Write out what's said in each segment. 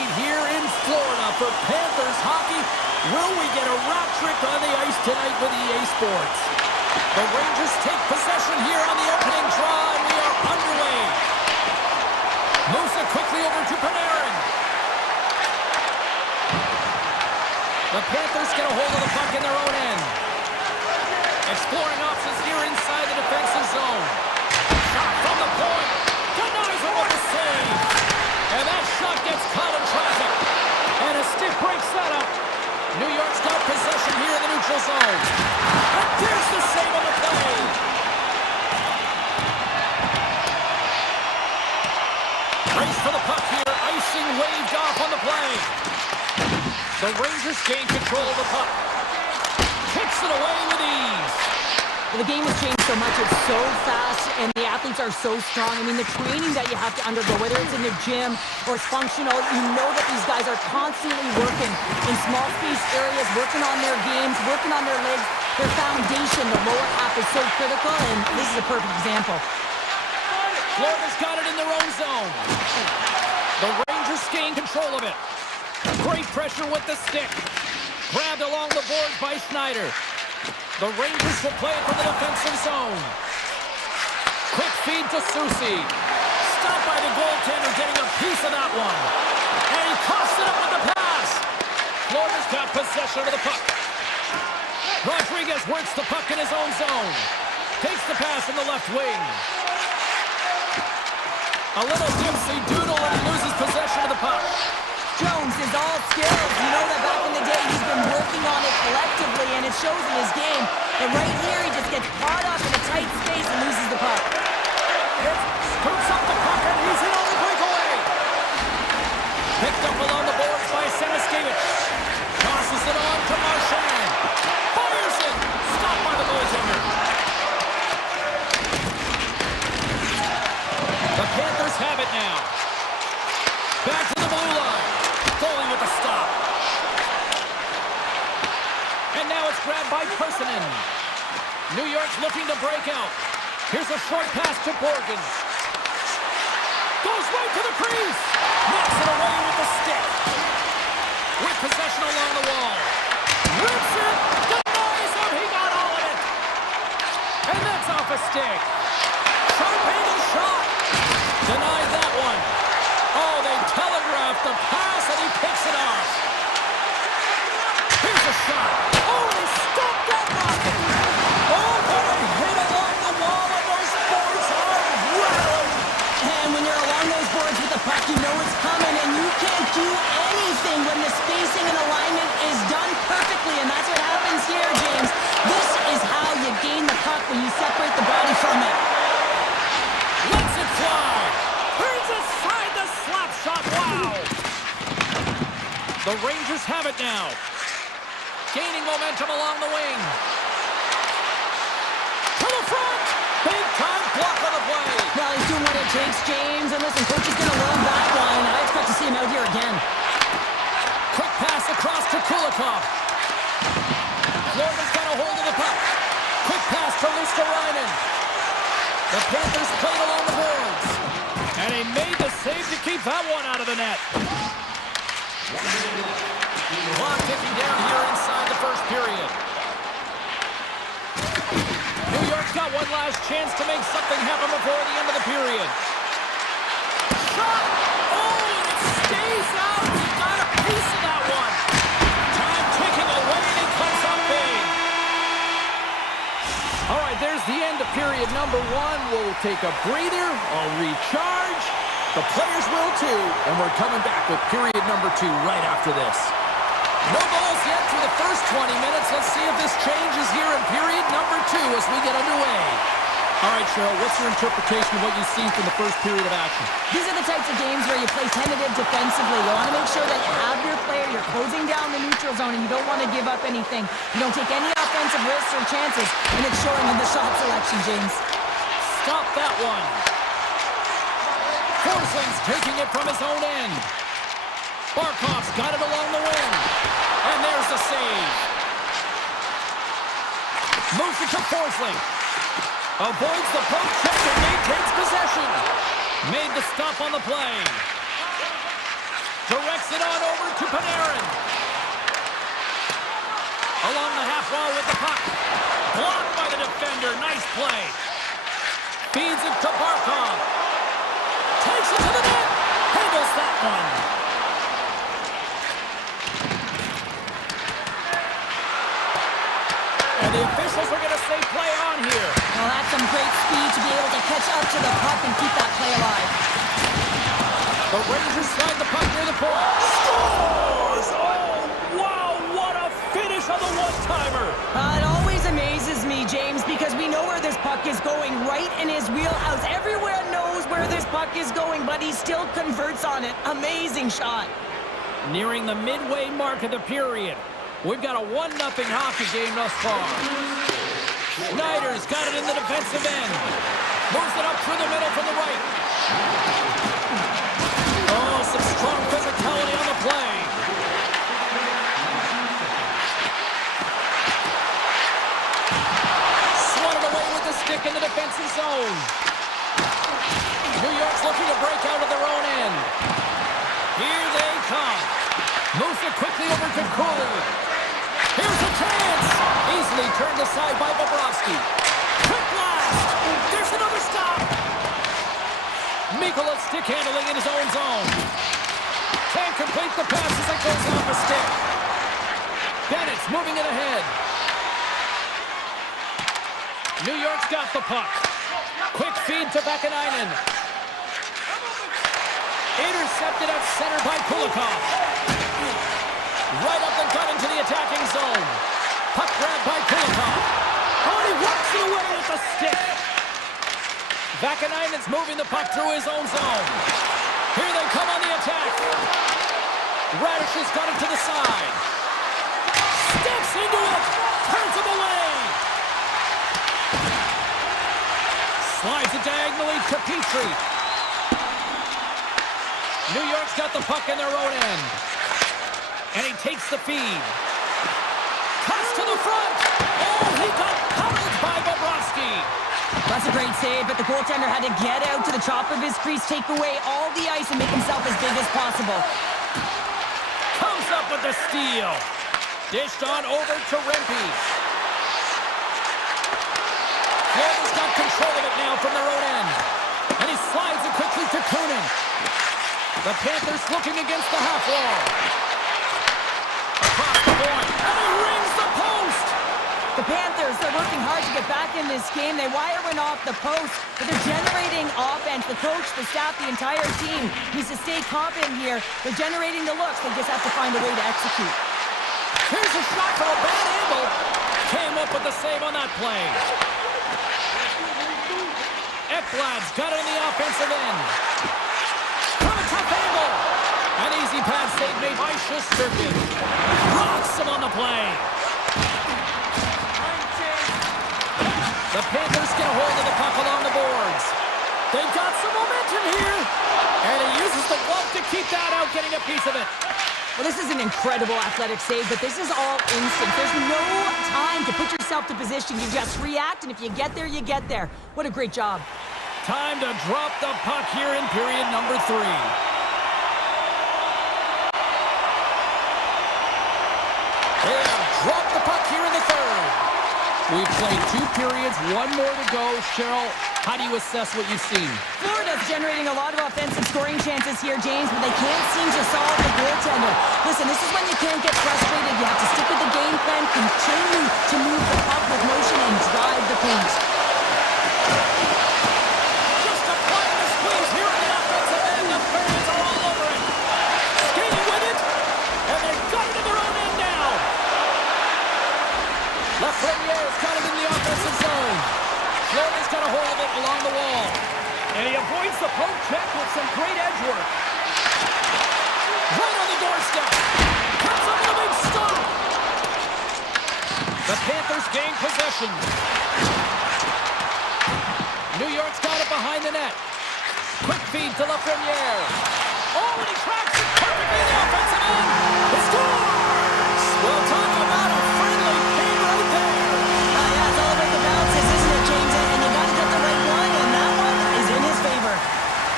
night here in Florida for Panthers hockey. Will we get a rat trick on the ice tonight with EA Sports? The Rangers take possession here on the opening draw, and we are underway. Moves it quickly over to Panarin. The Panthers get a hold of the puck in their own end. Exploring options here inside the defensive zone. Shot from the point. Denies him with a save. And that shot gets caught in traffic. And a stiff break setup. New York's got possession here in the neutral zone. And there's the save on the play. Race for the puck here. Icing waved off on the play. The Rangers gain control of the puck. Kicks it away with ease. Well, the game has changed so much. It's so fast, and the athletes are so strong. I mean, the training that you have to undergo, whether it's in the gym or it's functional, you know that these guys are constantly working in small space areas, working on their games, working on their legs. Their foundation, the lower half, is so critical, and this is a perfect example. Florida's got it in their own zone. The Rangers gain control of it. Great pressure with the stick. Grabbed along the boards by Schneider. The Rangers will play it from the defensive zone. Quick feed to Susi. Stopped by the goaltender, getting a piece of that one. And he coughs it up with the pass. Florida's got possession of the puck. Rodriguez works the puck in his own zone. Takes the pass in the left wing. A little dipsy doodle and he loses possession of the puck. Jones is all skills. You know that back in the day he's been working on it collectively, and it shows in his game. And right here, he just gets caught up in a tight space and loses the puck. Scoops up the puck, and he's in on the breakaway. Picked up along the boards by Semiskevich. Tosses it on to Marchand. Fires it. Stopped by the goaltender. The Panthers have it now. Back to the blue line. Foley with the stop. And now it's grabbed by Persinen. New York's looking to break out. Here's a short pass to Borgen. Goes right to the crease. Knocks it away with the stick. With possession along the wall. Rips it. Denies him. He got all of it. And that's off a stick. Sharp-handed shot. Denied that one. Oh, they telegraphed the pass, and he picks it off. Here's a shot. Oh, he stopped that rocket. Oh, what a hit along the wall, and those boards are rattling. And when you're along those boards with the puck, you know it's coming, and you can't do anything when the spacing and alignment is done perfectly, and that's what happens here, James. This is how you gain the puck, when you separate the body from it. Lets it fly. Turns aside the slap shot. Wow. The Rangers have it now. Gaining momentum along the wing. To the front. Big time block on the play. Well, he's doing what it takes, James. And listen, coach is going to love that one. I expect to see him out here again. Quick pass across to Kulikov. Florida's got a hold of the puck. Quick pass to Luskarainen. The Panthers played along the boards. And he made the save to keep that one out of the net. Clock ticking down here inside the first period. New York's got one last chance to make something happen before the end of the period. Shot! Oh, and it stays out. He got a piece of that one. Time ticking away, and he comes up big. All right, there's the end of period number one. We'll take a breather. I'll recharge. The players will too. And we're coming back with period number two right after this. No goals yet through the first 20 minutes. Let's see if this changes here in period number two as we get underway. All right, Cheryl, what's your interpretation of what you've seen from the first period of action? These are the types of games where you play tentative defensively. You want to make sure that you have your player, you're closing down the neutral zone, and you don't want to give up anything. You don't take any offensive risks or chances, and it's showing in the shot selection, James. Stop that one. Forsling's taking it from his own end. Barkov's got it along the wing. And there's the save. Moves it to Forsling. Avoids the poke check and maintains possession. Made the stop on the play. Directs it on over to Panarin. Along the half wall with the puck. Blocked by the defender. Nice play. Feeds it to Barkov. Takes it to the net. Handles that one. And the officials are going to say play on here. Well, that's some great speed to be able to catch up to the puck and keep that play alive. The Rangers slide the puck near the point. Scores! Oh, wow, what a finish on the one-timer. It always amazes me, James, because we know where this puck is going, right in his wheelhouse. Everyone knows where this puck is going, but he still converts on it. Amazing shot. Nearing the midway mark of the period. We've got a 1-0 hockey game thus far. Schneider's got it in the defensive end. Moves it up through the middle from the right. Oh, some strong physicality on the play. Swatted away with the stick in the defensive zone. New York's looking to break out of their own end. Here they come. Moves it quickly over to Cooley. Here's a chance. Easily turned aside by Bobrovsky. Quick blast. There's another stop. Mikula stick handling in his own zone. Can't complete the pass as it goes off a stick. Bennett's moving it ahead. New York's got the puck. Quick feed to Vakanainen. Intercepted at center by Kulikov. Right up the gut into the attacking zone. Puck grabbed by Kulikov. Oh, and he walks it away with the stick. Vakanainen's moving the puck through his own zone. Here they come on the attack. Radish has got it to the side. Steps into it. Turns him away. Slides it diagonally to Petrie. New York's got the puck in their own end. And he takes the feed. Cuts to the front. Oh, he got pummeled by Bobrovsky. That's a great save, but the goaltender had to get out to the top of his crease, take away all the ice, and make himself as big as possible. Comes up with the steal. Dished on over to Rempe. Florida's got control of it now from their own end. And he slides it quickly to Kunin. The Panthers looking against the half wall. Across the point. And he rings the post. The Panthers, they're working hard to get back in this game. They wire one off the post, but they're generating offense. The coach, the staff, the entire team needs to stay confident here. They're generating the looks. They just have to find a way to execute. Here's a shot from a bad angle. Came up with the save on that play. Ekblad's got it on the offensive end. From a tough angle. An easy pass save made by Shesterkin. Rocks him on the play. The Panthers get a hold of the puck along the boards. They've got some momentum here. And he uses the glove to keep that out, getting a piece of it. Well, this is an incredible athletic save, but this is all instant. There's no time to put yourself to position. You just react, and if you get there, you get there. What a great job. Time to drop the puck here in period number 3. They have dropped the puck here in the third. We've played 2 periods, 1 more to go. Cheryl, how do you assess what you've seen? Florida's generating a lot of offensive scoring chances here, James, but they can't seem to solve the goaltender. Listen, this is when you can't get frustrated. You have to stick with the game plan, continue to move the puck with motion, and drive the paint. Just applying the squeeze here on the offensive end. The fans are all over it. Skating with it, and they've got it in their own end now. Lafreniere's got it in the offensive zone. Florida's got a hold of it along the wall. And he avoids the poke check with some great edge work. Right on the doorstep. Comes up with a big stop. The Panthers gain possession. New York's got it behind the net. Quick feed to Lafreniere. Oh, and he tracks it perfectly in the offensive end. He scores! Well, talk about a friendly game right there. Yeah, it's all about the bounces, isn't it, James? And you got to get the right one, and that one is in his favor.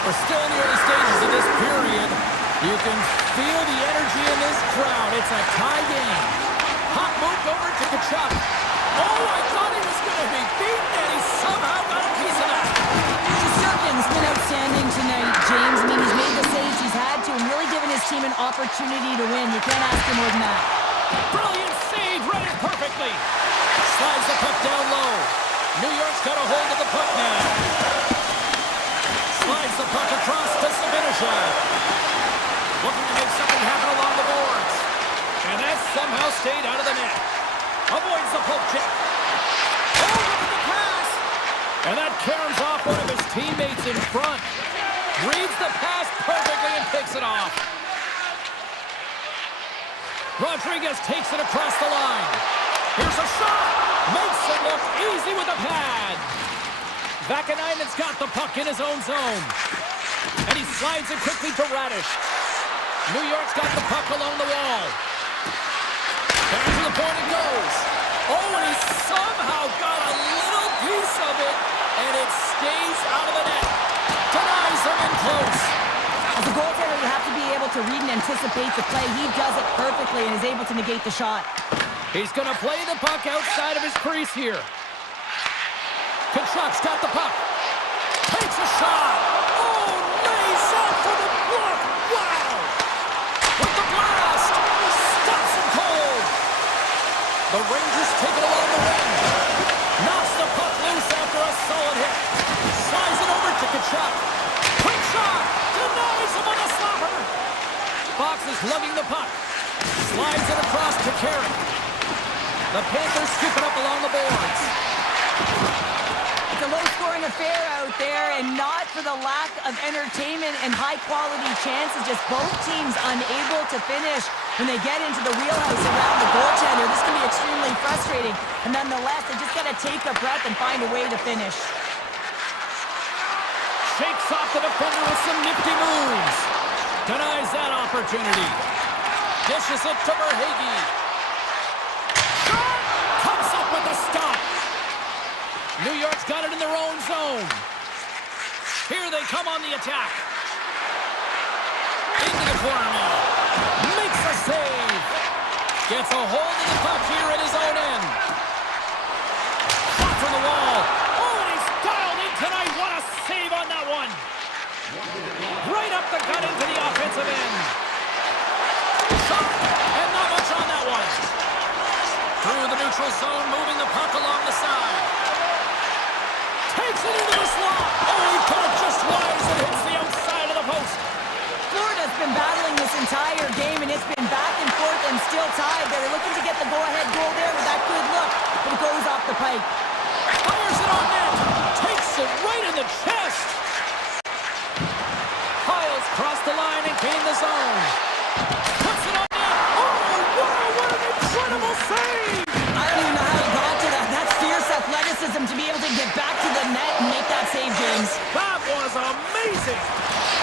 We're still in the early stages of this period. You can feel tie game. Puck moved over to Kachuk. Oh, I thought he was going to be beaten, and he somehow got a piece of that. Shesterkin's been outstanding tonight, James. I mean, he's made the saves he's had to and really given his team an opportunity to win. You can't ask for more than that. Brilliant save, read it perfectly. Slides the puck down low. New York's got a hold of the puck now. Slides the puck across to Sabinisha. Looking to make something happen along the boards. And that somehow stayed out of the net. Avoids the poke check. Oh, look at the pass! And that caroms off one of his teammates in front. Reads the pass perfectly and picks it off. Rodriguez takes it across the line. Here's a shot. Makes it look easy with a pad. Vakanainen's got the puck in his own zone. And he slides it quickly to Radish. New York's got the puck along the wall. Back to the point it goes. Oh, and he somehow got a little piece of it, and it stays out of the net. Denies him in close. As a goaltender, you have to be able to read and anticipate the play. He does it perfectly and is able to negate the shot. He's going to play the puck outside of his crease here. Kachuk's got the puck. Takes a shot. Oh, lays out for the block. Wow. With the blast. Stops him cold. The Rangers take it along the wing. Knocks the puck loose after a solid hit. Slides it over to Kachuk. Quick shot. Denies him on a slapper. Fox is lugging the puck. Slides it across to Carey. The Panthers scoop it up along the boards. It's a low-scoring affair out there, and not for the lack of entertainment and high-quality chances. Just both teams unable to finish when they get into the wheelhouse around the goaltender. This can be extremely frustrating, and nonetheless, they just got to take a breath and find a way to finish. Shakes off the defender with some nifty moves. Denies that opportunity. Dishes it to Verhaeghe. Shot! Comes up with the stop. New York's got it in their own zone. Here they come on the attack. Into the corner now. Makes a save. Gets a hold of the puck here at his own end. Shot from the wall. Oh, and he's dialed in tonight. What a save on that one. Right up the gut into the offensive end. Shot, and not much on that one. Through the neutral zone, moving the puck along the side. Takes it into the slot. Oh, he put it just wide as it hits the outside of the post. Florida's been battling this entire game, and it's been back and forth and still tied. They were looking to get the go-ahead goal there with that good look, but it goes off the pipe. Fires it on net. Takes it right in the chest. Piles cross the line and gain the zone. Puts it on net. Oh, wow, what an incredible save. I don't even know how he got to that. That's fierce athleticism to be able to get back to the net and make that save, James. That was amazing.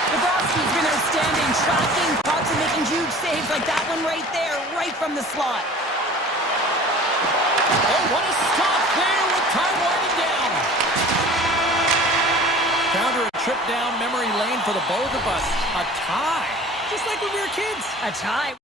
Bobrovsky's been outstanding, tracking pucks and making huge saves like that one right there, right from the slot. Oh, what a stop there with time winding down. Counter a trip down memory lane for the both of us. A tie. Just like when we were kids. A tie.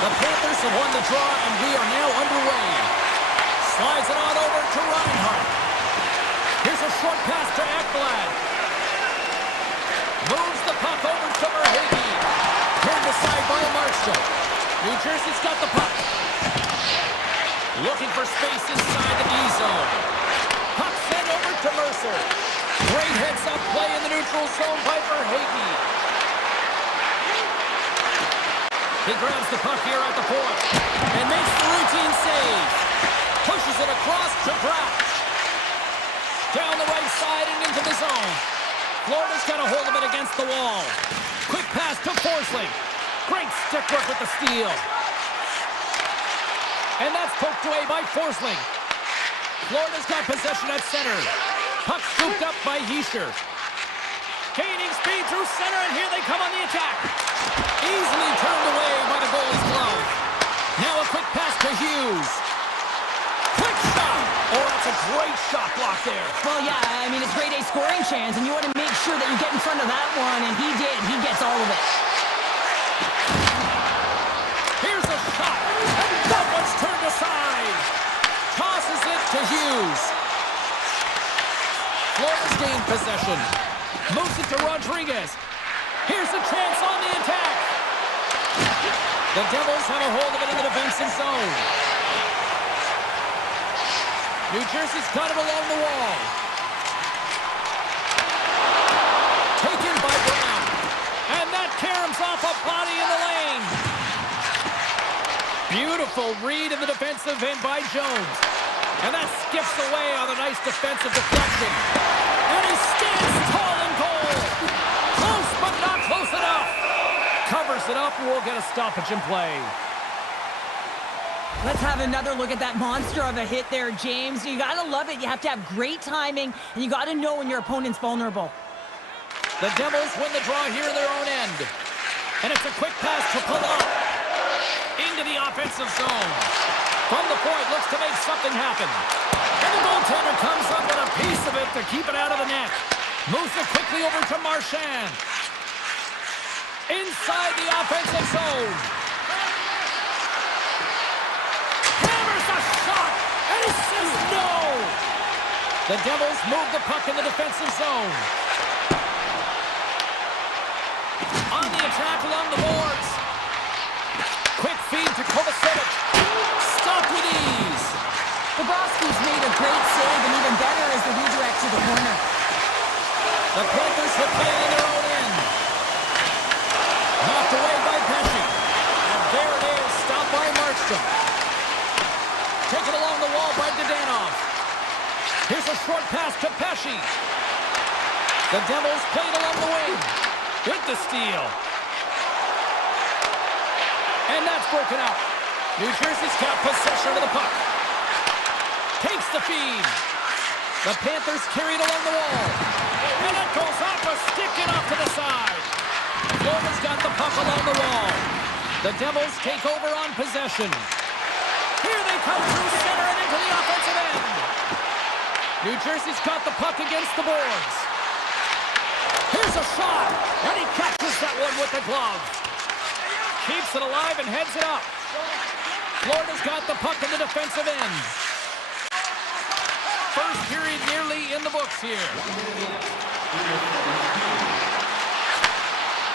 The Panthers have won the draw, and we are now underway. Slides it on over to Reinhardt. Here's a short pass to Ekblad. Moves the puck over to Verhaeghe. Turned aside by Marshall. New Jersey's got the puck. Looking for space inside the D zone. Puck sent over to Mercer. Great heads-up play in the neutral zone by Verhaeghe. He grabs the puck here at the point and makes the routine save. Pushes it across to Bratt. Down the right side and into the zone. Florida's got a hold of it against the wall. Quick pass to Forsling. Great stick work with the steal. And that's poked away by Forsling. Florida's got possession at center. Puck scooped up by Hischier. Gaining speed through center, and here they come on the attack. Easily turned away by the goalie's glove. Now a quick pass to Hughes. Quick shot. Oh, that's a great shot block there. Well, yeah, I mean, it's grade A scoring chance, and you want to make sure that you get in front of that one, and he did. He gets all of it. Here's a shot. And that one's turned aside. Tosses it to Hughes. Florida's gained possession. Moves it to Rodriguez. Here's a chance on the attack. The Devils have a hold of it in the defensive zone. New Jersey's got it along the wall. Taken by Brown. And that caroms off a body in the lane. Beautiful read in the defensive end by Jones. And that skips away on a nice defensive deflection. And he stands tall in goal. Close, but not close enough. Covers it up, and we'll get a stoppage in play. Let's have another look at that monster of a hit there, James. You gotta love it. You have to have great timing, and you gotta know when your opponent's vulnerable. The Devils win the draw here in their own end. And it's a quick pass to Palat. Into the offensive zone. From the point, looks to make something happen. And the goaltender comes up with a piece of it to keep it out of the net. Moves it quickly over to Marchand. Inside the offensive zone. Hammers a shot, and he says no. The Devils move the puck in the defensive zone. On the attack along the boards. Quick feed to Kovacevic. Stop with ease. Bobrovsky's made a great save, and even better is the redirect to the corner. The Panthers have played in their own end. Knocked away by Pesce. And there it is, stopped by Markstrom. Taken along the wall by Dadonov. Here's a short pass to Pesce. The Devils played along the wing. With the steal. And that's broken up. New Jersey's got possession of the puck. Takes the feed. The Panthers carried along the wall. And it goes off a stick and off to the side. Florida's got the puck along the wall. The Devils take over on possession. Here they come through center and into the offensive end. New Jersey's got the puck against the boards. Here's a shot. And he catches that one with the glove. Keeps it alive and heads it up. Florida's got the puck in the defensive end. First period nearly in the books here.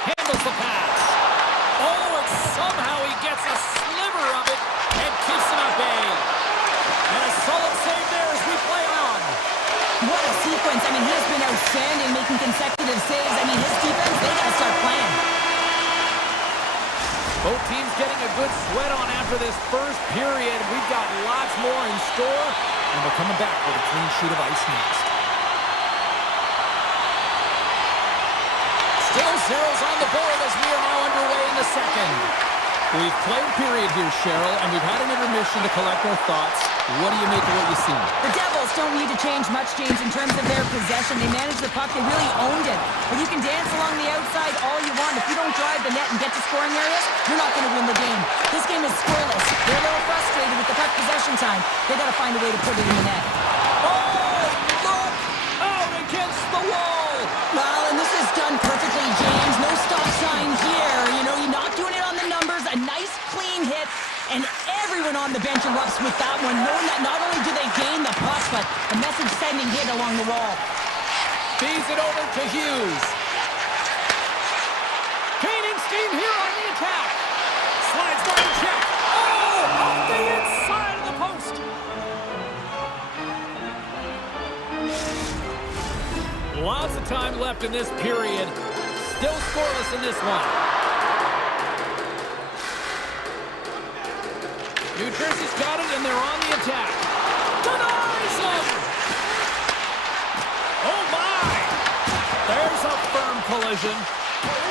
Handles the pass. Oh, and somehow he gets a sliver of it and keeps it at bay. And a solid save there as we play on. What a sequence. I mean, he has been outstanding, making consecutive saves. I mean, his defense, they got to start playing. Both teams getting a good sweat on after this first period. We've got lots more in store, and we're coming back with a clean sheet of ice next. Still zeros on the board as we are now underway in the second. We've played period here, Cheryl, and we've had an intermission to collect our thoughts. What do you make of what you've seen? The Devils don't need to change much, James, in terms of their possession. They managed the puck. They really owned it. But you can dance along the outside all you want. If you don't drive the net and get to scoring areas, you're not going to win the game. This game is scoreless. They're a little frustrated with the puck possession time. They got to find a way to put it in the net. Oh, look! Out against the wall! Well, and this is done perfectly, James. No stop sign here. You know, you're not doing it on the numbers. A nice, clean hit. everyone on the bench erupts with that one, knowing that not only do they gain the puck, but a message-sending hit along the wall. Feeds it over to Hughes. Gaining steam here on the attack. Slides by the check. Oh, off the inside of the post. Lots of time left in this period. Still scoreless in this one. New Jersey's got it, and they're on the attack. Denies him! Oh, my! There's a firm collision.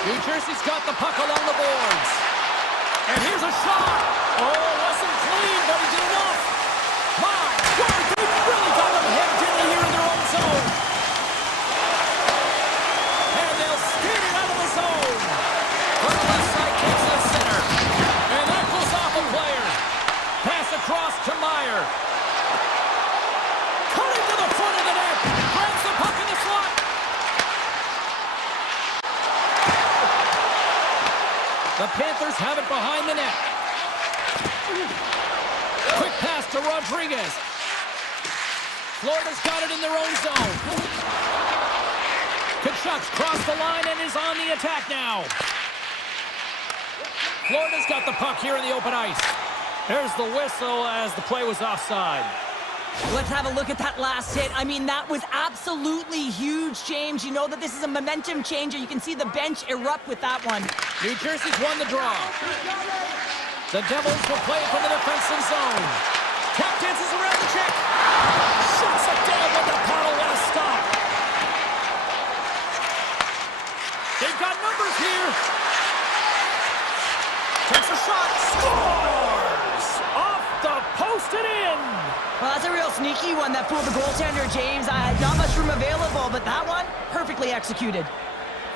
New Jersey's got the puck along the boards. And here's a shot. Oh, wasn't clean, but he did enough. My word, they really got them hemmed in here in their own zone. And they'll skate it out of the zone. From the left side, kicks to the center. And that goes off a player. Pass across to Meyer. Cutting to the front of the net. Grabs the puck in the slot. The Panthers have it behind the net. Quick pass to Rodriguez. Florida's got it in their own zone. Kachuk's crossed the line and is on the attack now. Florida's got the puck here in the open ice. There's the whistle as the play was offside. Let's have a look at that last hit. I mean, that was absolutely huge, James. You know that this is a momentum changer. You can see the bench erupt with that one. New Jersey's won the draw. The Devils will play from the defensive zone. Tap dances around the check. Shoots it down with the paddle. What a stop. They've got numbers here. Takes a shot. Scores! Off the post and in. Well, that's a real sneaky one that fooled the goaltender, James. Not much room available, but that one, perfectly executed.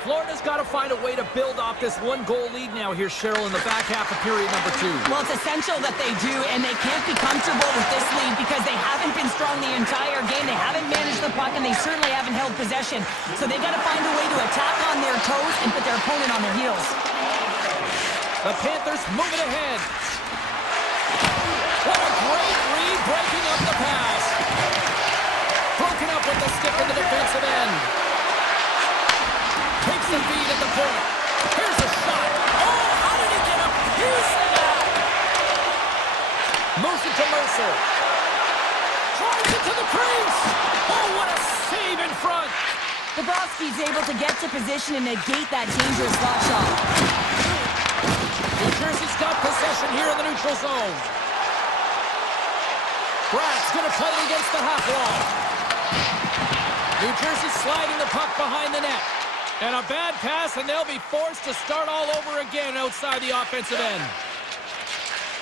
Florida's got to find a way to build off this one-goal lead now here, Cheryl, in the back half of period number 2. Well, it's essential that they do, and they can't be comfortable with this lead because they haven't been strong the entire game. They haven't managed the puck, and they certainly haven't held possession. So they got to find a way to attack on their toes and put their opponent on their heels. The Panthers move it ahead. What a great read, breaking up the pass. Broken up with the stick in the defensive end. Takes the feed at the point. Here's a shot. Oh, how did he get a piece of that? Moves it to Mercer. Drives it to the crease. Oh, what a save in front. Bobrovsky's able to get to position and negate that dangerous slot shot. New Jersey's got possession here in the neutral zone. Bratt's going to play it against the half wall. New Jersey sliding the puck behind the net. And a bad pass, and they'll be forced to start all over again outside the offensive end.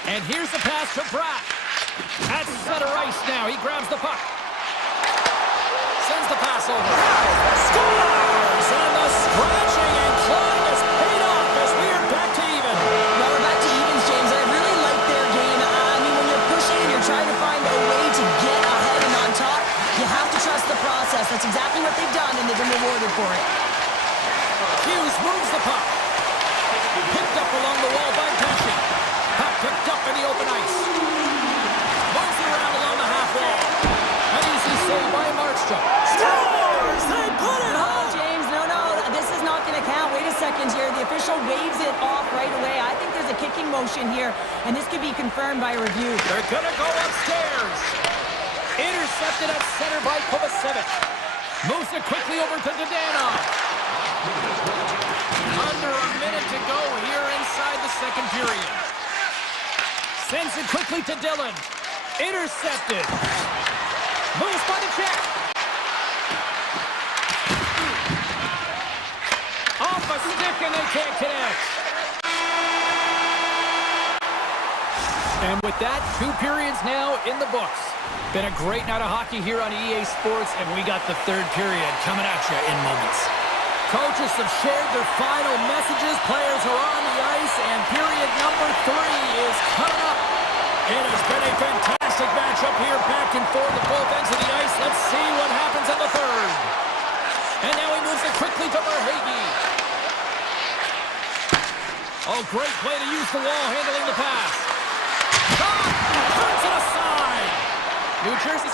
And here's the pass to Bratt. At center ice now. He grabs the puck. Sends the pass over. Scores! And the scratching and clawing is paid off as we are back to even. Well, we're back to evens, James. I really like their game. I mean, when you're pushing and you're trying to find a way to get ahead and on top, you have to trust the process. That's exactly what they've done, and they've been rewarded for it. Hughes moves the puck. Picked up along the wall by Pesci. Puck picked up in the open ice. Moves it around along the half wall. An easy save by Markstrom. Scores! They put it home! James, no. This is not going to count. Wait a second here. The official waves it off right away. I think there's a kicking motion here, and this could be confirmed by a review. They're going to go upstairs. Intercepted at center by Kovacevic. Moves it quickly over to Dadonov. Under a minute to go here inside the second period. Sends it quickly to Dillon. Intercepted. Moves by the check. Off a stick and they can't connect. And with that, 2 periods now in the books. Been a great night of hockey here on EA Sports, and we got the 3rd period coming at you in moments. Coaches have shared their final messages. Players are on the ice, and period number 3 is coming up. It has been a fantastic matchup here, back and forth at both ends of the ice. Let's see what happens in the 3rd. And now he moves it quickly to Verhaeghe. Oh, great play to use the wall, handling the pass. Stop!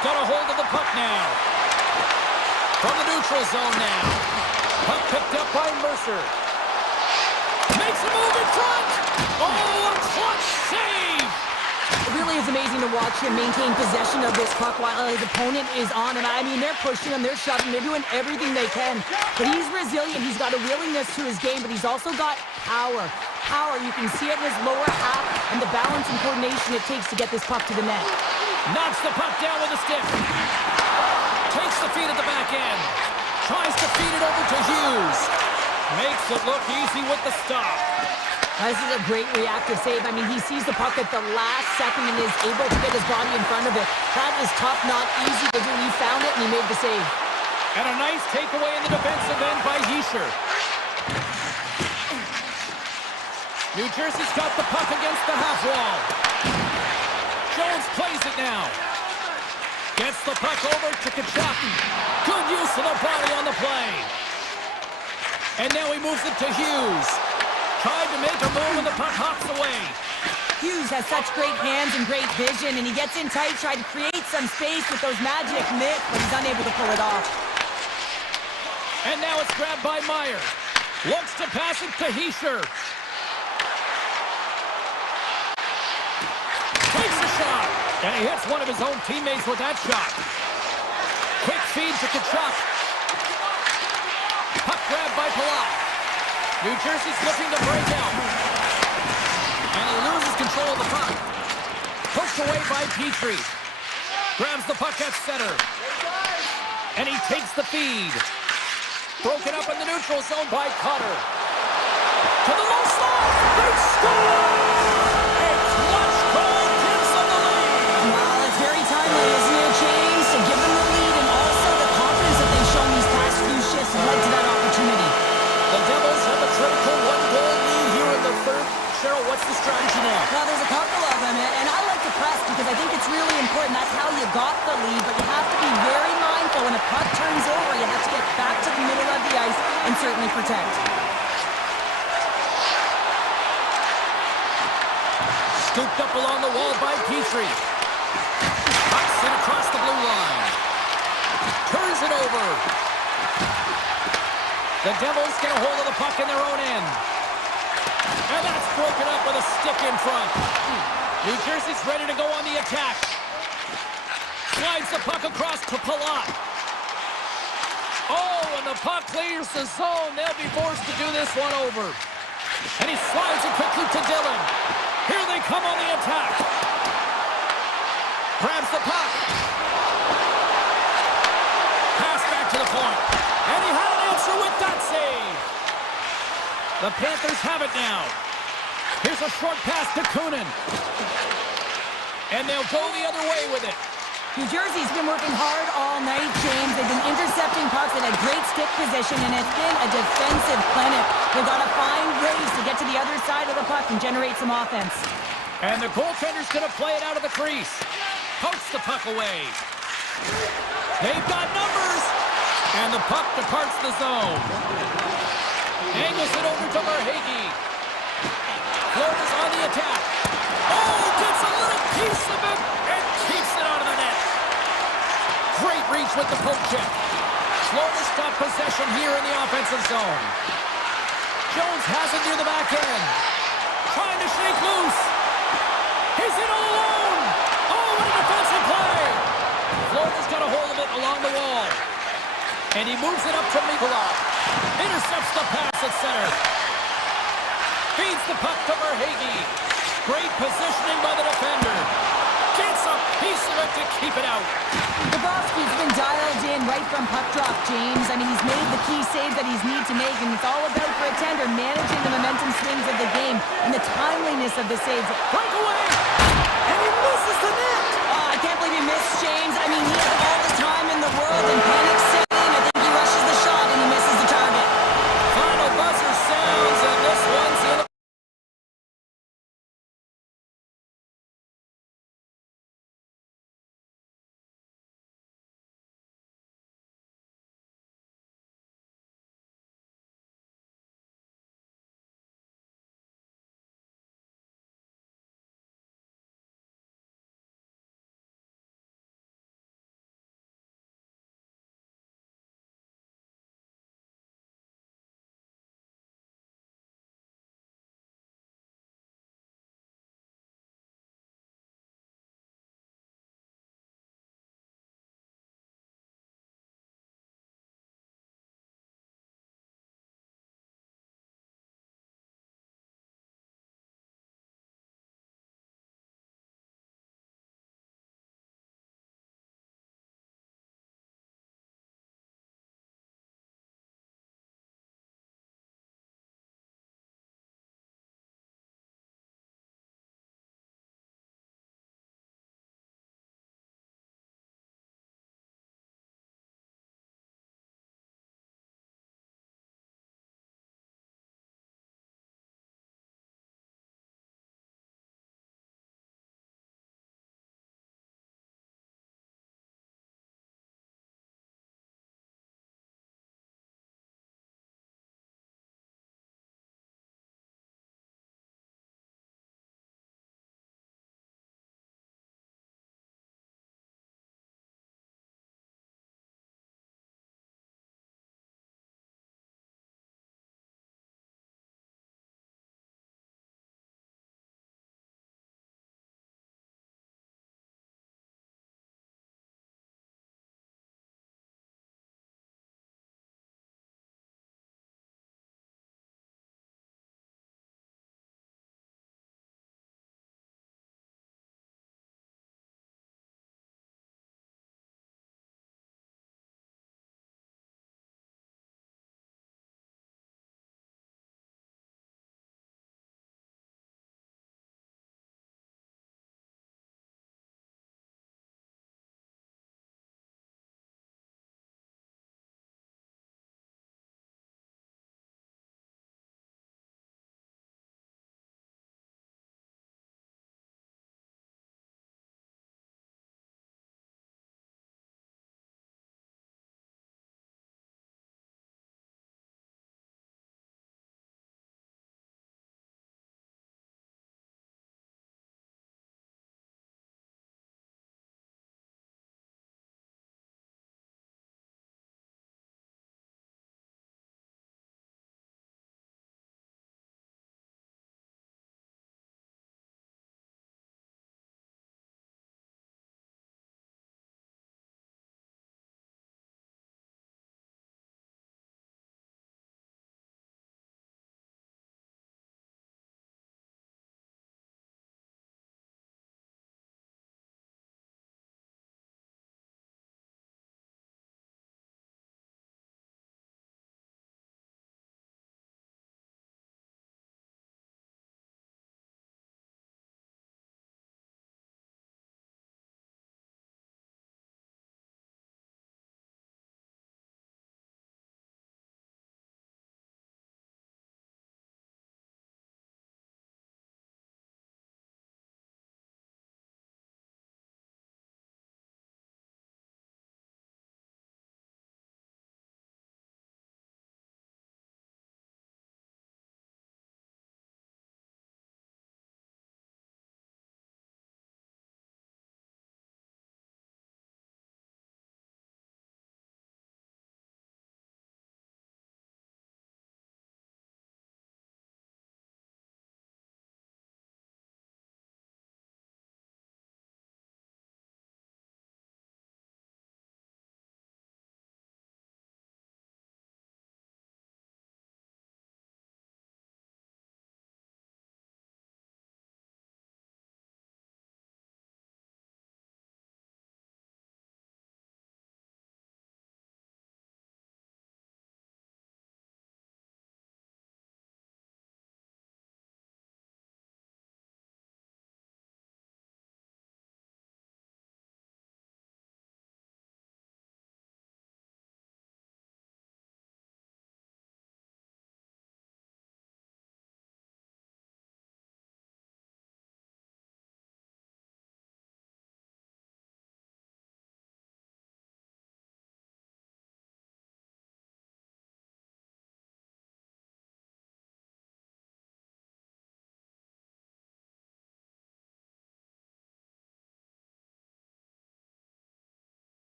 got a hold of the puck now. From the neutral zone now. Puck picked up by Mercer. Makes a move in front. Oh, a clutch save. It really is amazing to watch him maintain possession of this puck while his opponent is on him. I mean, they're pushing him, they're shoving, they're doing everything they can. But he's resilient, he's got a willingness to his game, but he's also got power. Power, you can see it in his lower half and the balance and coordination it takes to get this puck to the net. Knocks the puck down with a stick. Takes the feed at the back end. Tries to feed it over to Hughes. Makes it look easy with the stop. This is a great reactive save. I mean, he sees the puck at the last second and is able to get his body in front of it. That is tough, not easy to do. He found it and he made the save. And a nice takeaway in the defensive end by Hischier. New Jersey's got the puck against the half wall. Jones plays it now. Gets the puck over to Kachuk. Good use of the body on the play. And now he moves it to Hughes. Tried to make a move and the puck hops away. Hughes has such great hands and great vision, and he gets in tight, tried to create some space with those magic mitts, but he's unable to pull it off. And now it's grabbed by Meyer. Looks to pass it to Hischier. Takes a shot, and he hits one of his own teammates with that shot. Quick feed to Kachuk. Puck grabbed by Palat. New Jersey's looking to break out. And he loses control of the puck. Pushed away by Petrie. Grabs the puck at center. And he takes the feed. Broken up in the neutral zone by Cutter. To the low slot. They score! A clutch goal gives them the lead. Well, it's very timely, isn't it, James? To give them the lead and also the confidence that they've shown these past few shifts has led to that opportunity. The Devils have a critical one-goal lead here in the third. Cheryl, what's the strategy now? Well, there's a couple of them, and I like to press because I think it's really important. That's how you got the lead, but you have to be very mindful. When a puck turns over, you have to get back to the middle of the ice and certainly protect. Scooped up along the wall by Petrie. Puck sent across the blue line. Turns it over. The Devils get a hold of the puck in their own end. And that's broken up with a stick in front. New Jersey's ready to go on the attack. Slides the puck across to Palat. Oh, and the puck clears the zone. They'll be forced to do this one over. And he slides it quickly to Dillon. Here they come on the attack. Grabs the puck. Pass back to the point. And he had an answer with that save. The Panthers have it now. Here's a short pass to Kunin. And they'll go the other way with it. New Jersey's been working hard all night, James. They've been intercepting pucks in a great stick position, and it's been a defensive clinic. They've got to find ways to get to the other side of the puck and generate some offense. And the goaltender's going to play it out of the crease. Pokes the puck away. They've got numbers. And the puck departs the zone. Angles it over to Verhaeghe. Florida's on the attack. Oh, gets a little piece of it and keeps it out of the net. Great reach with the poke check. Florida's got possession here in the offensive zone. Jones has it near the back end. Trying to shake loose. He's in all alone. Oh, what a defensive play. Florida's got a hold of it along the wall. And he moves it up to Mikolov. Intercepts the pass at center. Feeds the puck to Verhaeghe. Great positioning by the defender. Gets a piece of it to keep it out. Bobrovsky's been dialed in right from puck drop, James. I mean, he's made the key save that he's need to make, and it's all about for a tender managing the momentum swings of the game and the timeliness of the saves. Breakaway! And he misses the net! I can't believe he missed, James. I mean, he has all the time in the world, and panic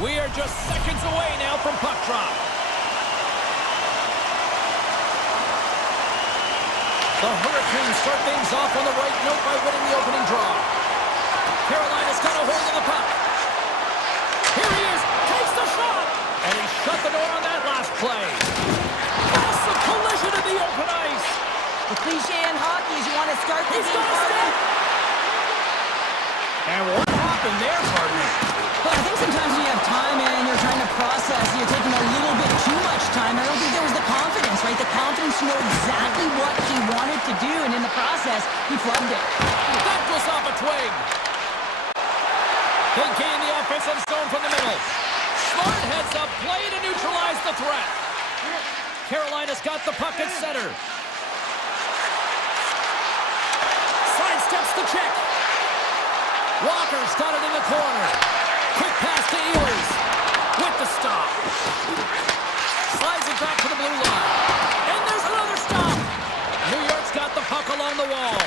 We are just seconds away now from puck drop. The Hurricanes start things off on the right note by winning the opening draw. Carolina's got a hold of the puck. Here he is, takes the shot, and he shut the door on that last play. Massive collision in the open ice. The cliche in hockey is you want to start the game first. And what happened there, partner? Well, I think sometimes when you have time and you're trying to process, you're taking a little bit too much time. I don't think there was the confidence, right? The confidence to know exactly what he wanted to do, and in the process, he flubbed it. That goes off a twig. They gain the offensive zone from the middle. Smart heads up, play to neutralize the threat. Carolina's got the puck at center. Sidesteps the check. Walker's got it in the corner. Quick pass to Ehlers. With the stop. Slides it back to the blue line. And there's another stop. New York's got the puck along the wall.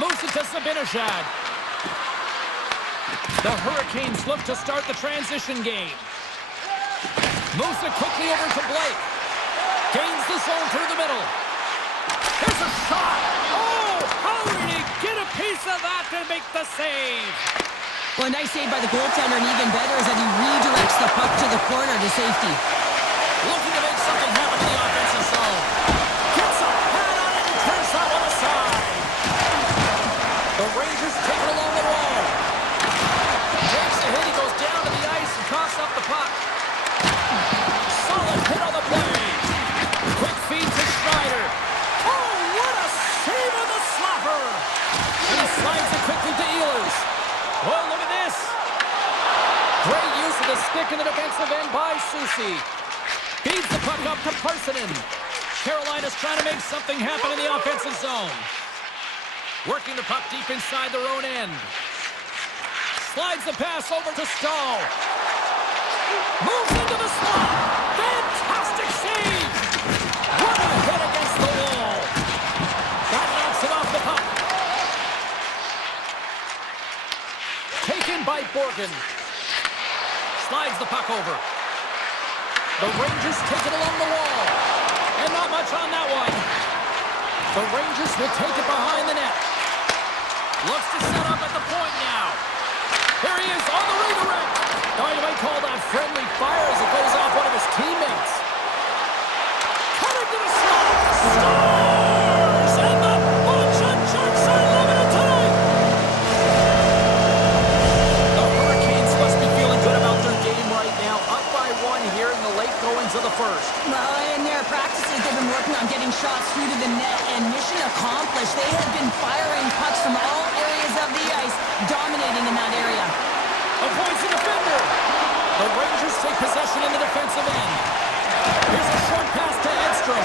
Moves it to Zibanejad. The Hurricanes look to start the transition game. Moves it quickly over to Blake. Gains the zone through the middle. Here's a shot. Oh, how did he get a piece of that to make the save? Well, a nice save by the goaltender, and even better is that he redirects the puck to the corner to safety. Looking to make something happen in the offensive zone. Gets a pad on it and turns that one aside. The Rangers take it along the wall. Takes a hit, he goes down to the ice and coughs up the puck. Solid hit on the play. Quick feed to Schneider. Oh, what a save on the slapper. And he slides it quickly to Ehlers. Oh, look at this. Great use of the stick in the defensive end by Soucy. Feeds the puck up to Parsonen. Carolina's trying to make something happen in the offensive zone. Working the puck deep inside their own end. Slides the pass over to Stahl. Moves into the slot. Fantastic save. What a hit against the wall. That knocks it off the puck. Taken by Borgen. Slides the puck over. The Rangers take it along the wall. And not much on that one. The Rangers will take it behind the net. Looks to set up at the point now. Here he is on the redirect. Now you might call that friendly fire as it goes off one of his teammates. Cut into the slot. Stars! And the bunch of Jets are loving it tonight. The Hurricanes must be feeling good about their game right now. Up by one here in the late goings of the first. Well, in their practices, they've been working on getting shots through to the net, and mission accomplished. They have been firing pucks from all areas of the ice, dominating in that area. Avoids the defender. The Rangers take possession in the defensive end. Here's a short pass to Edstrom.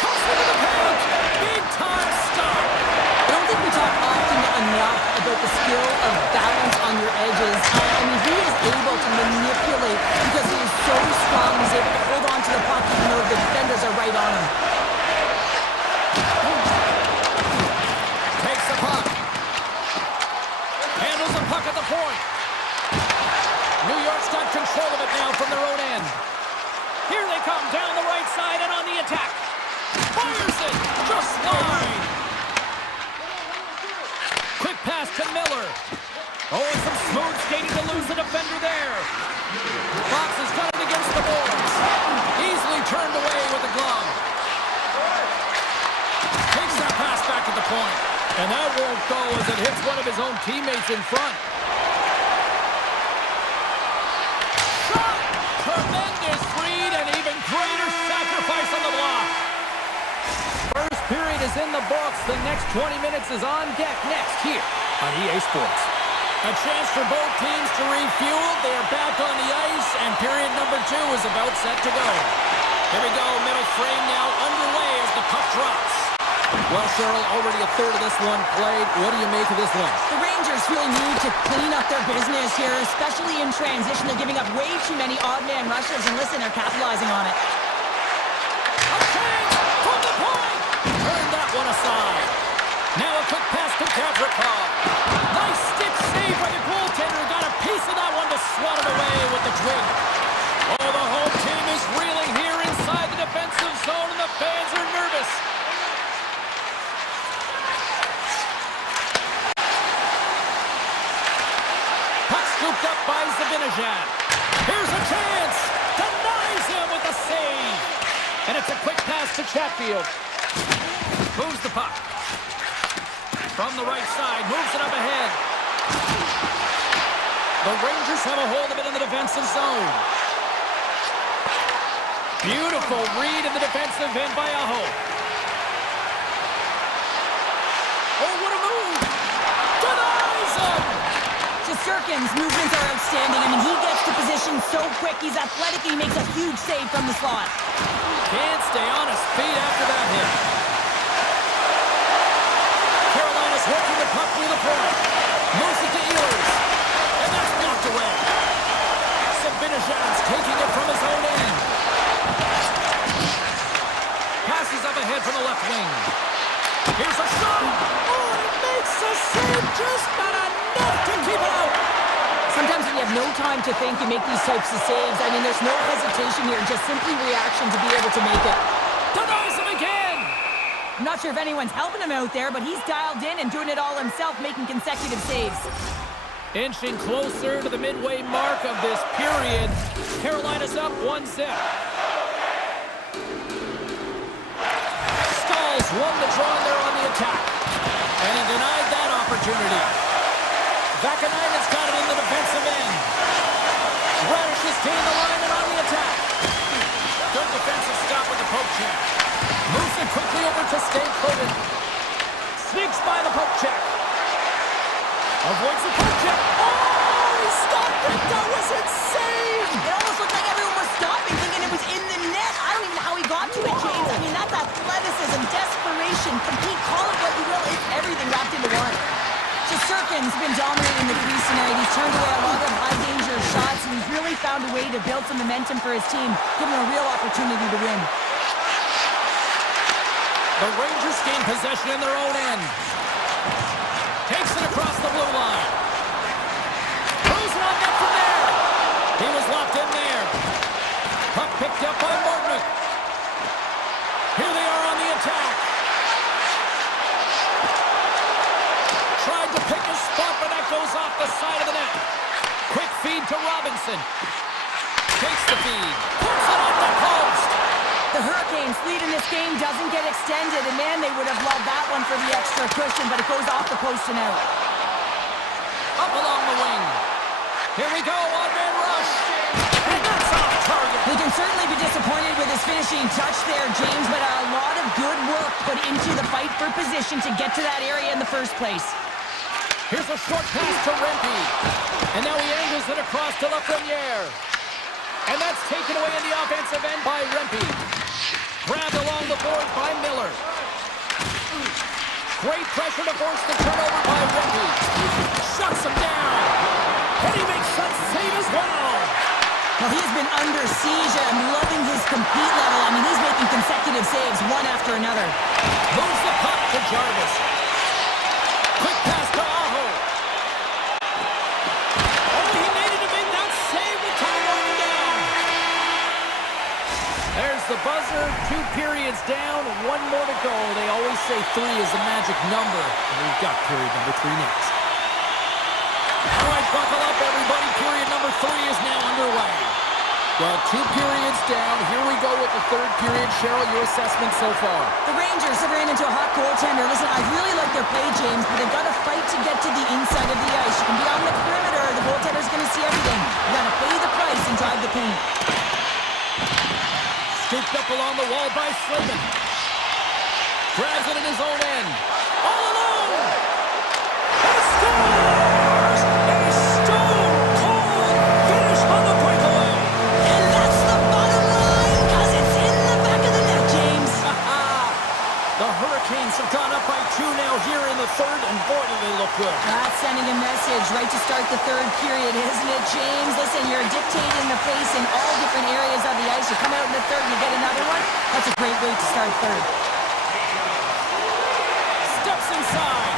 Comes into the paint. Big time stop. I don't think we talk often enough about the skill of balance on your edges. I mean, he is able to manipulate because he is so strong. He's able to hold on to the puck even though the defenders are right on him. Takes the puck. Handles the puck at the point. New York's got control of it now from their own end. Here they come down the right side and on the attack. Fires it. Just wide. Quick pass to Miller. Oh, and some smooth skating to lose the defender there. Fox has got it against the boards. Easily turned away with the glove. Takes that pass back at the point. And that won't go as it hits one of his own teammates in front. Shot! Tremendous read and even greater sacrifice on the block. First period is in the books. The next 20 minutes is on deck next here on EA Sports. A chance for both teams to refuel. They are back on the ice, and period number 2 is about set to go. Here we go, middle frame now underway as the puck drops. Well, Cheryl, already a third of this one played. What do you make of this one? The Rangers really need to clean up their business here, especially in transition. They're giving up way too many odd man rushes, and listen, they're capitalizing on it. A chance from the point! Turn that one aside. Now a quick pass to Gavrikov. Nice stick save by the goaltender. Got a piece of that one to Zibanejad. Here's a chance. Denies him with a save. And it's a quick pass to Chatfield. Moves the puck. From the right side, moves it up ahead. The Rangers have a hold of it in the defensive zone. Beautiful read in the defensive end by Aho. Oh, what a move! Denies him! Shesterkin's movements are outstanding. I mean, he gets to position so quick. He's athletic. He makes a huge save from the slot. Can't stay on his feet after that hit. Carolina's working the puck near the point. Moves it to Ehlers. And that's blocked away. Zibanejad's taking it from his own end. Passes up ahead from the left wing. Here's a shot. Oh, he makes a save. Just not enough to keep it out. Sometimes when you have no time to think, you make these types of saves. I mean, there's no hesitation here, just simply reaction to be able to make it. Denies him again. I'm not sure if anyone's helping him out there, but he's dialed in and doing it all himself, making consecutive saves. Inching closer to the midway mark of this period. Carolina's up 1-0. Stalls won the draw there on the attack. And he denied that opportunity. Vakanainen's got it in the defensive end. Radish has gained the line and on the attack. Good defensive stop with the poke check. Moves it quickly over to Stankoven. Sneaks by the poke check. Avoids the poke check. Oh, he stopped it. That was insane. It almost looked like everyone was stopping, thinking it was in the net. I don't even know how he got to it, James. I mean, that's athleticism, desperation, compete, call it what you will. It's everything wrapped into one. Shesterkin's been dominating the crease tonight. He's turned away a lot of high-danger shots, and he's really found a way to build some momentum for his team, giving him a real opportunity to win. The Rangers gain possession in their own end. Takes it across the blue line. Throws it on net from there. He was locked in there. Puck picked up by Martinick. Here they are on the attack. Tried to pick his spot, but that goes off the side of the net. Quick feed to Robinson. Takes the feed. Puts it off the post. The Hurricanes' lead in this game doesn't get extended, and man, they would have loved that one for the extra cushion, but it goes off the post and out. Up along the wing. Here we go, one-man rush. And that's off target. They can certainly be disappointed with his finishing touch there, James, but a lot of good work put into the fight for position to get to that area in the first place. Here's a short pass to Rempe. And now he angles it across to Lafreniere. And that's taken away in the offensive end by Rempe. Grabbed along the boards by Miller. Great pressure to force the turnover by Rempe. Shuts him down. And he makes that save as well. Well, he's been under siege. I'm loving his compete level. I mean, he's making consecutive saves, one after another. Moves the puck to Jarvis. Quick pass to Aho. Oh, he needed to make that save with time running down. There's the buzzer. 2 periods down, 1 more to go. They always say 3 is the magic number. And we've got period number 3 next. All right, buckle up, everybody. Period number 3 is now underway. Well, 2 periods down. Here we go with the 3rd period. Cheryl, your assessment so far? The Rangers have ran into a hot goaltender. Listen, I really like their play, James, but they've got to fight to get to the inside of the ice. You can be on the perimeter. The goaltender's going to see everything. You got to pay the price and drive the paint. Scooped up along the wall by Slavin. Grabs it in his own end. All alone! He scores! A stone-cold finish on the breakaway! And that's the bottom line, because it's in the back of the net, James. The Hurricanes have gone up by 2 now here in the 3rd, and boy, do they look good. That's sending a message right to start the 3rd period, isn't it, James? Listen, you're dictating the pace in all different areas of the ice. You come out in the 3rd, you get another one. That's a great way to start 3rd. Steps inside.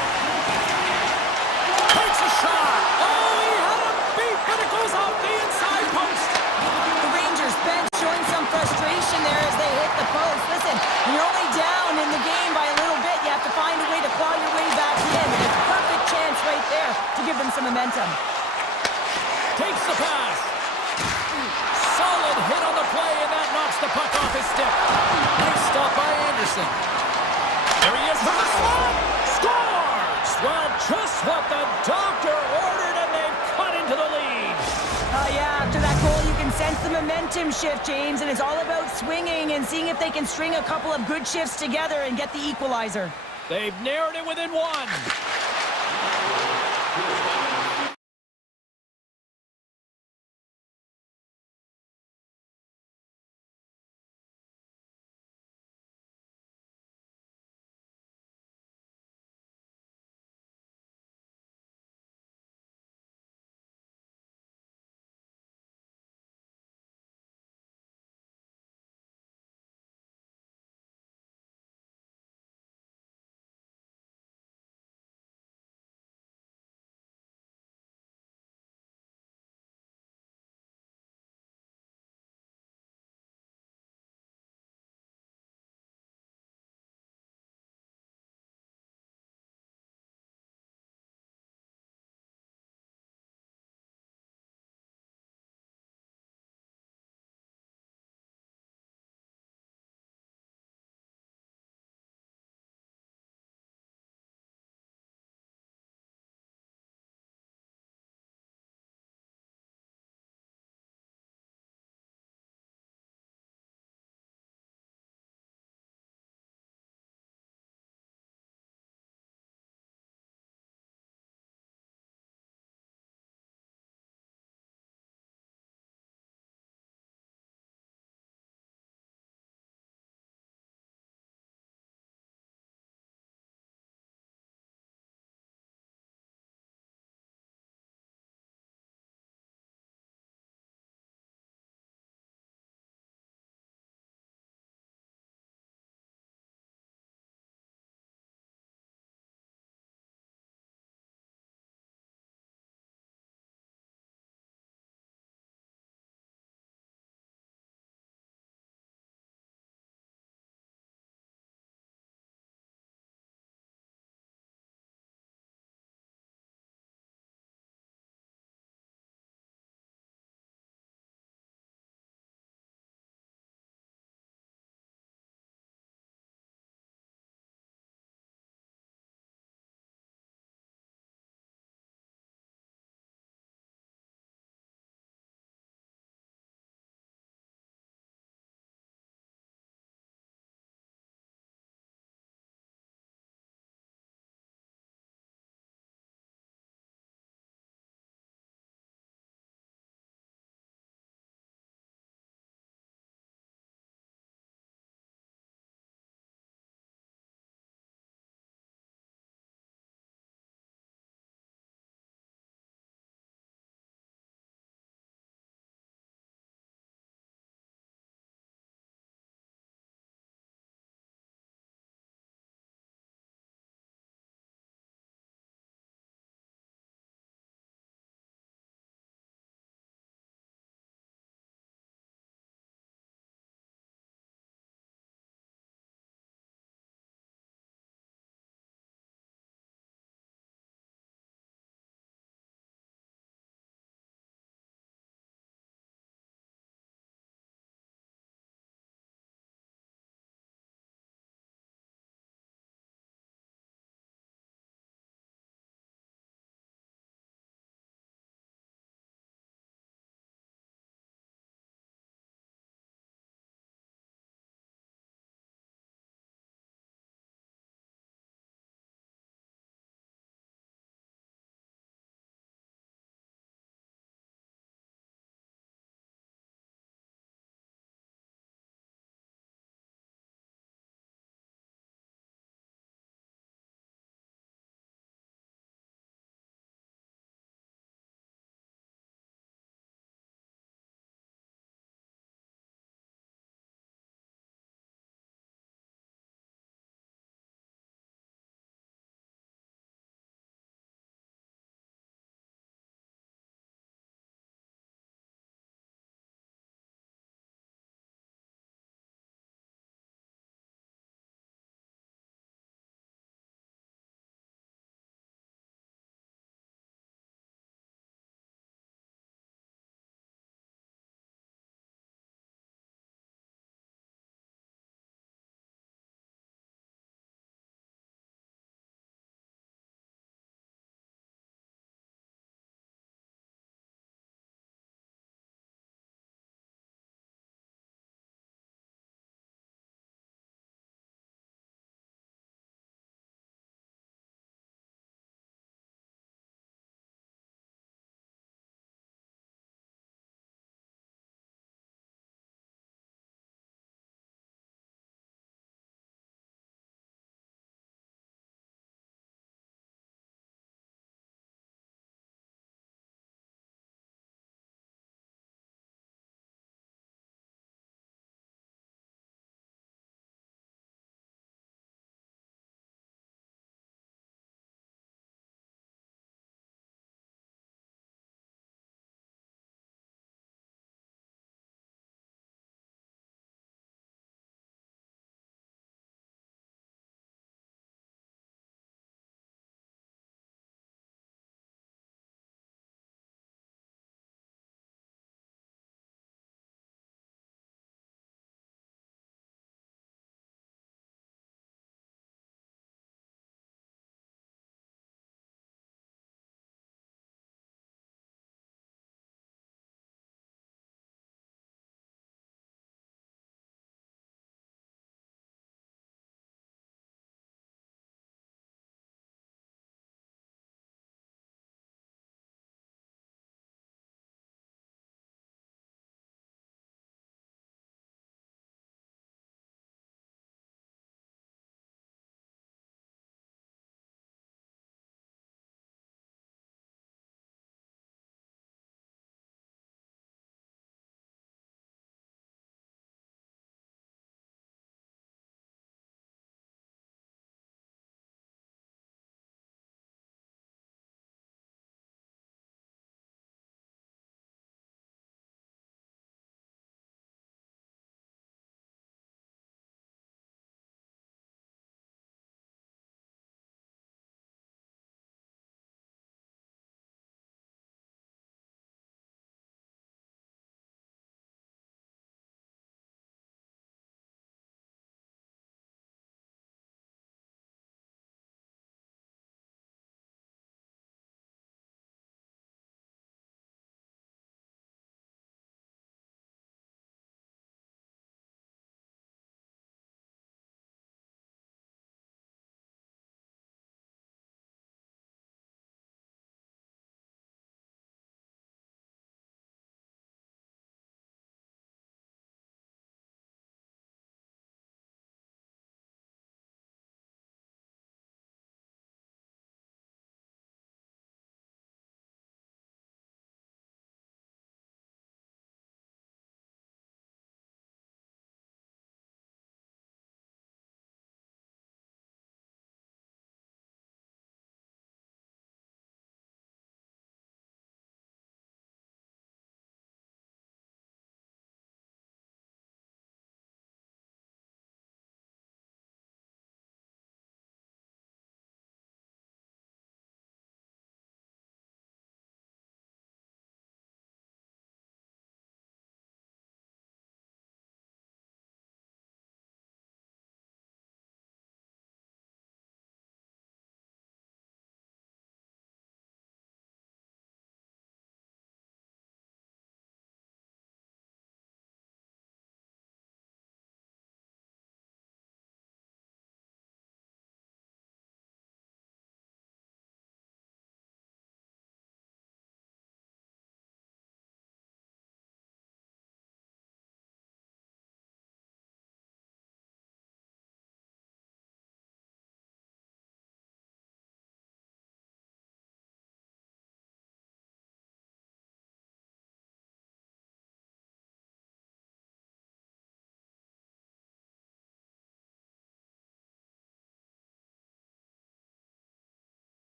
Takes a shot. Oh, he had him beat, but it goes off the inside post. The Rangers bench showing some frustration there as they hit the post. Listen, when you're only down in the game by a little bit, you have to find a way to claw your way back in. And it's a perfect chance right there to give them some momentum. Takes the pass. Solid hit on the play, and that knocks the puck off his stick. Nice stop by Anderson. There he is for the slot. Scores! Well, just what the doctor ordered, and they've cut into the lead. Yeah, after that goal, you can sense the momentum shift, James, and it's all about swinging and seeing if they can string a couple of good shifts together and get the equalizer. They've narrowed it within one.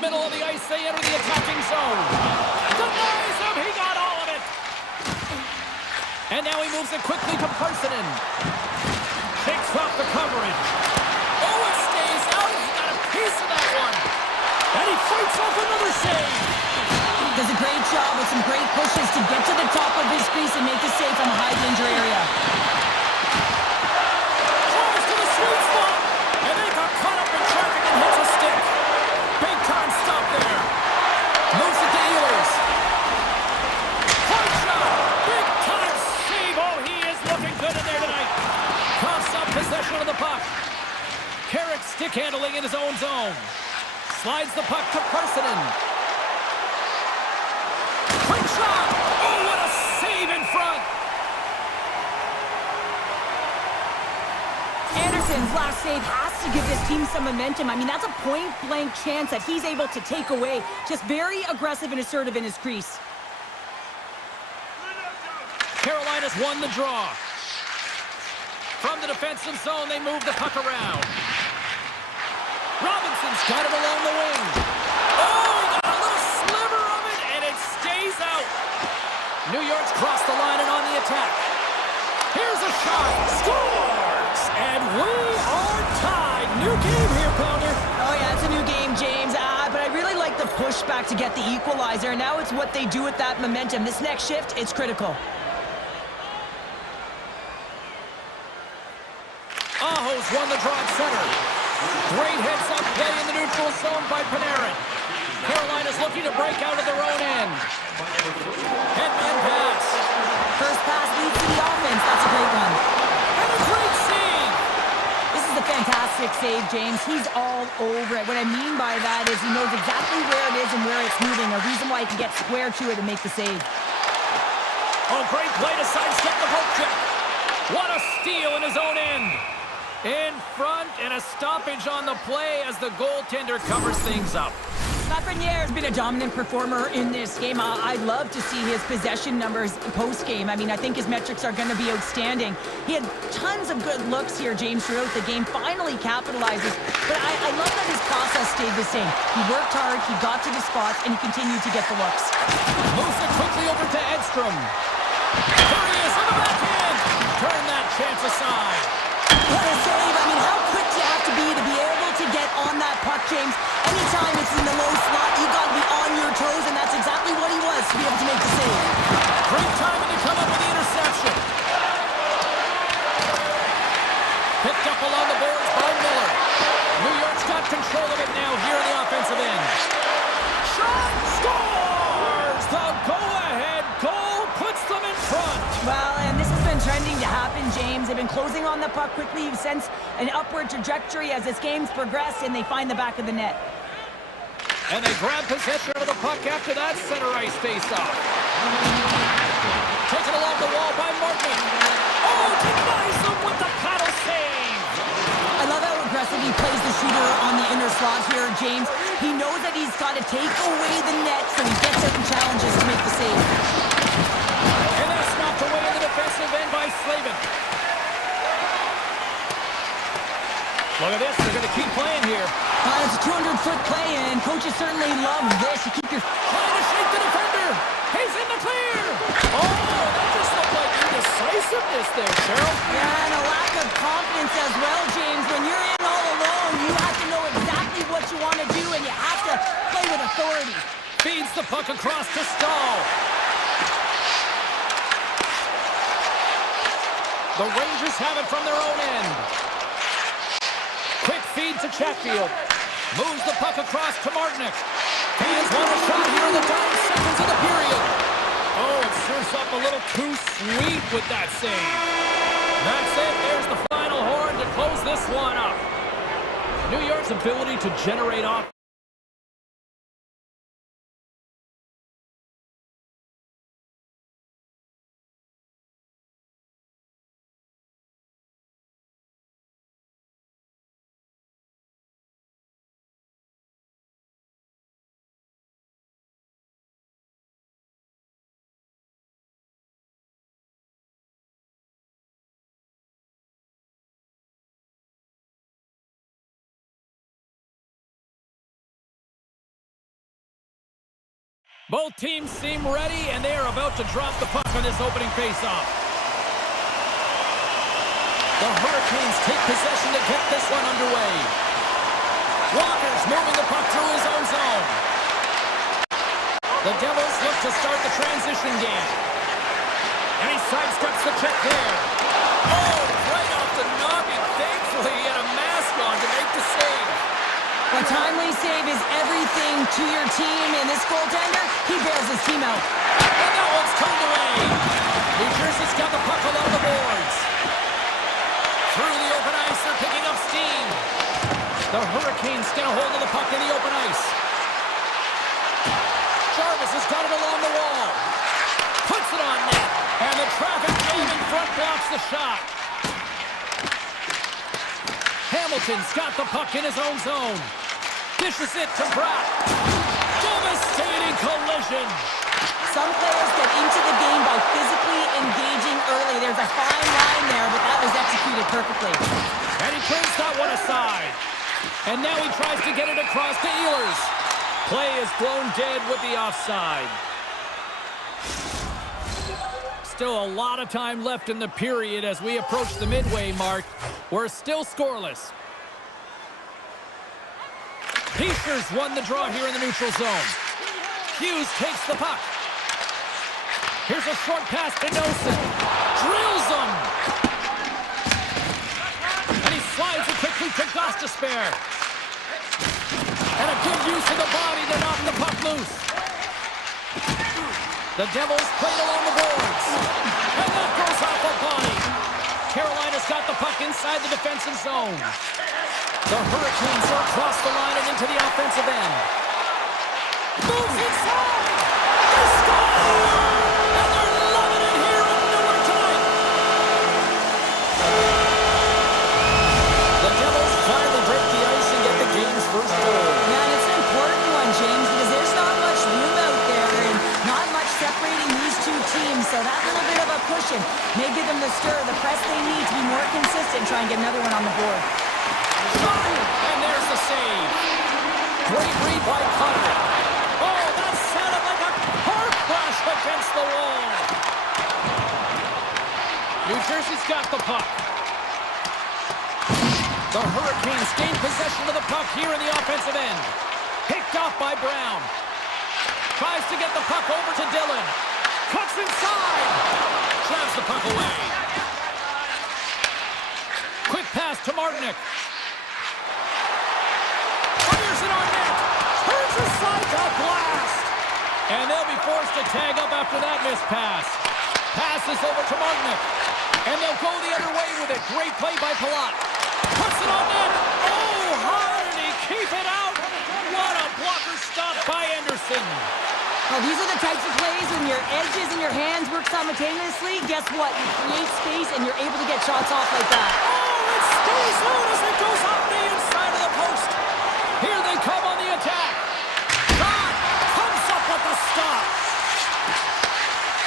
the middle of the ice, they enter the attacking zone. Denies him, he got all of it. And now he moves it quickly to Parsonen. Takes off the coverage. Oh, it stays out. He got a piece of that one. And he fights off another save. Does a great job with some great pushes to get to the top of his crease and make the save from a high danger area. Tries to the sweet spot. And they got caught up in traffic and hits a stick. Big time stop there. Moves it to Ehlers. Hard shot. Big time save. Oh, he is looking good in there tonight. Coughs up possession of the puck. Carrick stick handling in his own zone. Slides the puck to Parsonen. Quick shot! Oh, what a save in front! Anderson's last save has to give this team some momentum. I mean, that's a point-blank chance that he's able to take away. Just very aggressive and assertive in his crease. Carolina's won the draw. From the defensive zone, they move the puck around. Robinson's got it along the wing. Oh, he got a little sliver of it, and it stays out. New York's crossed the line and on the attack. Here's a shot. Scores! And we are tied. New game here, Pounder. Oh, yeah, it's a new game, James. But I really like the pushback to get the equalizer. Now it's what they do with that momentum. This next shift, it's critical. Aho's won the draw at center. Great heads-up play in the neutral zone by Panarin. Carolina's looking to break out of their own end. Headman pass. First pass leads to the offense. That's a great one. And a great save. This is a fantastic save, James. He's all over it. What I mean by that is he knows exactly where it is and where it's moving. A reason why he can get square to it and make the save. Oh, great play to sidestep the poke check. What a steal in his own end. In front, and a stoppage on the play as the goaltender covers things up. Lafreniere has been a dominant performer in this game. I'd love to see his possession numbers post-game. I mean, I think his metrics are going to be outstanding. He had tons of good looks here, James, throughout the game. Finally capitalizes. But I love that his process stayed the same. He worked hard, he got to the spots, and he continued to get the looks. Moves it quickly over to Edstrom. There he is on the backhand. Turn that chance aside. What a save. I mean, how quick do you have to be able to get on that puck, James? Anytime it's in the low slot, you got to be on your toes, and that's exactly what he was to be able to make the save. Great timing to come up with the interception. Picked up along the boards by Miller. New York's got control of it now here in the offensive end. Shot scores! The go-ahead goal puts them in front. Well, and this has been trending to happen, James. They've been closing on the puck quickly. You sense an upward trajectory as this game's progressed, and they find the back of the net. And they grab possession of the puck after that center ice face-off. Taken along the wall by Martin. Oh, denies them with the paddle save. I love how aggressive he plays the shooter on the inner slot here, James. He knows that he's got to take away the net, so he gets out and challenges to make the save. And that's knocked away in the defensive end by Slavin. Look at this, they're going to keep playing here. It's a 200-foot play, and coaches certainly love this. You keep your... Trying to shake the defender. He's in the clear. Oh, that just looked like indecisiveness there, Cheryl. Yeah, and a lack of confidence as well, James. When you're in all alone, you have to know exactly what you want to do, and you have to play with authority. Feeds the puck across to Stahl. The Rangers have it from their own end. Quick feed to Chatfield. Moves the puck across to Martinick. He has won a shot here in the dying seconds of the period. Oh, it serves up a little too sweet with that save. That's it. There's the final horn to close this one up. New York's ability to generate off Both teams seem ready, and they are about to drop the puck on this opening faceoff. The Hurricanes take possession to get this one underway. Walker's moving the puck through his own zone. The Devils look to start the transition game. And he sidesteps the check there. Oh, right off the noggin. Thankfully, he had a mask on to make the save. A timely save is everything to your team, and this goaltender, he bails his team out. And that one's turned away. New Jersey's got the puck along the boards. Through the open ice, they're picking up steam. The Hurricanes get a hold of the puck in the open ice. Jarvis has got it along the wall. Puts it on net. And the traffic jam in front blocks the shot. Hamilton's got the puck in his own zone. Dishes it to Bratt. Devastating collision. Some players get into the game by physically engaging early. There's a fine line there, but that was executed perfectly. And he turns that one aside. And now he tries to get it across to Ehlers. Play is blown dead with the offside. Still a lot of time left in the period as we approach the midway mark. We're still scoreless. Peacher's won the draw here in the neutral zone. Hughes takes the puck. Here's a short pass to Nosen. Drills him. And he slides it quickly to Gostisbehere. And a good use of the body to knock the puck loose. The Devils play it along the boards. And that goes off a body. Carolina's got the puck inside the defensive zone. The Hurricanes are across the line and into the offensive end. Moves inside. They score! And they're loving it here in Newark tonight. The Devils finally break the ice and get the game's first goal. Yeah, and it's an important one, James, because there's not much room out there and not much separating these two teams. So that little bit of a cushion may give them the stir, the press they need to be more consistent, try and get another one on the board. And there's the save. Great read by Cutter. Oh, that sounded like a car crash against the wall. New Jersey's got the puck. The Hurricanes gain possession of the puck here in the offensive end. Picked off by Brown. Tries to get the puck over to Dillon. Cuts inside. Grabs the puck away. Quick pass to Martinic. Fires it on net. Turns aside to blast. And they'll be forced to tag up after that missed pass. Passes over to Martinic. And they'll go the other way with it. Great play by Palat. Puts it on net. Oh, how did he keep it out? What a blocker stop by Anderson. Well, these are the types of plays when your edges and your hands work simultaneously. Guess what? You create space and you're able to get shots off like that. Oh, it stays out as it goes off the inside of the post. Here they come on the attack. Shot comes up with the stop.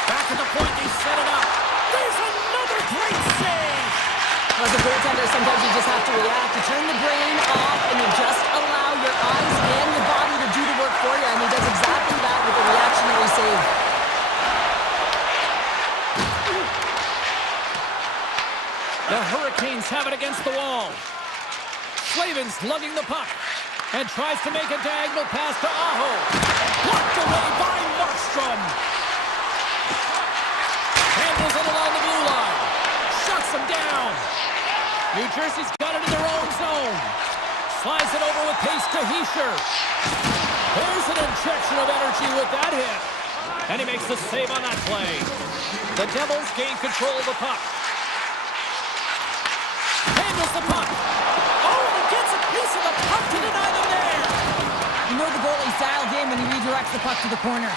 Back at the point, they set it up. There's another great save. As a goaltender, sometimes you just have to react. You turn the brain off and you just allow your eyes and your body to do the work for you. And he does exactly that with a reactionary save. The Hurricanes have it against the wall. Slavin's lugging the puck and tries to make a diagonal pass to Aho. Blocked away by Markstrom. Handles it along the blue line. Shuts him down. New Jersey's got it in their own zone. Slides it over with pace to Hischier. There's an injection of energy with that hit. And he makes the save on that play. The Devils gain control of the puck. Handles the puck. Oh, and he gets a piece of the puck to deny them there. You know the goalie's dialed in when he redirects the puck to the corner.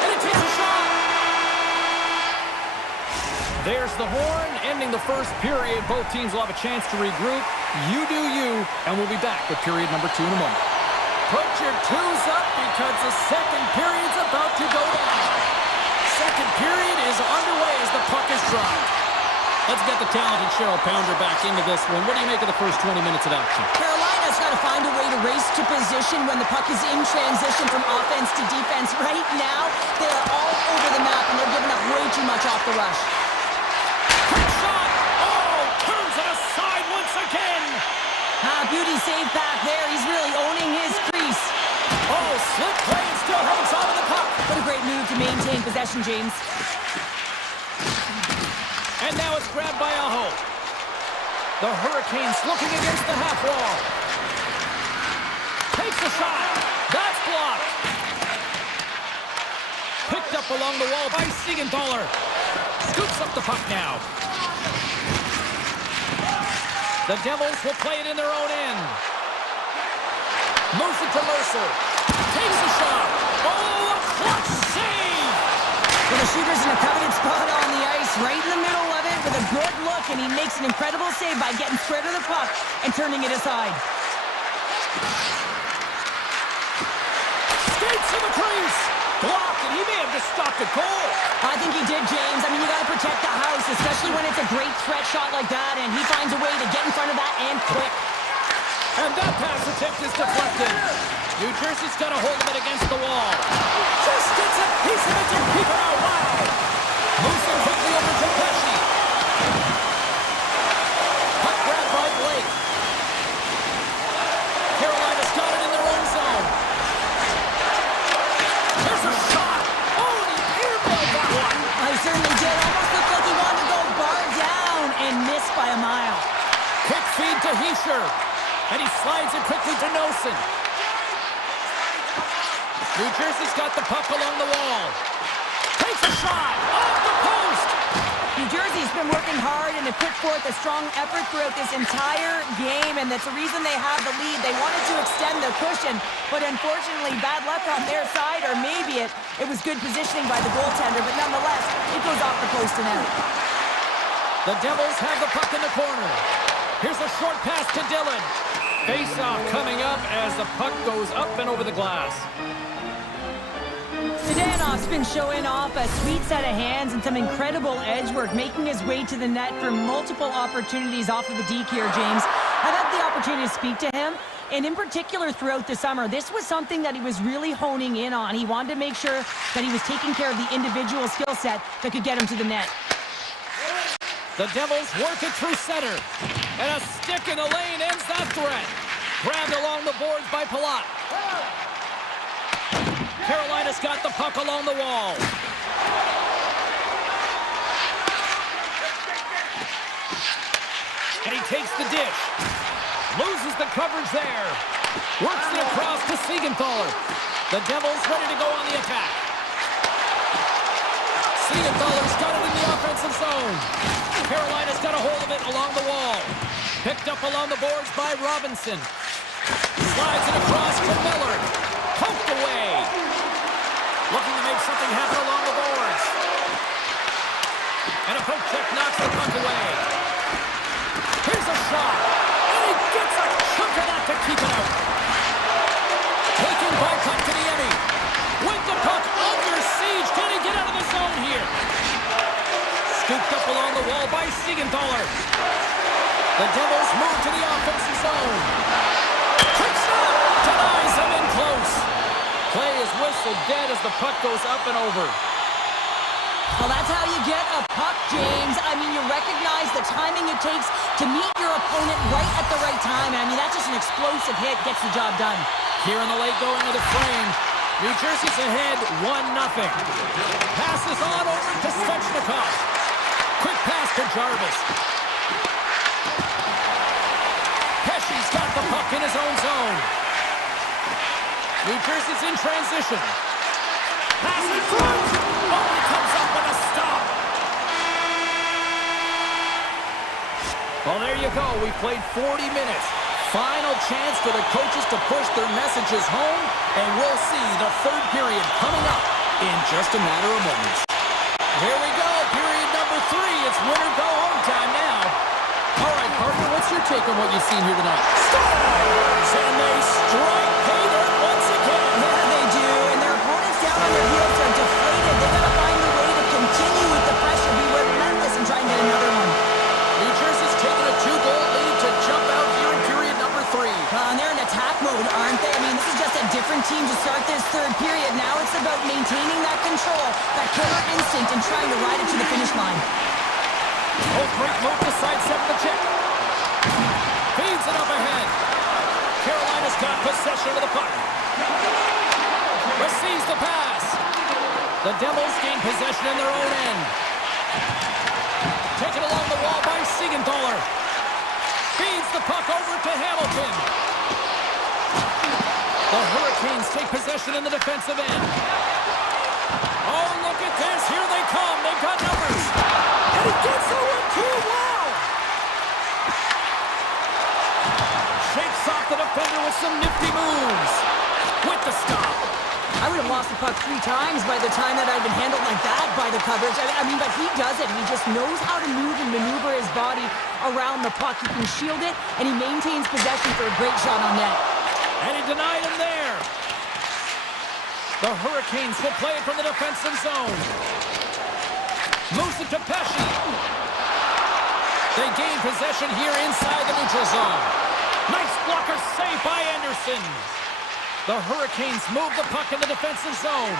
And it takes a shot. There's the horn, ending the first period. Both teams will have a chance to regroup. You do you, and we'll be back with period number 2 in a moment. Put your twos up because the second period's about to go down. Second period is underway as the puck is dropped. Let's get the talented Cheryl Pounder back into this one. What do you make of the first 20 minutes of action? Carolina's got to find a way to race to position when the puck is in transition from offense to defense. Right now, they are all over the map, and they're giving up way too much off the rush. Quick shot! Oh, turns it aside once again! Beauty save back there. He's really owning his crease. Oh, slick play and still hangs on to the puck. What a great move to maintain possession, James. And now it's grabbed by Aho. The Hurricanes looking against the half wall. Takes a shot. That's blocked. Picked up along the wall by Siegenthaler. Scoops up the puck now. The Devils will play it in their own end. Moves it to Mercer. Takes a shot. Oh, a clutch save! Well, the shooter's in a coveted spot on the ice, right in the middle of it, with a good look, and he makes an incredible save by getting square to the puck and turning it aside. Skates to the crease. Blocked, and he may have just stopped a goal. I think he did, James. I mean, you got to protect the house, especially when it's a great threat shot like that, and he finds a way to get in front of that and quick. And that pass attempt is deflected. New Jersey's got a hold of it against the wall. Just gets a piece of it to keep it out. Wow! Moves it quickly over to Pesci. Puck grabbed by Blake. Carolina's got it in their own zone. There's a shot. Oh, and he airmailed that one. I certainly did. Almost looked like he wanted to go bar down and miss by a mile. Quick feed to Hischier. And he slides it quickly to Nosen. New Jersey's got the puck along the wall. Takes a shot off the post. New Jersey's been working hard and have put forth a strong effort throughout this entire game, and that's the reason they have the lead. They wanted to extend the cushion, but unfortunately, bad luck on their side, or maybe it was good positioning by the goaltender, but nonetheless, it goes off the post and out. The Devils have the puck in the corner. Here's a short pass to Dillon. Face-off coming up as the puck goes up and over the glass. Zhdanov's been showing off a sweet set of hands and some incredible edge work, making his way to the net for multiple opportunities off of the deke here, James. I've had the opportunity to speak to him, and in particular throughout the summer, this was something that he was really honing in on. He wanted to make sure that he was taking care of the individual skill set that could get him to the net. The Devils work it through center. And a stick in the lane ends that threat. Grabbed along the boards by Palat. Carolina's got the puck along the wall. And he takes the dish. Loses the coverage there. Works it across to Siegenthaler. The Devils ready to go on the attack. Siegenthaler's got it in the offensive zone. Carolina's got a hold of it along the wall. Picked up along the boards by Robinson. Slides it across to Miller. Poked away. Looking to make something happen along the boards. And a poke check knocks the puck away. Here's a shot. And he gets a chunk of that to keep it out. Taken by Kotkaniemi. With the puck under siege. Can he get out of the zone here? Scooped up along the wall by Siegenthaler. The Devils move to the offensive zone. Quick shot! Denies him in close. Play is whistled dead as the puck goes up and over. Well, that's how you get a puck, James. I mean, you recognize the timing it takes to meet your opponent right at the right time. And I mean, that's just an explosive hit, gets the job done. Here in the late going of the frame, New Jersey's ahead 1-0. Passes on over to Svechnikov. Quick pass to Jarvis. Pesci's got the puck in his own zone. New Jersey's in transition. Pass in front. Oh, he comes up with a stop. Well, there you go. We played 40 minutes. Final chance for the coaches to push their messages home, and we'll see the third period coming up in just a matter of moments. Here we go, period number 3. It's win or go home time now. All right, partner, what's your take on what you've seen here tonight? Stars, and they strike pay dirt once again. Yeah, they do, and their opponents down on their heels are deflated. They got to find a way to continue with the pressure, be relentless, and try and get another one. And they're in attack mode, aren't they? I mean, this is just a different team to start this third period. Now it's about maintaining that control, that killer instinct, and trying to ride it to the finish line. Oh, great move to sidestep the check. Feeds it up ahead. Carolina's got possession of the puck. Receives the pass. The Devils gain possession in their own end. Taken along the wall by Siegenthaler. Feeds the puck over to Hamilton. The Hurricanes take possession in the defensive end. Oh, look at this. Here they come. They've got numbers. And he gets the 1-2. Wow! Shakes off the defender with some nifty moves. With the stop. I would have lost the puck 3 times by the time that I'd been handled like that by the coverage. I mean, but he does it. He just knows how to move and maneuver his body around the puck. He can shield it, and he maintains possession for a great shot on net. And he denied him there. The Hurricanes will play it from the defensive zone. Moves it to Pesci. They gain possession here inside the neutral zone. Nice blocker save by Anderson. The Hurricanes move the puck in the defensive zone.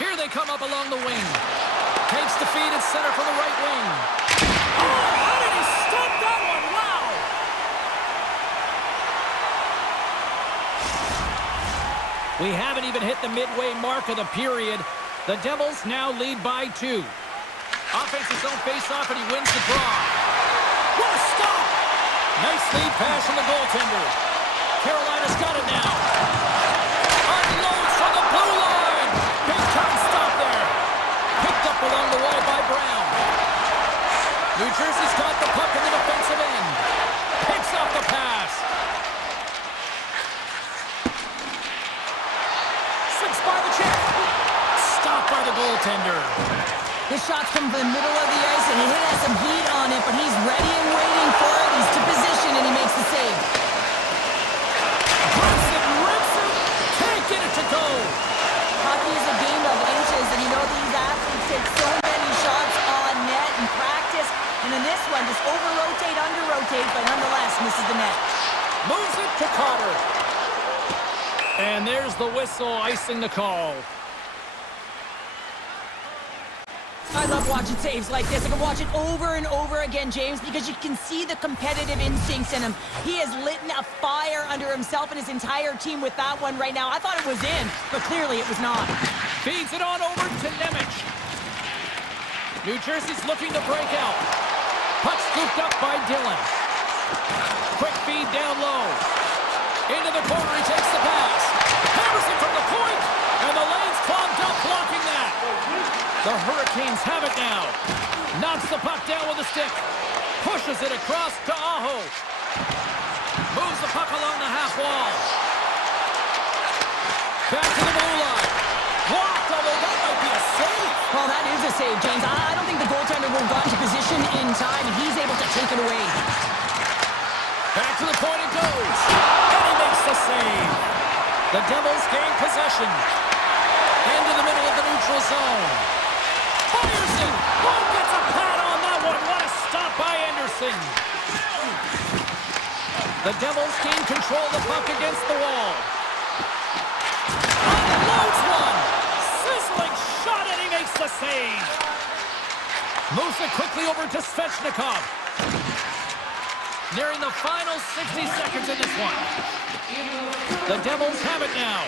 Here they come up along the wing. Takes the feed at center from the right wing. Oh, how did he stop that one? Wow! We haven't even hit the midway mark of the period. The Devils now lead by 2. Offensive zone face-off, and he wins the draw. What a stop! Nice lead pass from the goaltender. Carolina's got it now. Unloads from the blue line. Big time stop there. Picked up along the wall by Brown. New Jersey's got the puck in the defensive end. Picks up the pass. 6 by the check. Stopped by the goaltender. His shots come from the middle of the ice, and he has some heat on it, but he's ready and waiting for it. He's to position, and he makes the save. To go. Hockey is a game of inches, and you know these athletes take so many shots on net in practice, and in this one, just over-rotate, under-rotate, but nonetheless misses the net. Moves it to Carter. And there's the whistle icing the call. I love watching saves like this. I can watch it over and over again, James, because you can see the competitive instincts in him. He has lit a fire under himself and his entire team with that one right now. I thought it was in, but clearly it was not. Feeds it on over to Nemec. New Jersey's looking to break out. Puck scooped up by Dillon. Quick feed down low. Into the corner, he takes the pass. Hammers it from the point, and the lane's clogged up, blocking that. The Hurricanes have it now. Knocks the puck down with a stick. Pushes it across to Aho. Moves the puck along the half wall. Back to the blue line. Blocked, although that might be a save. Well, that is a save, James. I don't think the goaltender would have gotten to position in time, and he's able to take it away. Back to the point it goes. And he makes the save. The Devils gain possession. Into the middle of the neutral zone. Fires it! Oh, gets a pad on that one. What a stop by Anderson. The Devils gain control of the puck against the wall. Unloads one. Sizzling shot, and he makes the save. Moves it quickly over to Svechnikov. Nearing the final 60 seconds in this one. The Devils have it now.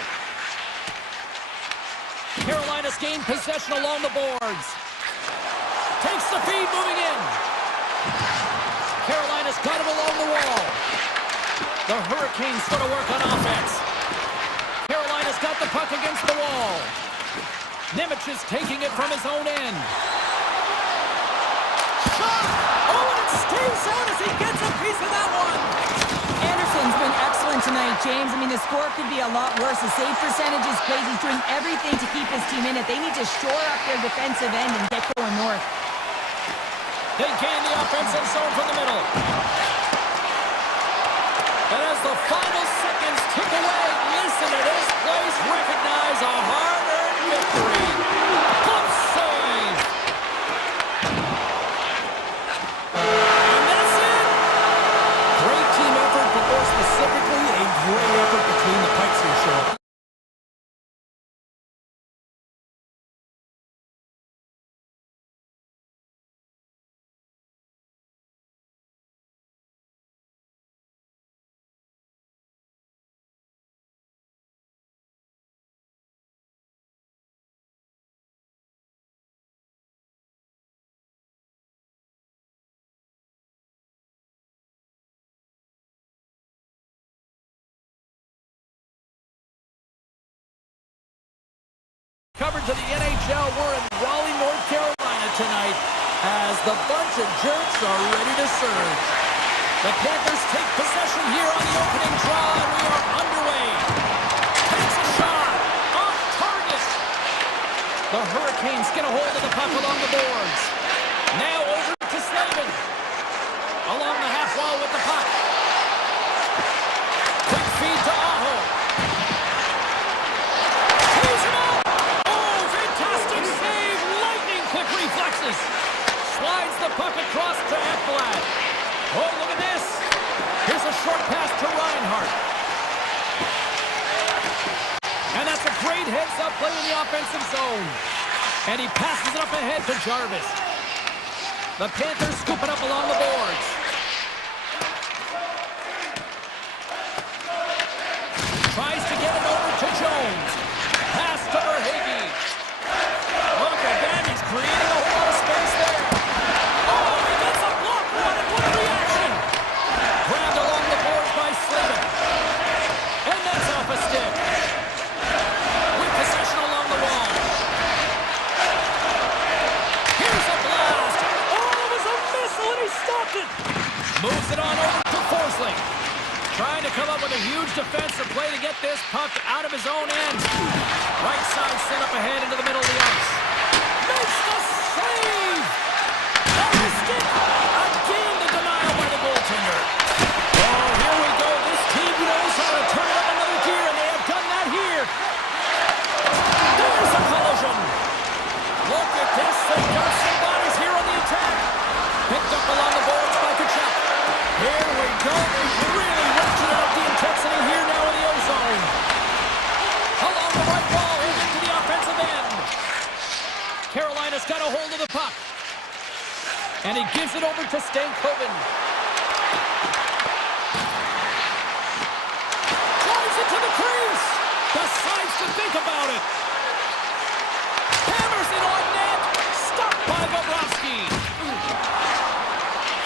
Carolina's gained possession along the boards. Takes the feed, moving in. Carolina's got him along the wall. The Hurricanes going to work on offense. Carolina's got the puck against the wall. Nemec is taking it from his own end. Shot! Oh, and it stays out as he gets a piece of that one. Anderson's been excellent tonight, James. I mean, the score could be a lot worse. The save percentage is crazy. He's doing everything to keep his team in it. They need to shore up their defensive end and get going north. They gain the offensive zone from the middle. And as the final seconds tick away, listen to this place recognize a hard-earned victory. Glove save. And that's it. Great team effort, but more specific. Coverage of the NHL. We're in Raleigh, North Carolina tonight as the bunch of jerks are ready to surge. The Panthers take possession here on the opening draw, and we are underway. Takes a shot. Off target. The Hurricanes get a hold of the puck along the boards. Now over to Slavin. Along the half wall with the puck. Quick feed to Aho. He's him out. Oh, fantastic save. Lightning quick reflexes. Slides the puck across to Ekblad. Oh, look at this. Here's a short pass to Reinhart. And that's a great heads-up play in the offensive zone. And he passes it up ahead to Jarvis. The Panthers scoop it up along the boards. Tries to get it over to Jones. Pass to Verhaeghe. Look at that. He's creating a whole lot of space there. Oh, he gets a block. What a reaction. Grabbed along the boards by Slavin. And that's off a stick. With possession along the wall. Here's a blast. Oh, it was a missile and he stopped it. Moves it on over to Forsling. Trying to come up with a huge defensive play to get this puck out of his own end. Right side set up ahead into the middle of the ice. Makes the save! On the stick! Again the denial by the goaltender. Oh, here we go. This team knows how to turn up another gear, and they have done that here. There's a collision. Look at this. They've got some bodies here on the attack. Picked up along the boards by Kachuk. Here we go. They've really ratcheted up the intensity here now in the O-zone. Along the right wall, into the offensive end. Carolina's got a hold of the puck. And he gives it over to Stankoven. Drives it to the crease. Decides to think about it. Hammers it on net. Stopped by Bobrovsky.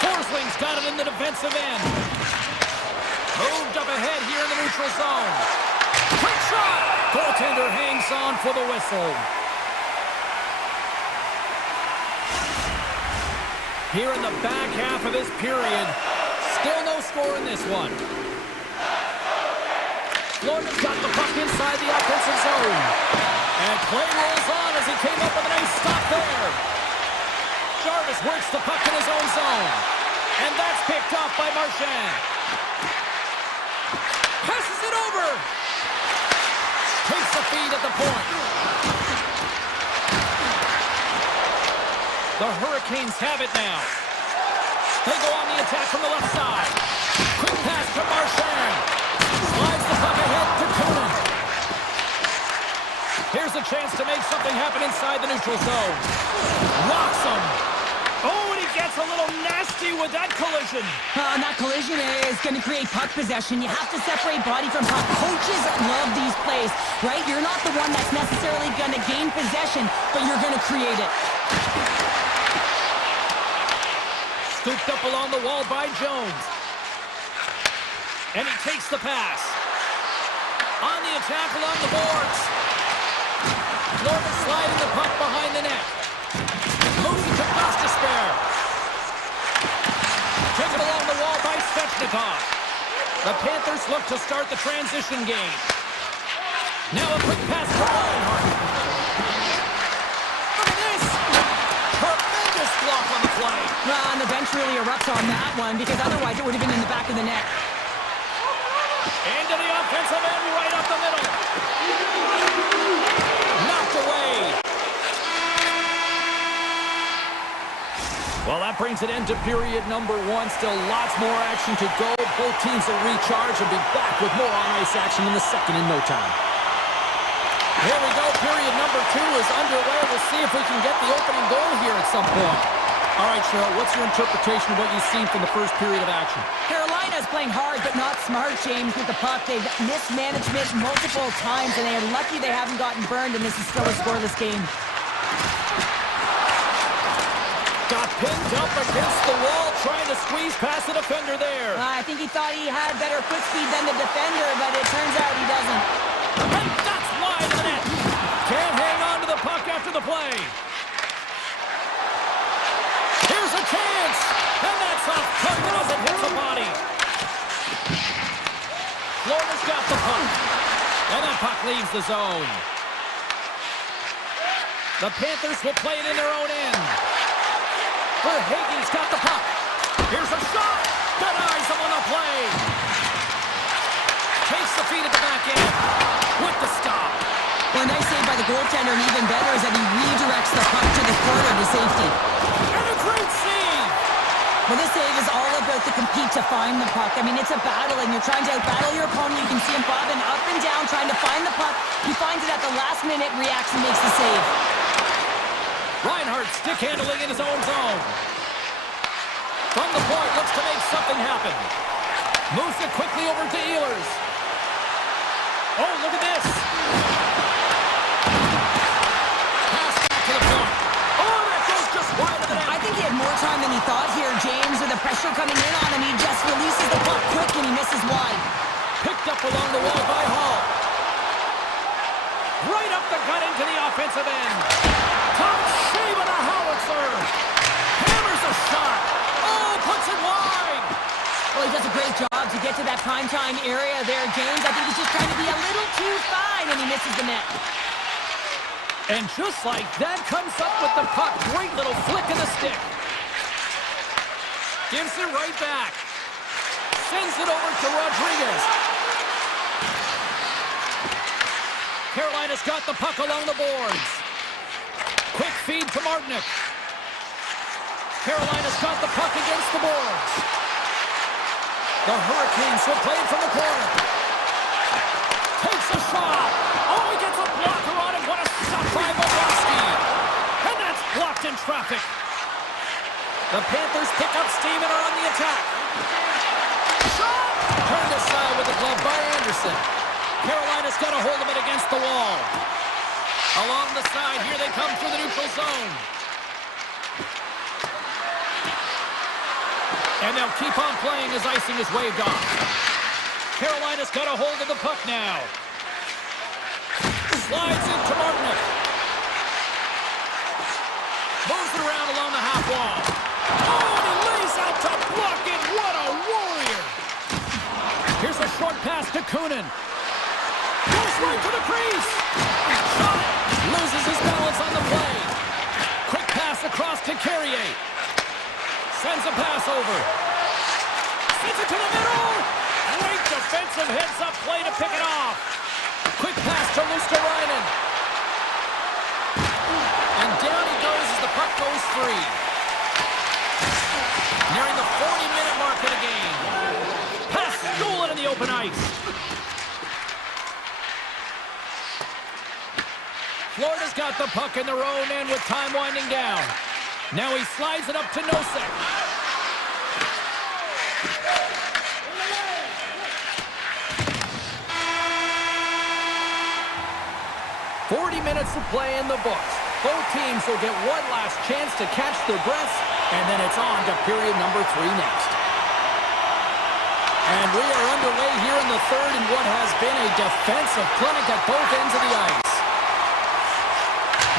Forsling's got it in the defensive end. Moved up ahead here in the neutral zone. Quick shot! Goaltender hangs on for the whistle. Here in the back half of this period, still no score in this one. Florida's got the puck inside the offensive zone. And play rolls on as he came up with a nice stop there. Jarvis works the puck in his own zone. And that's picked off by Marchand. Passes it over. Takes the feed at the point. The Hurricanes have it now. They go on the attack from the left side. Quick pass to Marchand. Slides the puck ahead to Kunin. Here's a chance to make something happen inside the neutral zone. Rocks him. Oh, and he gets a little nasty with that collision. And that collision is going to create puck possession. You have to separate body from puck. Coaches love these plays, right? You're not the one that's necessarily going to gain possession, but you're going to create it. Scooped up along the wall by Jones. And he takes the pass. On the attack along the boards. Florida sliding the puck behind the net. Moves it to Gostisbehere. Taken along the wall by Svechnikov. The Panthers look to start the transition game. Now a quick pass to Reinhart. Look at this! Tremendous block on the play. And the bench really erupts on that one because otherwise it would have been in the back of the net. Into the offensive end, right up the middle. Knocked away. Well, that brings an end to period number one. Still lots more action to go. Both teams will recharge and be back with more on-ice action in the second in no time. Here we go. Period number two is underway. We'll see if we can get the opening goal here at some point. All right, Cheryl, what's your interpretation of what you've seen from the first period of action? Carolina's playing hard but not smart, James, with the puck. They've mismanagement multiple times, and they are lucky they haven't gotten burned, and this is still a scoreless game. Got pinned up against the wall, trying to squeeze past the defender there. I think he thought he had better foot speed than the defender, but it turns out he doesn't. And that's wide of the net. Can't hang on to the puck after the play. Here's a chance. And that's off target as it hits the body. Florida's got the puck. And that puck leaves the zone. The Panthers will play it in their own end. Verhaeghe's got the puck. Here's a shot. Denies him on the play. Takes the feed at the back end. With the stop. Well, a nice save by the goaltender, and even better is that he redirects the puck to the corner to safety. And a great save. Well, this save is all about the compete to find the puck. I mean, it's a battle, and you're trying to outbattle your opponent. You can see him bobbing up and down, trying to find the puck. He finds it at the last minute, reacts, and makes the save. Reinhardt stick handling in his own zone. From the point, looks to make something happen. Moves it quickly over to Ehlers. Oh, look at this. Pass back to the point. Oh, that goes just wide of the net. I think he had more time than he thought here, James, with the pressure coming in on him. He just releases the puck quick, and he misses wide. Picked up along the wall by Hall. Right up the gut into the offensive end. Top shave of the howitzer. Hammers a shot. Oh, puts it wide. Well, he does a great job to get to that primetime area there, James. I think he's just trying to be a little too fine, and he misses the net. And just like that, comes up with the puck. Great little flick of the stick. Gives it right back. Sends it over to Rodriguez. Carolina's got the puck along the boards. Quick feed to Martinic. Carolina's got the puck against the boards. The Hurricanes will play it from the corner. Takes a shot. Oh, he gets a blocker on it. What a shot by Bobrovsky. And that's blocked in traffic. The Panthers pick up steam and are on the attack. Shot! Turned aside with the glove by Anderson. Carolina's got a hold of it against the wall. Along the side, here they come through the neutral zone. And they'll keep on playing as icing is waved off. Carolina's got a hold of the puck now. Slides into Martinic. Moves it around along the half wall. Oh, and he lays out to block it. What a warrior. Here's a short pass to Kunin. Goes right to the crease. Shot it. Loses his balance on the play. Quick pass across to Carrier. Sends a pass over. Sends it to the middle. Great defensive heads-up play to pick it off. Quick pass to Luosterainen. And down he goes as the puck goes free. Nearing the 40-minute mark of the game. Pass stolen in the open ice. Florida's got the puck in their own end with time winding down. Now he slides it up to Nosek. 40 minutes of play in the books. Both teams will get one last chance to catch their breaths, and then it's on to period number 3 next. And we are underway here in the third in what has been a defensive clinic at both ends of the ice.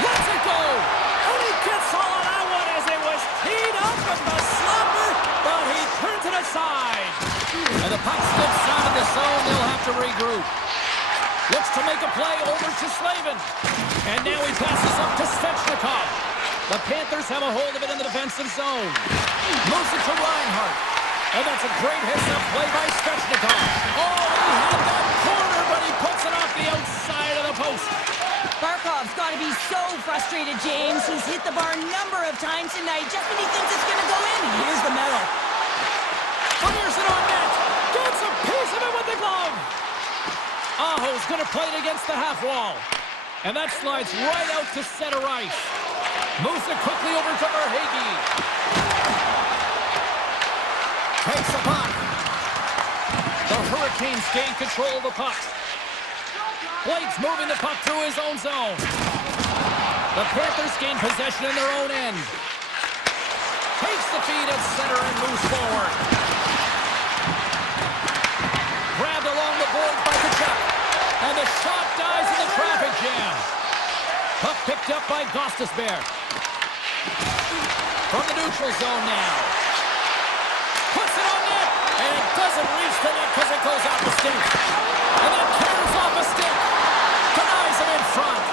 Lets it go! And he gets all of that one as it was teed up with the slapper, but he turns it aside. And the puck slips out of the zone. They'll have to regroup. Looks to make a play over to Slavin. And now he passes up to Svechnikov. The Panthers have a hold of it in the defensive zone. Moves it to Reinhardt. And that's a great heads-up play by Svechnikov. Oh, he had that corner, but he puts it off the outside of the post. Barkov's got to be so frustrated, James. He's hit the bar a number of times tonight just when he thinks it's going to go in. Here's the medal. Fires it on net. Gets a piece of it with the glove. Aho's going to play it against the half wall. And that slides right out to center ice. Moves it quickly over to Verhaeghe. Takes the puck. The Hurricanes gain control of the puck. Blake's moving the puck through his own zone. The Panthers gain possession in their own end. Takes the feed at center and moves forward. Grabbed along the boards by Kachuk. And the shot dies in the traffic jam. Puck picked up by Gostisbehere. From the neutral zone now. Puts it on net, and it doesn't reach the net because it goes off the stick. And then counters off a stick. Denies him in front.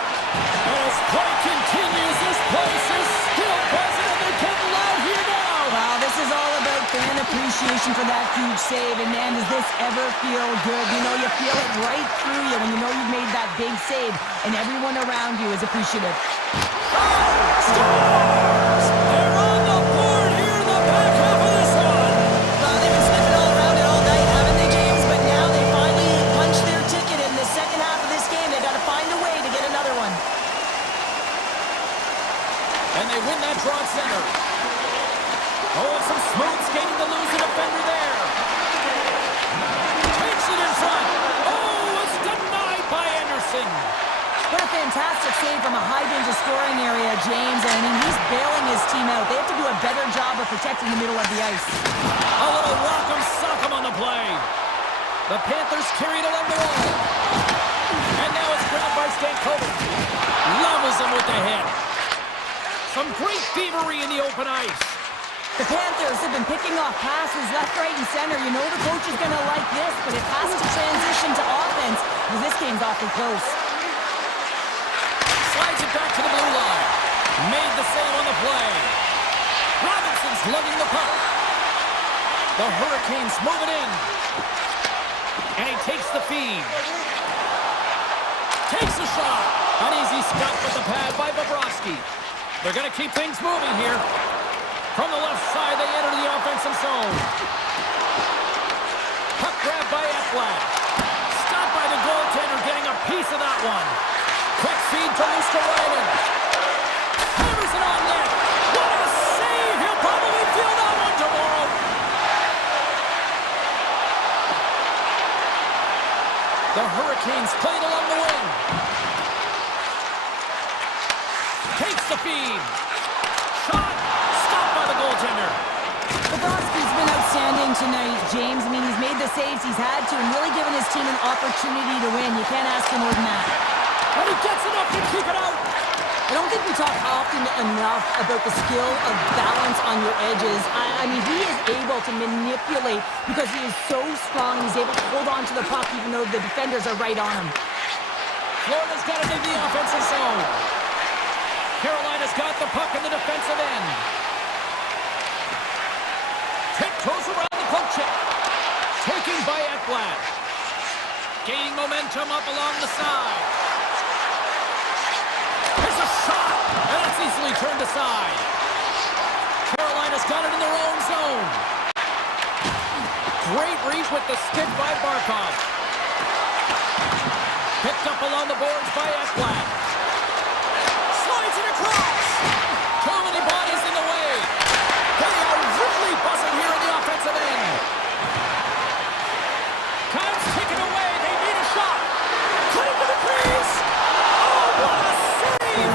And as play continues, this place is still buzzing, and they're getting loud here now. Wow, this is all about fan appreciation for that huge save. And man, does this ever feel good? You know, you feel it right through you when you know you've made that big save, and everyone around you is appreciative. Stars! They're on the board here in the back half of this one. Well, they've been sniffing all around it all night, haven't they, James? But now they finally punched their ticket in the second half of this game. They've got to find a way to get another one. And they win that draw at center. Oh, and some smooth skating to lose the defender there. Takes it in front. Oh, it's denied by Anderson. What a fantastic save from a high-danger scoring area, James. I mean, he's bailing his team out. They have to do a better job of protecting the middle of the ice. A little rock'em sock'em on the play. The Panthers carried along the wall. And now it's grabbed by Stankovic. Levels him with the hit. Some great thievery in the open ice. The Panthers have been picking off passes left, right, and center. You know the coach is going to like this, but it has to transition to offense because this game's awfully close. Slides it back to the blue line. Made the save on the play. Robinson's lugging the puck. The Hurricanes move it in. And he takes the feed. Takes a shot. An easy stop with the pad by Bobrovsky. They're going to keep things moving here. From the left side, they enter the offensive zone. Puck grab by Ekblad. Stopped by the goaltender, getting a piece of that one. Quick feed to Luskarainen. Hammers it on net. What a save! He'll probably feel that one tomorrow. The Hurricanes played along the wing. Takes the feed. Shot. Stopped by the goaltender. Bobrovsky's been outstanding tonight, James. I mean, he's made the saves he's had to and really given his team an opportunity to win. You can't ask for more than that. And he gets enough to keep it out. I don't think we talk often enough about the skill of balance on your edges. I mean, he is able to manipulate because he is so strong. He's able to hold on to the puck even though the defenders are right on him. Florida's got it in the offensive zone. Carolina's got the puck in the defensive end. Tiptoes around the poke check. Taken by Ekblad. Gaining momentum up along the side. There's a shot, and that's easily turned aside. Carolina's got it in their own zone. Great reach with the stick by Barkov. Picked up along the boards by Ekblad. Slides it across. Too many bodies in the way. They are really buzzing here in the offensive end. Time's ticking away. They need a shot. Cutting to the crease. Oh, what a save!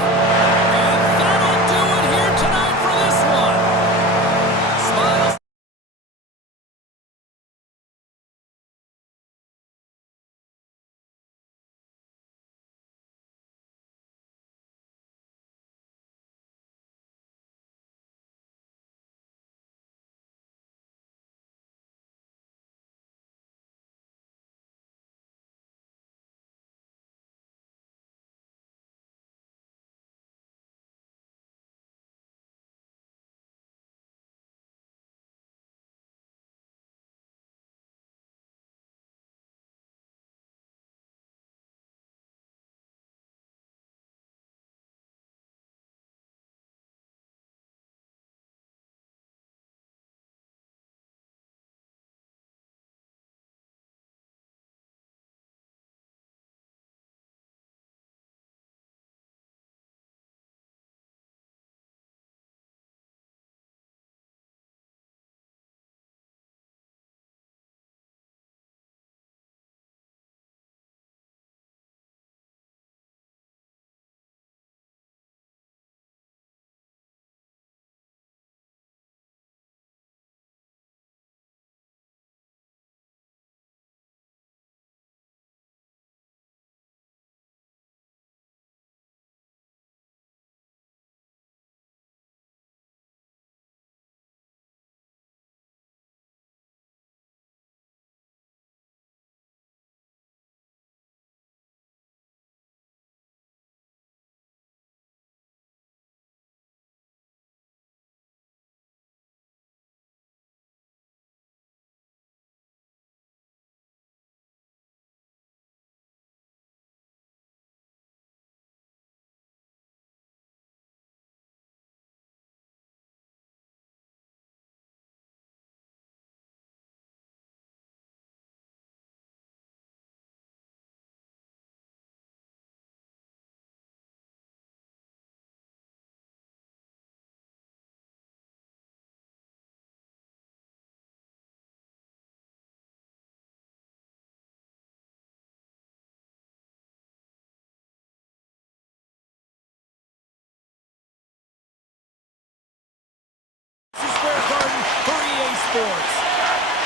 sports.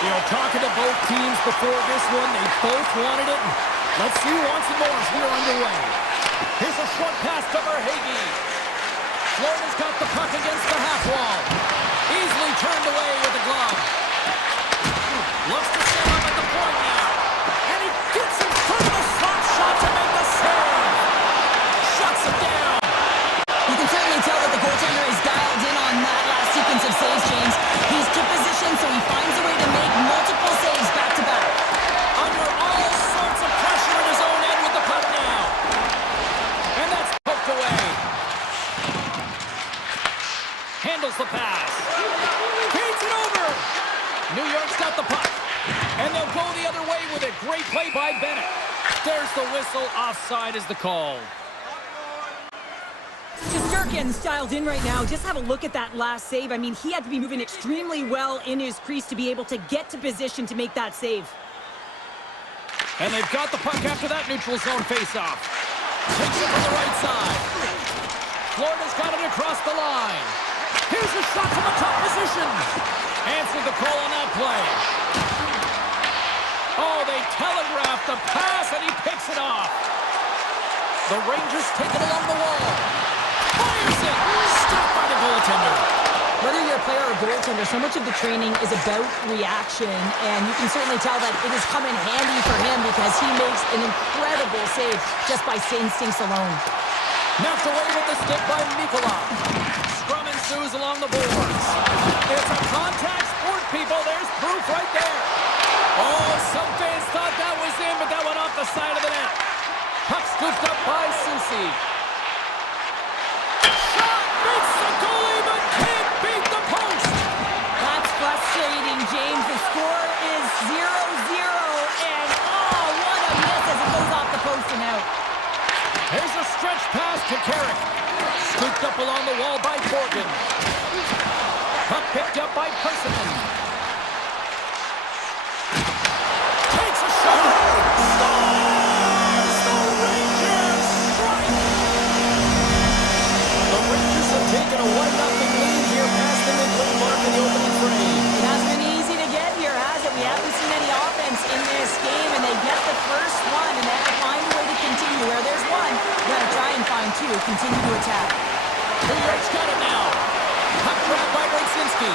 You know, talking to both teams before this one, they both wanted it. Let's see who wants it more as we are underway. Here's a short pass to Verhaeghe. Florida's got the puck against the half wall. Easily turned away with the glove. Looks to set up at the point now. And he gets in front of the slot shot to make the save. Shuts it down. You can certainly tell that the goaltender is dialed in on that last sequence of saves, James. He's kept position, so he finds a way to make multiple saves back-to-back. Under all sorts of pressure in his own end with the puck now. And that's poked away. Handles the pass. Feeds it over. New York's got the puck. And they'll go the other way with it. Great play by Bennett. There's the whistle. Offside is the call. Shesterkin's dialed in right now. Just have a look at that last save. I mean, he had to be moving extremely well in his crease to be able to get to position to make that save. And they've got the puck after that neutral zone face-off. Takes it from the right side. Florida's got it across the line. Here's a shot from the top position. Answered the call on that play. Oh, they telegraphed the pass, and he picks it off. The Rangers take it along the wall. Fires it! Stopped by the goaltender. Whether you're a player or a goaltender, so much of the training is about reaction, and you can certainly tell that it has come in handy for him because he makes an incredible save just by instincts alone. Knocked away with the stick by Nikolov. Scrum ensues along the boards. It's a contact sport, people. There's proof right there. Oh, some fans thought that was in, but that went off the side of the net. Puck scooped up by Susi. Shot beats the goalie, but can't beat the post. That's frustrating, James. The score is 0-0, and oh, what a miss as it goes off the post and out. Here's a stretch pass to Carrick. Scooped up along the wall by Forgan. Puck picked up by Persimmon. Takes a shot. Scores! The Rangers strike! The Rangers have taken a 1-0 lead here past the midway mark in the opening frame. It hasn't been easy to get here, has it? We haven't seen any offense in this game, and they get the first one, and they have to find a way to continue. Where there's one, you got to try and find two. Continue to attack. New York's got it now. Puck grabbed by Raysinski.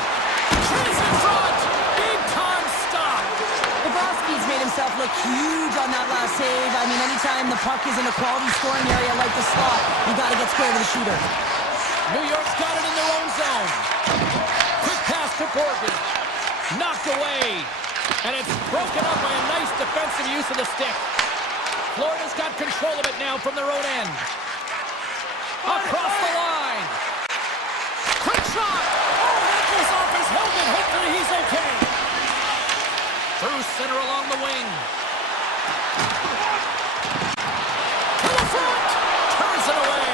Chase in front. Big time stop. Bobrovsky's made himself look huge on that last save. I mean, anytime the puck is in a quality scoring area like the slot, you got to get square to the shooter. New York's got it in their own zone. Quick pass to Borgen. Knocked away. And it's broken up by a nice defensive use of the stick. Florida's got control of it now from their own end. Across the line. Quick shot. Oh, that goes off his helmet. Hopefully he's okay. Through center along the wing. To the front. Turns it away.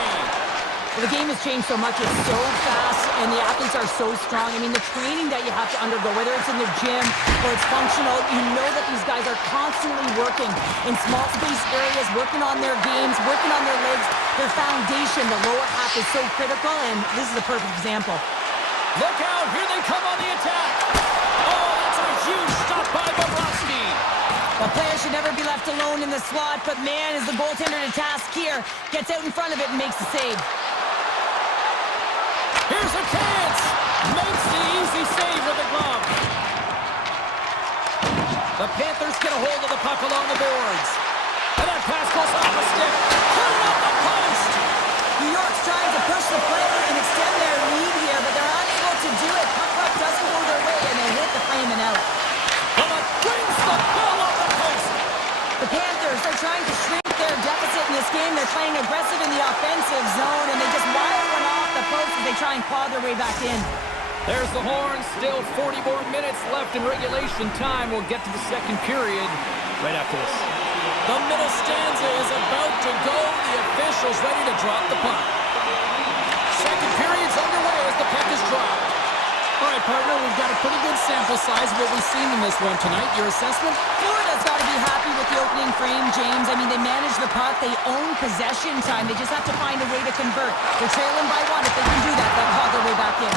Well, the game has changed so much. It's so fast, and the athletes are so strong. I mean, the training that you have to undergo, whether it's in the gym or it's functional, you know that these guys are constantly working in small space areas, working on their games, working on their legs. Their foundation, the lower half, is so critical, and this is a perfect example. Look out. Here they come on the attack. Oh, that's a huge stop by Bobrovsky. The player should never be left alone in the slot, but man, is the goaltender to task here. Gets out in front of it and makes the save. Here's a chance. Makes the easy save with the glove. The Panthers get a hold of the puck along the boards. And that pass goes off the stick. Put it off the post. New York's trying to push the player and extend their lead here, but they're unable to do it. Puck doesn't go their way, and they hit the frame and out. But it brings the ball off the post. The Panthers, they're trying to shrink their deficit in this game. They're playing aggressive in the offensive zone, and they just wire one off the post as they try and claw their way back in. There's the horn. Still 40 more minutes left in regulation time. We'll get to the second period right after this. The middle stanza is about to go. The officials ready to drop the puck. Second period's underway as the puck is dropped. All right, partner, we've got a pretty good sample size of what we've seen in this one tonight. Your assessment? Florida's got to be happy with the opening frame, James. I mean, they manage the puck. They own possession time. They just have to find a way to convert. They're trailing by one. If they can do that, they'll claw their way back in.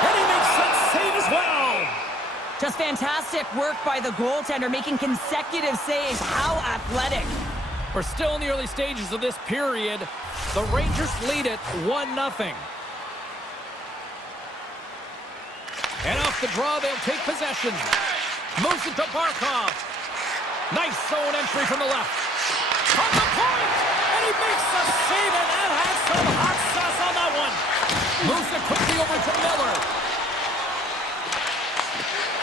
And he makes that save as well. Just fantastic work by the goaltender, making consecutive saves. How athletic. We're still in the early stages of this period. The Rangers lead it 1-0. And off the draw, they'll take possession. Moves it to Barkov. Nice zone entry from the left. On the point! And he makes the save, and that has some hot sauce on that one. Moves it quickly over to Miller.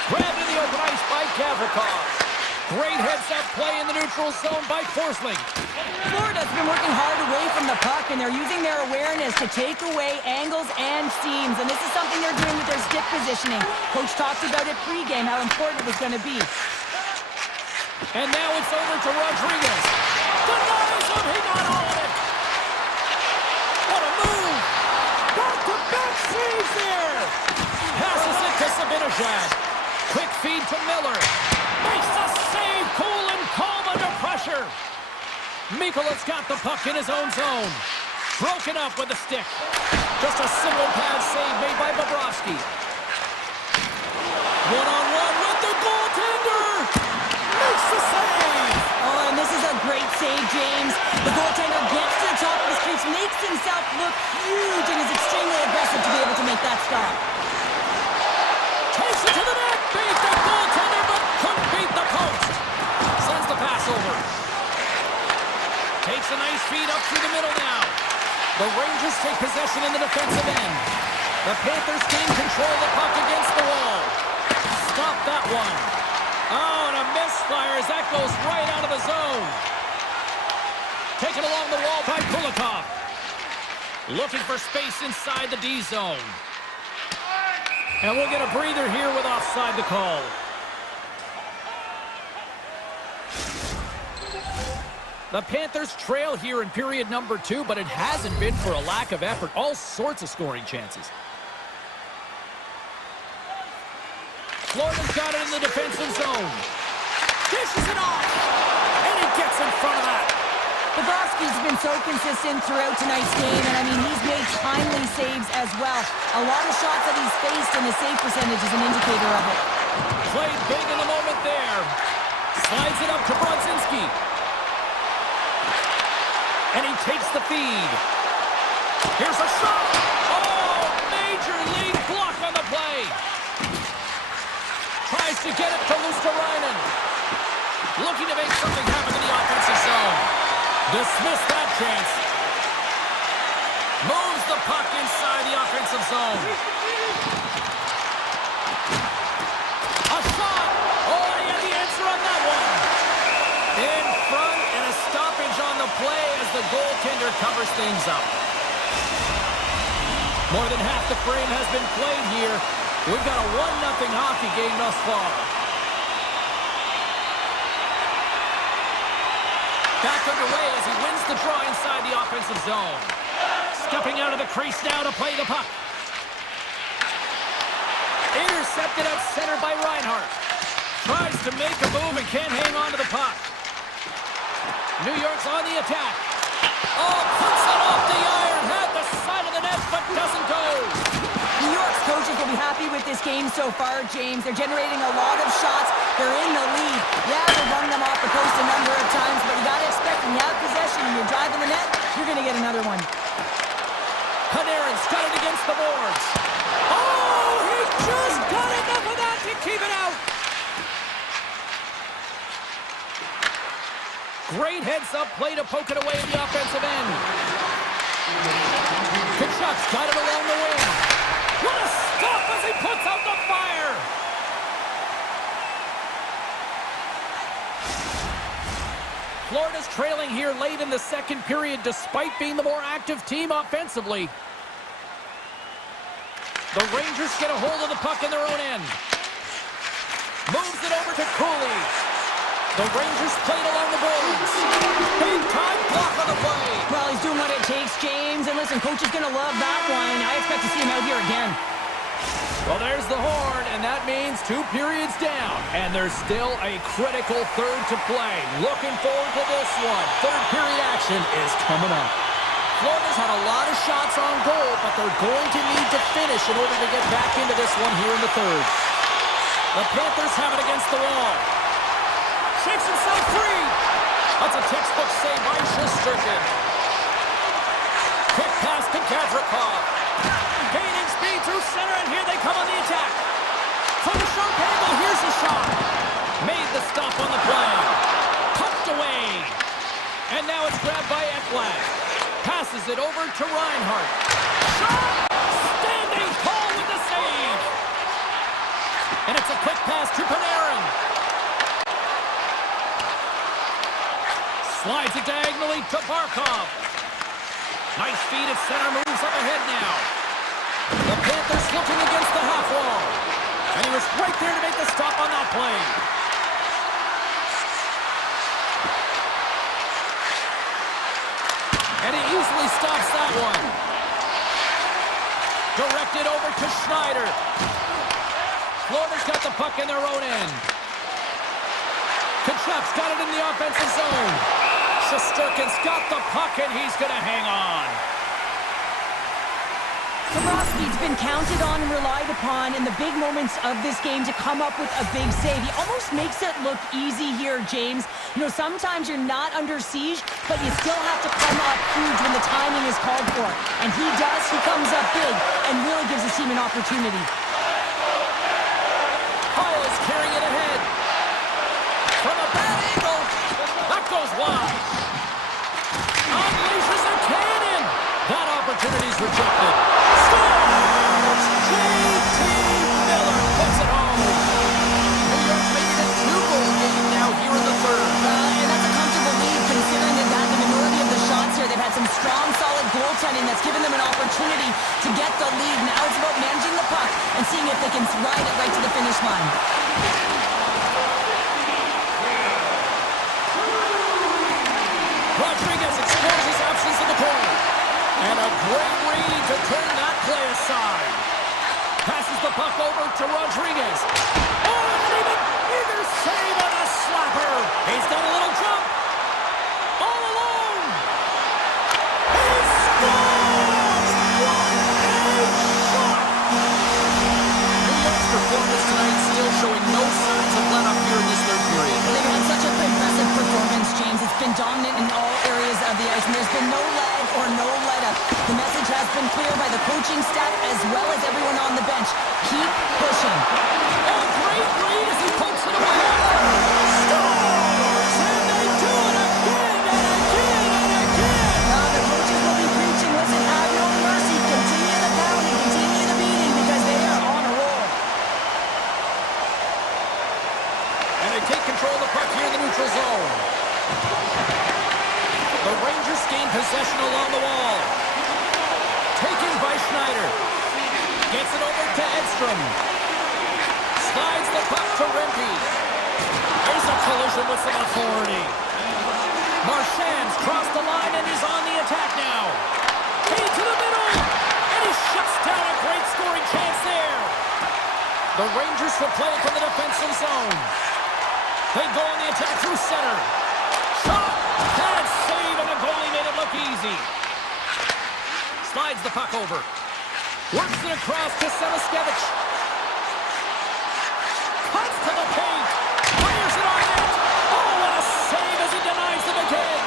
Grabbed in the open ice by Gavrikov. Great heads-up play in the neutral zone by Forsling. Florida's been working hard away from the puck, and they're using their awareness to take away angles and seams. And this is something they're doing with their stick positioning. Coach talked about it pregame, how important it was going to be. And now it's over to Rodriguez. Denies him, he got all of it. What a move. Back-to-back saves there. Passes it to Sabinajad. Quick feed to Miller. Makes the save, cool and calm under pressure. Mikola's got the puck in his own zone. Broken up with the stick. Just a single pad save made by Bobrovsky. One-on-one with the goaltender. Makes the save. Oh, and this is a great save, James. The goaltender gets to the top of his crease, makes himself look huge, and is extremely aggressive to be able to make that stop. Takes it to the net. Beat the goaltender, but couldn't beat the post. Sends the pass over. Takes a nice feed up through the middle now. The Rangers take possession in the defensive end. The Panthers gain control of the puck against the wall. Stop that one. Oh, and a misfire as that goes right out of the zone. Taken along the wall by Kulikov. Looking for space inside the D zone. And we'll get a breather here with offside the call. The Panthers trail here in period number 2, but it hasn't been for a lack of effort. All sorts of scoring chances. Florida's got it in the defensive zone. Dishes it off. And he gets in front of that. Bobrovsky's been so consistent throughout tonight's game, and I mean, he's made timely saves as well. A lot of shots that he's faced, and his save percentage is an indicator of it. Played big in the moment there. Slides it up to Brodzinski. And he takes the feed. Here's a shot. Oh, major league block on the play. Tries to get it to Luosterainen. Looking to make something happen in the offensive zone. Dismiss that chance. Moves the puck inside the offensive zone. A shot. Oh, he had the answer on that one. In front, and a stoppage on the play as the goaltender covers things up. More than half the frame has been played here. We've got a 1-0 hockey game thus far. Back underway as he wins the draw inside the offensive zone. Stepping out of the crease now to play the puck. Intercepted at center by Reinhart. Tries to make a move and can't hang on to the puck. New York's on the attack. Oh, puts it off the iron. Had the side of the net, but doesn't go. New York's coaches will be happy with this game so far, James. They're generating a lot of shots. They're in the lead. Yeah, they're running them off the post a number of times, but you got to expect when you have possession and you're driving the net, you're going to get another one. Panarin's got it against the boards. Oh, he just got enough of that to keep it out. Great heads-up play to poke it away in the offensive end. Kachuk's got it along the wing. What a stop as he puts out the fire! Florida's trailing here late in the second period despite being the more active team offensively. The Rangers get a hold of the puck in their own end. Moves it over to Cooley. The Rangers played along the boards. Big time block on the play. Well, he's doing what it takes, James. And listen, coach is going to love that one. I expect to see him out here again. Well, there's the horn, and that means 2 periods down. And there's still a critical third to play. Looking forward to this one. Third period action is coming up. Florida's had a lot of shots on goal, but they're going to need to finish in order to get back into this one here in the third. The Panthers have it against the wall. Shakes himself free. That's a textbook save by Shesterkin. Quick pass to Gavrikov. Gaining speed through center, and here they come on the attack. From the sharp angle, here's the shot. Made the stop on the play. Pumped away. And now it's grabbed by Ekblad. Passes it over to Reinhardt. Shot! Standing tall with the save. And it's a quick pass to Panarin. Slides it diagonally to Barkov. Nice feed at center, moves up ahead now. The Panthers looking against the half wall. And he was right there to make the stop on that play. And he easily stops that one. Directed over to Schneider. Florida's got the puck in their own end. Kachuk's got it in the offensive zone. Shesterkin's got the puck, and he's going to hang on. Bobrovsky's been counted on and relied upon in the big moments of this game to come up with a big save. He almost makes it look easy here, James. You know, sometimes you're not under siege, but you still have to come up huge when the timing is called for. And he does. He comes up big and really gives his team an opportunity. Hall is carrying it ahead. From a bad angle. That goes wide. Unleashes a cannon. That opportunity's rejected. Scores! J.T. Miller puts it home. New York's making a two-goal game now here in the third. And that's a comfortable lead considering they've had the minority of the shots here. They've had some strong, solid goaltending that's given them an opportunity to get the lead. Now it's about managing the puck and seeing if they can ride it right to the finish line. Rodriguez explores his options in the corner. And a great read to turn that play aside. Passes the puck over to Rodriguez. Oh, and even either save on a slapper. He's got a little jump. All alone. He scores! What a shot! New York's performance tonight still showing no signs of let up here in this third period. They've had such an impressive performance, James. It's been dominant in all areas of the ice, and there's been no leg or no let up. The message has been clear by the coaching staff as well as everyone on the bench. Keep pushing. A great read as he pokes it away. Scores! And they do it again and again and again. The coaches will be preaching, listen, have no mercy. Continue the pounding, continue the beating because they are on a roll. And they take control of the puck here in the neutral zone. The Rangers gain possession along the wall. Taken by Schneider. Gets it over to Edstrom. Slides the puck to Rempe. There's a collision with some authority. Marchand's crossed the line and is on the attack now. Feed to the middle. And he shuts down a great scoring chance there. The Rangers will play it from the defensive zone. They go on the attack through center. Shot! Bad save, and the goalie made it look easy. Slides the puck over. Works it across to Selaskevich. Cuts to the paint. Fires it on net. Oh, what a save as he denies them again.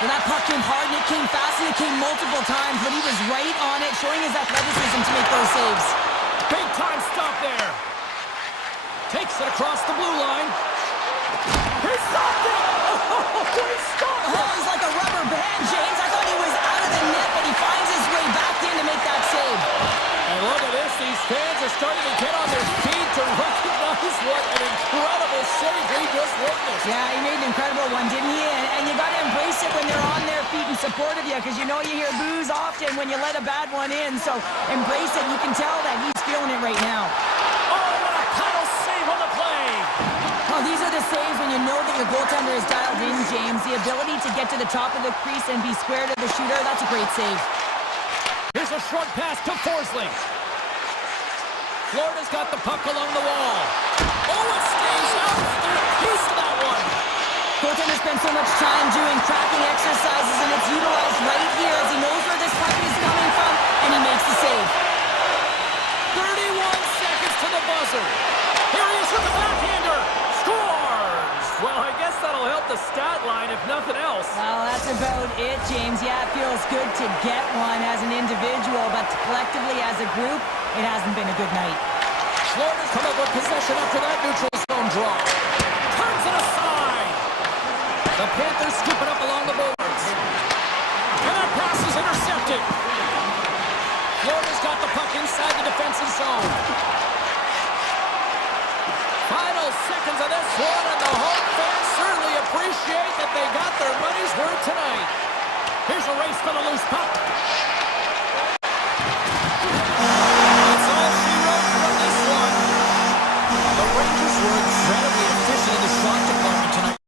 Well, that puck came hard and it came fast and it came multiple times, but he was right on it, showing his athleticism to make those saves. Big time stop there. Takes it across the blue line. He stopped it! Oh, he stopped it! Oh, he's like a rubber band, James. I thought he was out of the net, but he finds his way back in to make that save. And look at this. These fans are starting to get on their feet to recognize what an incredible save we just witnessed. Yeah, he made an incredible one, didn't he? And you got to embrace it when they're on their feet in support of you, because you know you hear boos often when you let a bad one in. So embrace it. You can tell that he's feeling it right now. Oh, what a paddle save on the play. Oh, these are the saves when you know that your goaltender is dialed in, James. The ability to get to the top of the crease and be square to the shooter, that's a great save. Here's a short pass to Forsling. Florida's got the puck along the wall. Oh, it stays out. They're a piece of that one. Goaltender spends so much time doing tracking exercises, and it's utilized right here as he knows where this puck is coming from, and he makes the save. 31 seconds to the buzzer. Here guess that'll help the stat line if nothing else. Well, that's about it, James. Yeah, it feels good to get one as an individual, but collectively as a group, it hasn't been a good night. Florida's come up with possession after that neutral zone draw. Turns it aside. The Panthers scoop it up along the boards. And that pass is intercepted. Florida's got the puck inside the defensive zone. Final seconds of this one, and the home fans certainly appreciate that they got their money's worth tonight. Here's a race for the loose puck. That's all she wrote from this one. The Rangers were incredibly efficient in the shot department tonight.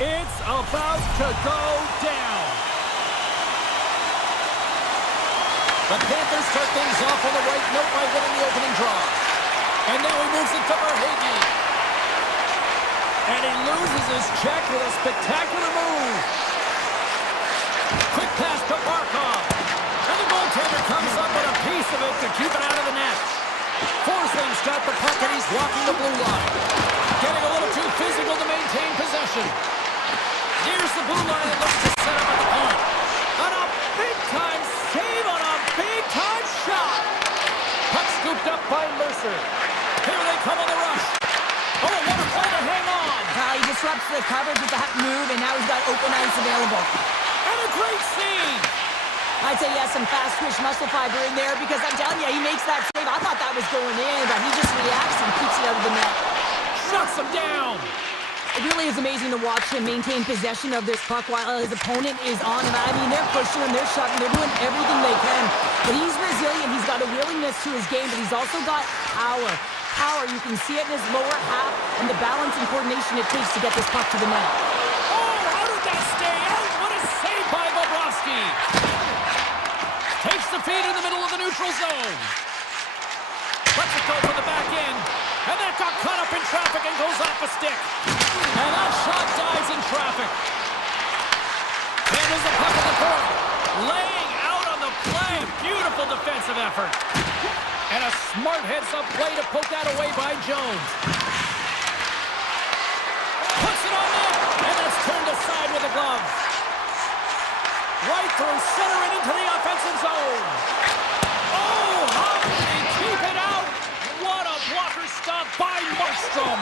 It's about to go down. The Panthers start things off on the right note by winning the opening draw. And now he moves it to Verhaeghe. And he loses his check with a spectacular move. Quick pass to Barkov. And the goaltender comes up with a piece of it to keep it out of the net. Forsling's got the puck and he's walking the blue line. Getting a little too physical to maintain possession. Here's the blue line that looks to set up at the point. And a big-time save on a big-time shot. Puck scooped up by Mercer. Here they come on the rush. Oh, what a play to hang on. He disrupts the coverage with that move, and now he's got open ice available. And a great save. I'd say he has some fast twitch muscle fiber in there because I'm telling you, he makes that save. I thought that was going in, but he just reacts and keeps it out of the net. Shuts him down. It really is amazing to watch him maintain possession of this puck while his opponent is on him. I mean, they're pushing him, they're shoving, they're doing everything they can. But he's resilient, he's got a willingness to his game, but he's also got power. Power, you can see it in his lower half and the balance and coordination it takes to get this puck to the net. Oh, how did that stay out? What a save by Bobrovsky. Takes the feed in the middle of the neutral zone. Lets it go for the back end. And that got caught up in traffic and goes off a stick. And that shot dies in traffic. Handles the puck in the corner. Laying out on the play. Beautiful defensive effort. And a smart heads-up play to poke that away by Jones. Puts it on net. And that's turned aside with a glove. Right through center and into the offensive zone. Oh, how did he keep it out? What a blocker stop by Markstrom.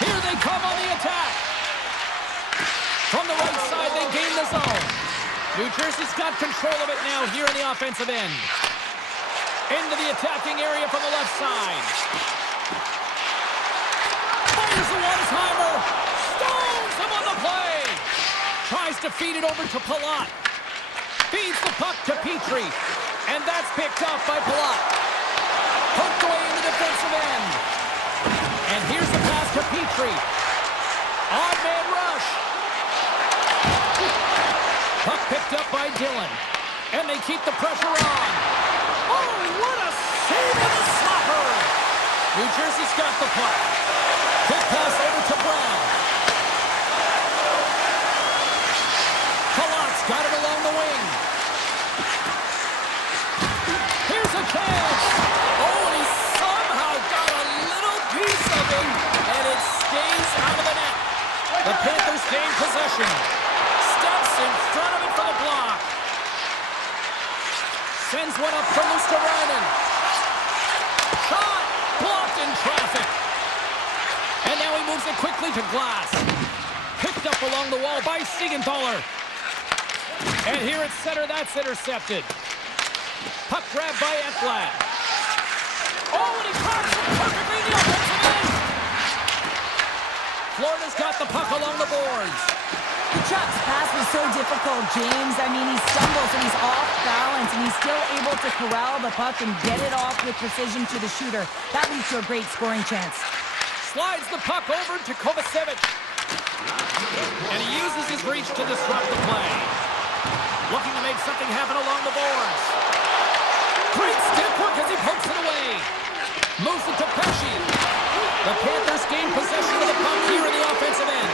Here they come on the attack. From the right side, they gain the zone. New Jersey's got control of it now here in the offensive end. Into the attacking area from the left side. Fires the one-timer. Stones him on the play. Tries to feed it over to Palat. Feeds the puck to Petrie. And that's picked up by Palat. Poked away in the defensive end. And here's the pass to Petrie. Odd man rush. Puck picked up by Dillon. And they keep the pressure on. Oh, what a save of the slapper. New Jersey's got the puck. Quick pass over to Brown. Palat's got it along the wing. Here's a chance. Oh, and he somehow got a little piece of it, and it stays out of the net. The Panthers gain possession. Steps in front of it for the block. Sends one up for Luosterainen. Shot blocked in traffic. And now he moves it quickly to Glass. Picked up along the wall by Siegenthaler. And here at center, that's intercepted. Puck grabbed by Ekblad. Oh, and he cracks it perfectly in the offensive end. Florida's got the puck along the boards. The Chuck's pass was so difficult, James. I mean, he stumbles and he's off balance, and he's still able to corral the puck and get it off with precision to the shooter. That leads to a great scoring chance. Slides the puck over to Kovacevic. And he uses his reach to disrupt the play. Looking to make something happen along the boards. Great stick work as he pokes it away. Moves it to Pesci. The Panthers gain possession of the puck here in the offensive end.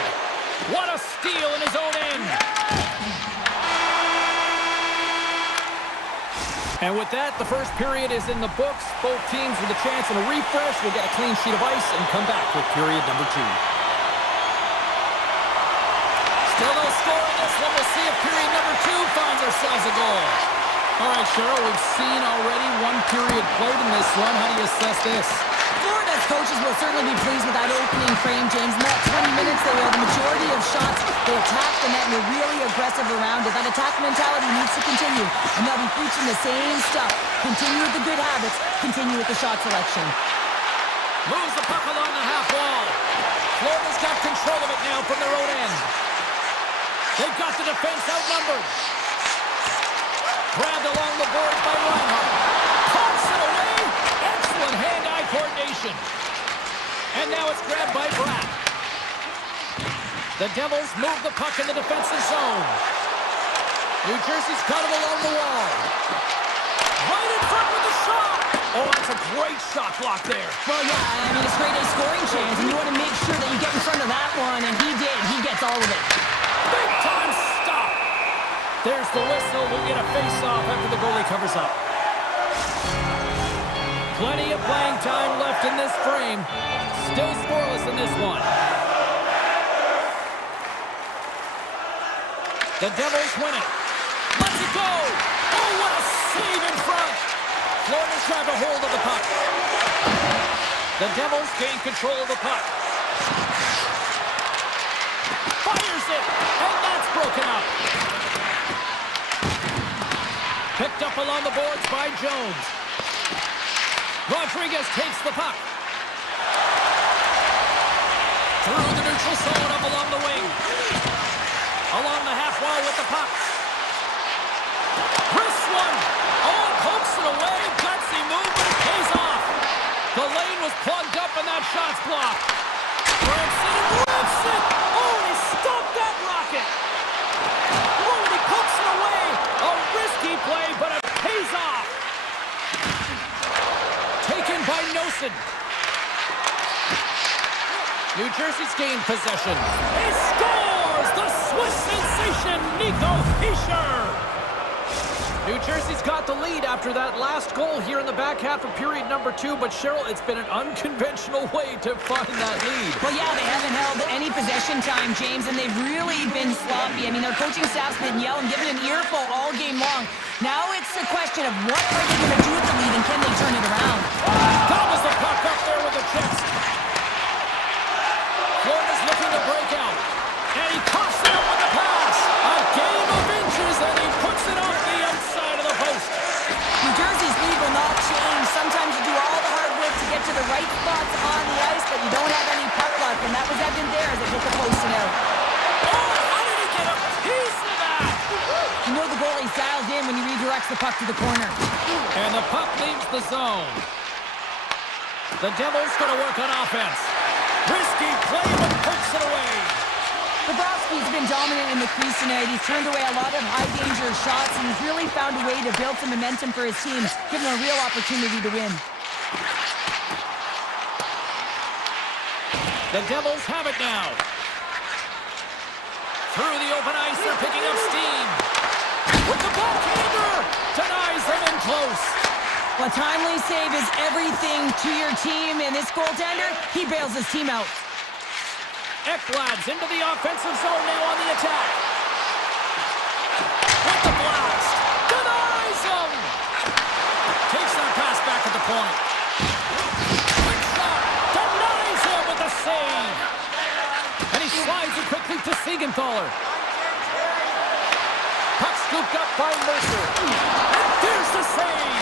What a steal in his own end. And with that, the first period is in the books. Both teams with a chance and a refresh will get a clean sheet of ice and come back with period number 2. Still no score in this one. We'll see if period number 2 finds ourselves a goal. All right, Cheryl, we've seen already one period played in this one. How do you assess this? Florida's coaches will certainly be pleased with that opening frame, James. In that 20 minutes, they had the majority of shots. They attacked the net and they're really aggressive around it. That attack mentality needs to continue, and they'll be preaching the same stuff. Continue with the good habits. Continue with the shot selection. Moves the puck along the half wall. Florida's got control of it now from their own end. They've got the defense outnumbered. Grabbed along the board by Reinhart. Pumps it away. Excellent hand-eye coordination. And now it's grabbed by Bratt. The Devils move the puck in the defensive zone. New Jersey's got it along the wall. Right in front with the shot. Oh, that's a great shot block there. Well, yeah, I mean, a straight A scoring chance, and you want to make sure that you get in front of that one, and he did. He gets all of it. Big time stop. There's the whistle. We'll get a face-off after the goalie covers up. Plenty of playing time left in this frame. Still scoreless in this one. The Devils win it. Let's it go. Oh, what a save in front. Florida's grabbed a hold of the puck. The Devils gain control of the puck. Fires it, and that's broken up. Picked up along the boards by Jones. Rodriguez takes the puck. Through the neutral zone up along the wing. Along the half wall with the puck. Wrist one. Oh, pokes it away. Gutsy move, but it pays off. The lane was plugged up and that shot's blocked. Rips it and rips it. Oh, he stopped that rocket. Oh, and he pokes it away. A risky play, but it pays off. Taken by Nosen. New Jersey's gained possession. He scores! The Swiss sensation, Nico Hischier! New Jersey's got the lead after that last goal here in the back half of period number 2, but Cheryl, it's been an unconventional way to find that lead. Well, yeah, they haven't held any possession time, James, and they've really been sloppy. I mean, their coaching staff's been yelling, giving an earful all game long. Now it's a question of what are they going to do with the lead, and can they turn it around? That was the puck up there with the chest. Florida's looking to break out, and he coughs it up with the pass. A game of inches, and he puts it off the outside of the post. New Jersey's lead will not change. Sometimes you do all the hard work to get to the right spots on the ice, but you don't have any puck luck, and that was evident there as they hit the post and out. Oh, how did he get a piece of that? You know the goalie's dialed in when he redirects the puck to the corner. And the puck leaves the zone. The Devils going to work on offense. Risky play, but pokes it away. Bobrovsky's been dominant in the crease tonight. He's turned away a lot of high-danger shots, and he's really found a way to build some momentum for his team, giving them a real opportunity to win. The Devils have it now. Through the open ice, they're picking up steam. With the backhander, denies them in close. A timely save is everything to your team, and this goaltender, he bails his team out. Ekblad's into the offensive zone now on the attack. With the blast. Denies him. Takes that pass back at the point. Quick shot. Denies him with the save. And he slides it quickly to Siegenthaler. Puck scooped up by Mercer. And there's the save.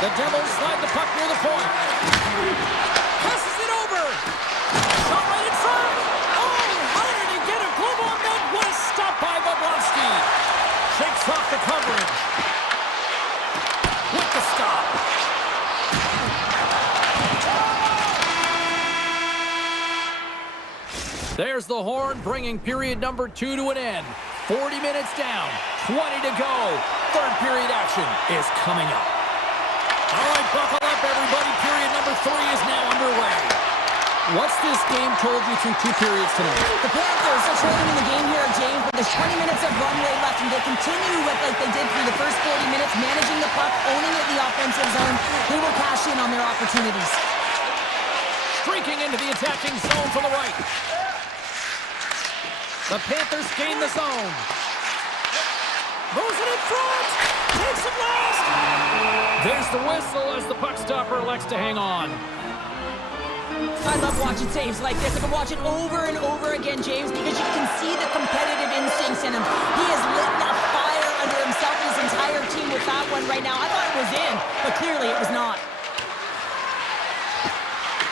The Devils slide the puck near the point. Passes it over. Shot right in front. Oh, how did he get a glove on that? What a stop by Bobrovsky. Shakes off the coverage. With the stop. There's the horn, bringing period number 2 to an end. 40 minutes down, 20 to go. Third period action is coming up. All right, buckle up, everybody. Period number 3 is now underway. What's this game told you through 2 periods tonight? The Panthers are trailing in the game here, James, but there's 20 minutes of runway left, and they continue with like they did through the first 40 minutes, managing the puck, owning it in the offensive zone. They will cash in on their opportunities. Streaking into the attacking zone from the right. The Panthers gain the zone. Moves it in front. Takes it last. There's the whistle as the puck stopper elects to hang on. I love watching saves like this. I can watch it over and over again, James, because you can see the competitive instincts in him. He has lit that fire under himself and his entire team with that one right now. I thought it was in, but clearly it was not.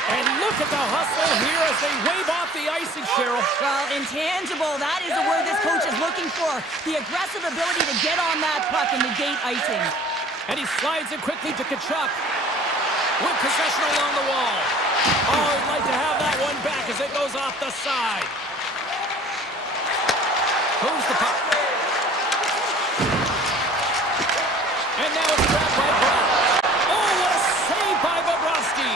And look at the hustle here as they wave off the icing, Cheryl. Well, intangible, that is the word this coach is looking for. The aggressive ability to get on that puck and negate icing. And he slides it quickly to Tkachuk. With possession along the wall. Oh, he'd like to have that one back as it goes off the side. Moves the puck. And now it's grabbed by Brown. Oh, what a save by Bobrovsky.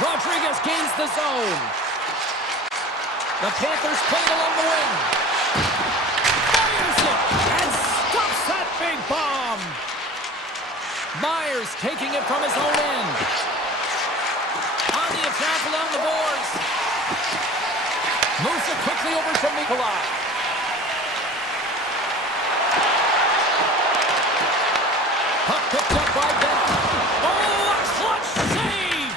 Rodriguez gains the zone. The Panthers play it along the wing. Fires it and stops that big bomb. Myers taking it from his own end. On the attack along the boards. Moves it quickly over to Nikolai. Puck picked up by Bennett. Oh, a clutch save!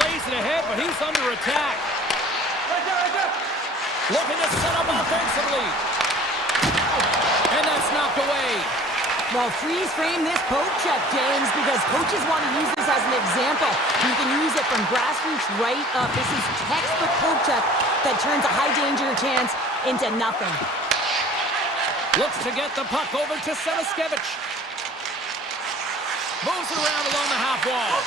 Plays it ahead, but he's under attack. Looking to set up offensively. And that's knocked away. Well, freeze frame this poke check, James, because coaches want to use this as an example. You can use it from grassroots right up. This is textbook poke check that turns a high danger chance into nothing. Looks to get the puck over to Semiskevich. Moves it around along the half wall.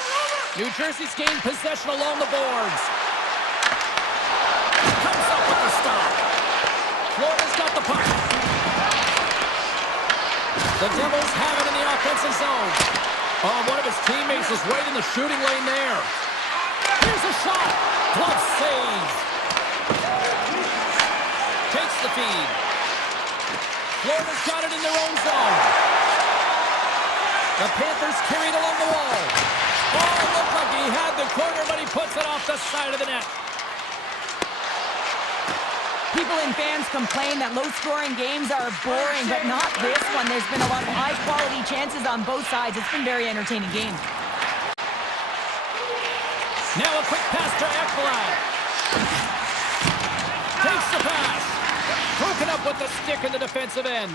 New Jersey's gained possession along the boards. Comes up with the stop. Florida's got the puck. The Devils have it in the offensive zone. Oh, one of his teammates is right in the shooting lane there. Here's a shot. Glove save. Takes the feed. Florida's got it in their own zone. The Panthers carried along the wall. Oh, looked like he had the corner, but he puts it off the side of the net. People and fans complain that low-scoring games are boring, but not this one. There's been a lot of high-quality chances on both sides. It's been a very entertaining game. Now a quick pass to Ekblad. Takes the pass. Broken up with the stick in the defensive end.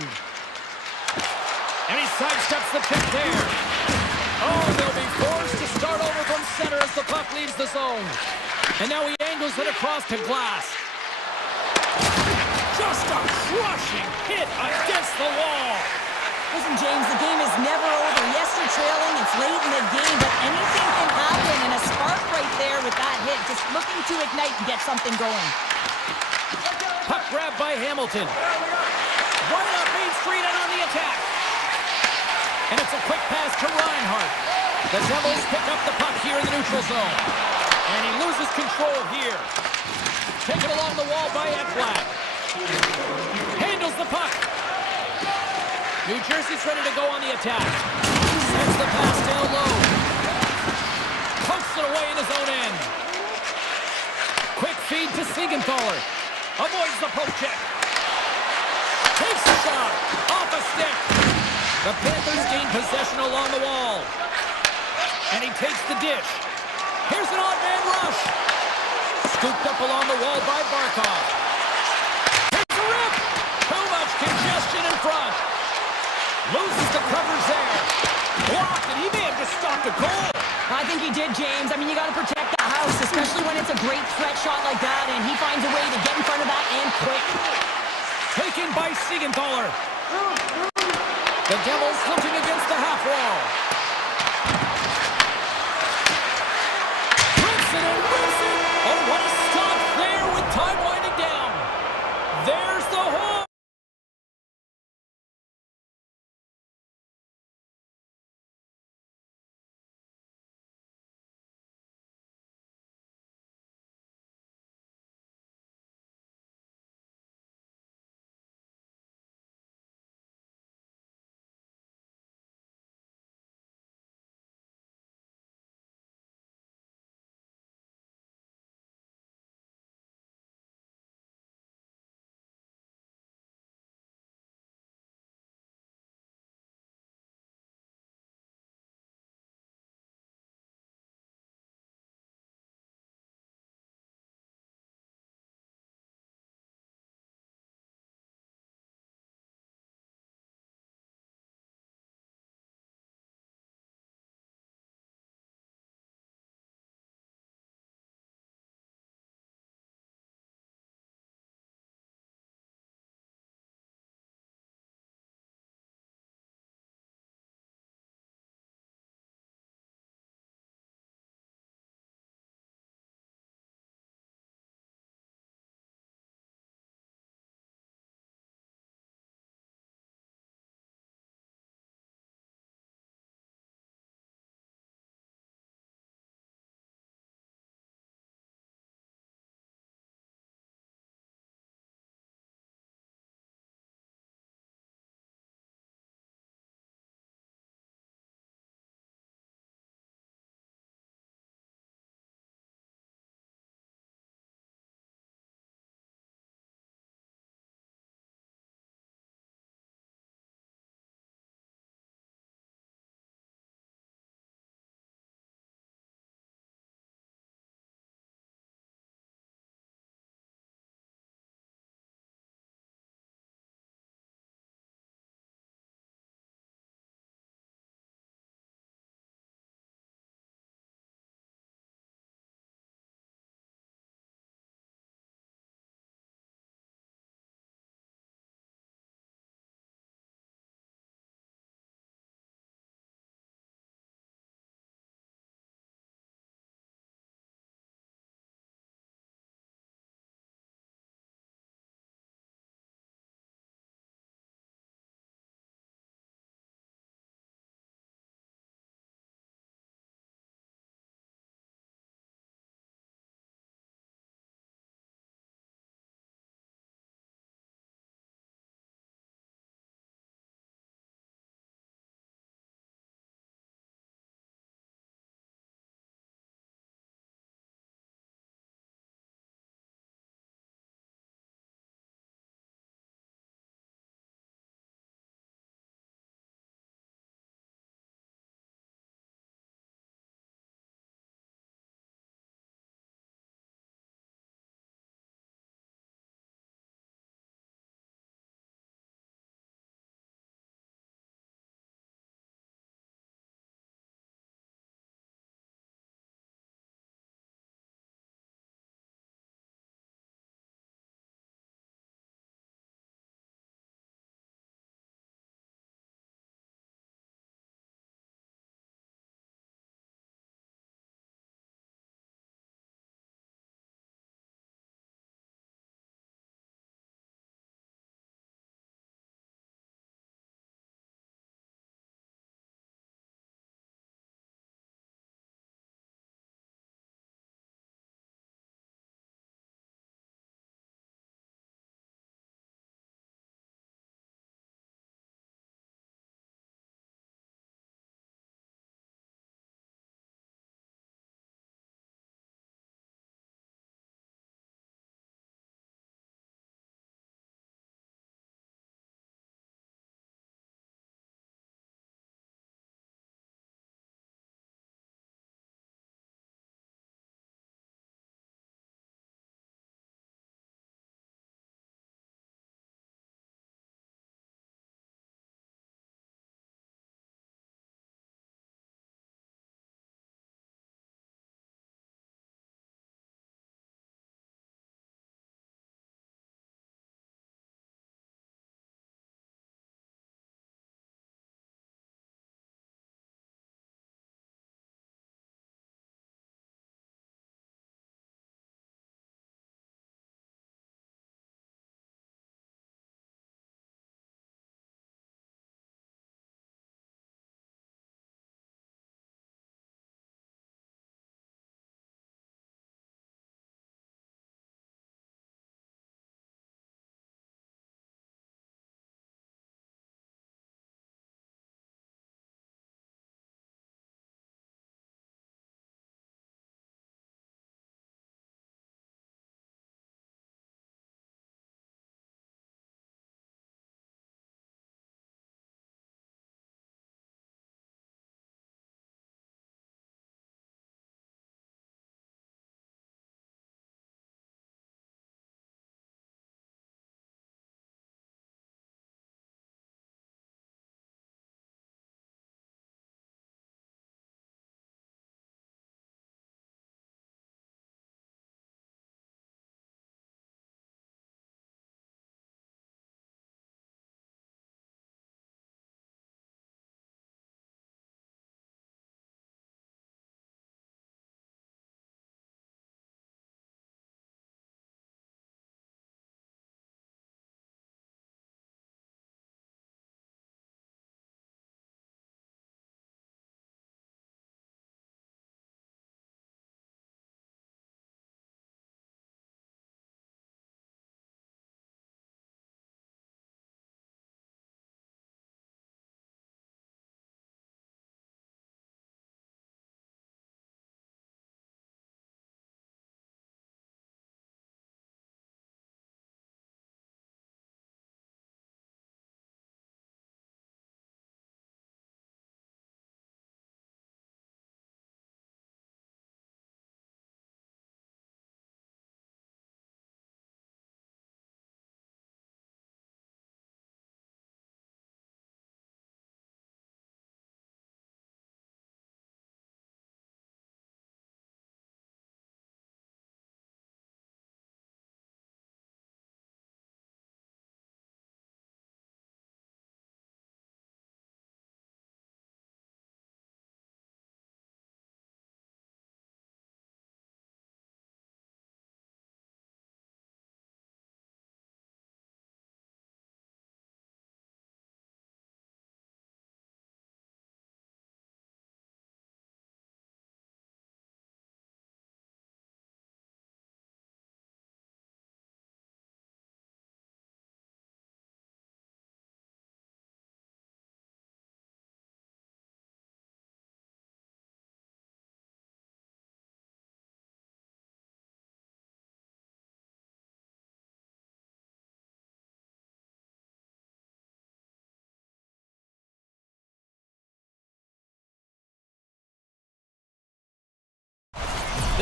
And he sidesteps the pick there. Oh, they'll be forced to start over from center as the puck leaves the zone. And now he angles it across to glass. Just a crushing hit against the wall. Listen, James, the game is never over. Yes, you're trailing. It's late in the game, but anything can happen. And a spark right there with that hit. Just looking to ignite and get something going. Puck grab by Hamilton. Right up Main Street and on the attack. And it's a quick pass to Reinhart. The Devils pick up the puck here in the neutral zone. And he loses control here. Taken along the wall by Ekblad. Handles the puck. New Jersey's ready to go on the attack. Sends the pass down low. Pokes it away in his own end. Quick feed to Siegenthaler. Avoids the poke check. Takes the shot. Off a stick. The Panthers gain possession along the wall. And he takes the dish. Here's an odd man rush. Scooped up along the wall by Barkov. Here's a rip. Too much congestion in front. Loses the covers there. Blocked, and he may have just stopped a goal. I think he did, James. I mean, you got to protect the house, especially when it's a great threat shot like that, and he finds a way to get in front of that and quick. Taken by Siegenthaler. The Devils looking against the half wall. Crimson and Wilson. Oh, what a stop there with time winding down. There's the hole.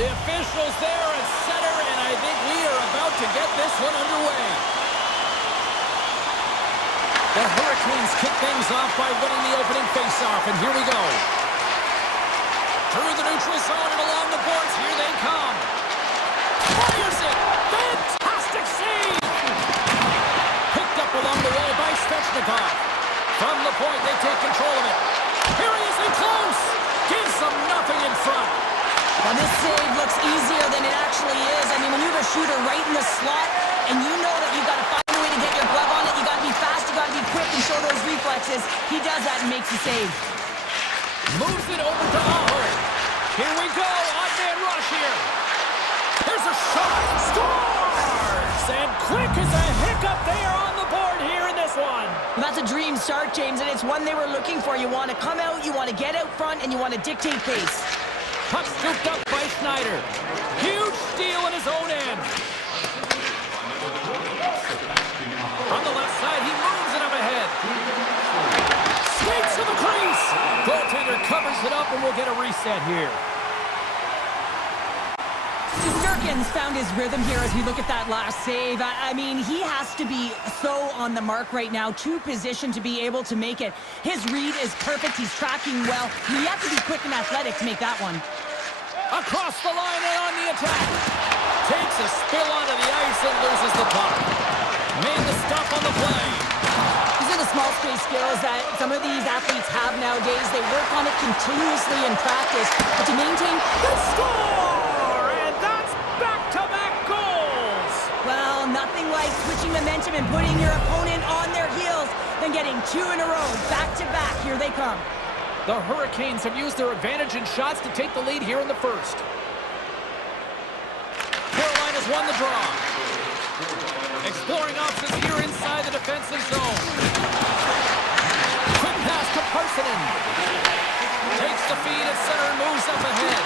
The officials there at center, and I think we are about to get this one underway. The Hurricanes kick things off by winning the opening faceoff, and here we go. Through the neutral zone and along the boards, here they come. Fires it! Fantastic save! Picked up along the wall by Svechnikov. From the point, they take control of it. Here he is in close! Gives them nothing in front. Well, this save looks easier than it actually is. I mean, when you have a shooter right in the slot, and you know that you've got to find a way to get your glove on it, you got to be fast, you got to be quick and show those reflexes. He does that and makes the save. Moves it over to Aho. Here we go, odd man rush here. There's a shot, scores! And quick as a hiccup, they are on the board here in this one. Well, that's a dream start, James, and it's one they were looking for. You want to come out, you want to get out front, and you want to dictate pace. Puck scooped up by Schneider. Huge steal in his own end. On the left side, he moves it up ahead. Skates to the crease. Goaltender covers it up, and we'll get a reset here. Sturkin's found his rhythm here as we look at that last save. I mean, he has to be so on the mark right now, to position to be able to make it. His read is perfect. He's tracking well. You have to be quick and athletic to make that one. Across the line and on the attack. Takes a spill onto the ice and loses the puck. Made the stop on the play. These are the small space skills that some of these athletes have nowadays. They work on it continuously in practice, but to maintain the score! And that's back-to-back goals! Well, nothing like switching momentum and putting your opponent on their heels than getting two in a row, back-to-back. Here they come. The Hurricanes have used their advantage in shots to take the lead here in the first. Carolina's won the draw. Exploring options here inside the defensive zone. Quick pass to Parsonen. Takes the feed at center and moves up ahead.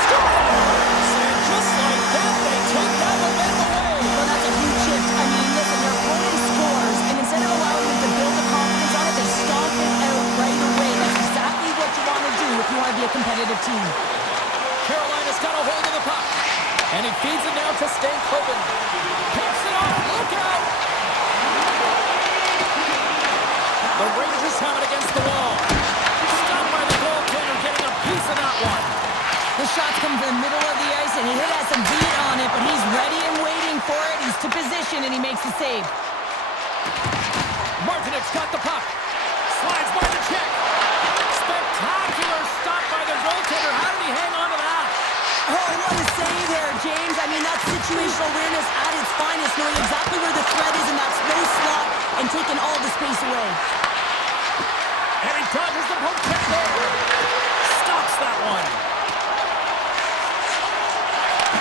Scores! And just like that, they take that momentum away. Well, that's a huge shift. I mean, listen, your opponent scores, and instead of allowing them to build the confidence on it, they stomp it out right away. That's exactly what you want to do if you want to be a competitive team. Carolina's got a hold of the puck. And he feeds it now to Stankoven. Picks it off. Look out! The Rangers have it against the wall. Stopped by the goaltender, getting a piece of that one. The shots come to the middle of the ice, and he has some beat on it, but he's ready and waiting for it. He's to position, and he makes the save. Martinek's got the puck. Slides by the check. Spectacular stop by the goaltender. How did he hang on to that? Oh, what a save there, James. I mean, that's situational awareness at its finest, knowing exactly where the threat is in that slow slot and taking all the space away. And he dodges the poke check there. Stops that one.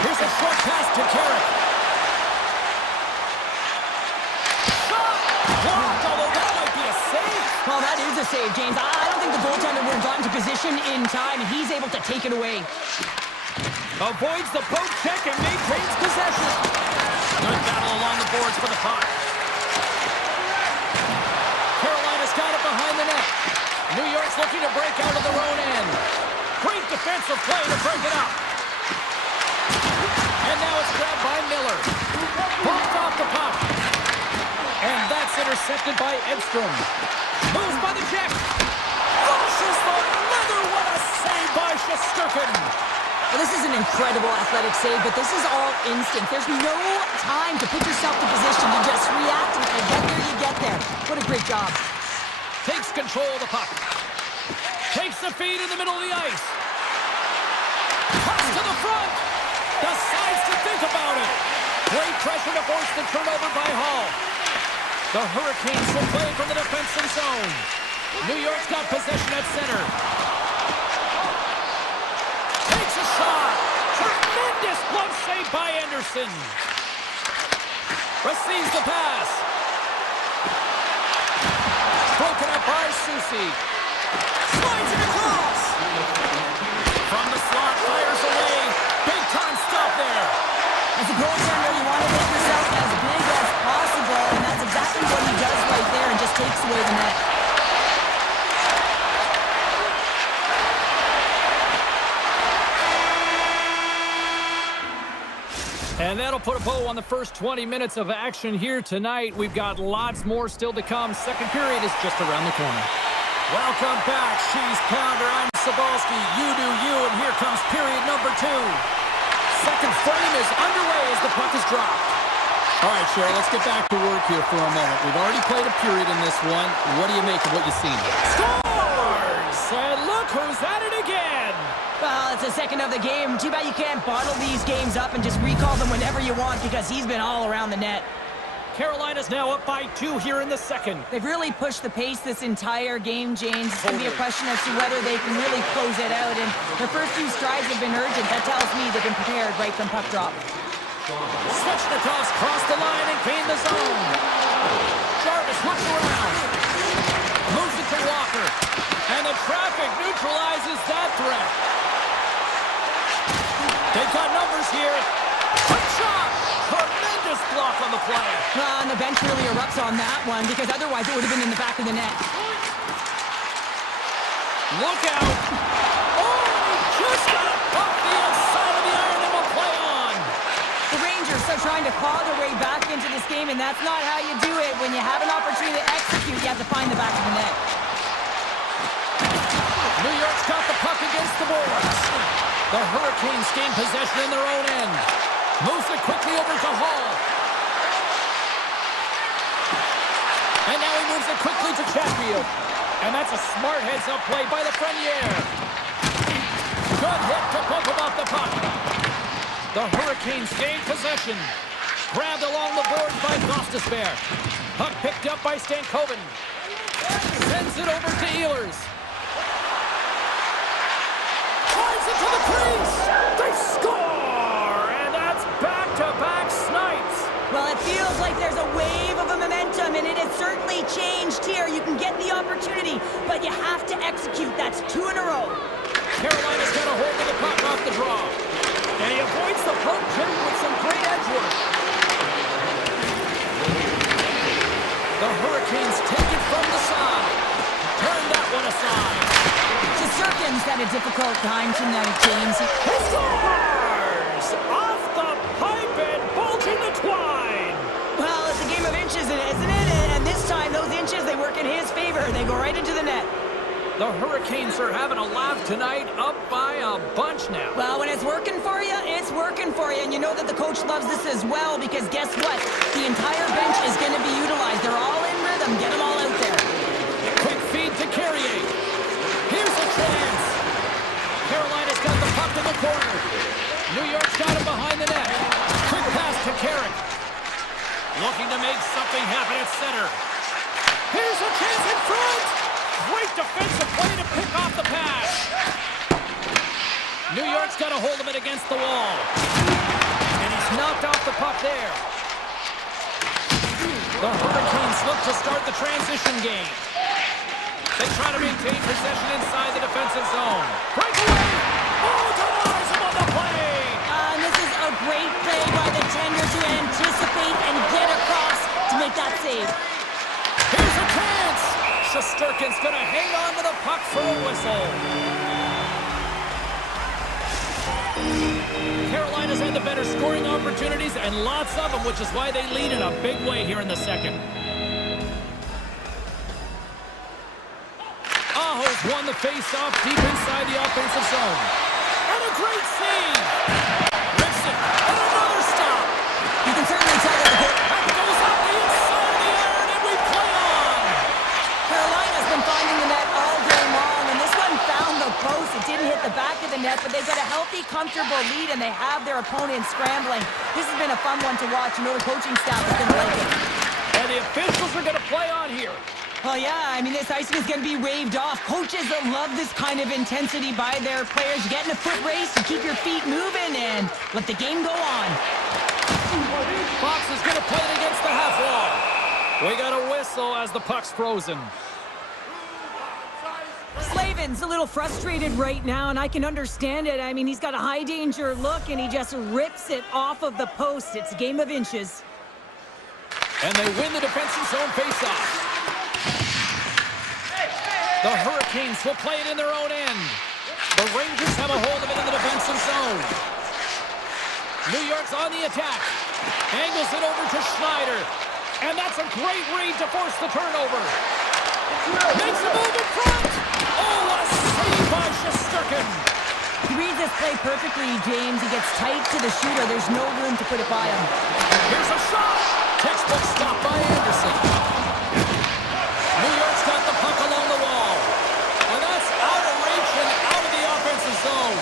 Here's a short pass to Carrick. Shot! Blocked, although that might be a save. Well, that is a save, James. I don't think the goaltender would have gotten to position in time, and he's able to take it away. Avoids the poke check and maintains possession. Good battle along the boards for the puck. Carolina's got it behind the net. New York's looking to break out of their own end. Great defensive play to break it up. And now it's grabbed by Miller. Bumped off the puck. And that's intercepted by Edstrom. Moves by the check. Rushes the leather. What a save by Shesterkin. Well, this is an incredible athletic save, but this is all instinct. There's no time to put yourself in position. You just react, and if you get there, you get there. What a great job. Takes control of the puck. Takes the feed in the middle of the ice. Cuts to the front. Decides to think about it. Great pressure to force the turnover by Hall. The Hurricanes will play from the defensive zone. New York's got possession at center. Takes a shot. Tremendous glove save by Anderson. Receives the pass. Broken up by Susi. Slides it across. From the slot, fires away. Big time stop there. As a goaltender, you want to make yourself as big as possible, and that's exactly what he does right there and just takes away the net. And that'll put a bow on the first 20 minutes of action here tonight. We've got lots more still to come. Second period is just around the corner. Welcome back, Cheese Pounder. I'm Sabalski. You do you, and here comes period number 2. Second frame is underway as the puck is dropped. All right, Cheryl, let's get back to work here for a moment. We've already played a period in this one. What do you make of what you've seen? Scores! And look who's at it again! Well, it's the second of the game. Too bad you can't bottle these games up and just recall them whenever you want because he's been all around the net. Carolina's now up by 2 here in the second. They've really pushed the pace this entire game, James. It's going to be a question as to whether they can really close it out. And their first few strides have been urgent. That tells me they've been prepared right from puck drop. Svechnikov's crossed the line and gained the zone. Jarvis looks around. Moves it to Walker. And the traffic neutralizes that threat. They've got numbers here. Quick shot! Tremendous block on the play. And the bench really erupts on that one because otherwise it would have been in the back of the net. Look out! Oh, he just got off the outside of the iron and will play on. The Rangers are trying to claw their way back into this game, and that's not how you do it. When you have an opportunity to execute, you have to find the back of the net. New York's got the puck against the boards. The Hurricanes gain possession in their own end. Moves it quickly over to Hall. And now he moves it quickly to Chatfield. And that's a smart heads-up play by the Frenier. Good hit to poke him off the puck. The Hurricanes gain possession. Grabbed along the boards by Gostisbehere. Puck picked up by Stankoven. Sends it over to Ehlers. Drives it to the crease. They score! And that's back-to-back snipes. Well, it feels like there's a wave of a momentum, and it has certainly changed here. You can get the opportunity, but you have to execute. That's 2 in a row. Carolina's got a hold of the puck off the draw. And he avoids the poke check with some great edge work. The Hurricanes take it from the side. Turn that one aside. Shesterkin's had a difficult time tonight, James. He scores! Off the pipe and bulging the twine. Well, it's a game of inches, isn't it? And this time, those inches, they work in his favor. They go right into the net. The Hurricanes are having a laugh tonight, up by a bunch now. Well, when it's working for you, it's working for you. And you know that the coach loves this as well because guess what? The entire bench is going to be utilized. They're all in rhythm. Get them all out there. Quick feed to Carrier. Here's a chance. Carolina's got the puck in the corner. New York's got it behind the net. Quick pass to Carrick. Looking to make something happen at center. Here's a chance in front. Great defensive play to pick off the pass. New York's got a hold of it against the wall. And he's knocked off the puck there. The Hurricanes look to start the transition game. They try to maintain possession inside the defensive zone. Breakaway! Oh, denies him on the play! And this is a great play by the tender to anticipate and get across to make that save. Here's a chance! Shesterkin's going to hang on to the puck for a whistle. Carolina's had the better scoring opportunities and lots of them, which is why they lead in a big way here in the second. Aho's won the face-off deep inside the offensive zone. And a great save! Rips it, and another stop! You can certainly tell that the That goes up the inside of the iron, and we play on! Carolina's been finding the net all game long, and this one found the post. It didn't hit the back of the net, but they've got a healthy, comfortable lead, and they have their opponent scrambling. This has been a fun one to watch. You know the coaching staff is going to like it. And the officials are going to play on here. Well, yeah, I mean, this icing is going to be waved off. Coaches that love this kind of intensity by their players. You get in a foot race, you keep your feet moving, and let the game go on. Fox is going to play it against the half wall. We got a whistle as the puck's frozen. Slavin's a little frustrated right now, and I can understand it. I mean, he's got a high-danger look, and he just rips it off of the post. It's a game of inches. And they win the defensive zone faceoff. The Hurricanes will play it in their own end. The Rangers have a hold of it in the defensive zone. New York's on the attack. Angles it over to Schneider. And that's a great read to force the turnover. Makes a move in front. Oh, what a save by Shesterkin. He reads this play perfectly, James. He gets tight to the shooter. There's no room to put it by him. Here's a shot. Textbook stop by Anderson. New York's got the puck along the wall. And that's out of reach and out of the offensive zone.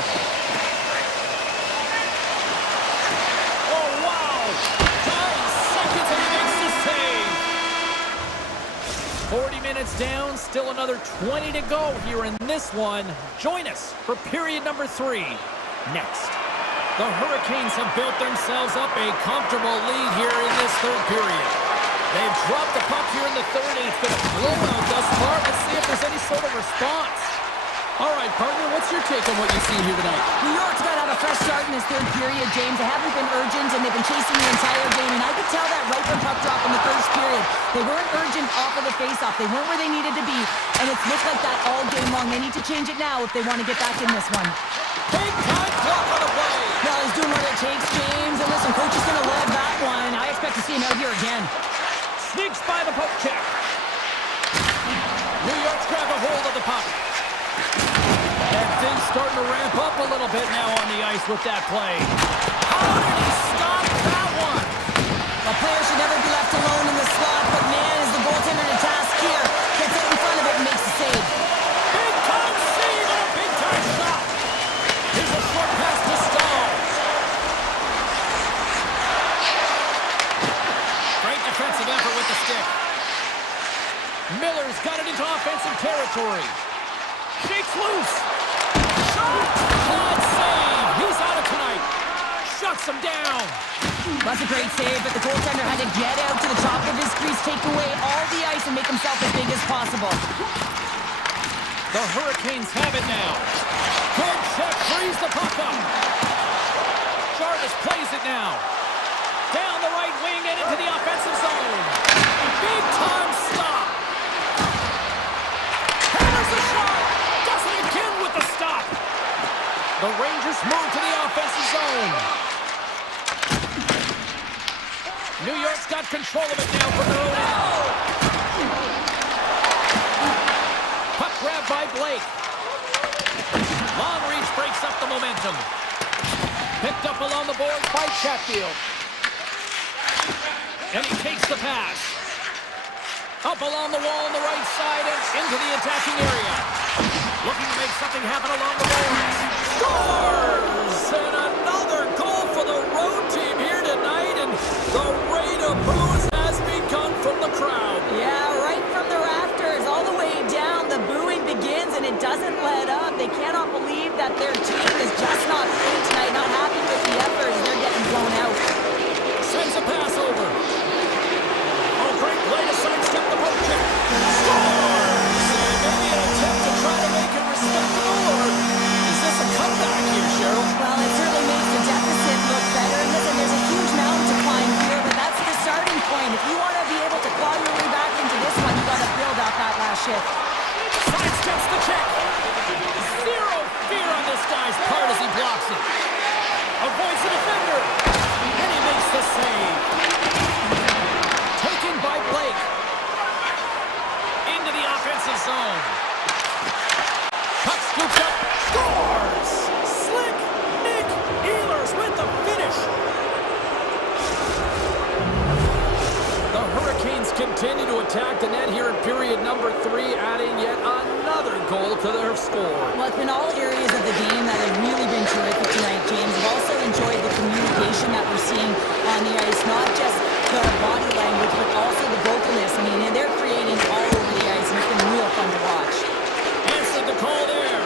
Oh, wow. 9 seconds and he makes the save. 40 minutes down, still another 20 to go here in this one. Join us for period number 3. Next. The Hurricanes have built themselves up a comfortable lead here in this third period. They've dropped the puck here in the third, and it's been a blowout thus far. Let's see if there's any sort of response. All right, partner, what's your take on what you see here tonight? New York's got to have a fresh start in this third period, James. They haven't been urgent, and they've been chasing the entire game. And I could tell that right from puck drop in the first period. They weren't urgent off of the faceoff. They weren't where they needed to be. And it's looked like that all game long. They need to change it now if they want to get back in this one. Big time block on the play. Well, he's doing what it takes, James. And listen, coach is going to love that one. I expect to see him out here again. Sneaks by the poke check. New York's grabbed a hold of the puck. And things starting to ramp up a little bit now on the ice with that play. How did he stop that one? A player should never be left alone in the slot, but man, is the goaltender to task here. Gets out in front of it and makes the save. Big time save and a big time shot. Here's a short pass to Stahl. Great defensive effort with the stick. Miller's got it into offensive territory. Shakes loose. Shot. Bad save. He's out of tonight. Shuts him down. That's a great save, but the goaltender had to get out to the top of his crease, take away all the ice, and make himself as big as possible. The Hurricanes have it now. Good check. Frees the puck up. Jarvis plays it now. Down the right wing and into the offensive zone. Big time stop. Hammers the shot. Does it again with the stop. The Rangers move to the offensive zone. New York's got control of it now from their own end. Puck grab by Blake. Long reach breaks up the momentum. Picked up along the board by Chatfield. And he takes the pass. Up along the wall on the right side and into the attacking area. Looking to make something happen along the boards. Scores! And another goal for the road team here tonight. And the rain of boos has begun from the crowd. Yeah, right from the rafters, all the way down. The booing begins and it doesn't let up. They cannot believe that their team is just not playing tonight, not happy with the effort as they're getting blown out. Sends a pass over. Oh, great play to sidestep the poke check. Scores! And maybe an attempt to try to make it respectable, or is this a comeback here, Cheryl? Well, it certainly makes the deficit look better. And listen, there's a huge mountain to climb here, but that's the starting point. If you want to be able to claw your way back into this one, you got to build out that last shift. Sidesteps the check. Zero fear on this guy's part as he blocks it. Avoids the defender. And he makes the save. Taken by Blake. Into the offensive zone. Puck scooped up. Scores! Slick Nick Ehlers with the finish. The Hurricanes continue to attack the net here in period number 3, adding yet another goal to their score. Well, it's been all areas of the game that have really been terrific tonight, James. We've also enjoyed the communication that we're seeing on the ice, not just the body language, but also the vocalness. I mean, they're creating all over the ice, and it's been real fun to watch. Answered the call there.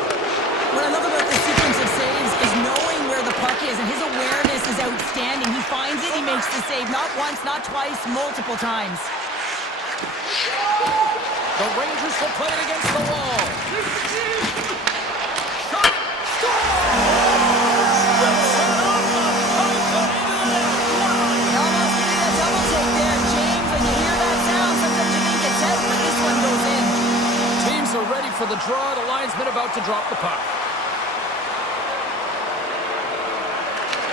What I love about this sequence of saves is knowing where the puck is, and his awareness is outstanding. He finds it, he makes the save, not once, not twice, multiple times. The Rangers will play it against the wall. Shot! Scores! Rips it off the pipe and into the net. He almost did a double take there, James. When you hear that sound, sometimes you think it's out, but this one goes in. Teams are ready for the draw. The linesman about to drop the puck.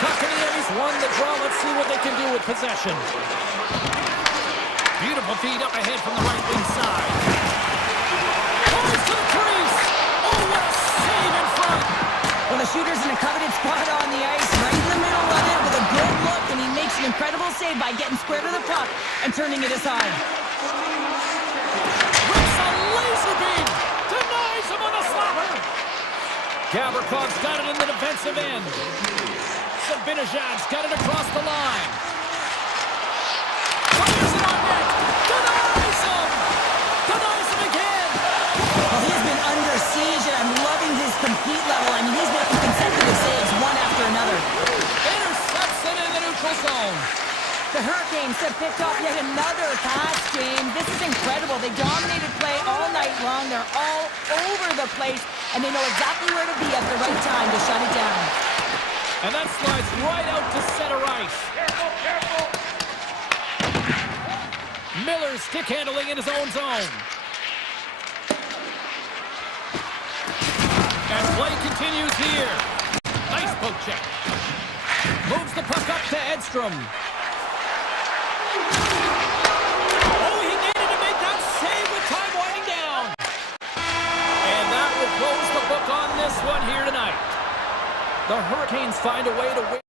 Puck in the end, he's won the draw. Let's see what they can do with possession. Beautiful feed up ahead from the right wing side. Goes to the crease. Oh, what a save in front. Well, the shooter's in a coveted spot on the ice, right in the middle of it with a good look, and he makes an incredible save by getting square to the puck and turning it aside. Rips a laser beam. Denies him on a slapper. Gavrikhov's got it in the defensive end. Sabinajad's got it across the line. Fires it on net. Denies him. Denies him again. Well, he has been under siege, and I'm loving his compete level. I mean, he's making consecutive saves one after another. Intercepts it in the neutral zone. The Hurricanes have picked up yet another pass, James. This is incredible. They dominated play all night long. They're all over the place, and they know exactly where to be at the right time to shut it down. And that slides right out to center ice. Careful. Miller's stick handling in his own zone. And play continues here. Nice poke check. Moves the puck up to Edstrom. Oh, he needed to make that save with time winding down. And that will close the book on this one here tonight. The Hurricanes find a way to win.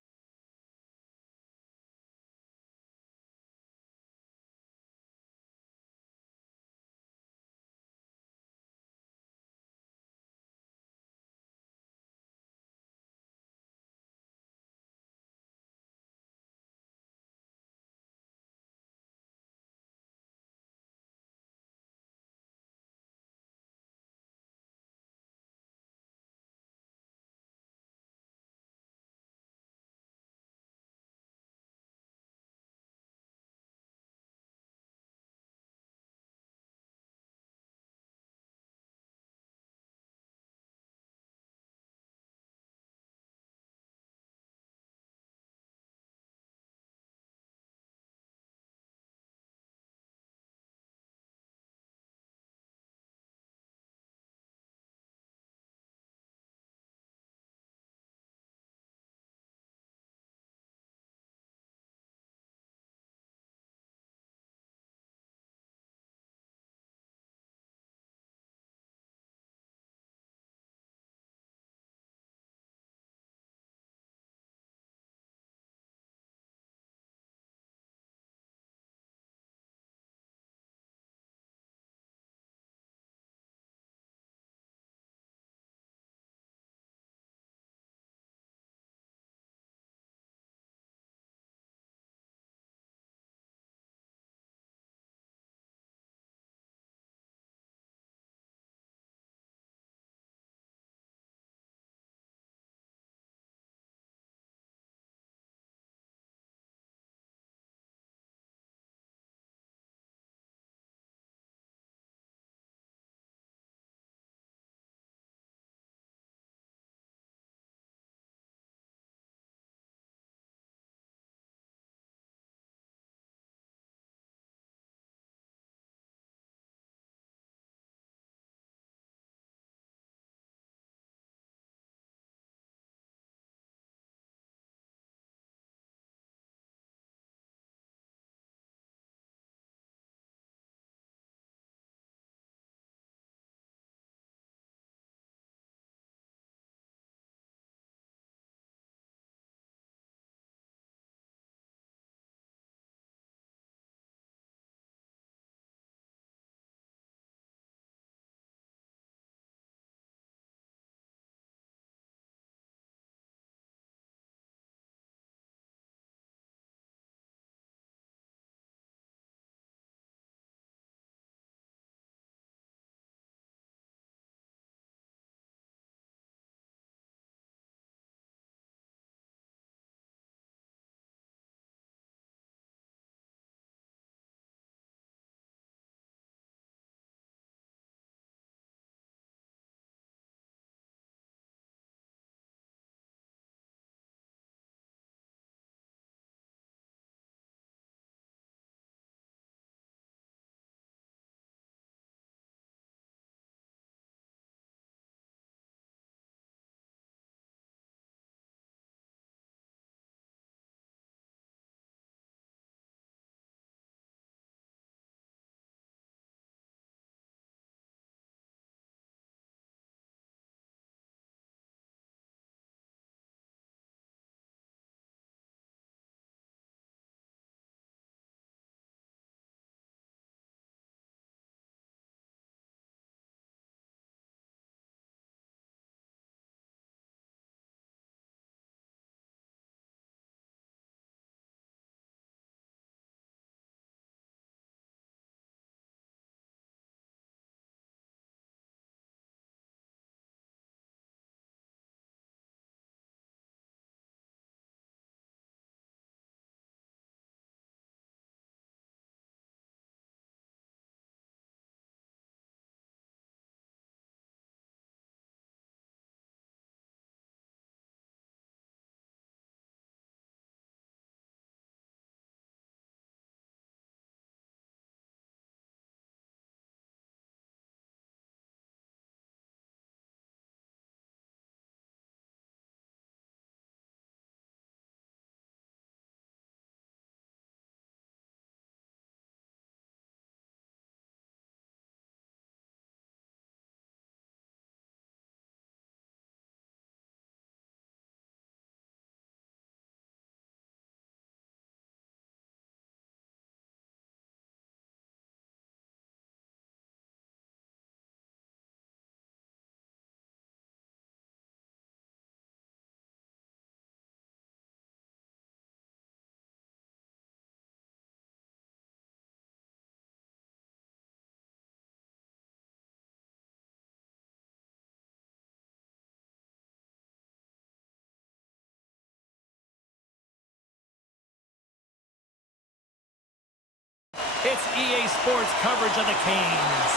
It's EA Sports coverage of the Canes.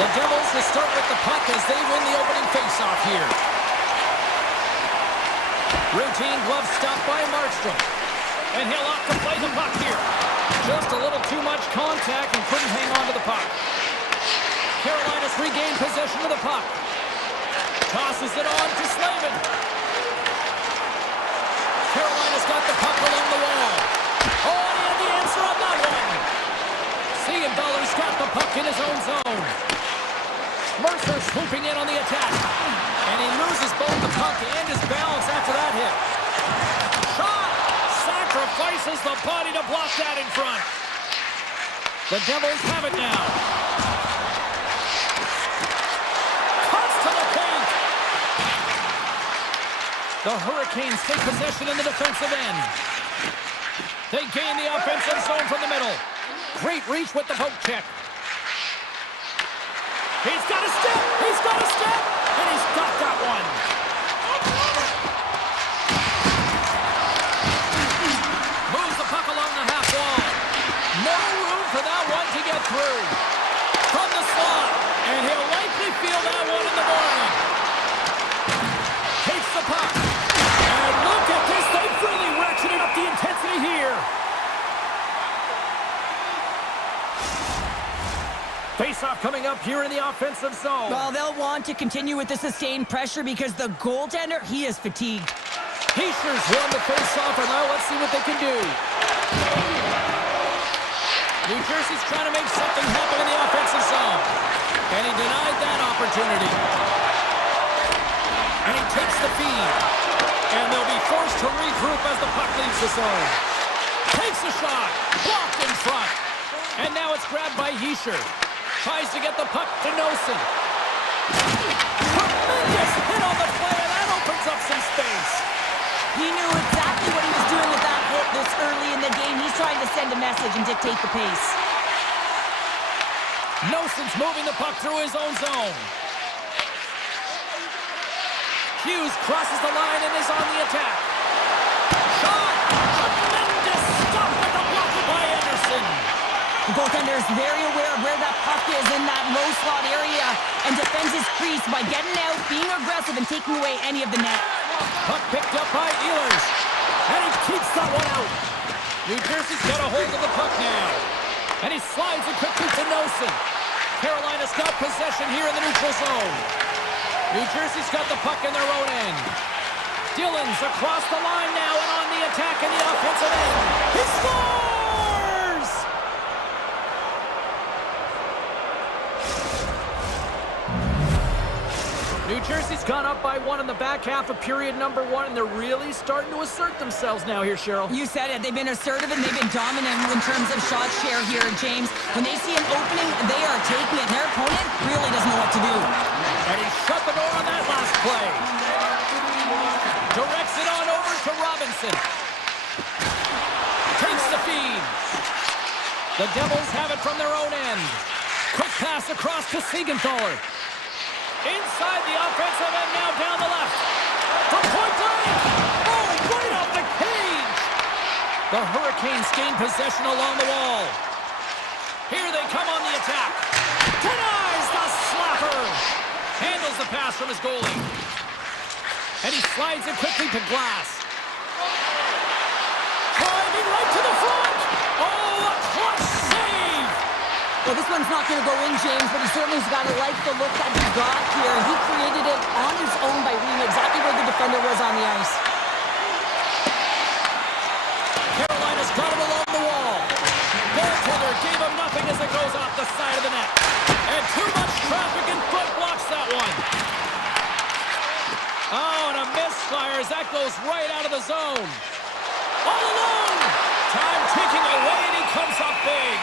The Devils will start with the puck as they win the opening faceoff here. Routine glove stop by Markstrom. And he'll opt to play the puck here. Just a little too much contact and couldn't hang on to the puck. Carolina's regained possession of the puck. Tosses it on to Slavin. Carolina's got the puck along the wall. Oh, and he had the answer on that one. Siegenthaler's got the puck in his own zone. Mercer swooping in on the attack. And he loses both the puck and his balance after that hit. Shot! Sacrifices the body to block that in front. The Devils have it now. Cuts to the paint. The Hurricanes take possession in the defensive end. They gain the offensive zone from the middle. Great reach with the poke check. He's got a step! He's got a step! And he's got that one! Moves the puck along the half wall. No room for that one to get through. From the slot. And he'll likely feel that one in the morning. Takes the puck. And look at this. They've really ratcheted up the intensity here. Face-off coming up here in the offensive zone. Well, they'll want to continue with the sustained pressure because the goaltender, he is fatigued. Heischer's won the face-off, and now let's see what they can do. New Jersey's trying to make something happen in the offensive zone. And he denied that opportunity. And he takes the feed. And they'll be forced to regroup as the puck leaves the zone. Takes a shot. Blocked in front. And now it's grabbed by Hischer. Tries to get the puck to Nosen. Tremendous hit on the play, and that opens up some space. He knew exactly what he was doing with that hit this early in the game. He's trying to send a message and dictate the pace. Nosen's moving the puck through his own zone. Hughes crosses the line and is on the attack. Shot! Tremendous stop with the block by Anderson. The goaltender is very aware of where that puck is in that low slot area and defends his crease by getting out, being aggressive, and taking away any of the net. Puck picked up by Ehlers. And he keeps that one out. New Jersey's got a hold of the puck now. And he slides it quickly to Nosen. Carolina's got possession here in the neutral zone. New Jersey's got the puck in their own end. Dillon's across the line now and on the attack in the offensive end. He scores! New Jersey's gone up by one in the back half of period number one, and they're really starting to assert themselves now here, Cheryl. You said it. They've been assertive and they've been dominant in terms of shot share here, James. When they see an opening, they are taking it. Their opponent really doesn't know what to do. And he shut the door on that last play. Directs it on over to Robinson. Takes the feed. The Devils have it from their own end. Quick pass across to Siegenthaler. Inside the offensive end, now down the left. From point blank. Oh, right off the cage. The Hurricanes gain possession along the wall. Here they come on the attack. Denies the slapper. Handles the pass from his goalie. And he slides it quickly to Glass. Driving right to the front. Oh, a clutch save. Well, this one's not going to go in, James, but he certainly's got to like the look that he got here. He created it on his own by reading exactly where the defender was on the ice. Carolina's got him along the wall. Goaltender gave him nothing as it goes off the side of the net. And too much traffic in front blocks that one. Oh, and a misfire as that goes right out of the zone. All alone. Time ticking away, and he comes up big.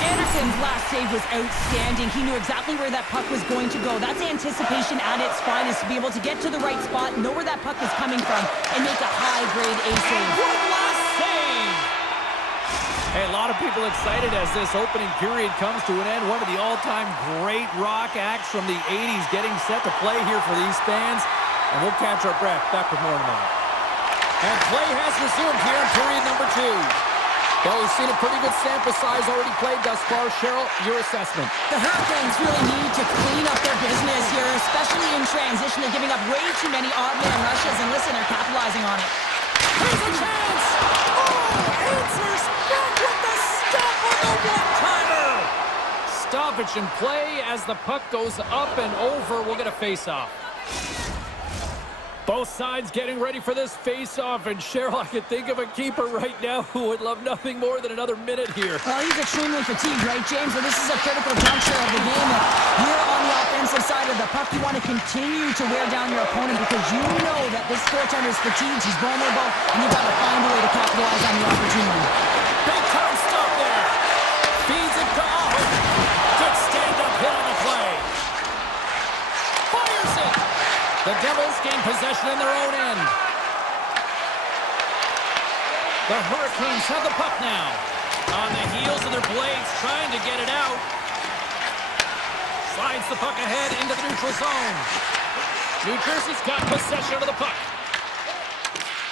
Anderson's last save was outstanding. He knew exactly where that puck was going to go. That's anticipation at its finest, to be able to get to the right spot, know where that puck is coming from, and make a high-grade A save. One last save! Hey, a lot of people excited as this opening period comes to an end. One of the all-time great rock acts from the 80s getting set to play here for these fans. And we'll catch our breath. Back with more in a moment. And play has resumed here in period number 2. Well, we've seen a pretty good sample size already played thus far. Cheryl, your assessment. The Hurricanes really need to clean up their business here, especially in transition. They're giving up way too many odd man rushes, and listen, they're capitalizing on it. Here's a chance! Oh, answers back with the stop on the one-timer! Stoppage in play as the puck goes up and over. We'll get a face-off. Both sides getting ready for this face-off, and Cheryl, I can think of a keeper right now who would love nothing more than another minute here. Well, he's extremely fatigued, right, James? So this is a critical juncture of the game. Here on the offensive side of the puck, you want to continue to wear down your opponent because you know that this goaltender is fatigued, he's vulnerable, and you've got to find a way to capitalize on the opportunity. Big time stop there. Feeds it to Aho. Good stand-up hit on the play. Fires it. The Devils gain possession in their own end. The Hurricanes have the puck now. On the heels of their blades, trying to get it out. Slides the puck ahead into the neutral zone. New Jersey's got possession of the puck.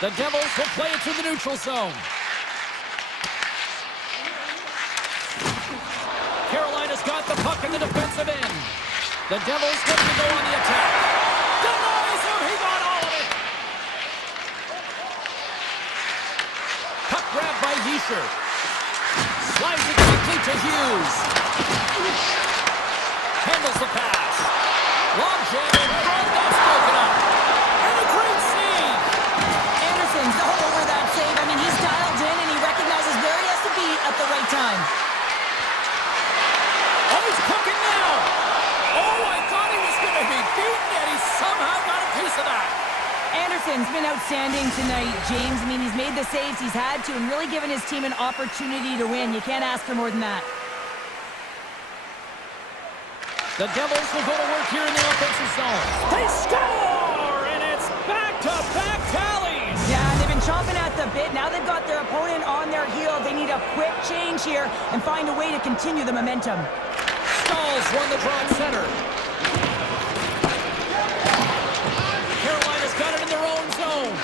The Devils will play it to the neutral zone. Carolina's got the puck in the defensive end. The Devils get to go on the attack. Denies him, he got all of it. Puck grabbed by Bільше. Slides it quickly to Hughes. Handles the pass. Long jam in front, that's broken up. And a great save. Anderson's all over that save. I mean, he's dialed in and he recognizes where he has to be at the right time. Oh, he's cooking now. Oh, I thought he was going to be beaten, and he somehow got a piece of that. Anderson's been outstanding tonight, James. I mean, he's made the saves he's had to and really given his team an opportunity to win. You can't ask for more than that. The Devils will go to work here in the offensive zone. They score, and it's back-to-back tallies. Yeah, and they've been chomping at the bit. Now they've got their opponent on their heel. They need a quick change here and find a way to continue the momentum. Stalls won the draw at center. Carolina's got it in their own zone.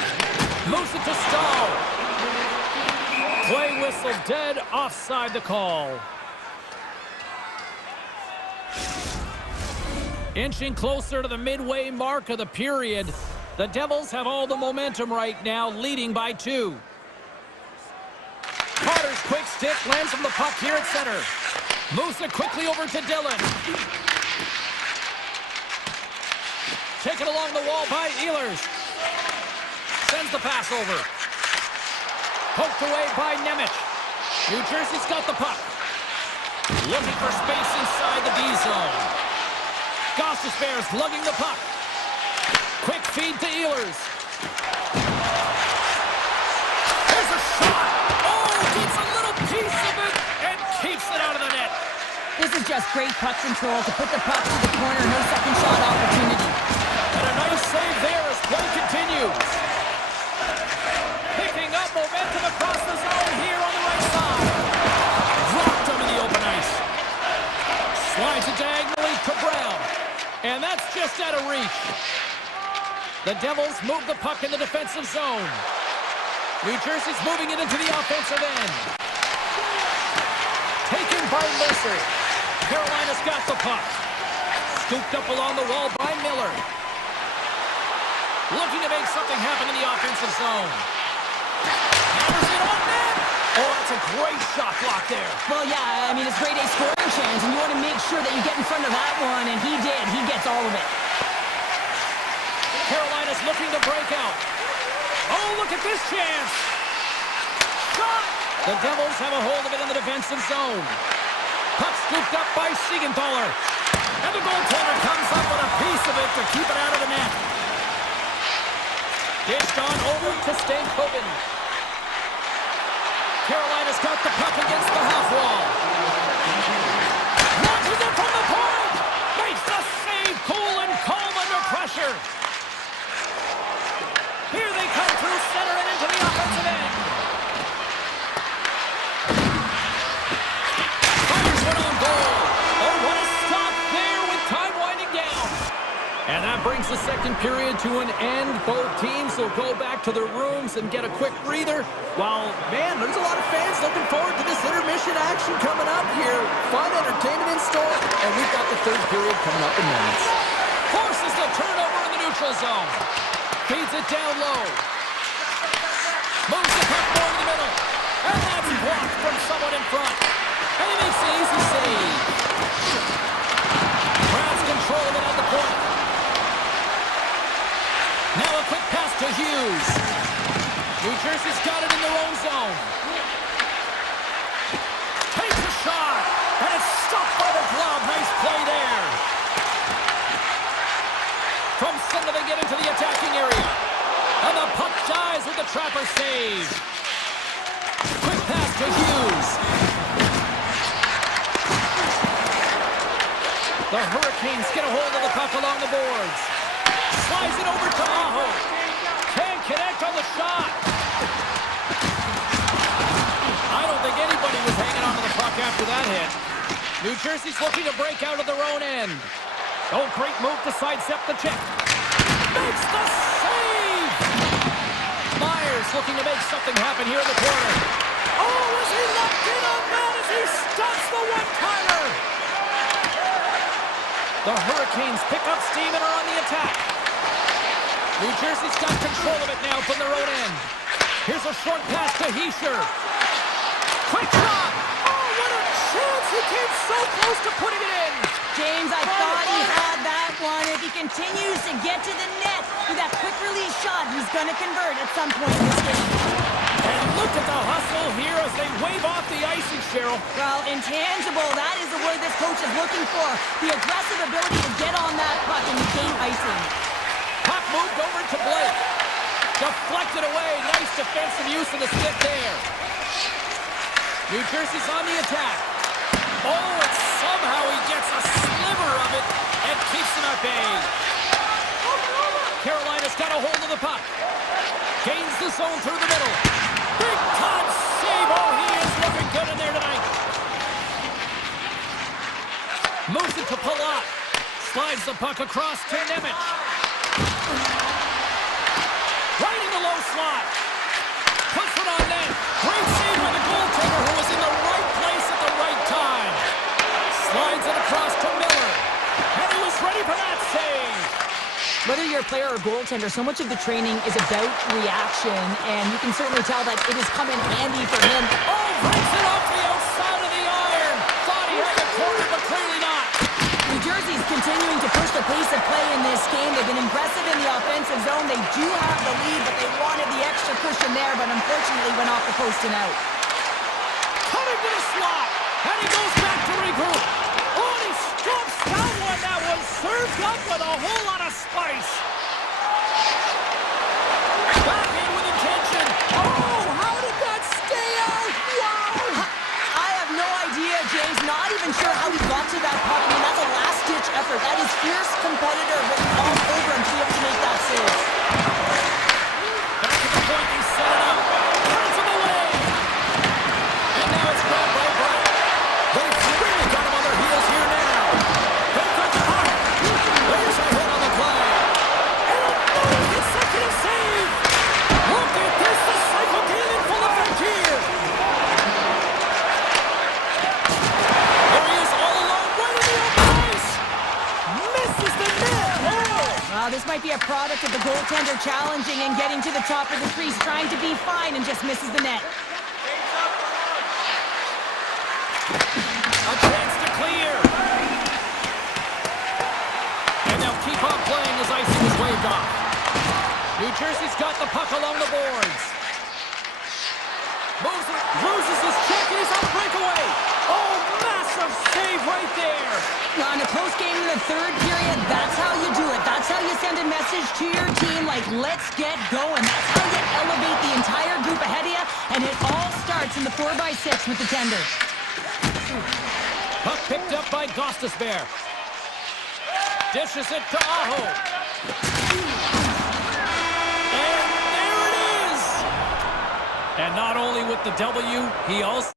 Moves it to Stahl. Play whistle dead, offside the call. Inching closer to the midway mark of the period. The Devils have all the momentum right now, leading by 2. Carter's quick stick lands from the puck here at center. Moves it quickly over to Dillon. Taken along the wall by Ehlers. Sends the pass over. Poked away by Nemec. New Jersey's got the puck. Looking for space inside the D zone. Goss's Bears lugging the puck. Quick feed to Ehlers. There's a shot. Oh, gets a little piece of it and keeps it out of the net. This is just great puck control to put the puck to the corner. No second shot opportunity. And a nice save there as play continues. Picking up momentum across the zone here on the right side. Dropped him in the open ice. Slides it diagonally to Brown. And that's just out of reach. The Devils move the puck in the defensive zone. New Jersey's moving it into the offensive end. Taken by Mercer. Carolina's got the puck. Scooped up along the wall by Miller. Looking to make something happen in the offensive zone. Hammers it on net. Oh, that's a great shot block there. Well, yeah, I mean, it's grade A scoring chance, and you want to make sure that you get in front of that one, and he did. He gets all of it. Carolina's looking to break out. Oh, look at this chance. Shot. The Devils have a hold of it in the defensive zone. Puck scooped up by Siegenthaler. And the goaltender comes up with a piece of it to keep it out of the net. Dished on over to Stankoven. Carolina's got the puck against the half wall. Launches it from the point. Makes the save, cool and calm under pressure. Here they come through center and into the offensive end. Fires one on goal. Oh, what a stop there with time winding down. And that brings the second period to an end. Both teams will go back to their rooms and get a quick breather. While, man, there's a lot of fans looking forward to this intermission action coming up here. Fun entertainment in store. And we've got the third period coming up in minutes. Forces the turnover in the neutral zone. Feeds it down low. Moves the puck more in the middle. And that's blocked from someone in front. And he makes the easy save. Grabs control of it at the point. Now a quick pass to Hughes. New Jersey's got it in their own zone. Takes a shot. And it's stopped by the glove. Nice play there. From center they get into the attacking area. And the puck dies with the trapper save. Quick pass to Hughes. The Hurricanes get a hold of the puck along the boards. Slides it over to Aho. Can't connect on the shot. I don't think anybody was hanging on to the puck after that hit. New Jersey's looking to break out of their own end. Oh, great move to sidestep the check. Makes the save! Myers looking to make something happen here in the corner. Oh, is he locked in on that as he stops the one-timer? The Hurricanes pick up steam and are on the attack. New Jersey's got control of it now from their own end. Here's a short pass to Hischier. Quick shot! Oh, what a chance! He came so close to putting it in! James, I thought he had that one. If he continues to get to the net with that quick release shot, he's going to convert at some point in this game. And look at the hustle here as they wave off the icing, Cheryl. Well, intangible, that is the word this coach is looking for. The aggressive ability to get on that puck and gain icing. Puck moved over to Blake. Deflected away. Nice defensive use of the stick there. New Jersey's on the attack. Oh, and somehow he gets a sliver of it and keeps him at bay. Carolina's got a hold of the puck. Gains the zone through the middle. Big time save. Oh, he is looking good in there tonight. Moves it to Palat. Slides the puck across to Nemec. Right in the low slot. Puts it on net. Great save by the goaltender who was in the right place at the right time. Slides it across to Miller. And he was ready for that save. Whether you're a player or goaltender, so much of the training is about reaction, and you can certainly tell that it has come in handy for him. Oh, breaks it off the outside of the iron. Thought he had the corner, but clearly not. New Jersey's continuing to push the pace of play in this game. They've been aggressive in the offensive zone. They do have the lead, but they wanted the extra cushion there, but unfortunately went off the post and out. Coming to the slot, and he goes back to regroup. Oh, and he stomps down one that was served up with a whole lot of spice. Back in with intention. Oh, how did that stay out? Wow. I have no idea, James. Not even sure how he got to that puck. I mean, that's a last-ditch effort. That is fierce competitor written all over him to be able to make that save. Back to the point, he set it up. Turns him away. And now it's grabbed by Brown. They've really got him on their heels here now. They've got the puck. There's a hit on the play. And another consecutive save. Look at this, the cycle dealing full effect here. There he is all alone, right in the open ice. Misses the net. Oh! This might be a product of the goaltender challenging and getting to the top of the crease, trying to be fine, and just misses the net. A chance to clear. And they'll keep on playing as icing is waved off. New Jersey's got the puck along the boards. Moves it, loses his check, and he's on breakaway. Oh, massive save right there. Now, in a close game in the third period, that's how you do it. That's how you send a message to your team, like, let's get going. That's how you elevate the entire group ahead of you, and it all starts in the 4x6 with the tender. Puck picked up by Gostisbehere. Dishes it to Aho. And there it is! And not only with the W, he also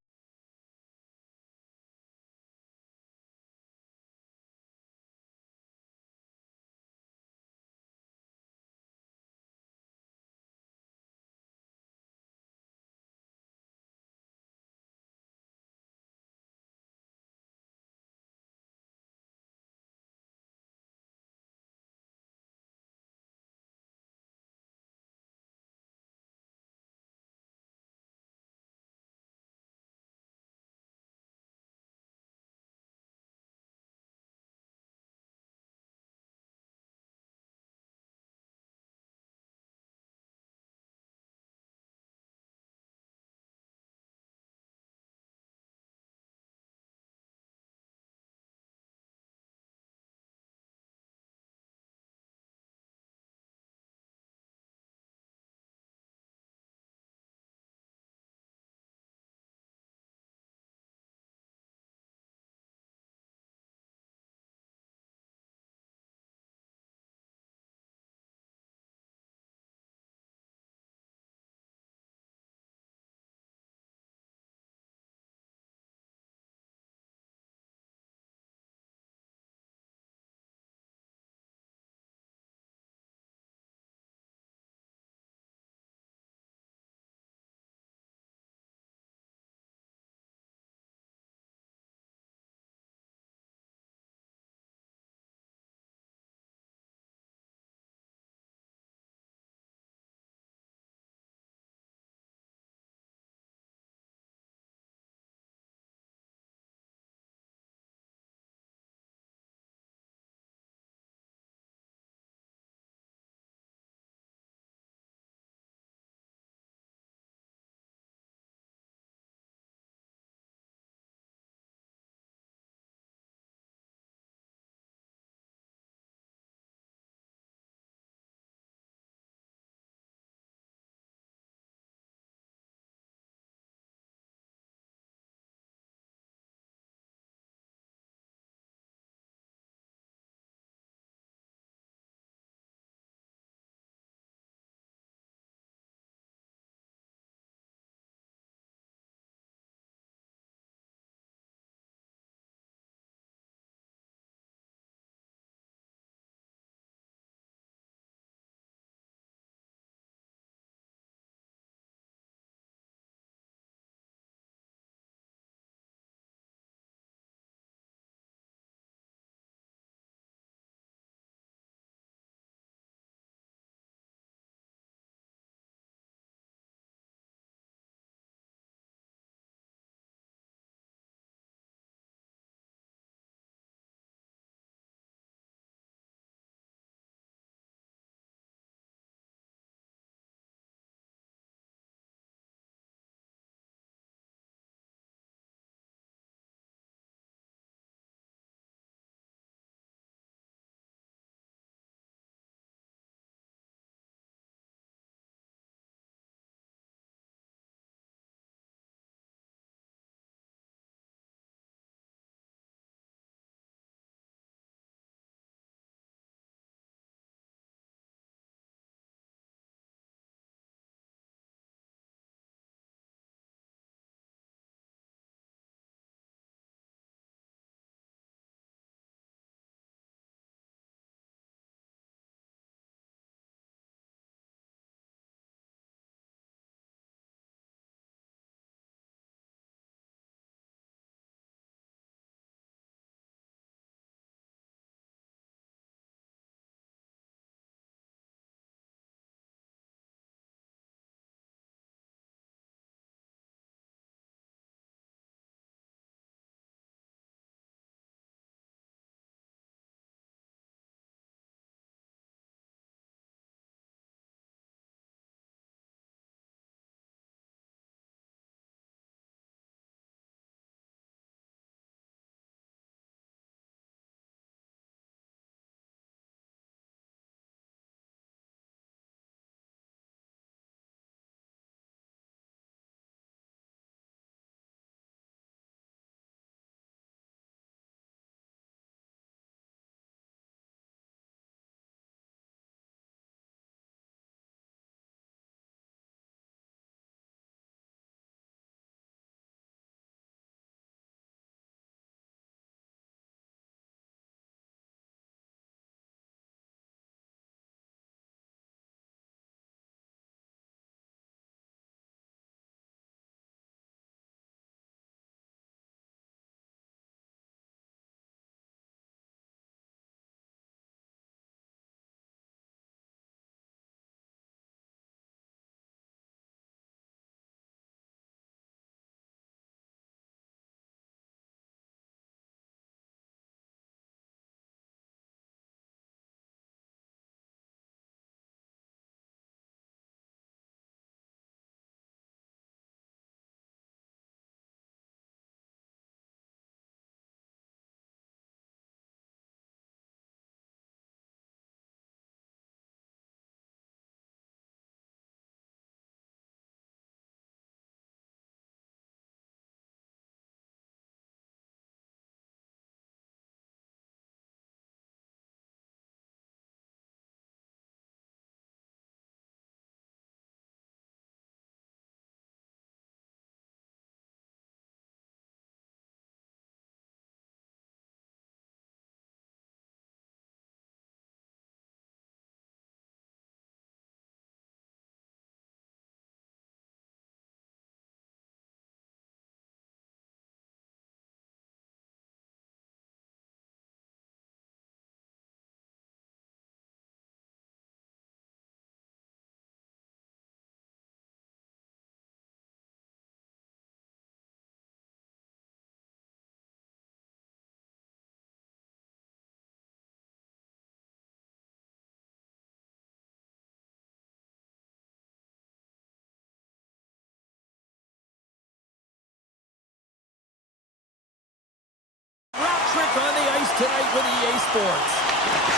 tonight with EA Sports.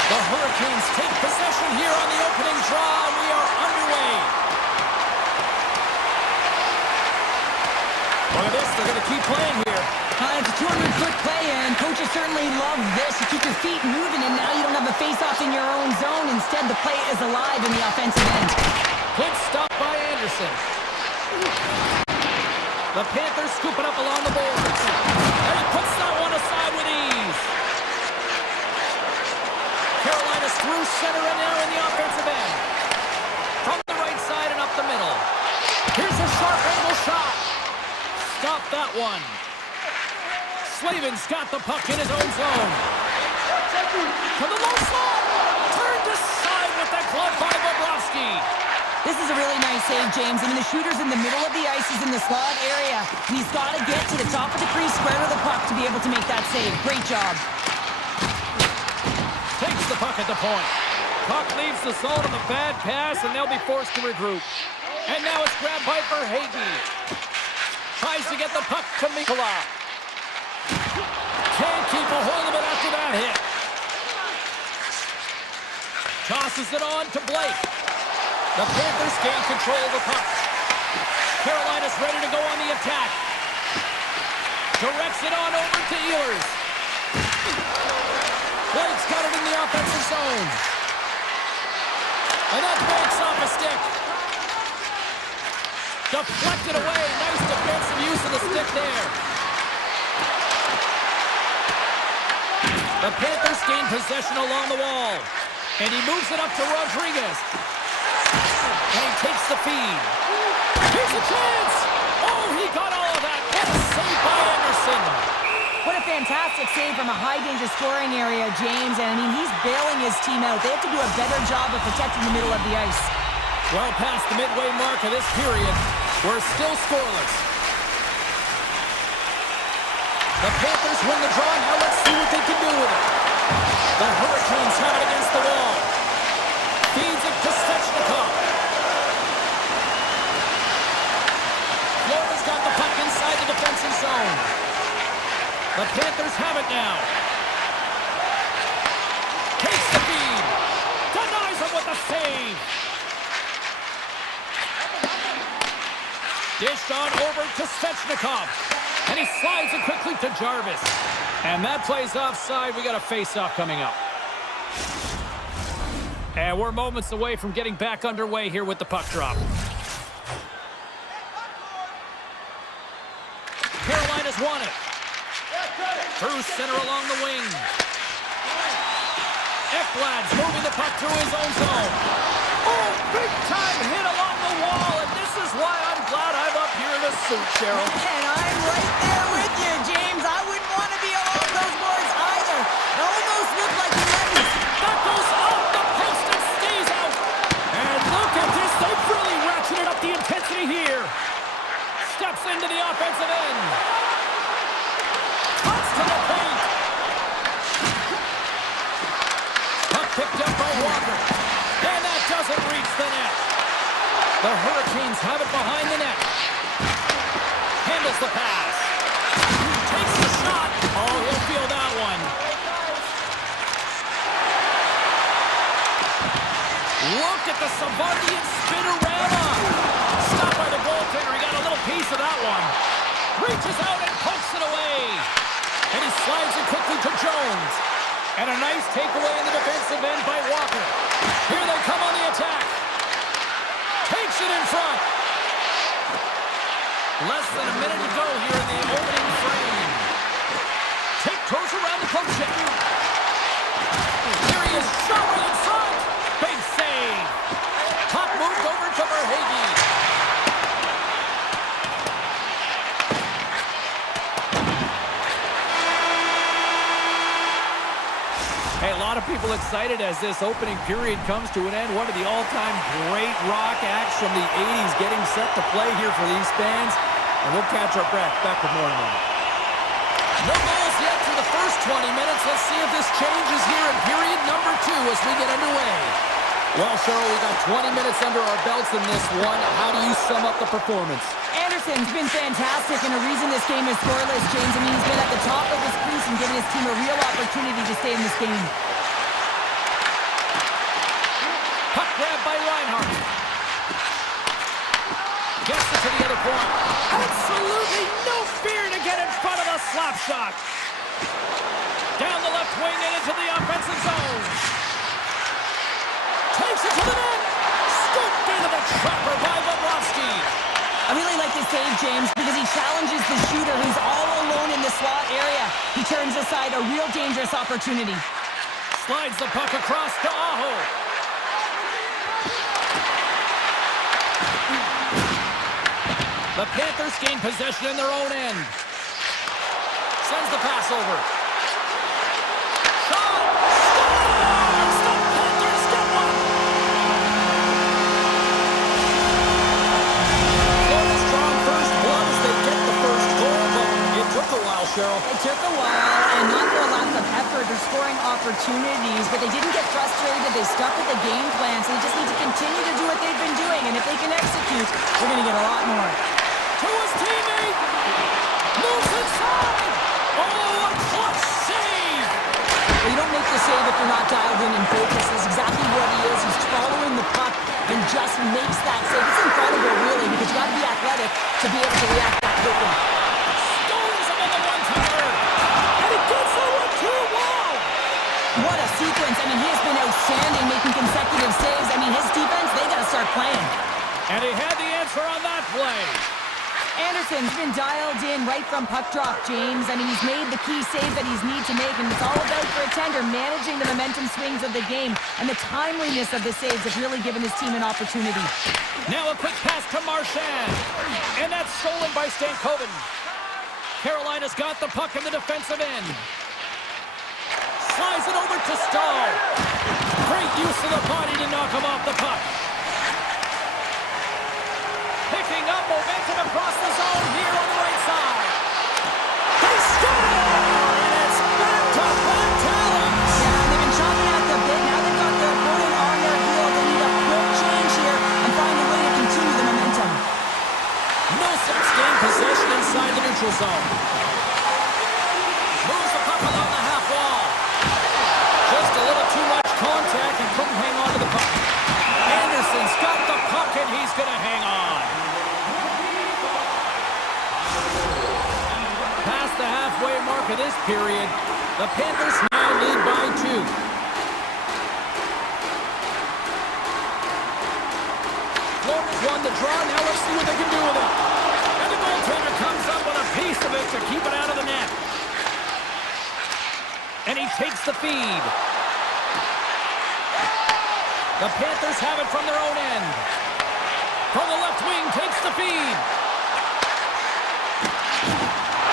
The Hurricanes take possession here on the opening draw, and we are underway. Look at this, they're going to keep playing here. It's a 200-foot play, and coaches certainly love this. You keep your feet moving, and now you don't have a face-off in your own zone. Instead, the play is alive in the offensive end. Good stop by Anderson. The Panthers scoop it up along the boards. And he puts that one aside with ease. Carolina's through center and now in the offensive end. From the right side and up the middle. Here's a sharp angle shot. Stop that one. Slavin's got the puck in his own zone. To the low slot. Turned aside with the glove by Bobrovsky. This is a really nice save, James. I mean, the shooter's in the middle of the ice. He's in the slot area. And he's got to get to the top of the crease, square to the puck to be able to make that save. Great job. Takes the puck at the point. Puck leaves the zone on the bad pass, and they'll be forced to regroup. And now it's grabbed by Verhaeghe. Tries to get the puck to Mikkola. Can't keep a hold of it after that hit. Tosses it on to Blake. The Panthers gain control of the puck. Carolina's ready to go on the attack. Directs it on over to Ehlers. Blake's got it in the offensive zone. And that breaks off a stick. Deflected away. Nice defensive use of the stick there. The Panthers gain possession along the wall. And he moves it up to Rodriguez. And he takes the feed. Here's a chance! Oh, he got all of that. What a save by Anderson. What a fantastic save from a high-danger scoring area, James. And, I mean, he's bailing his team out. They have to do a better job of protecting the middle of the ice. Well past the midway mark of this period, we're still scoreless. The Panthers win the draw. Now let's see what they can do with it. The Hurricanes have it against the wall. Feeds it to Svechnikov. Florida's got the puck inside the defensive zone. The Panthers have it now. Takes the feed. Denies him with a save. Dished on over to Svechnikov. And he slides it quickly to Jarvis. And that plays offside. We got a face-off coming up. And we're moments away from getting back underway here with the puck drop. Carolina's won it. Through center along the wing. Ekblad's moving the puck through his own zone. Oh, big-time hit along the wall, and this is why I'm glad I'm up here in a suit, Cheryl. And I'm right there with you, James. I wouldn't want to be along those boards either. It almost looked like he left. That goes off the post and stays out. And look at this. They've really ratcheted up the intensity here. Steps into the offensive end. Cuts to the paint. Puck picked up by Walker. And that doesn't reach the net. The Hurricanes have it behind the net. Handles the pass. Takes the shot. Oh, he'll feel that one. Look at the Savardian spinorama. Stopped by the goaltender. He got a little piece of that one. Reaches out and pokes it away. And he slides it quickly to Jones. And a nice takeaway in the defensive end by Walker. Here they come on the attack. Takes it in front. Less than a minute to go here in the opening frame. Tiptoes around the poke check. Here he is, showing in front. Big save. Puck moved over to Verhaeghe. Hey, a lot of people excited as this opening period comes to an end. One of the all-time great rock acts from the 80s getting set to play here for these fans. And we'll catch our breath. Back with more in a moment. No goals yet through the first 20 minutes. Let's see if this changes here in period number 2 as we get underway. Well, Cheryl, we got 20 minutes under our belts in this one. How do you sum up the performance? Anderson's been fantastic, and a reason this game is scoreless, James. I mean, he's been at the top of his crease and giving his team a real opportunity to stay in this game. Puck grab by Reinhardt. Gets it to the other point. Absolutely no fear to get in front of a slap shot. Down the left wing and into the offensive zone. Takes it to the net. Scooped into the trapper by Bobrovsky. I really like this save, James, because he challenges the shooter who's all alone in the slot area. He turns aside a real dangerous opportunity. Slides the puck across to Aho. The Panthers gain possession in their own end. Sends the pass over. Shot! Scores! The Panthers get one! Florida's drawn first blood as they get the first goal, but it took a while, Cheryl. It took a while, and not for a lack of effort. They're scoring opportunities, but they didn't get frustrated. They stuck with the game plan, so they just need to continue to do what they've been doing, and if they can execute, they're going to get a lot more. To his teammate! Moves inside! Oh, a clutch save! Well, you don't make the save if you're not dialed in and focused. That's exactly what he is. He's following the puck and just makes that save. It's incredible, really, because you got to be athletic to be able to react that quickly. Stones him on the one-timer! And he gets the 1-2 wall! What a sequence. I mean, he has been outstanding making consecutive saves. I mean, his defense, they got to start playing. And he had the answer on that play. Anderson's been dialed in right from puck drop, James. I mean, he's made the key saves that he's need to make, and it's all about for a tender managing the momentum swings of the game, and the timeliness of the saves have really given his team an opportunity. Now a quick pass to Marchand, and that's stolen by Stankoven. Carolina's got the puck in the defensive end. Slides it over to Stahl. Great use of the body to knock him off the puck. Picking up momentum across the zone here on the right side. They score! And it's back-to-back talents! Yeah, they've been chopping at the bit. Now they've got their opponent on their heels. They need a quick change here and find a way to continue the momentum. Millsap's gained possession inside the neutral zone. Moves the puck along the half wall. Just a little too much contact and couldn't hang on to the puck. Anderson's got the puck and he's going to hang on. Past the halfway mark of this period, the Panthers now lead by 2. Florida's won the draw. Now let's see what they can do with it. And the goaltender comes up with a piece of it to keep it out of the net. And he takes the feed. The Panthers have it from their own end. From the left wing, takes the feed.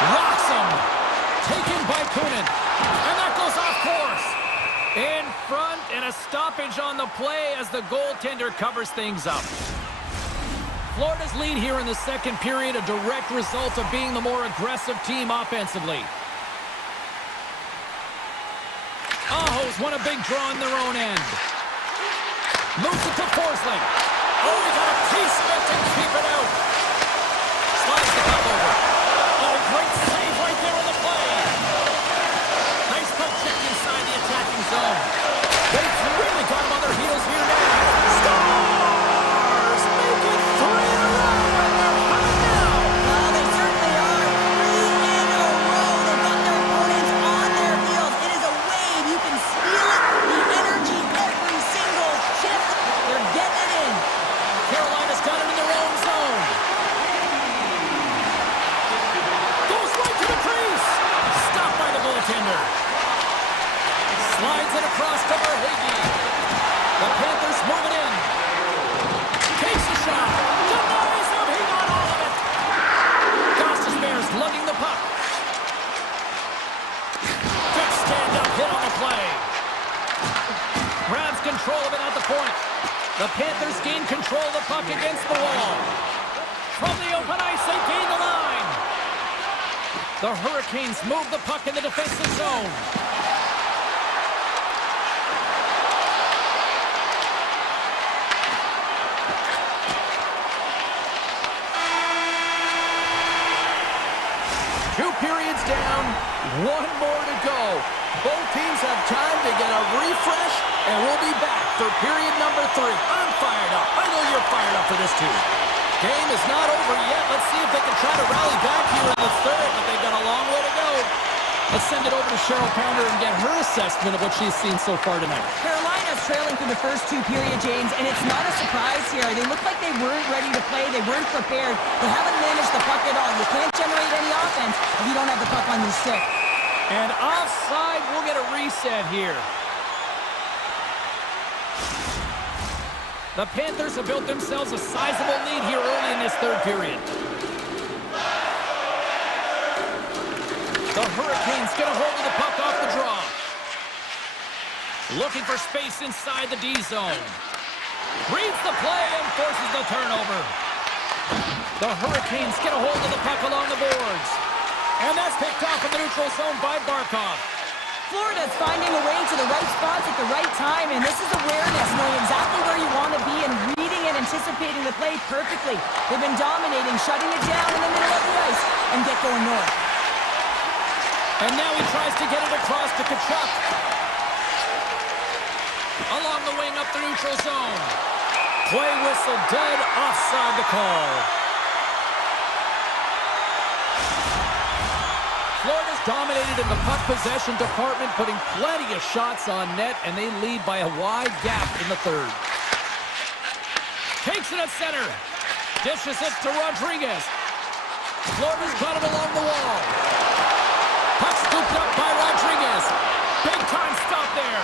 Rocks him. Taken by Kunin. And that goes off course. In front, and a stoppage on the play as the goaltender covers things up. Florida's lead here in the second period, a direct result of being the more aggressive team offensively. Aho's won a big draw in their own end. Moves it to Forsling. Oh, he got a piece of it to keep it out. Slides the puck over. Oh, great save right there on the play. Nice puck check inside the attacking zone. They've really got him on their heels here now. Stars! Make it 3 in a row, and they're coming now. Well, they certainly are. 3 in a row. They've got their opponents on their heels. It is a wave. You can feel it. The energy every single shift. They're getting it in. Carolina's got it in their own zone. Goes right to the crease. Stopped by the goaltender. Slides it across to Verhaeghe. The Panthers move it in. Takes the shot. Denies him. He got all of it. Costas Bears lugging the puck. Good stand-up hit on the play. Grabs control of it at the point. The Panthers gain control of the puck against the wall. From the open ice, they gain the line. The Hurricanes move the puck in the defensive zone. One more to go. Both teams have time to get a refresh, and we'll be back for period number 3. I'm fired up. I know you're fired up for this too. Game is not over yet. Let's see if they can try to rally back here in the third, but they've got a long way to go. Let's send it over to Cheryl Pounder and get her assessment of what she's seen so far tonight. Carolina's trailing through the first 2 periods, James, and it's not a surprise here. They look like they weren't ready to play. They weren't prepared. They haven't managed the puck at all. You can't generate any offense if you don't have the puck on your stick. And offside, we'll get a reset here. The Panthers have built themselves a sizable lead here early in this third period. The Hurricanes get a hold of the puck off the draw. Looking for space inside the D zone. Reads the play and forces the turnover. The Hurricanes get a hold of the puck along the boards. And that's picked off in the neutral zone by Barkov. Florida's finding a way to the right spots at the right time, and this is awareness, knowing exactly where you want to be and reading and anticipating the play perfectly. They've been dominating, shutting it down in the middle of the ice, and get going north. And now he tries to get it across to Tkachuk. Along the wing up the neutral zone. Play whistle dead, offside the call. Florida's dominated in the puck possession department, putting plenty of shots on net, and they lead by a wide gap in the third. Takes it at center. Dishes it to Rodriguez. Florida's got it along the wall. Puck scooped up by Rodriguez. Big time stop there.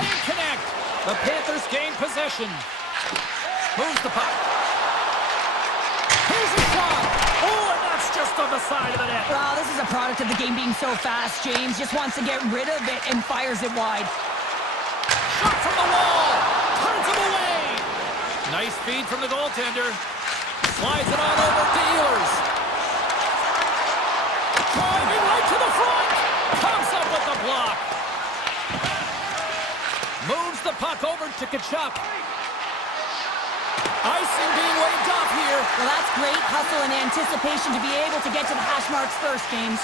Can't connect. The Panthers gain possession. Moves the puck. Here's a shot. Oh, and that's just on the side of the net. Wow, this is a product of the game being so fast. James just wants to get rid of it and fires it wide. Shot from the wall. Turns him away. Nice feed from the goaltender. Slides it on over to Ehlers. Driving right to the front. Comes up with the block. Moves the puck over to Tkachuk. Icing being waved off here. Well, that's great hustle and anticipation to be able to get to the hash marks first, James.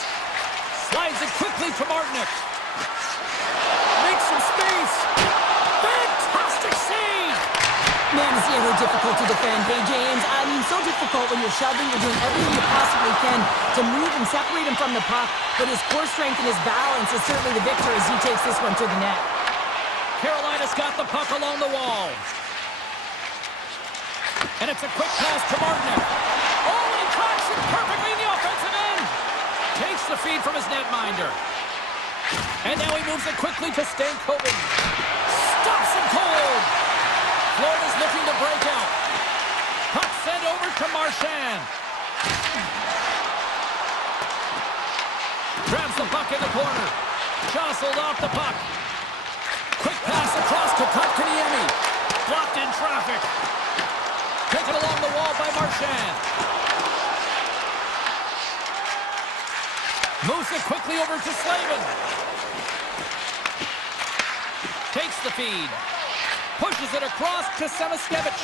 Slides it quickly to Martinic. Makes some space. Fantastic save. Man, is he ever difficult to defend. Hey, James, I mean, so difficult when you're shoving. You're doing everything you possibly can to move and separate him from the puck. But his core strength and his balance is certainly the victor as he takes this one to the net. Carolina's got the puck along the wall. And it's a quick pass to Martinic. Oh, he tracks it perfectly in the offensive end. Takes the feed from his netminder. And now he moves it quickly to Stankoven. Stops him cold. Florida's looking to break out. Puck sent over to Marchand. Grabs the puck in the corner. Jostled off the puck. Quick pass across to Kotkaniemi. Blocked in traffic. Taken along the wall by Marchand. Moves it quickly over to Slavin. Takes the feed. Pushes it across to Samaskevich.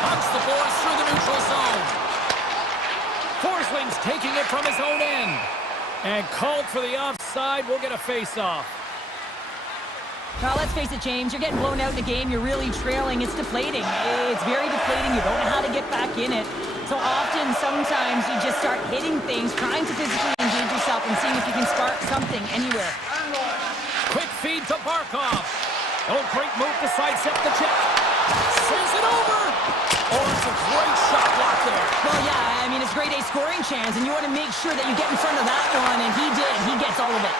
Punts the boards through the neutral zone. Forsling's taking it from his own end. And called for the offside. We'll get a face-off. Now, let's face it, James, you're getting blown out in the game. You're really trailing. It's deflating. It's very deflating. You don't know how to get back in it. So often, sometimes, you just start hitting things, trying to physically engage yourself and seeing if you can spark something anywhere. Quick feed to Barkov. Oh, great move to sidestep the check. Sends it over. Oh, it's a great shot block there. Well, yeah, I mean, it's grade A scoring chance, and you want to make sure that you get in front of that one, and he did. He gets all of it.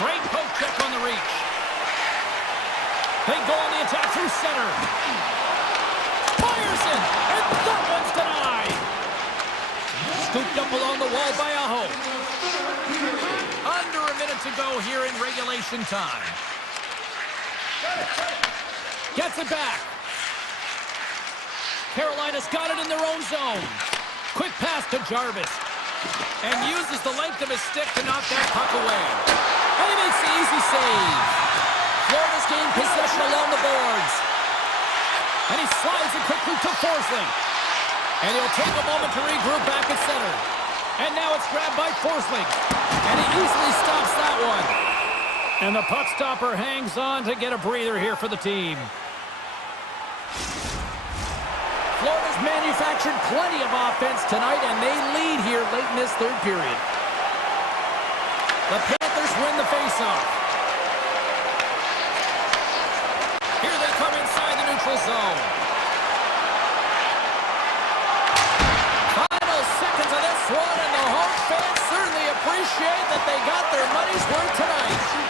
Great poke check on the reach. They go on the attack through center. Fires it, and that one's denied. Scooped up along the wall by Aho. Under a minute to go here in regulation time. Gets it back. Carolina's got it in their own zone. Quick pass to Jarvis. And uses the length of his stick to knock that puck away. And he makes the easy save. Florida's gained possession along the boards. And he slides it quickly to Forsling. And he'll take a moment to regroup back at center. And now it's grabbed by Forsling. And he easily stops that one. And the puck stopper hangs on to get a breather here for the team. Florida's manufactured plenty of offense tonight, and they lead here late in this third period. The Panthers win the faceoff. Here they come inside the neutral zone. Final seconds of this one, and the home fans certainly appreciate that they got their money's worth tonight.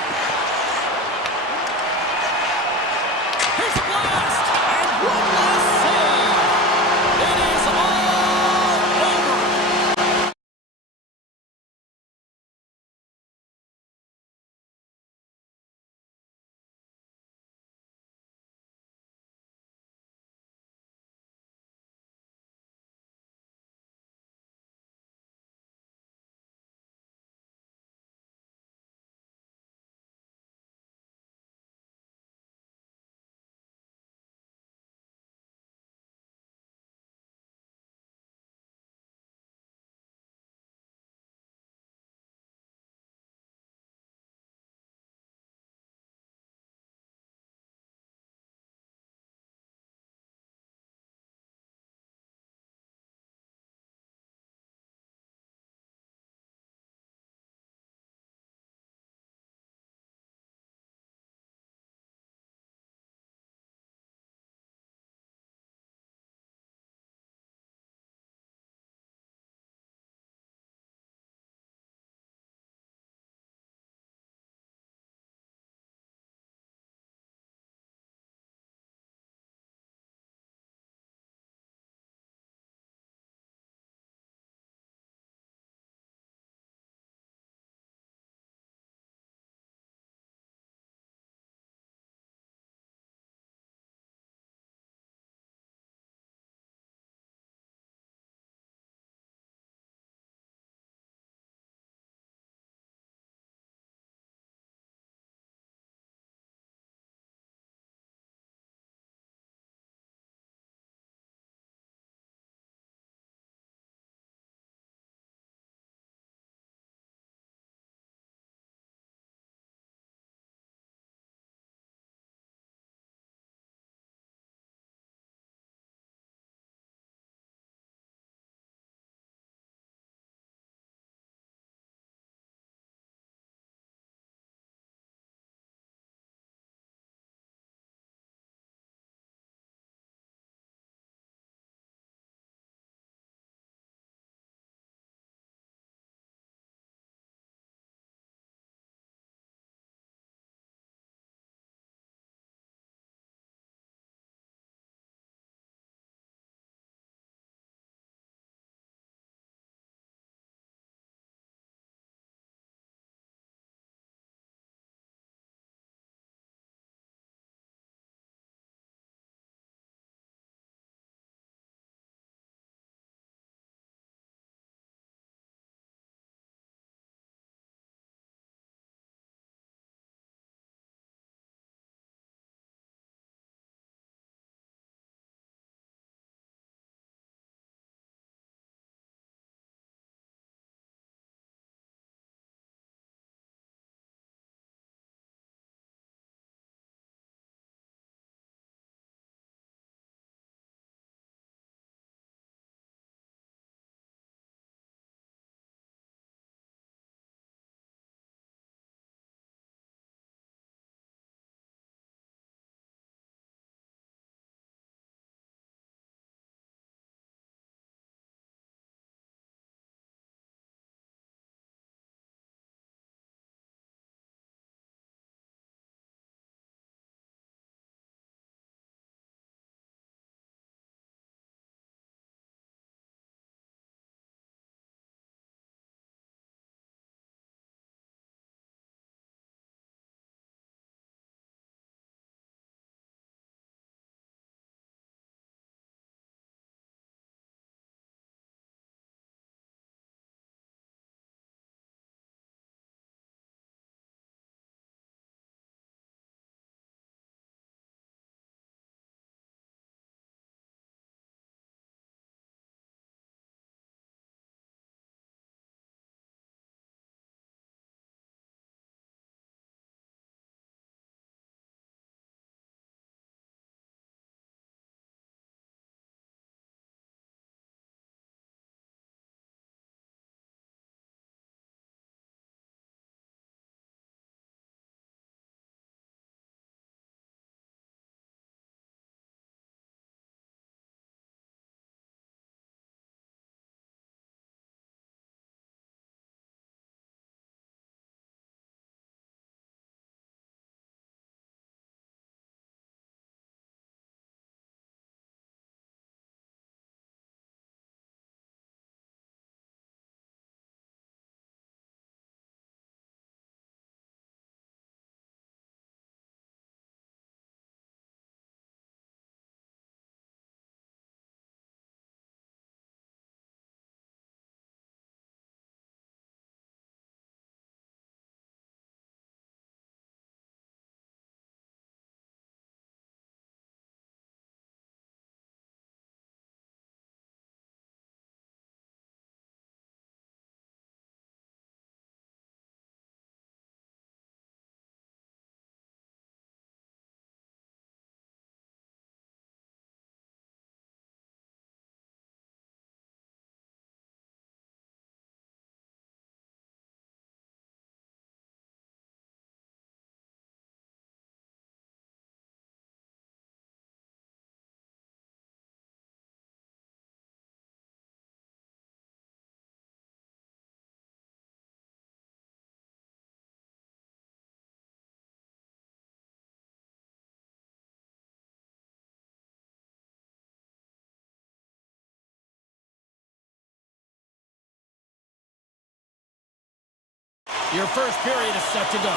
Your first period is set to go.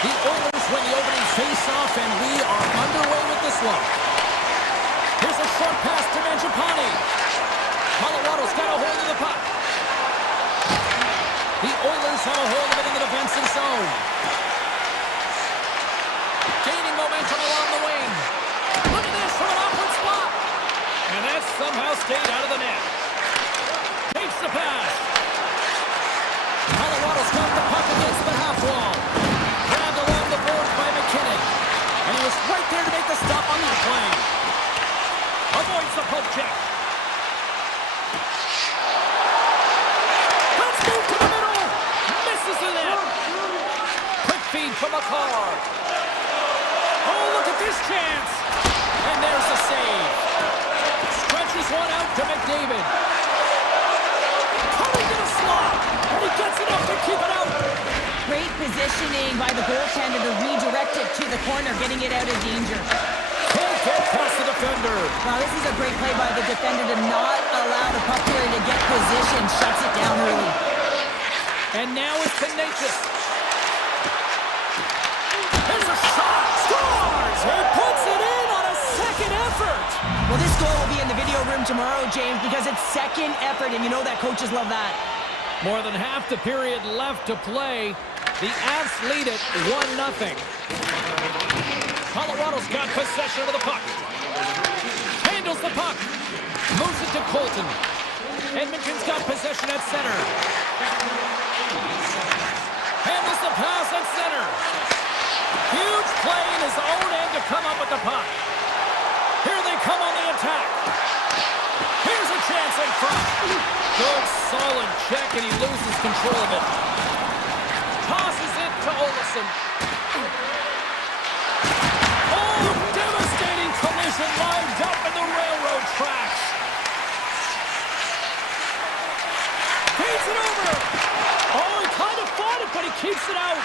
The Oilers win the opening face-off, and we are underway with this one. Here's a short pass to Mangiapane. Colorado's got a hold of the puck. The Oilers have a hold of it in the defensive zone. Gaining momentum along the wing. Look at this from an awkward spot. And that somehow stayed out of the net. Takes the pass. Colorado's got the puck against the half wall. Grabbed along the boards by McKinnon. And he was right there to make the stop on the play. Avoids the poke check. Let's move to the middle. Misses the net. Quick feed from McCarr. Oh, look at this chance. And there's the save. Stretches one out to McDavid. Coming to the slot. And he gets enough to keep it out. Great positioning by the goaltender to redirect it to the corner, getting it out of danger. Can't get past the defender. Wow, this is a great play by the defender to not allow the puck carrier to get position. Shuts it down early. And now it's tenacious. There's a shot. Scores! He puts it in on a second effort. Well, this goal will be in the video room tomorrow, James, because it's second effort, and you know that coaches love that. More than half the period left to play. The Avs lead it 1-0. Colorado's got possession of the puck. Handles the puck. Moves it to Colton. Edmonton's got possession at center. Handles the pass at center. Huge play in his own end to come up with the puck. Here they come on the attack. Here's a chance in front. Good solid check, and he loses control of it. Tosses it to Olsen. Oh, devastating collision lined up in the railroad tracks. Feeds it over. Oh, he kind of fought it, but he keeps it out.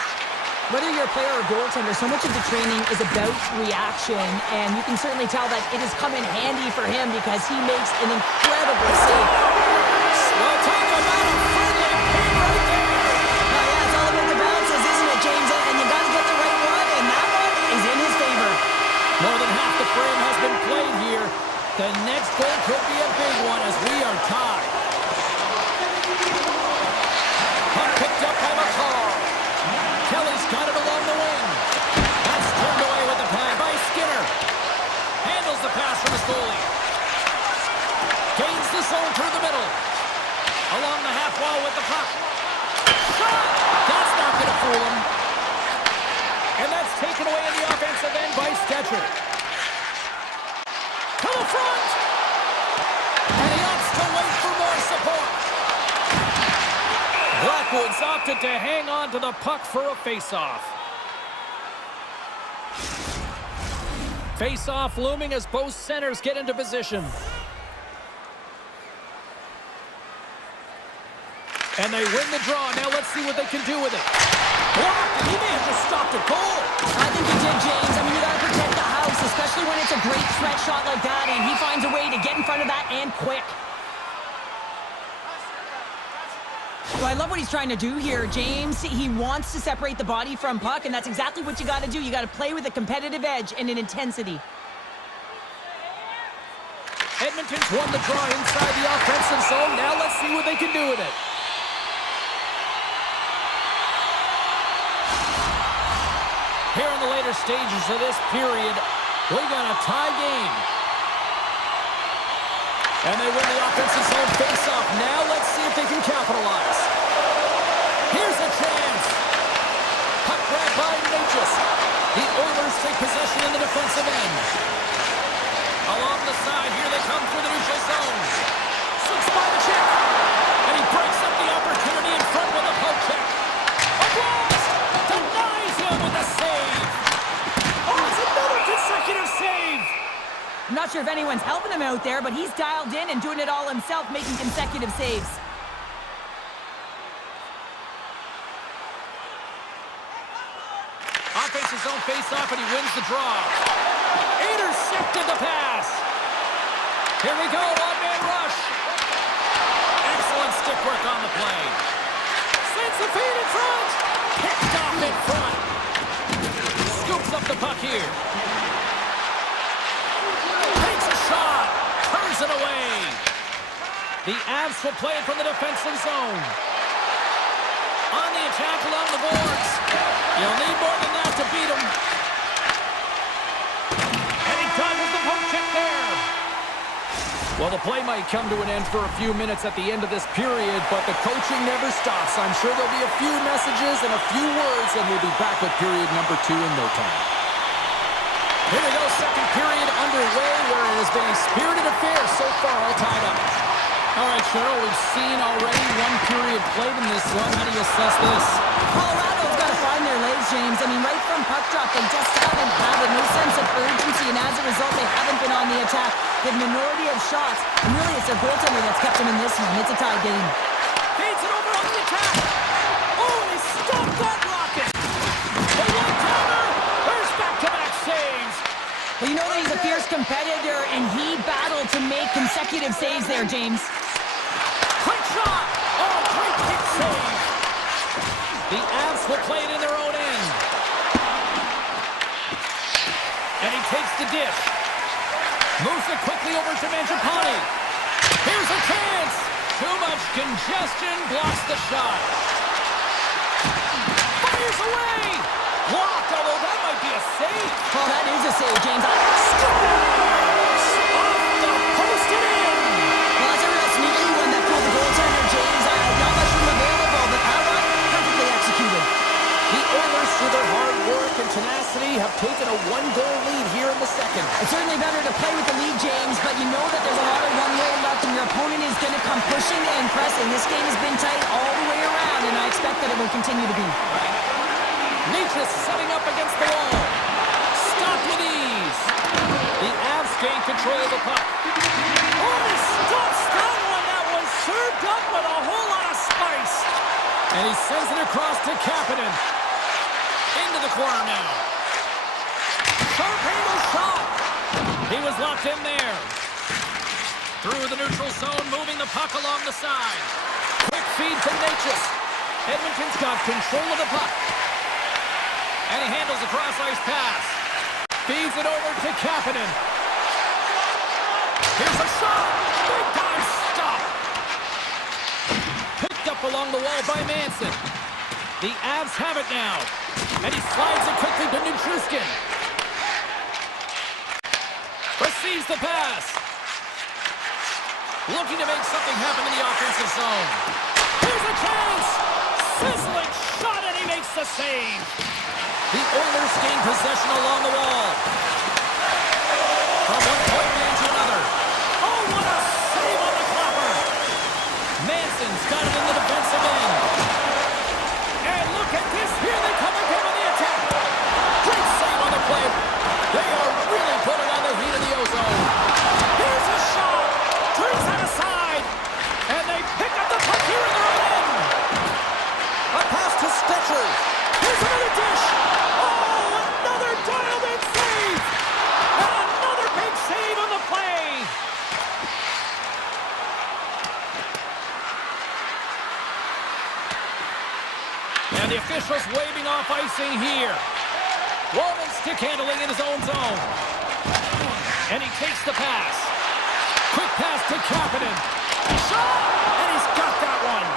Whether you're a player or goaltender, so much of the training is about reaction, and you can certainly tell that it has come in handy for him because he makes an incredible save. Well, talk about a friendly pin right there. Oh, yeah, it's all about the bounces, isn't it, James? And you got to get the right one, and that one is in his favor. More than half the frame has been played here. The next goal could be a big one as we are tied. Puck picked up by McCarr. Kelly's got it along the wing. That's turned away with the pad by Skinner. Handles the pass from his goalie. Gains the zone through the middle. Along the half wall with the puck. Shot! That's not going to fool him. And that's taken away in the offensive end by Stetcher. To the front! And he opts to wait for more support. Blackwood's opted to hang on to the puck for a face-off. Face-off looming as both centers get into position. And they win the draw. Now let's see what they can do with it. Blocked, and he may have just stopped a goal. I think he did, James. I mean, you got to protect the house, especially when it's a great threat shot like that, and he finds a way to get in front of that and quick. Well, I love what he's trying to do here, James. He wants to separate the body from puck, and that's exactly what you got to do. You got to play with a competitive edge and an intensity. Edmonton's won the draw inside the offensive zone. Now let's see what they can do with it. Here in the later stages of this period, we got a tie game. And they win the offensive zone face-off. Now let's see if they can capitalize. Here's a chance. Puck grabbed by Natchez. The Oilers take possession in the defensive end. Along the side, here they come through the neutral zone. Slips by the check. And he breaks up the opportunity in front with a poke check. A blast! Denies him with a save. Oh, it's another consecutive save. I'm not sure if anyone's helping him out there, but he's dialed in and doing it all himself, making consecutive saves. Offensive zone face-off, and he wins the draw. Intercepted the pass. Here we go, one-man rush. Excellent stick work on the play. sends the feed in front. Picked off in front. Scoops up the puck here. Takes a shot. Turns it away. The Avs will play it from the defensive zone. On the attack along the boards. You'll need more than that to beat them. And he dodges the poke check there. Well, the play might come to an end for a few minutes at the end of this period, but the coaching never stops. I'm sure there'll be a few messages and a few words, and we'll be back with period number 2 in no time. Here we go, second period underway, where it has been a spirited affair so far, all tied up. All right, Cheryl, we've seen already one period played in this one. How do you assess this? Colorado's got to find their legs, James. I mean, right from puck drop, they just haven't had it. No sense of urgency, and as a result, they haven't been on the attack. The minority of shots, and really it's their goaltender that's kept them in this one. It's a tie game. Feeds it over on the attack. Oh, he stopped that rocket. The one-timer. There's back-to-back saves. Well, you know that he's a fierce competitor, and he battled to make consecutive saves there, James. Quick shot! Oh, great kick save! The Avs will play it in their own end. And he takes the dish. Moves it quickly over to Mangiapane. Here's a chance! Too much congestion blocks the shot. Fires away! Blocked, although that might be a save. Oh, that is a save, James. Scores! Off the post and in! Well, that's a real sneaky one that pulled the goaltender, James. Not much room available, but that one perfectly executed. The Oilers, through their hard work and tenacity, have taken a one-goal lead here in the second. It's certainly better to play with the lead, James, but you know that there's a lot of one-way left, and your opponent is going to come pushing and pressing. This game has been tight all the way around, and I expect that it will continue to be. Nietzsche setting up against the wall. Stopped with ease. The Avs gain control of the puck. Oh, he stops that one. That was served up with a whole lot of spice. And he sends it across to Kapanen. Into the corner now. Sharp angle shot. He was locked in there. Through the neutral zone, moving the puck along the side. Quick feed from Natchez. Edmonton's got control of the puck. And he handles a cross-ice pass. Feeds it over to Kapanen. Here's a shot. Big time stop. Picked up along the wall by Manson. The Avs have it now. And he slides it quickly to Nichushkin. Receives the pass. Looking to make something happen in the offensive zone. Here's a chance. Sizzling shot, and he makes the save. The Oilers gain possession along the wall. From one point man to another. Oh, what a save on the clapper. Manson's got it in the defensive end. And look at this. Here they come again on the attack. Great save on the play. They are really putting on the heat in the ozone. Here's a shot. Turns that aside. And they pick up the puck here in their own end. A pass to Stetcher. Here's another dish. Oh, another dialed-in save. And another big save on the play. And the officials waving off icing here. Walden stick handling in his own zone. And he takes the pass. Quick pass to Kapanen. Shot! And he's got that one.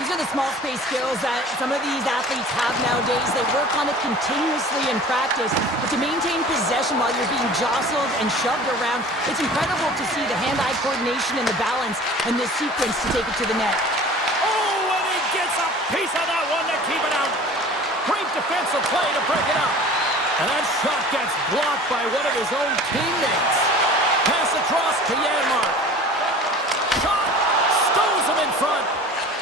These are the small space skills that some of these athletes have nowadays. They work on it continuously in practice. But to maintain possession while you're being jostled and shoved around, it's incredible to see the hand-eye coordination and the balance in this sequence to take it to the net. Oh, and he gets a piece of that one to keep it out. Great defensive play to break it up. And that shot gets blocked by one of his own teammates. Pass across to Janmark. Shot! Stows him in front.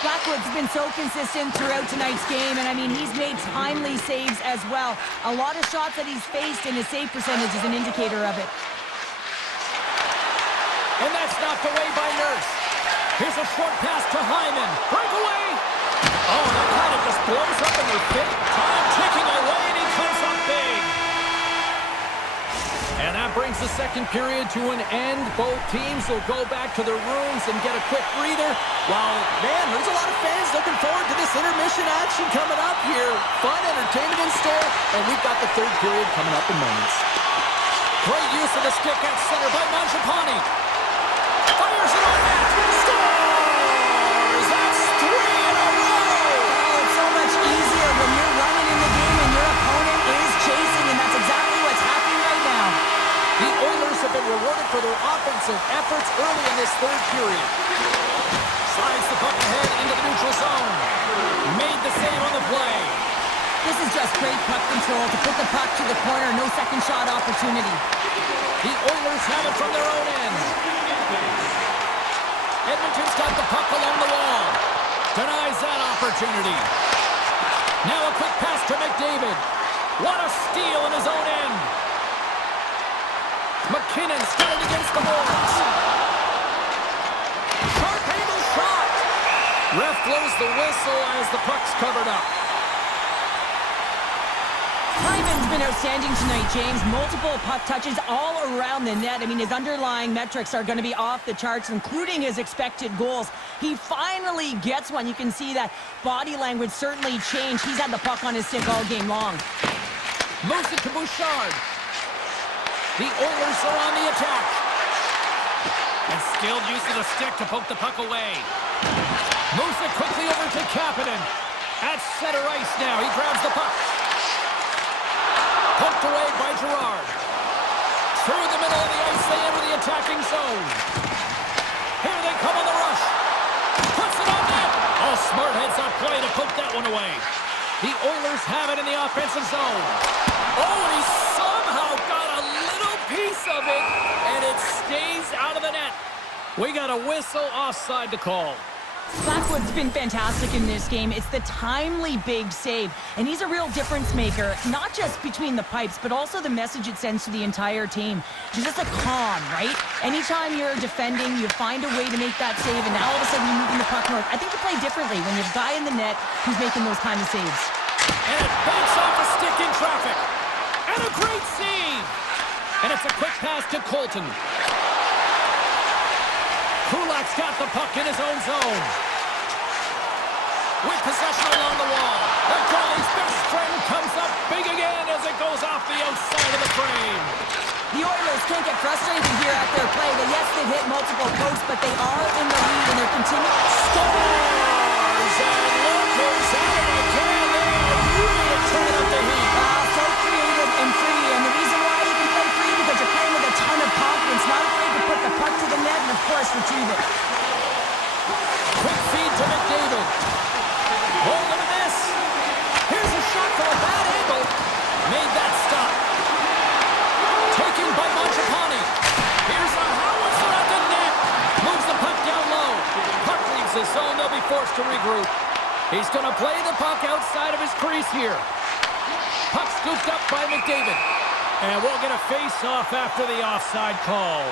Blackwood's been so consistent throughout tonight's game, and I mean, he's made timely saves as well. A lot of shots that he's faced, and his save percentage is an indicator of it. And that's knocked away by Nurse. Here's a short pass to Hyman. Breakaway! Oh, that kind of just blows up in the fit. Time ticking away, and he comes up big. And And that brings the second period to an end. Both teams will go back to their rooms and get a quick breather. Wow, man, there's a lot of fans looking forward to this intermission action coming up here. Fun, entertainment in store, and we've got the third period coming up in moments. Great use of the stick at center by Mangiapane. Fires it on net. Scores! That's 3 in a row! Oh, it's so much easier when you're running in the game and your opponent is chasing, and that's exactly what's happening right now. The Oilers have been rewarded for their offensive efforts early in this third period. Slides the puck ahead into the neutral zone. Made the save on the play. This is just great puck control to put the puck to the corner. No second shot opportunity. The Oilers have it from their own end. Edmonton's got the puck along the wall. Denies that opportunity. Now a quick pass to McDavid. What a steal in his own end. McKinnon's got it against the boards. Sharp angle shot. Ref blows the whistle as the puck's covered up. Hyman's been outstanding tonight, James. Multiple puck touches all around the net. I mean, his underlying metrics are going to be off the charts, including his expected goals. He finally gets one. You can see that body language certainly changed. He's had the puck on his stick all game long. Moves it to Bouchard. The Oilers are on the attack. And skilled use of the stick to poke the puck away. Moves it quickly over to Kapanen. At center ice now. He grabs the puck. Poked away by Girard. Through the middle of the ice, they enter the attacking zone. Here they come on the rush. Puts it on net. Oh, smart heads-up play to poke that one away. The Oilers have it in the offensive zone. Oh, and he somehow got a little piece of it, and it stays out of the net. We got a whistle offside to call. Blackwood's been fantastic in this game. It's the timely big save, and he's a real difference maker, not just between the pipes, but also the message it sends to the entire team. It's just a calm, right? Anytime you're defending, you find a way to make that save, and now all of a sudden you're moving the puck north. I think you play differently when you have a guy in the net who's making those kind of saves. And it banks off a stick in traffic. And a great save! And it's a quick pass to Colton. Kulak's got the puck in his own zone. With possession along the wall. The goalie's best friend comes up big again as it goes off the outside of the frame. The Oilers can't get frustrated here at their play. Yes, they've hit multiple posts, but they are in the lead and they're continuing. Scores! And look who's at it again. They are really turning up the heat. So creative and free. And the reason why you can play free because you're playing with a ton of confidence. Not afraid to put the puck to the net and, of course, retrieve it. Quick feed to McDavid. Oh, look at this. Here's a shot from a bad angle. Made that stop. Taken by Mangiapane. Here's a howitzer at the net. Moves the puck down low. Puck leaves the zone. They'll be forced to regroup. He's going to play the puck outside of his crease here. Puck scooped up by McDavid. And we'll get a face-off after the offside call.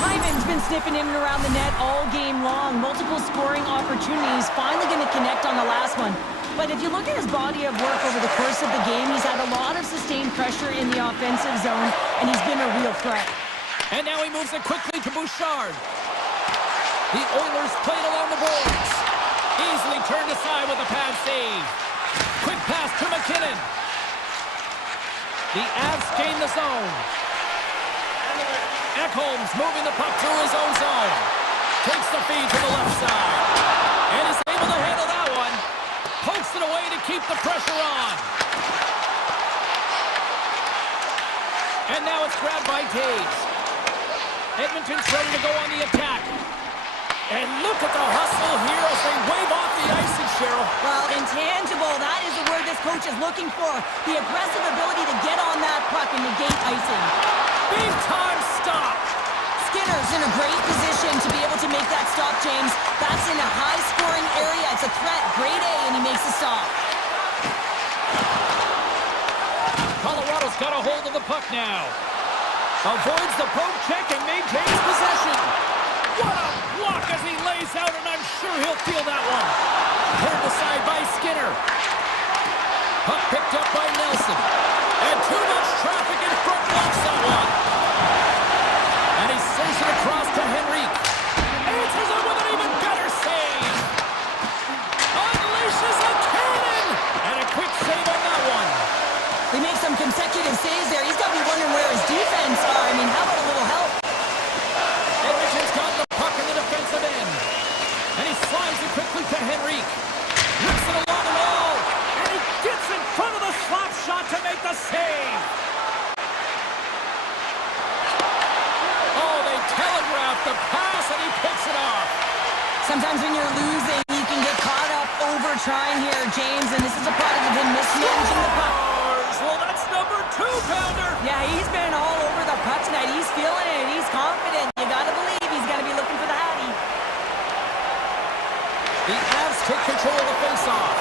Hyman's been sniffing in and around the net all game long. Multiple scoring opportunities. Finally going to connect on the last one. But if you look at his body of work over the course of the game, he's had a lot of sustained pressure in the offensive zone, and he's been a real threat. And now he moves it quickly to Bouchard. The Oilers played along the boards. Easily turned aside with a pad save. Quick pass to McKinnon. The Avs gain the zone. Ekholm's moving the puck through his own zone. Takes the feed to the left side. And is able to handle that one. Pokes it away to keep the pressure on. And now it's grabbed by Taves. Edmonton's ready to go on the attack. And look at the hustle here as they wave off the icing, Cheryl. Well, intangible, that is the word this coach is looking for. The aggressive ability to get on that puck and negate icing. Big time stop. Skinner's in a great position to be able to make that stop, James. That's in a high-scoring area. It's a threat, grade A, and he makes the stop. Colorado's got a hold of the puck now. Avoids the poke check and maintains possession. What a block as he lays out, and I'm sure he'll feel that one. Turned aside by Skinner. Puck picked up by Nelson. And too much traffic in front line. the pass, and he picks it off. Sometimes when you're losing, you can get caught up over trying here, James, and this is a product of him mismanaging the puck. Well, that's number 2-pounder. Yeah, he's been all over the puck tonight. He's feeling it. He's confident. You gotta believe he's gonna be looking for the hattie. The Avs take control of the face-off.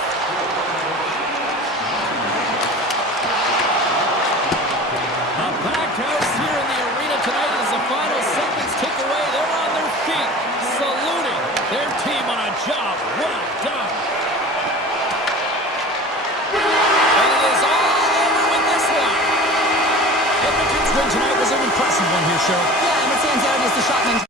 A packed house here in the arena tonight as the final seconds tick away. They're on their feet, saluting their team on a job well done. And it is all over with this one. Edmonton's win tonight was an impressive one here, Cheryl. Yeah, and what stands out is the shot mentality.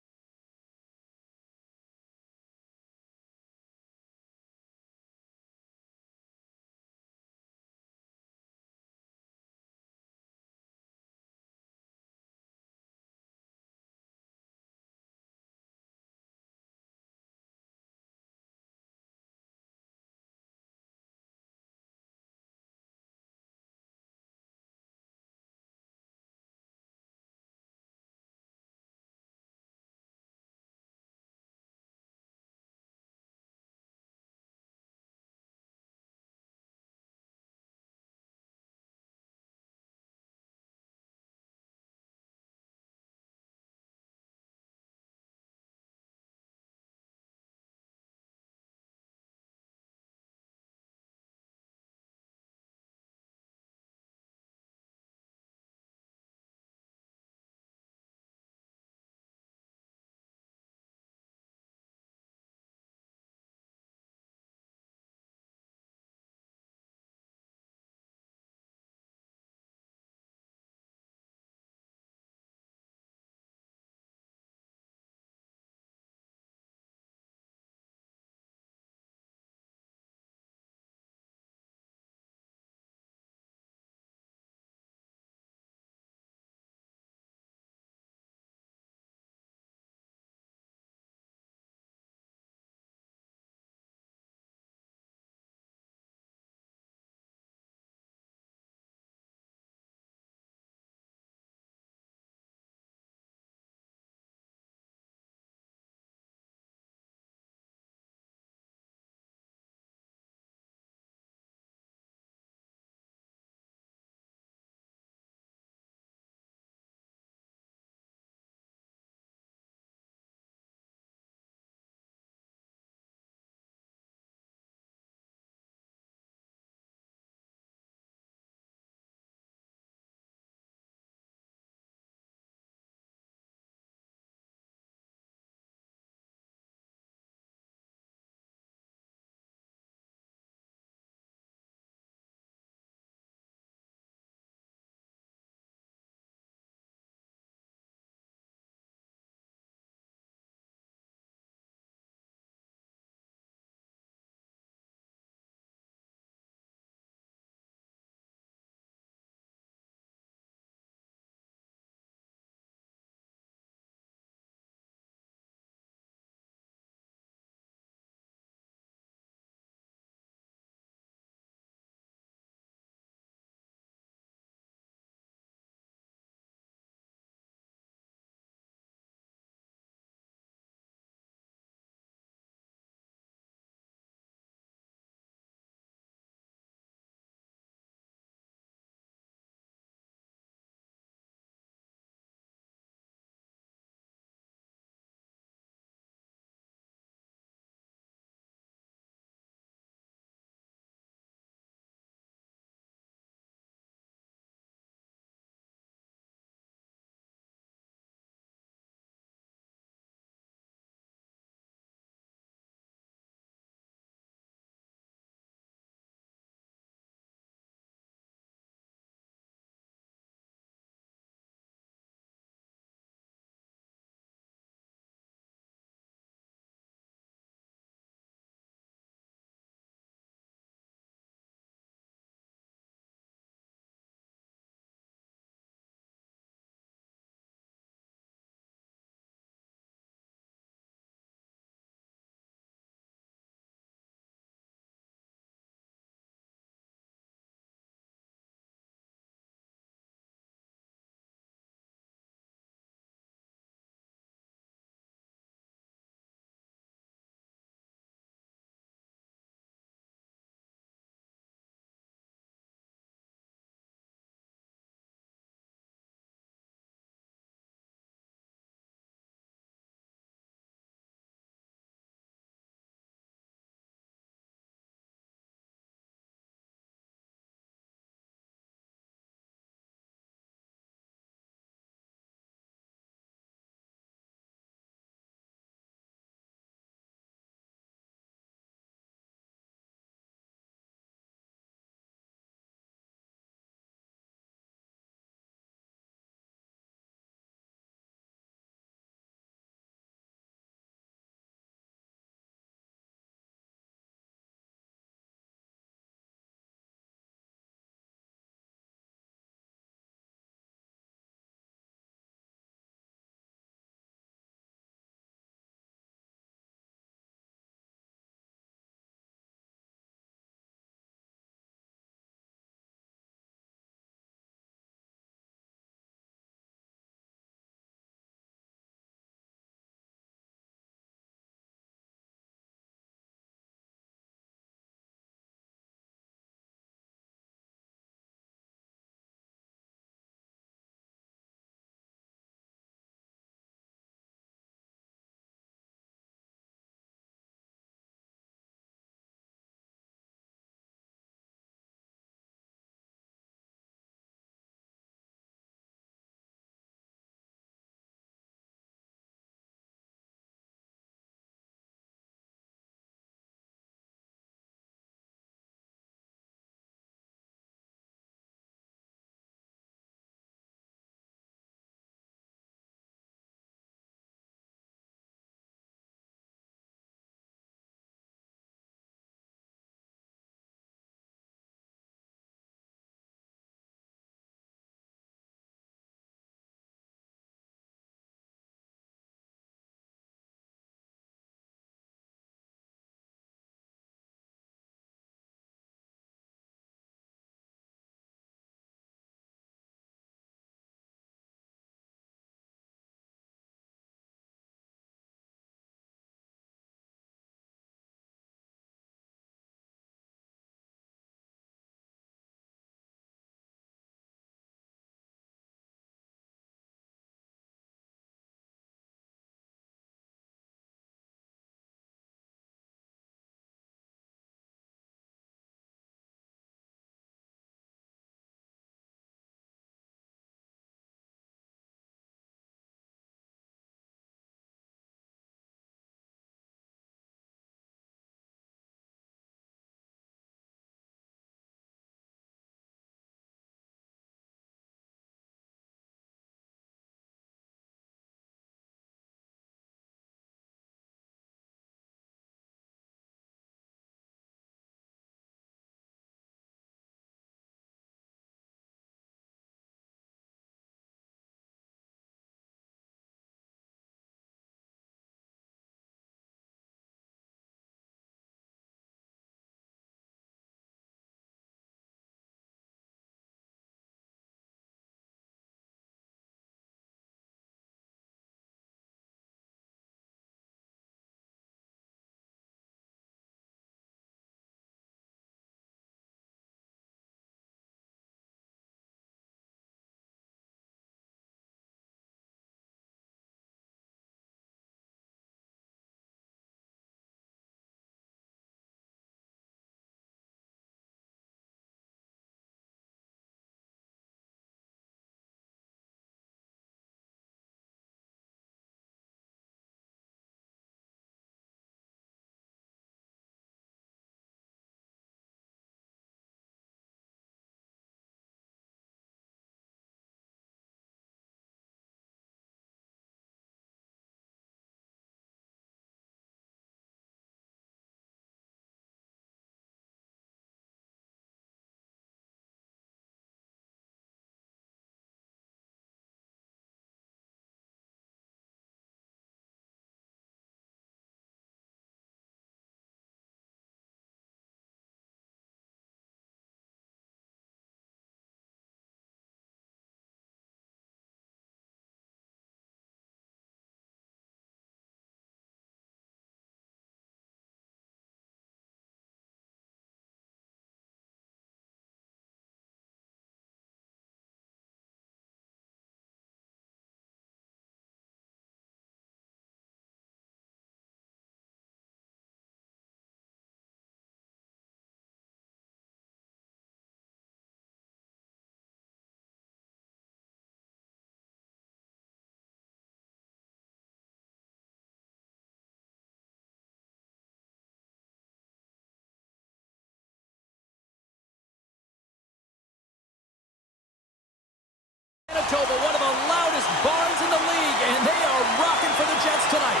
Manitoba, one of the loudest barns in the league, and they are rocking for the Jets tonight.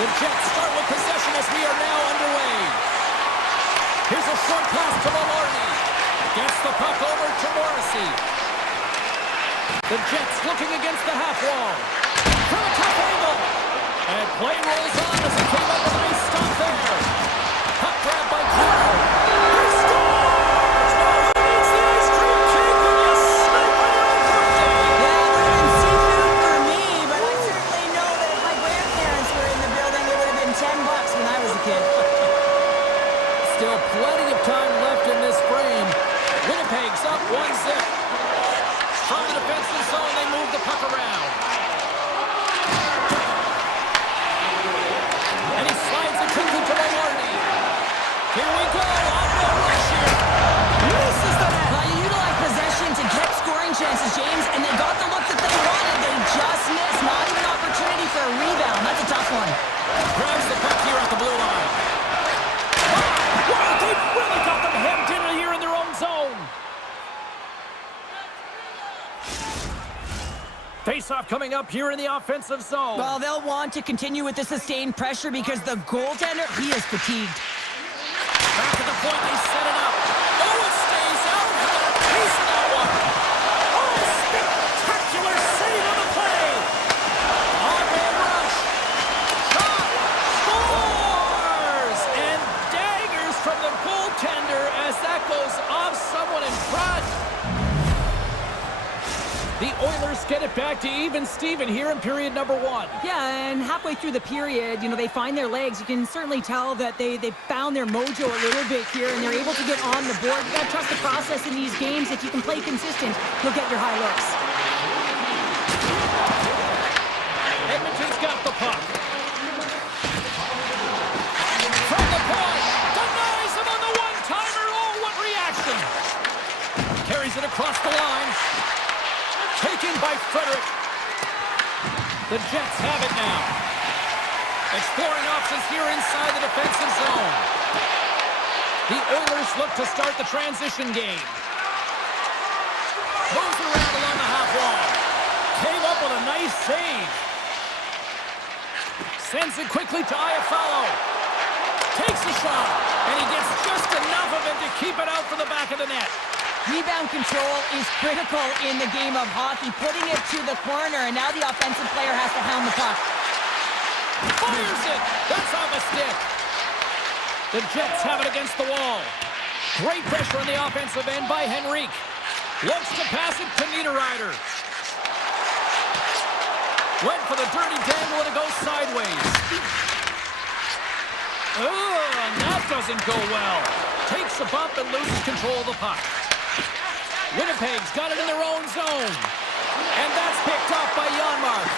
The Jets start with possession as we are now underway. Here's a short pass to Maloney. Gets the puck over to Morrissey. The Jets looking against the half wall. From a tough angle. And play rolls on as it came up with a nice stop there. Puck grab by Carter. He scores! Well, who needs the ice cream cake when you snipe on your own birthday? Yeah, it would have been seafood for me, but I certainly know that if my grandparents were in the building, it would have been $10 when I was a kid. Still plenty of time left in this frame. Winnipeg's up 1-0. From the defensive zone, they move the puck around. And he slides it quickly to Maloney. Here we go, on the rush here. Misses the net. Well, you utilize possession to get scoring chances, James, and they got the look that they wanted. They just missed. Not even an opportunity for a rebound. That's a tough one. Grabs the puck here at the blue line. Wow, they've really got them hemmed in here in their own zone. Face-off coming up here in the offensive zone. Well, they'll want to continue with the sustained pressure because the goaltender, he is fatigued. Back to the point, they set it up. Oh, it stays out. He got a piece of that one. Oh, spectacular save on the play. On-man rush. Shot. Scores! And daggers from the goaltender as that goes off someone in front. The Oilers get it back to even Steven here in period number 1. Yeah, and halfway through the period, you know, they find their legs. You can certainly tell that they found their mojo a little bit here, and they're able to get on the board. You gotta trust the process in these games. If you can play consistent, you'll get your high looks. Edmonton's got the puck. From the point, denies him on the one-timer. Oh, what reaction! Carries it across the line. Taken by Frederick. The Jets have it now. Exploring options here inside the defensive zone. The Oilers look to start the transition game. Moves around along the half wall. Came up with a nice save. Sends it quickly to Iafallo. Takes a shot, and he gets just enough of it to keep it out from the back of the net. Rebound control is critical in the game of hockey, putting it to the corner, and now the offensive player has to hound the puck. Fires it! That's off a stick. The Jets have it against the wall. Great pressure on the offensive end by Henrique. Looks to pass it to Niederreiter. Went for the dirty dangle and it goes sideways. Oh, and that doesn't go well. Takes a bump and loses control of the puck. Winnipeg's got it in their own zone. And that's picked up by Janmark.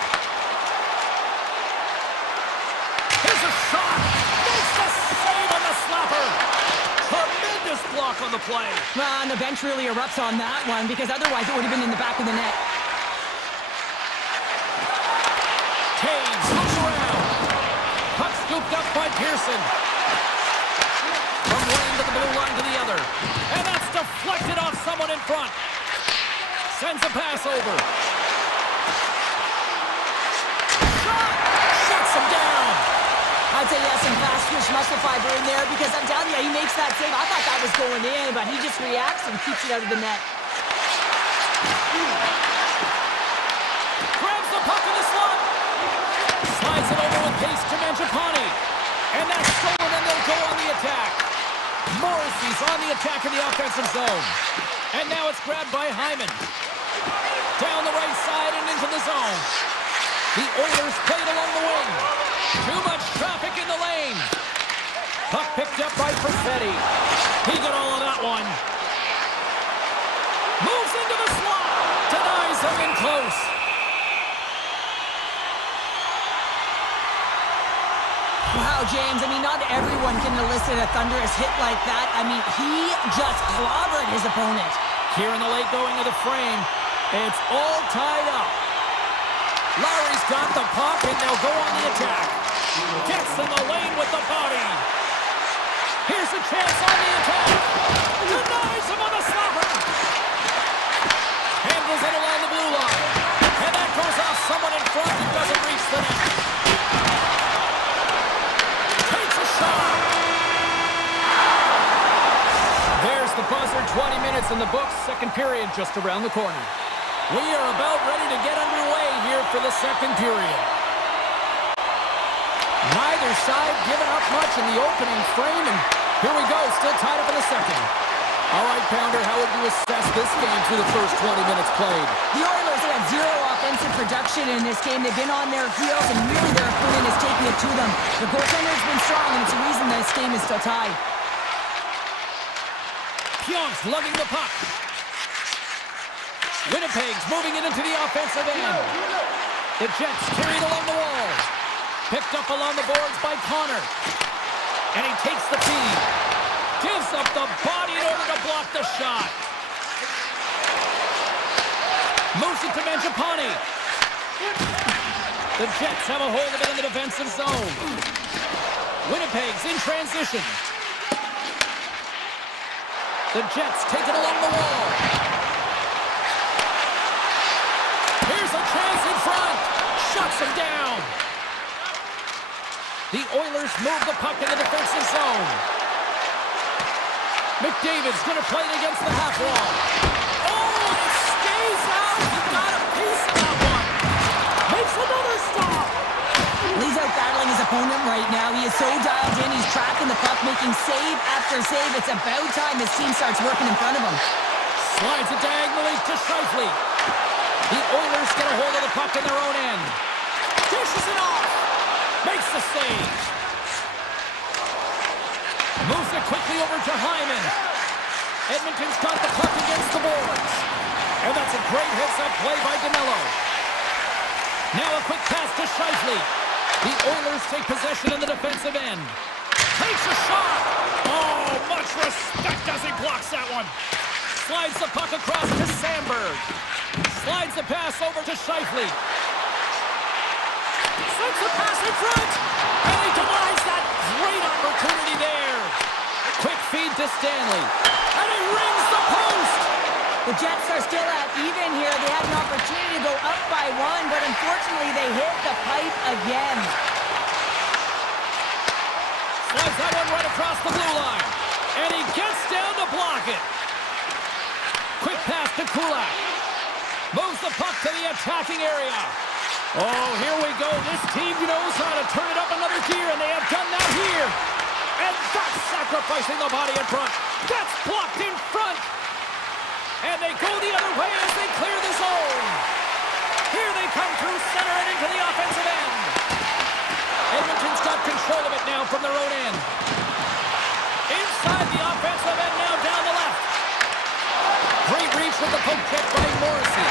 Here's a shot. Makes the save on the slapper. Tremendous block on the play. Well, and the bench really erupts on that one because otherwise it would have been in the back of the net. Taves looks around. Puck scooped up by Pearson. From one end of the blue line to the other. And that's deflected off someone in front. Sends a pass over. Shot! Shuts him down. I'd say he has some fast twitch muscle fiber in there because I'm telling you, he makes that save. I thought that was going in, but he just reacts and keeps it out of the net. Grabs the puck in the slot. Slides it over with pace to Mangiapane. And that's stolen, and they'll go on the attack. Morrissey's on the attack in the offensive zone. And now it's grabbed by Hyman. Down the right side and into the zone. The Oilers played along the wing. Too much traffic in the lane. Puck picked up by Perfetti. He got all of that one. Moves into the slot. Denies him in close. Wow, James, I mean, not everyone can elicit a thunderous hit like that. I mean, he just clobbered his opponent. Here in the late going of the frame, it's all tied up. Lowry's got the puck, and they'll go on the attack. Gets in the lane with the body. Here's a chance on the attack. Denies him on the slapper. And dribbles it along the blue line. And that goes off someone in front who doesn't reach the net. Takes a shot. There's the buzzer. 20 minutes in the books. Second period just around the corner. We are about ready to get underway here for the second period. Neither side giving up much in the opening frame, and here we go, still tied up in the second. All right, Pounder, how would you assess this game through the first 20 minutes played? The Oilers have had zero offensive production in this game. They've been on their heels, and really their opponent is taking it to them. The goaltender's been strong, and it's the reason this game is still tied. Pionks lugging the puck. Winnipeg's moving it into the offensive end. The Jets carried along the wall. Picked up along the boards by Connor. And he takes the feed. Gives up the body in order to block the shot. Moves it to Mangiapane. The Jets have a hold of it in the defensive zone. Winnipeg's in transition. The Jets take it along the wall. Here's a chance in front. Shuts him down. The Oilers move the puck in the defensive zone. McDavid's going to play it against the half wall. Oh, and it stays out. He got a piece of that one. Makes another stop. He's out battling his opponent right now. He is so dialed in. He's tracking the puck, making save after save. It's about time his team starts working in front of him. Slides it diagonally to Scheifele. The Oilers get a hold of the puck in their own end. Dishes it off. Makes the save. Moves it quickly over to Hyman. Edmonton's got the puck against the boards. And that's a great heads-up play by Danilo. Now a quick pass to Scheifele. The Oilers take possession in the defensive end. Takes a shot. Oh, much respect as he blocks that one. Slides the puck across to Sandberg. Slides the pass over to Scheifele. Sends the pass in front. And he denies that great opportunity there. Quick feed to Stanley. And he rings the post. The Jets are still at even here. They had an opportunity to go up by one, but unfortunately they hit the pipe again. Slides that one right across the blue line. And he gets down to block it. Quick pass to Kulak. Moves the puck to the attacking area. Oh, here we go. This team knows how to turn it up another gear, and they have done that here. And that's sacrificing the body in front. That's blocked in front. And they go the other way as they clear the zone. Here they come through center and into the offensive end. Edmonton's got control of it now from their own end. Inside the offensive end now down the left. Great reach with the poke check by Morrissey.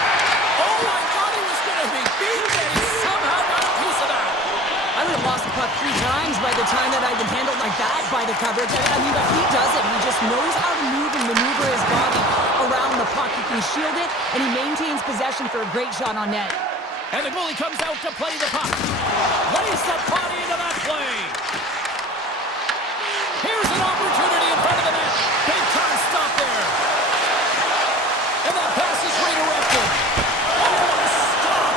Oh, I thought he was going to be beaten, and he somehow got a piece of that. I would have lost the puck 3 times by the time that I'd been handled like that by the coverage. I mean, but he does it. He just knows how to move and maneuver his body around the puck. He can shield it, and he maintains possession for a great shot on net. And the goalie comes out to play the puck. Lays the body into that play. Here's an opportunity in front of the net. Big time stop there. And that pass is redirected. Oh, what a stop.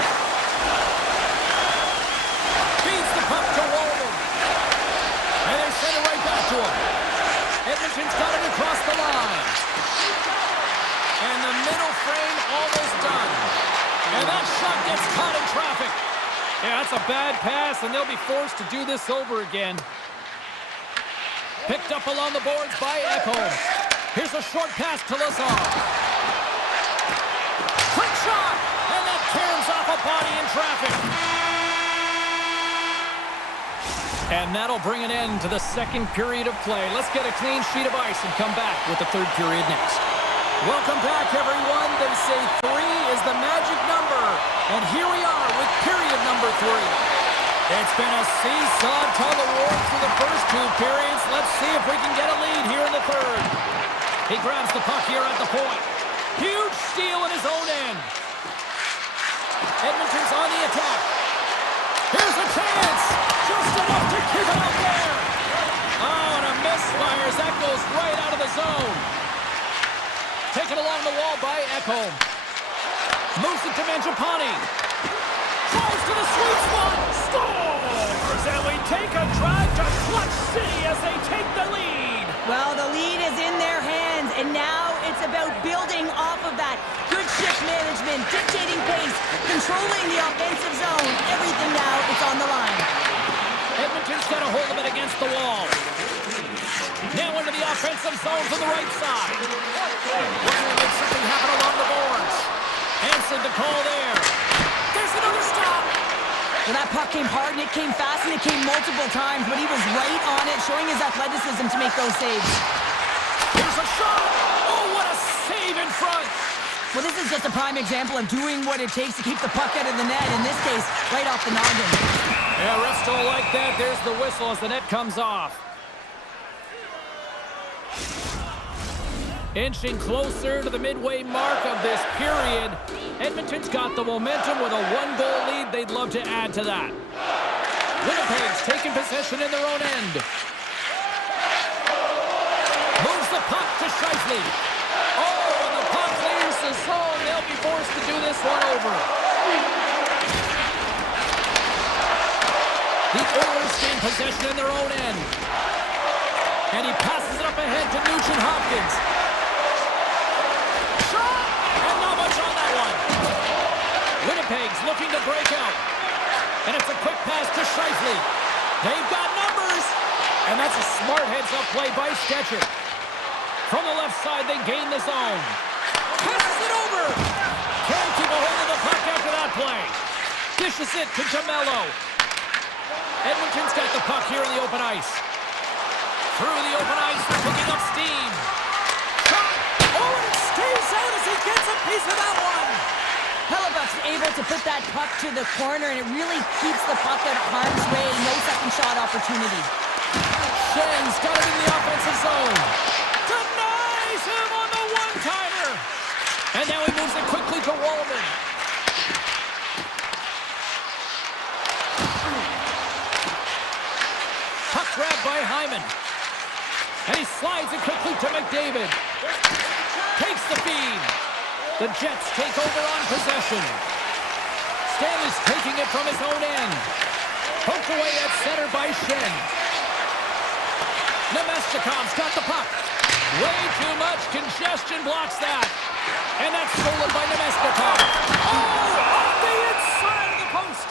Feeds the puck to Walden. And they send it right back to him. Edmonton's got it across the line. And the middle frame almost done. And that shot gets caught in traffic. Yeah, that's a bad pass, and they'll be forced to do this over again. Picked up along the boards by Ekholm. Here's a short pass to Lazar. Quick shot, and that tears off a body in traffic. And that'll bring an end to the second period of play. Let's get a clean sheet of ice and come back with the third period next. Welcome back, everyone. They say 3 is the magic number. And here we are with period number 3. It's been a seesaw tug of war through the first 2 periods. Let's see if we can get a lead here in the third. He grabs the puck here at the point. Huge steal in his own end. Edmonton's on the attack. Here's a chance. Just enough to keep it out there. Oh, and a misfire as that goes right out of the zone. Taken along the wall by Ekholm. Moves it to Mangiapane. Falls to the sweet spot. Scores! And we take a drive to Clutch City as they take the lead. Well, the lead is in their hands, and now it's about building off of that. Good shift management, dictating pace, controlling the offensive zone. Everything now, it's on the line. Edmonton's got a hold of it against the wall. Now into the offensive zone from the right side. Looking to make something happen along the boards. Answered the call there. There's another stop. Well, that puck came hard, and it came fast, and it came multiple times, but he was right on it, showing his athleticism to make those saves. Here's a shot. Oh, what a save in front. Well, this is just a prime example of doing what it takes to keep the puck out of the net, in this case, right off the noggin. Yeah, refs don't like that. There's the whistle as the net comes off. Inching closer to the midway mark of this period. Edmonton's got the momentum with a one-goal lead. They'd love to add to that. Winnipeg's taking possession in their own end. Moves the puck to Scheifele. Oh, and the puck clears the zone. They'll be forced to do this one over. The Oilers gain possession in their own end. And he passes it up ahead to Nugent-Hopkins. Shot! And not much on that one. Winnipeg's looking to break out. And it's a quick pass to Scheifele. They've got numbers. And that's a smart heads-up play by Stetcher. From the left side, they gain the zone. Passes it over. Can't keep a hold of the puck after that play. Dishes it to DeMello. Edmonton's got the puck here in the open ice. Through the open ice, they're picking up steam. Shot! Oh, and it stays out as he gets a piece of that one. Hellebuck's able to put that puck to the corner, and it really keeps the puck out of harm's way. No second shot opportunity. Shen's got it in the offensive zone. Denies him on the one-timer. And now he moves it quickly to Wallman. Puck grabbed by Hyman. And he slides it quickly to McDavid. Takes the feed. The Jets take over on possession. Stanley's taking it from his own end. Poked away at center by Shen. Nemestikov's got the puck. Way too much congestion blocks that. And that's stolen by Nemestikov. Oh, off the inside of the post.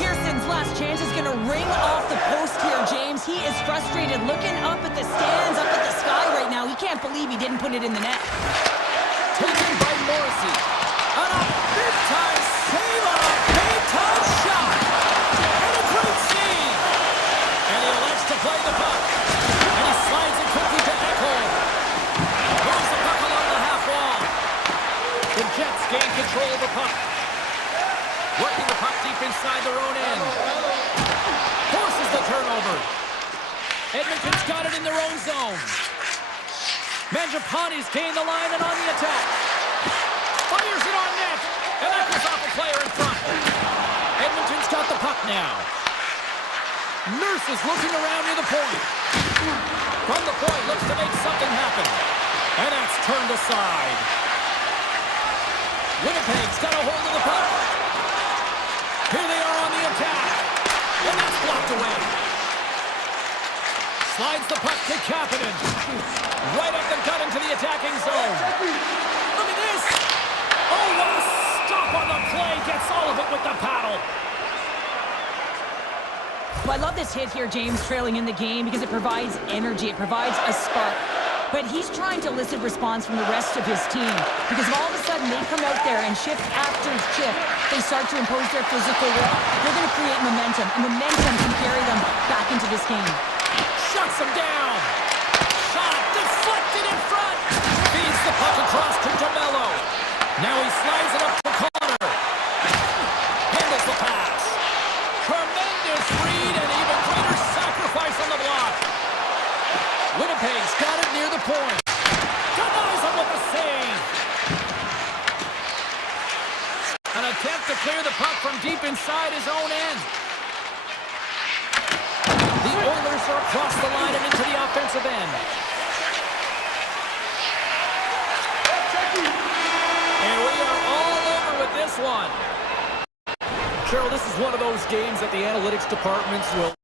Pearson's last chance is going to ring off the post here, James. He is frustrated, looking up at the stands, up at the sky right now. He can't believe he didn't put it in the net. Taken by Morrissey. On a big-time save on a big-time shot. And a great save. And he elects to play the puck. And he slides it quickly to Ekholm. Moves the puck along the half wall. The Jets gain control of the puck. Working the puck deep inside their own end. Forces the turnover. Edmonton's got it in their own zone. Mangiapane's gained the line and on the attack. Fires it on net. And that goes off a player in front. Edmonton's got the puck now. Nurse is looking around near the point. From the point, looks to make something happen. And that's turned aside. Winnipeg's got a hold of the puck. Here they are on the attack. And that's blocked away. Slides the puck to Kapanen. Right up the gut into the attacking zone. Look at this. Oh, what a stop on the play. Gets all of it with the paddle. Well, I love this hit here, James, trailing in the game, because it provides energy. It provides a spark. But he's trying to elicit response from the rest of his team, because if all of a sudden they come out there and shift after shift, they start to impose their physical will, they're going to create momentum, and momentum can carry them back into this game. Shuts him down. Shot deflected in front. Feeds the puck across to DeMello. Now he slides it up to Connor. Handles the pass. Tremendous read and even greater sacrifice on the block. Winnipeg's got it near the point. Denies him with the save. An attempt to clear the puck from deep inside his own end. The Oilers are across the line and into the offensive end. this one. Cheryl, this is one of those games that the analytics departments will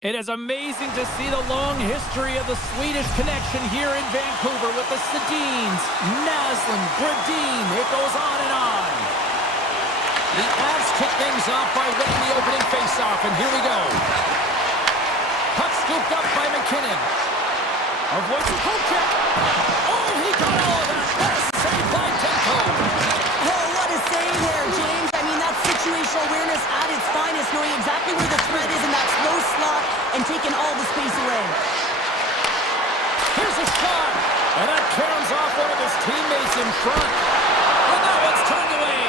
It is amazing to see the long history of the Swedish connection here in Vancouver with the Sedins, Naslund, Brodin. It goes on and on. The Avs kick things off by winning the opening faceoff, and here we go. Puck scooped up by McKinnon. Avoids the poke check. Oh, he got all of that. What a save by Demko. Oh, what a save there, James. I mean, that's situational awareness at its finest, knowing exactly where the threat is in that slow slot and taking all the space away. Here's a shot, and that turns off one of his teammates in front. And that one's turned away.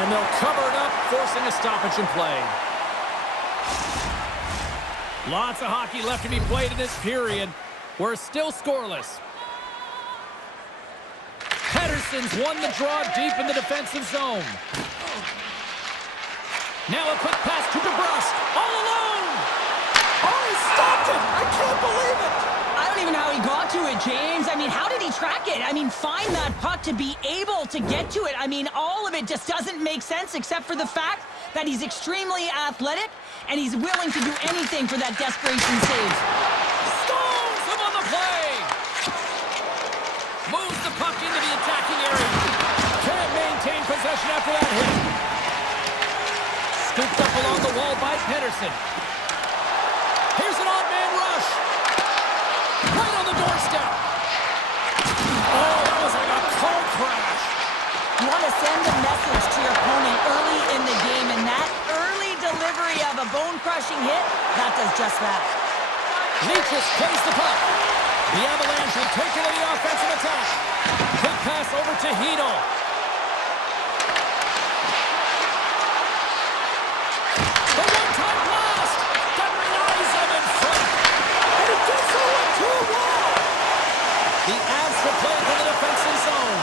And they'll cover it up, forcing a stoppage in play. Lots of hockey left to be played in this period. We're still scoreless. Pettersson's won the draw deep in the defensive zone. Now a quick pass to DeBrusque. All alone! Oh, he stopped it! I can't believe it! I don't even know how he got to it, James. I mean, how did he track it? I mean, find that puck to be able to get to it. I mean, all of it just doesn't make sense except for the fact that he's extremely athletic and he's willing to do anything for that desperation save. Stones him on the play! Moves the puck into the attacking area. Can't maintain possession after that hit. Scooped up along the wall by Pettersson. Here's an odd man rush. Right on the doorstep. Oh, that was like a car crash. You want to send a message to your opponent early in the game, and that early delivery of a bone-crushing hit, that does just that. Leachus plays the puck. The Avalanche will take it to the offensive attack. Quick pass over to Hito. The one-time blast. Denies him in front. And it gets over to a wall. The Avs will play to the defensive zone.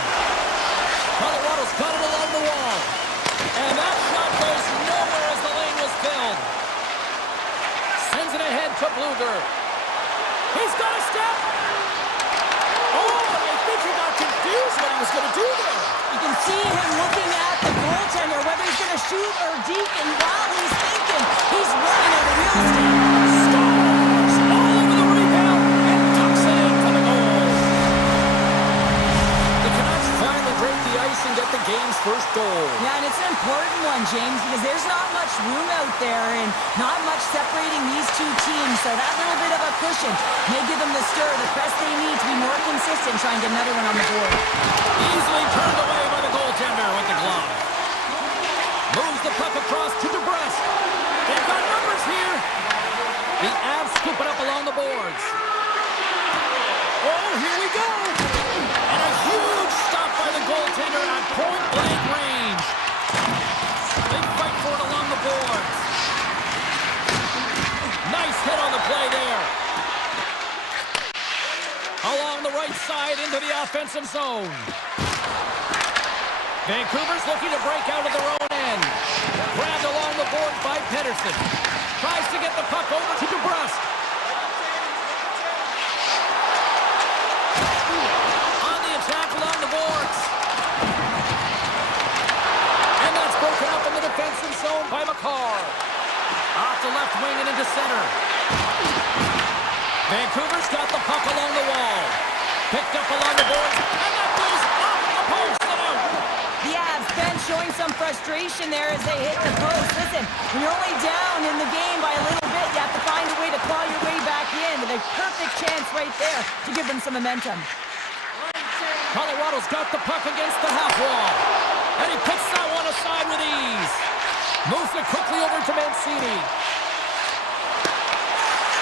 Colorado's got it along the wall. And that shot goes nowhere as the lane was filled. Sends it ahead to Bluger. He's got a step. Oh, I think he got confused what he was going to do there. You can see him looking at the goaltender, whether he's going to shoot or deke, and while he's thinking, he's running out of real estate. Scores all over the rebound and tucks it in for the goal. The Canucks finally break the ice and get the game's first goal. Yeah, and it's an important one, James, because there's not much room out there and not much separating these two teams, so that little bit of a cushion may give them the stir, the press they need to be more consistent, try and get another one on the board. Easily turned away by the goaltender with the glove. Moves the puck across to DeBrusque. They've got numbers here. The Avs scoop it up along the boards. Oh, here we go. And a huge stop by the goaltender at point-blank range. They fight for it along the boards. Nice hit on the play there. Along the right side into the offensive zone. Vancouver's looking to break out of their own end. Grabbed along the board by Pettersson. Tries to get the puck over to DeBrusque. On the attack along the boards. And that's broken up in the defensive zone by McCarr. Off the left wing and into center. Vancouver's got the puck along the wall. Picked up along the boards. And that goes off the post and out. The Avs bench showing some frustration there as they hit the post. Listen, when you're only down in the game by a little bit, you have to find a way to claw your way back in with a perfect chance right there to give them some momentum. Colorado's got the puck against the half wall. And he puts that one aside with ease. Moves it quickly over to Mancini.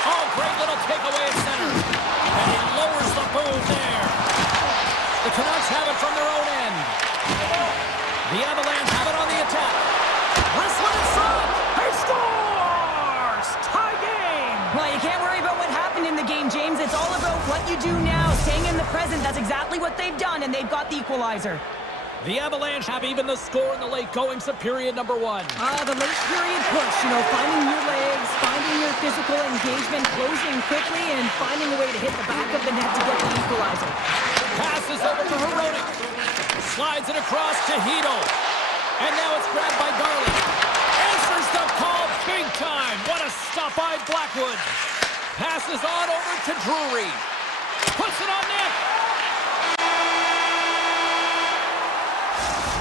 Oh, great little takeaway at center. And he lowers the boom there. The Canucks have it from their own end. The Avalanche have it on the attack. Wrestling inside. He scores! Tie game! Well, you can't worry about what happened in the game, James. It's all about what you do now, staying in the present. That's exactly what they've done, and they've got the equalizer. The Avalanche have even the score in the late goings of period number one. The late period push, finding your legs, finding your physical engagement, closing quickly, and finding a way to hit the back of the net to get the equalizer. Passes over to Hironic. Slides it across to Hito. And now it's grabbed by Garland. Answers Here's the call, big time. What a stop by Blackwood. Passes on over to Drury. Puts it on net.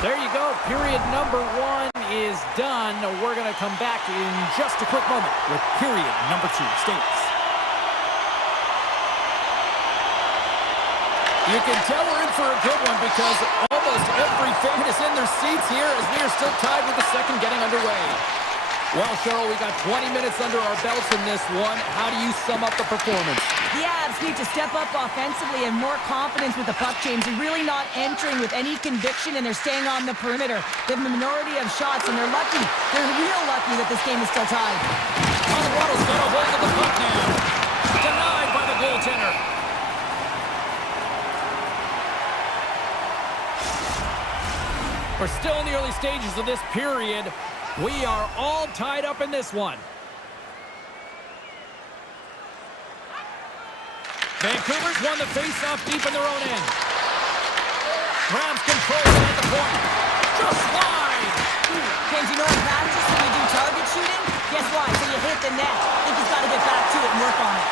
There you go. Period number 1 is done. We're going to come back in just a quick moment with period number 2. Stay with us. You can tell we're in for a good one because almost every fan is in their seats here as we are still tied with the second getting underway. Well, Cheryl, we got 20 minutes under our belts in this one. How do you sum up the performance? The Avs need to step up offensively and more confidence with the puck, James. They're really not entering with any conviction, and they're staying on the perimeter. They have a minority of shots, and they're lucky. They're real lucky that this game is still tied. Colorado's got a hold of the puck now. Denied by the goaltender. We're still in the early stages of this period. We are all tied up in this one. Vancouver's won the face-off deep in their own end. Grabs control at the point. Just wide. James, you know in practice when you do target shooting? Guess what? So you hit the net. I think he's got to get back to it and work on it.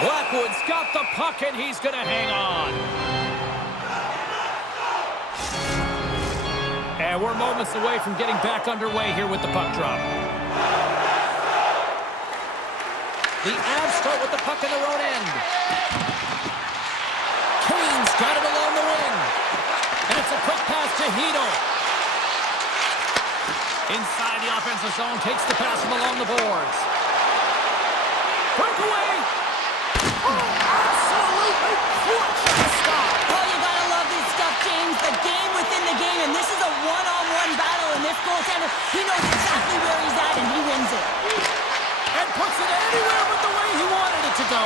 Blackwood's got the puck and he's going to hang on. And we're moments away from getting back underway here with the puck drop. The Avs start with the puck in their own end. Kane's got it along the wing. And it's a quick pass to Hito. Inside the offensive zone, takes the pass from along the boards. Breakaway! Oh, absolutely clutch stop! Oh, you gotta love this stuff, James. The game within the game, and this is a one-on-one battle, and this goaltender, he knows exactly where he's at, and he wins it. And puts it anywhere but the way he wanted it to go.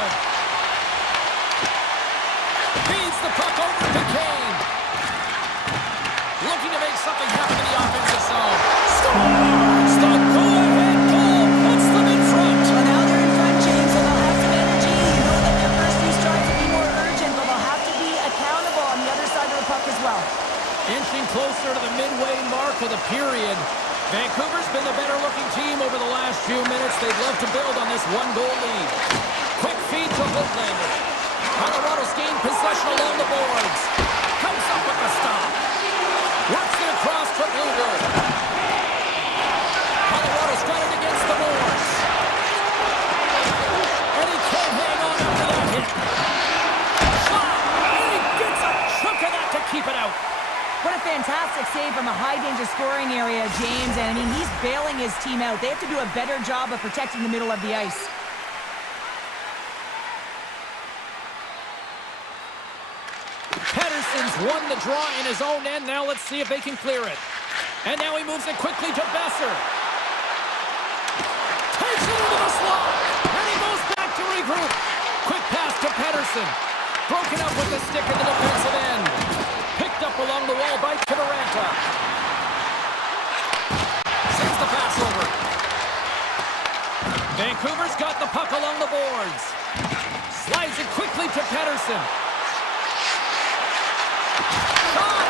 Feeds the puck over to Kane. Looking to make something happen in the offensive zone. Scores! The go-ahead goal puts them in front. Well, now they're in front, James, so they'll have some energy. You know that their first few strikes will be more urgent, but they'll have to be accountable on the other side of the puck as well. Inching closer to the midway mark of the period. Vancouver's been the better-looking team over the last few minutes. They'd love to build on this one-goal lead. Quick feed to Hoaglander. Colorado's gained possession along the boards. Comes up with the stop. Works it across to Blueberg. Colorado's got it against the boards. And he can't hang on after that hit. Shot! And he gets a chunk of that to keep it out. What a fantastic save from a high-danger scoring area, James. And, I mean, he's bailing his team out. They have to do a better job of protecting the middle of the ice. Pettersson's won the draw in his own end. Now let's see if they can clear it. And now he moves it quickly to Besser. Takes it into the slot. And he goes back to regroup. Quick pass to Pettersson. Broken up with the stick in the defensive end. Picked up along the wall by Kiberanta. Sends the pass over. Vancouver's got the puck along the boards. Slides it quickly to Pettersson. Shot!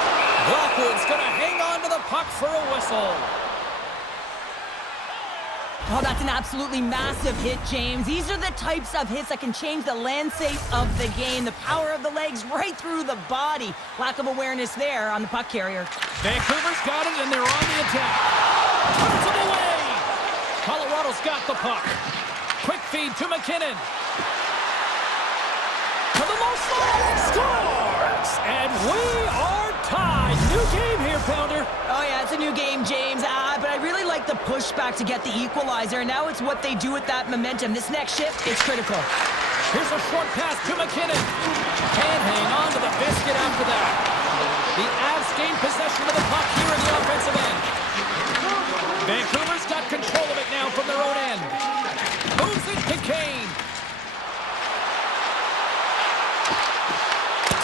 Blackwood's going to hang on to the puck for a whistle. Oh, that's an absolutely massive hit, James. These are the types of hits that can change the landscape of the game. The power of the legs right through the body. Lack of awareness there on the puck carrier. Vancouver's got it, and they're on the attack. Puts it away! Colorado's got the puck. Quick feed to McKinnon. To the low slot. Scores! And we are tied. New game here, Pounder. Oh, yeah, it's a new game, James. But I really like the pushback to get the equalizer. And now it's what they do with that momentum. This next shift, it's critical. Here's a short pass to McKinnon. Can't hang on to the biscuit after that. The Avs gain possession of the puck here in the offensive end. Vancouver's got control of it now from their own end. Moves it to Kane.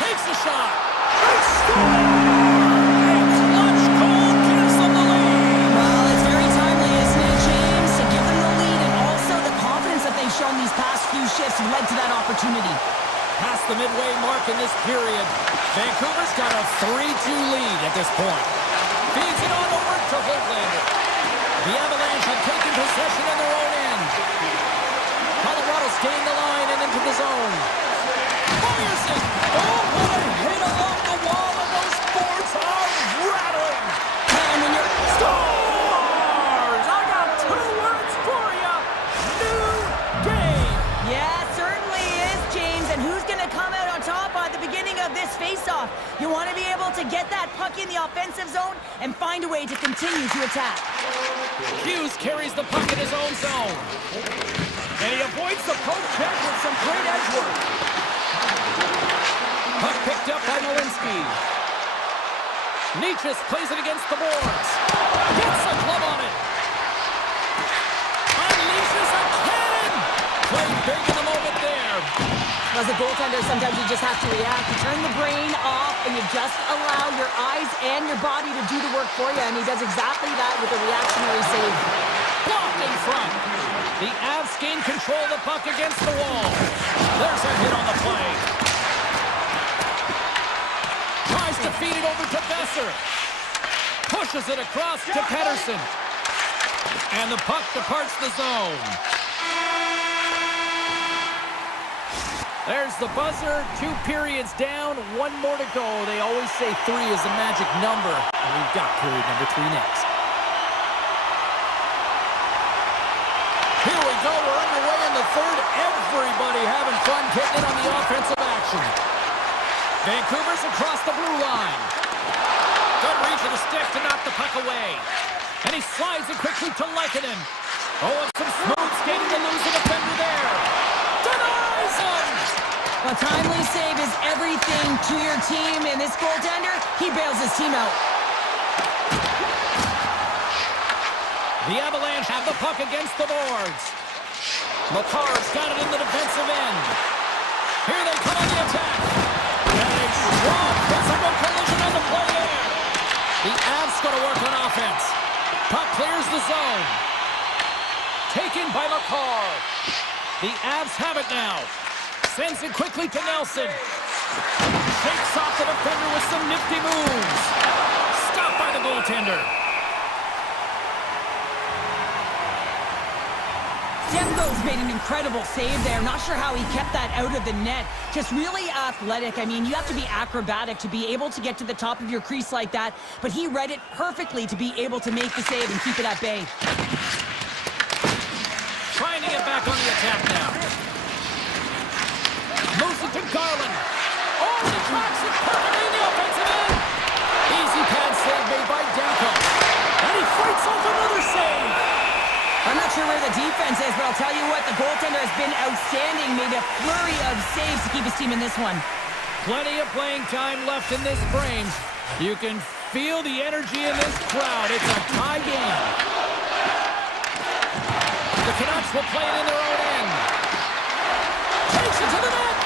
Takes the shot. They score! A clutch goal gives them the lead. Well, it's very timely, isn't it, James? To give them the lead and also the confidence that they've shown these past few shifts have led to that opportunity. Past the midway mark in this period, Vancouver's got a 3-2 lead at this point. Feeds it to Hoaglander. The Avalanche have taken possession in their own end. Colorado's gained the line and into the zone. Fires it! Oh, what a hit along the wall, and those boards are rattling! And when you're... Stars! I got two words for you. New game. Yeah, certainly is, James. And who's going to come out on top at the beginning of this face-off? You want to be able to get that puck in the offensive zone and find a way to continue to attack. Hughes carries the puck in his own zone. And he avoids the poke check with some great edge work. Puck picked up by Malinsky. Nietzsche plays it against the boards. Gets a glove on it. Unleashes a cannon. Played big in the moment there. As a goaltender, sometimes you just have to react. You turn the brain off and you just allow your eyes and your body to do the work for you. And he does exactly that with a reactionary save. Blocked in front. The Avs gain control of the puck against the wall. There's a hit on the play. Tries to feed it over to Besser. Pushes it across to Pettersson. And the puck departs the zone. There's the buzzer. 2 periods down, 1 more to go. They always say 3 is the magic number. And we've got period number 3 next. Here we go. We're underway in the third. Everybody having fun getting in on the offensive action. Vancouver's across the blue line. Good reach of the stick to knock the puck away. And he slides it quickly to Lehkonen. Oh, and some smooth skating to lose the defender there. Denies him! A timely save is everything to your team, and this goaltender, he bails his team out. The Avalanche have the puck against the boards. Makar's got it in the defensive end. Here they come on the attack. And a strong physical collision on the play there. The Avs going to work on offense. Puck clears the zone. Taken by Makar. The Avs have it now. Sends it quickly to Nelson. Shakes off the defender with some nifty moves. Stopped by the goaltender. Demko's made an incredible save there. Not sure how he kept that out of the net. Just really athletic. I mean, you have to be acrobatic to be able to get to the top of your crease like that, but he read it perfectly to be able to make the save and keep it at bay. Trying to get back on the attack now. Moves it to Garland. Oh, he tracks it perfectly in the offensive end. Easy pad save made by Demko. And he fights off another save. I'm not sure where the defense is, but I'll tell you what, the goaltender has been outstanding. Made a flurry of saves to keep his team in this one. Plenty of playing time left in this frame. You can feel the energy in this crowd. It's a tie game. The Canucks will play it in their own end. Takes it to the net.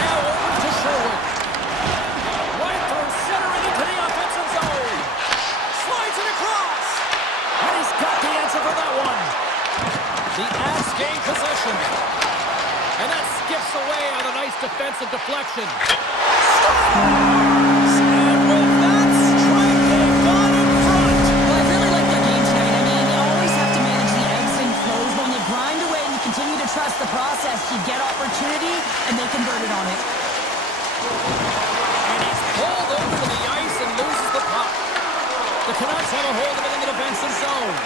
Now over to Sherwood. Right through center and into the offensive zone. Slides it across. And he's got the answer for that one. The Avs gain possession. And that skips away on a nice defensive deflection. Scores! And with that strike, they've gone in front. Well, I really like their game tonight. I mean, you always have to manage the ebbs and flows. When you grind away and you continue to trust the process, you get opportunity, and they convert it on it. And he's pulled over to the ice and loses the puck. The Canucks have a hold of it in the defensive zone.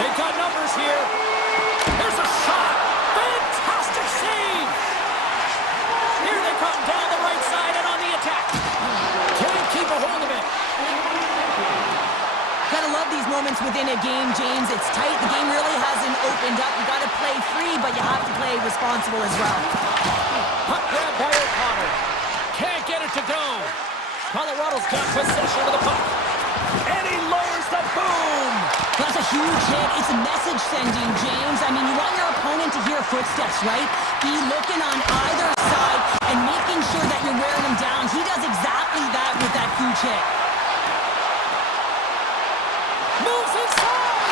They've got numbers here. There's a shot. Fantastic save. Here they come down the right side and on the attack. Can't keep a hold of it. Gotta love these moments within a game, James. It's tight. The game really hasn't opened up. You gotta play free, but you have to play responsible as well. Puck grab by O'Connor. Can't get it to go. Colorado's got possession of the puck. And he lowers the boom. That's a huge hit. It's a message sending, James. I mean, you want your opponent to hear footsteps, right? Be looking on either side and making sure that you're wearing him down. He does exactly that with that huge hit. Moves inside.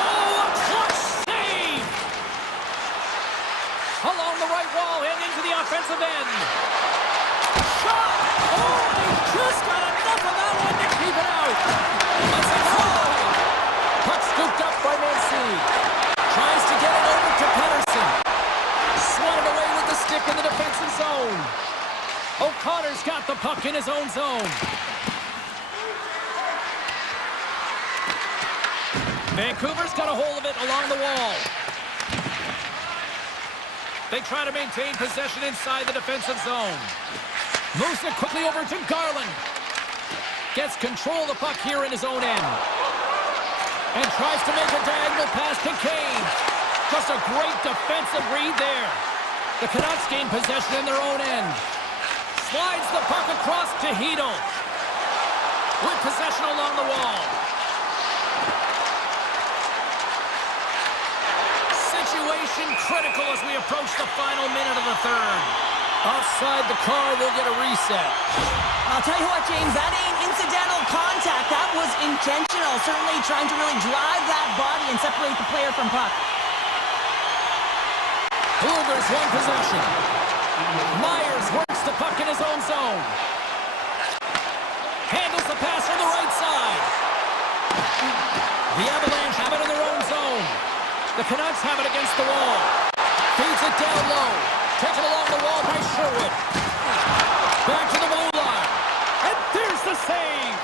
Oh, a clutch save. Along the right wall and into the offensive end. Shot. Oh, he just got his own zone. Vancouver's got a hold of it along the wall. They try to maintain possession inside the defensive zone. Moves it quickly over to Garland. Gets control of the puck here in his own end. And tries to make a diagonal pass to Kane. Just a great defensive read there. The Canucks gain possession in their own end. Slides the puck across to Hedl. With possession along the wall. Situation critical as we approach the final minute of the third. Offside the car will get a reset. I'll tell you what, James, that ain't incidental contact. That was intentional. Certainly trying to really drive that body and separate the player from puck. Blueger's won possession. Myers works the puck in his own zone. Handles the pass on the right side. The Avalanche have it in their own zone. The Canucks have it against the wall. Feeds it down low. Taken along the wall by Sherwood. Back to the blue line. And there's the save.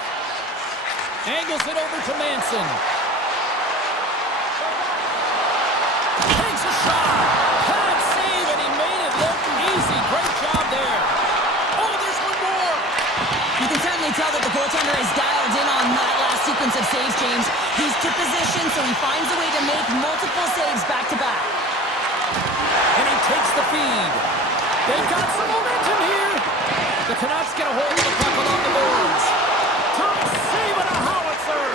Angles it over to Manson. Takes a shot. Pad save, and he made it look easy. Great job there. Oh, there's one more. You can certainly tell that the goaltender is dialed in on that last sequence of saves, James. He's to position, so he finds a way to make multiple saves back-to-back. And he takes the feed. They've got some momentum here. The Canucks get a hold of the puck along the boards. Top save and a howitzer.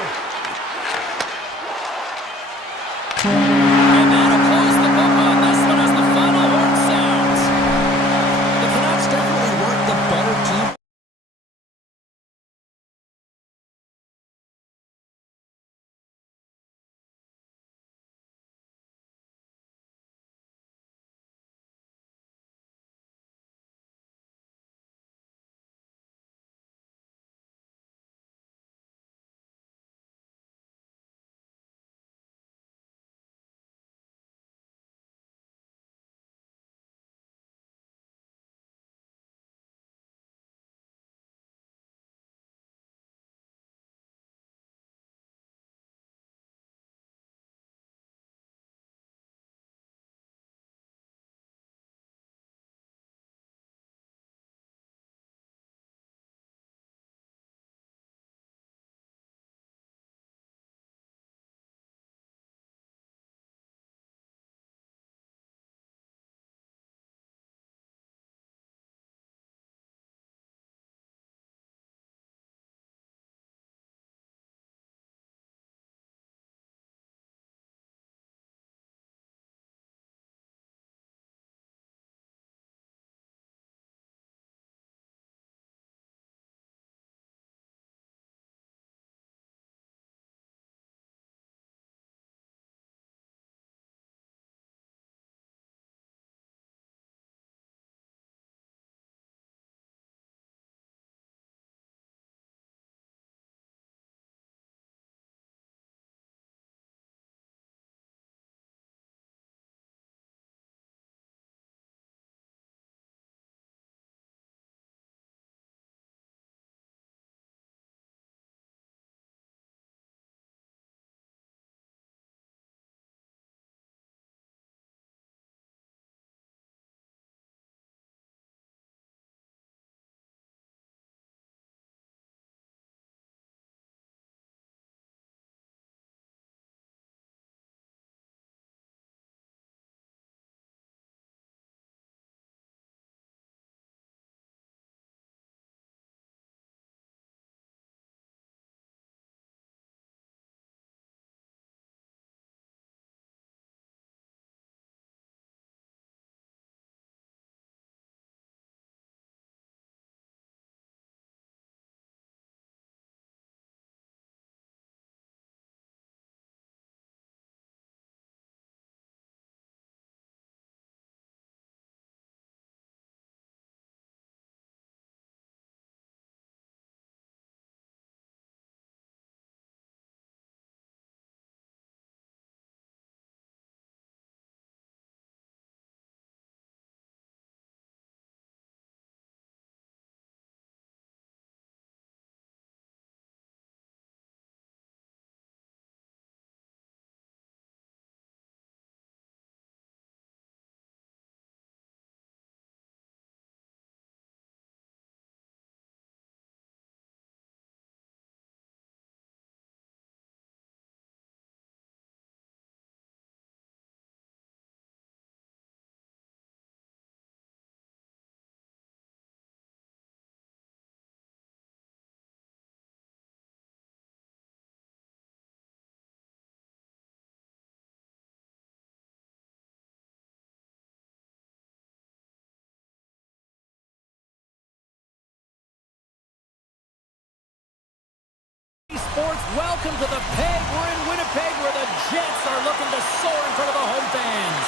sports. Welcome to the Peg. We're in Winnipeg where the Jets are looking to soar in front of the home fans.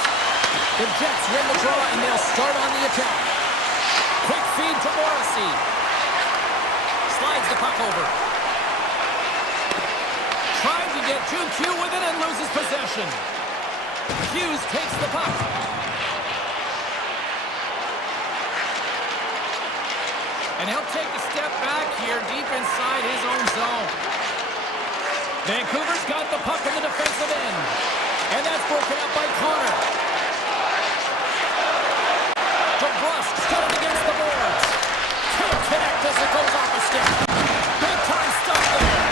The Jets win the draw and they'll start on the attack. Quick feed to Morrissey. Slides the puck over. Trying to get QQ with it and loses possession. Hughes takes the puck. And he'll take a step back here deep inside his own zone. Vancouver's got the puck in the defensive end. And that's broken up by Connor. DeBrusque's got it against the boards. Can't connect as it goes off a stick. Big time stuff there.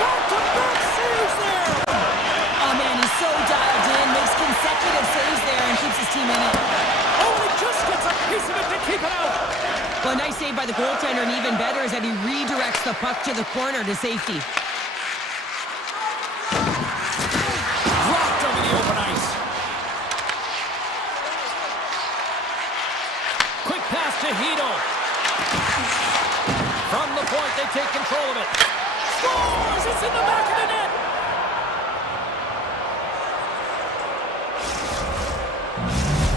Back-to-back saves there. Oh man, he's so dialed in, makes consecutive saves there and keeps his team in it. Oh, and he just gets a piece of it to keep it out. Well, a nice save by the goaltender, and even better is that he redirects the puck to the corner to safety. Dropped over the open ice. Quick pass to Hito. From the point, they take control of it. Scores! It's in the back of the net.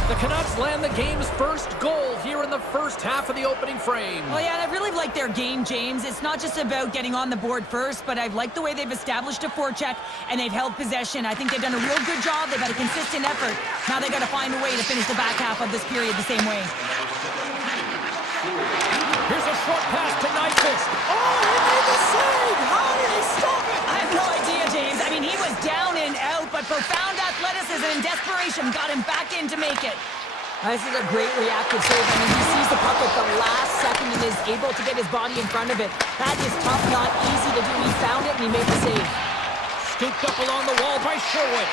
The Canucks land the game's first goal here in the first half of the opening frame. Well, yeah, and I really like their game, James. It's not just about getting on the board first, but I've liked the way they've established a forecheck and they've held possession. I think they've done a real good job. They've had a consistent effort. Now they've got to find a way to finish the back half of this period the same way. Here's a short pass to Nyquist. Oh, he made the save! How did he stop it? I have no idea, James. I mean, he was down and out, but profound athleticism and desperation got him back in to make it. This is a great reactive save. I mean, he sees the puck at the last second and is able to get his body in front of it. That is tough, not easy to do. He found it and he made the save. Scooped up along the wall by Sherwood.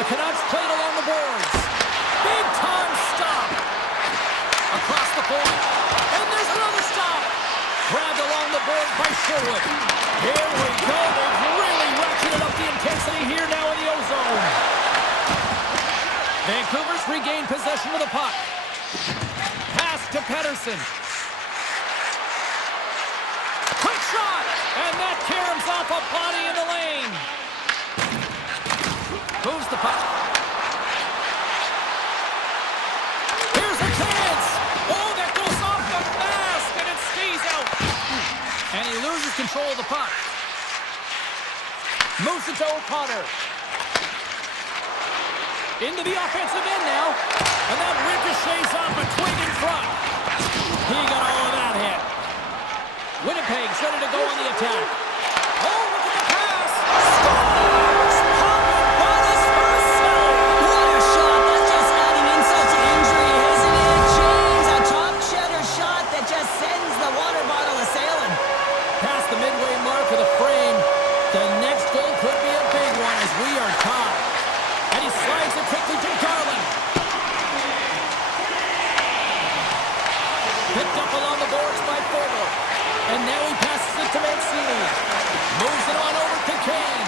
The Canucks played along the boards. Big time stop. Across the point. And there's another stop. Grabbed along the boards by Sherwood. Here we go. They've really ratcheted up the intensity here now in the O-zone. Vancouver's regained possession of the puck. Pass to Pettersson. Quick shot! And that caroms off a body in the lane. Moves the puck. Here's a chance! Oh, that goes off the mask and it stays out. And he loses control of the puck. Moves it to O'Connor. Into the offensive end now. And that ricochets off a twig in front. He got all of that hit. Winnipeg's ready to go on the attack. Oh, look at the pass. Scores! Papa Bonus Marcel. What a shot. That's just adding insult to injury, isn't it, James? A top cheddar shot that just sends the water bottle a-sailing. Past the midway mark of the frame. The next goal could be a big one as we are tied. And he slides it quickly to Garland. Picked up along the boards by Fogle. And now he passes it to Mancini. Moves it on over to Kane.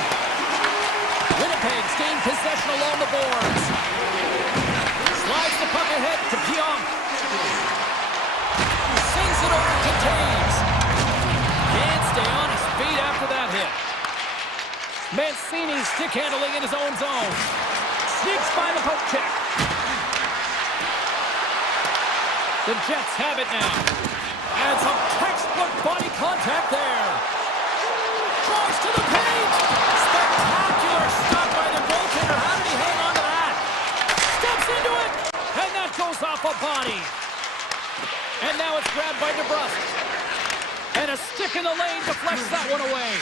Winnipeg's gained possession along the boards. Slides the puck ahead to Pionk. Sends it over to Taves. Can't stay on his feet after that hit. Mancini stick handling in his own zone. Sneaks by the poke check. The Jets have it now. And some textbook body contact there. Drives to the paint. Spectacular stop by the goaltender. How did he hang on to that? Steps into it. And that goes off a body. And now it's grabbed by DeBrusque. And a stick in the lane deflects that one away.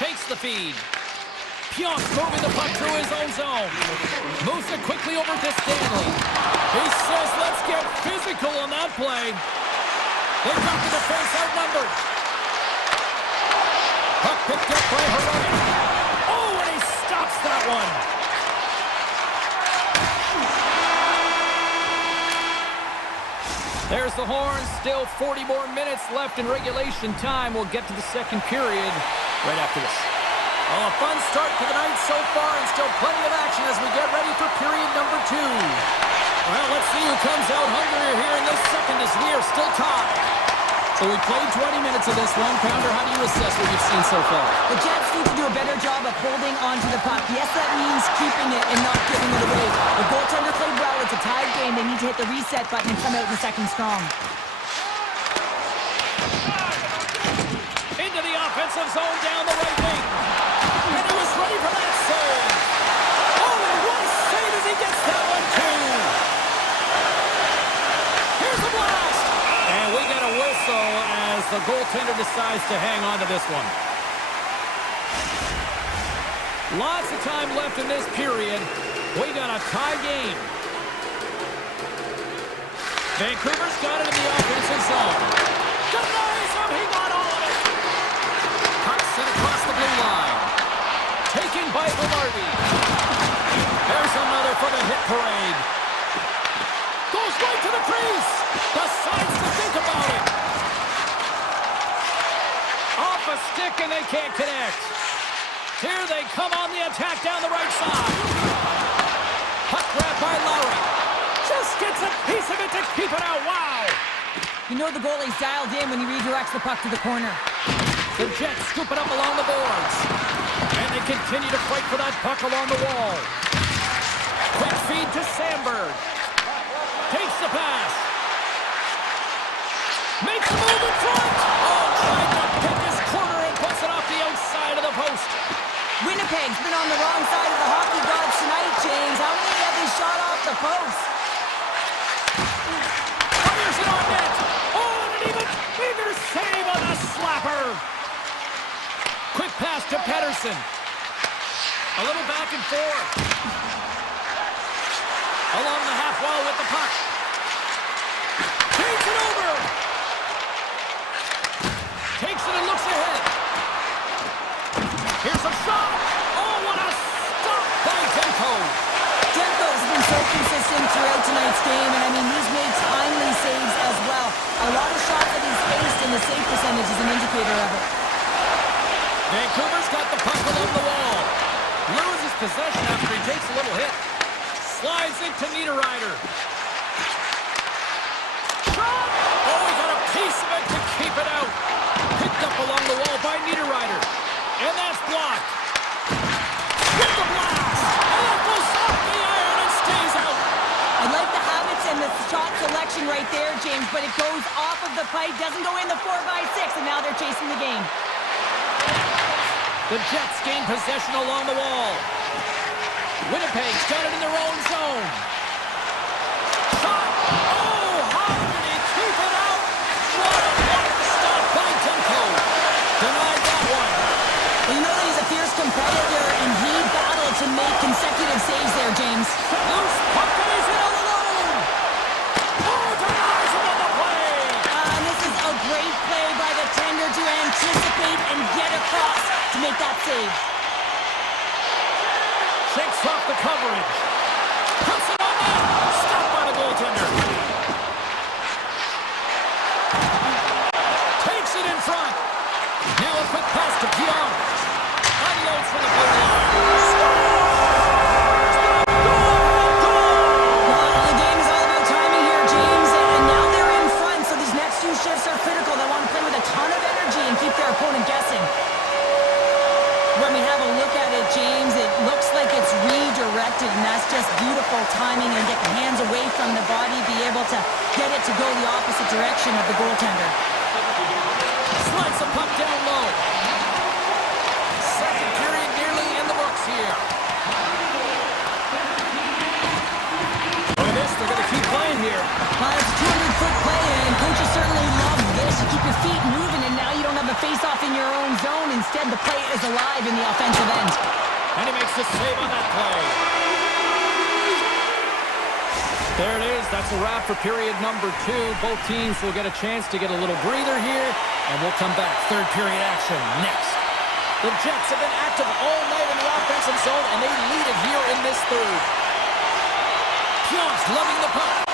Takes the feed. Pionk moving the puck through his own zone. Moves it quickly over to Stanley. He says, let's get physical on that play. They've got the defense outnumbered. Puck picked up by Herrera. Oh, and he stops that one. There's the horn. Still 40 more minutes left in regulation time. We'll get to the second period right after this. Well, a fun start to the night so far and still plenty of action as we get ready for period number 2. Well, let's see who comes out hungrier here in this second as we are still tied. So we played 20 minutes of this one. Pounder, how do you assess what you've seen so far? The Jets need to do a better job of holding onto the puck. Yes, that means keeping it and not giving it away. The goaltender played well. It's a tied game. They need to hit the reset button and come out in the second strong. Into the offensive zone down the right wing. And he was ready for that save. Oh, and what a save as he gets that one, too. Here's the blast. And we get a whistle as the goaltender decides to hang on to this one. Lots of time left in this period. We got a tie game. Vancouver's got it in the offensive zone. Denies him. He got all of it. Puck sent across the blue line. Taken by Velarde. There's another for the hit parade. Goes right to the crease. Decides to think about it. Off a stick and they can't connect. Here they come on the attack down the right side. Puck grabbed by Lowry. Just gets a piece of it to keep it out. Wow. You know the goalie's dialed in when he redirects the puck to the corner. The Jets scoop it up along the boards. And they continue to fight for that puck along the wall. Quick feed to Sandberg. Takes the pass. Makes a move in front. Oh, trying to pick his corner and puts it off the outside of the post. Winnipeg's been on the wrong side of the hockey gods tonight, James. How many have they shot off the post? Fires it on net. Oh, and an even bigger save on the slapper. Quick pass to Pettersson. A little back and forth. Along the half wall with the puck. Takes it over. Takes it and looks ahead. Here's a shot. Oh, what a stop by Demko. Demko's been so consistent throughout tonight's game, and I mean, he's made timely saves as well. A lot of shots that he's faced, and the save percentage is an indicator of it. Vancouver's got the puck along the wall. Loses possession after he takes a little hit. Slides into Niederreiter. Shot! Oh, he got a piece of it to keep it out. Picked up along the wall by Niederreiter. And that's blocked. With the blast. And that goes off the iron and stays out. I like the habits and the shot selection right there, James, but it goes off of the pipe, doesn't go in the 4x6, and now they're chasing the game. The Jets gain possession along the wall. Winnipeg's got it in their own zone. Shot! Oh, how did he keep it out? What a block stop by Demko. Denied that one. Well, you know that he's a fierce competitor, and he battled to make consecutive saves there, James. Loose puck and he's in all alone. Oh, denies him on the play. And this is a great play by the tender to anticipate and get across to make that save. Shakes off the coverage. Puts it on net. Stopped by the goaltender. Takes it in front. Now a quick pass to Pionk. Unloads from the blue line. Well, the game is all about timing here, James, and now they're in front, so these next two shifts are critical. They want to play with a ton of energy and keep their opponent guessing. When we have a look at it, James, it looks like it's redirected, and that's just beautiful timing and get the hands away from the body, be able to get it to go the opposite direction of the goaltender. Slides the puck down low. Second period nearly in the books here. With this, they're going to keep playing here. It's a 200-foot play, and coaches certainly love this. You keep your feet moving, and now you don't have the face-off in your own zone. Instead, the play is alive in the offensive end. And he makes the save on that play. There it is. That's a wrap for period number 2. Both teams will get a chance to get a little breather here, and we'll come back. Third period action next. The Jets have been active all night in the offensive zone, and they lead it here in this third. Pionk's loving the puck.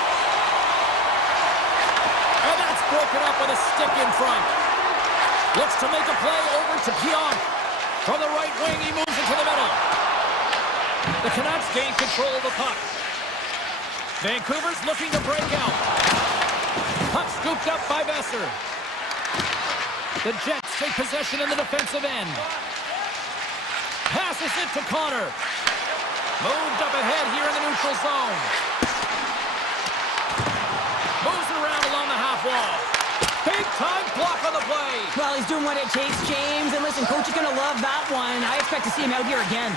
And that's broken up with a stick in front. Looks to make a play over to Pionk. From the right wing, he moves into the middle. The Canucks gain control of the puck. Vancouver's looking to break out. Puck scooped up by Besser. The Jets take possession in the defensive end. Passes it to Connor. Moved up ahead here in the neutral zone. Moves it around along the half wall. Big time block on the play. Well, he's doing what it takes, James. And listen, coach is going to love that one. I expect to see him out here again.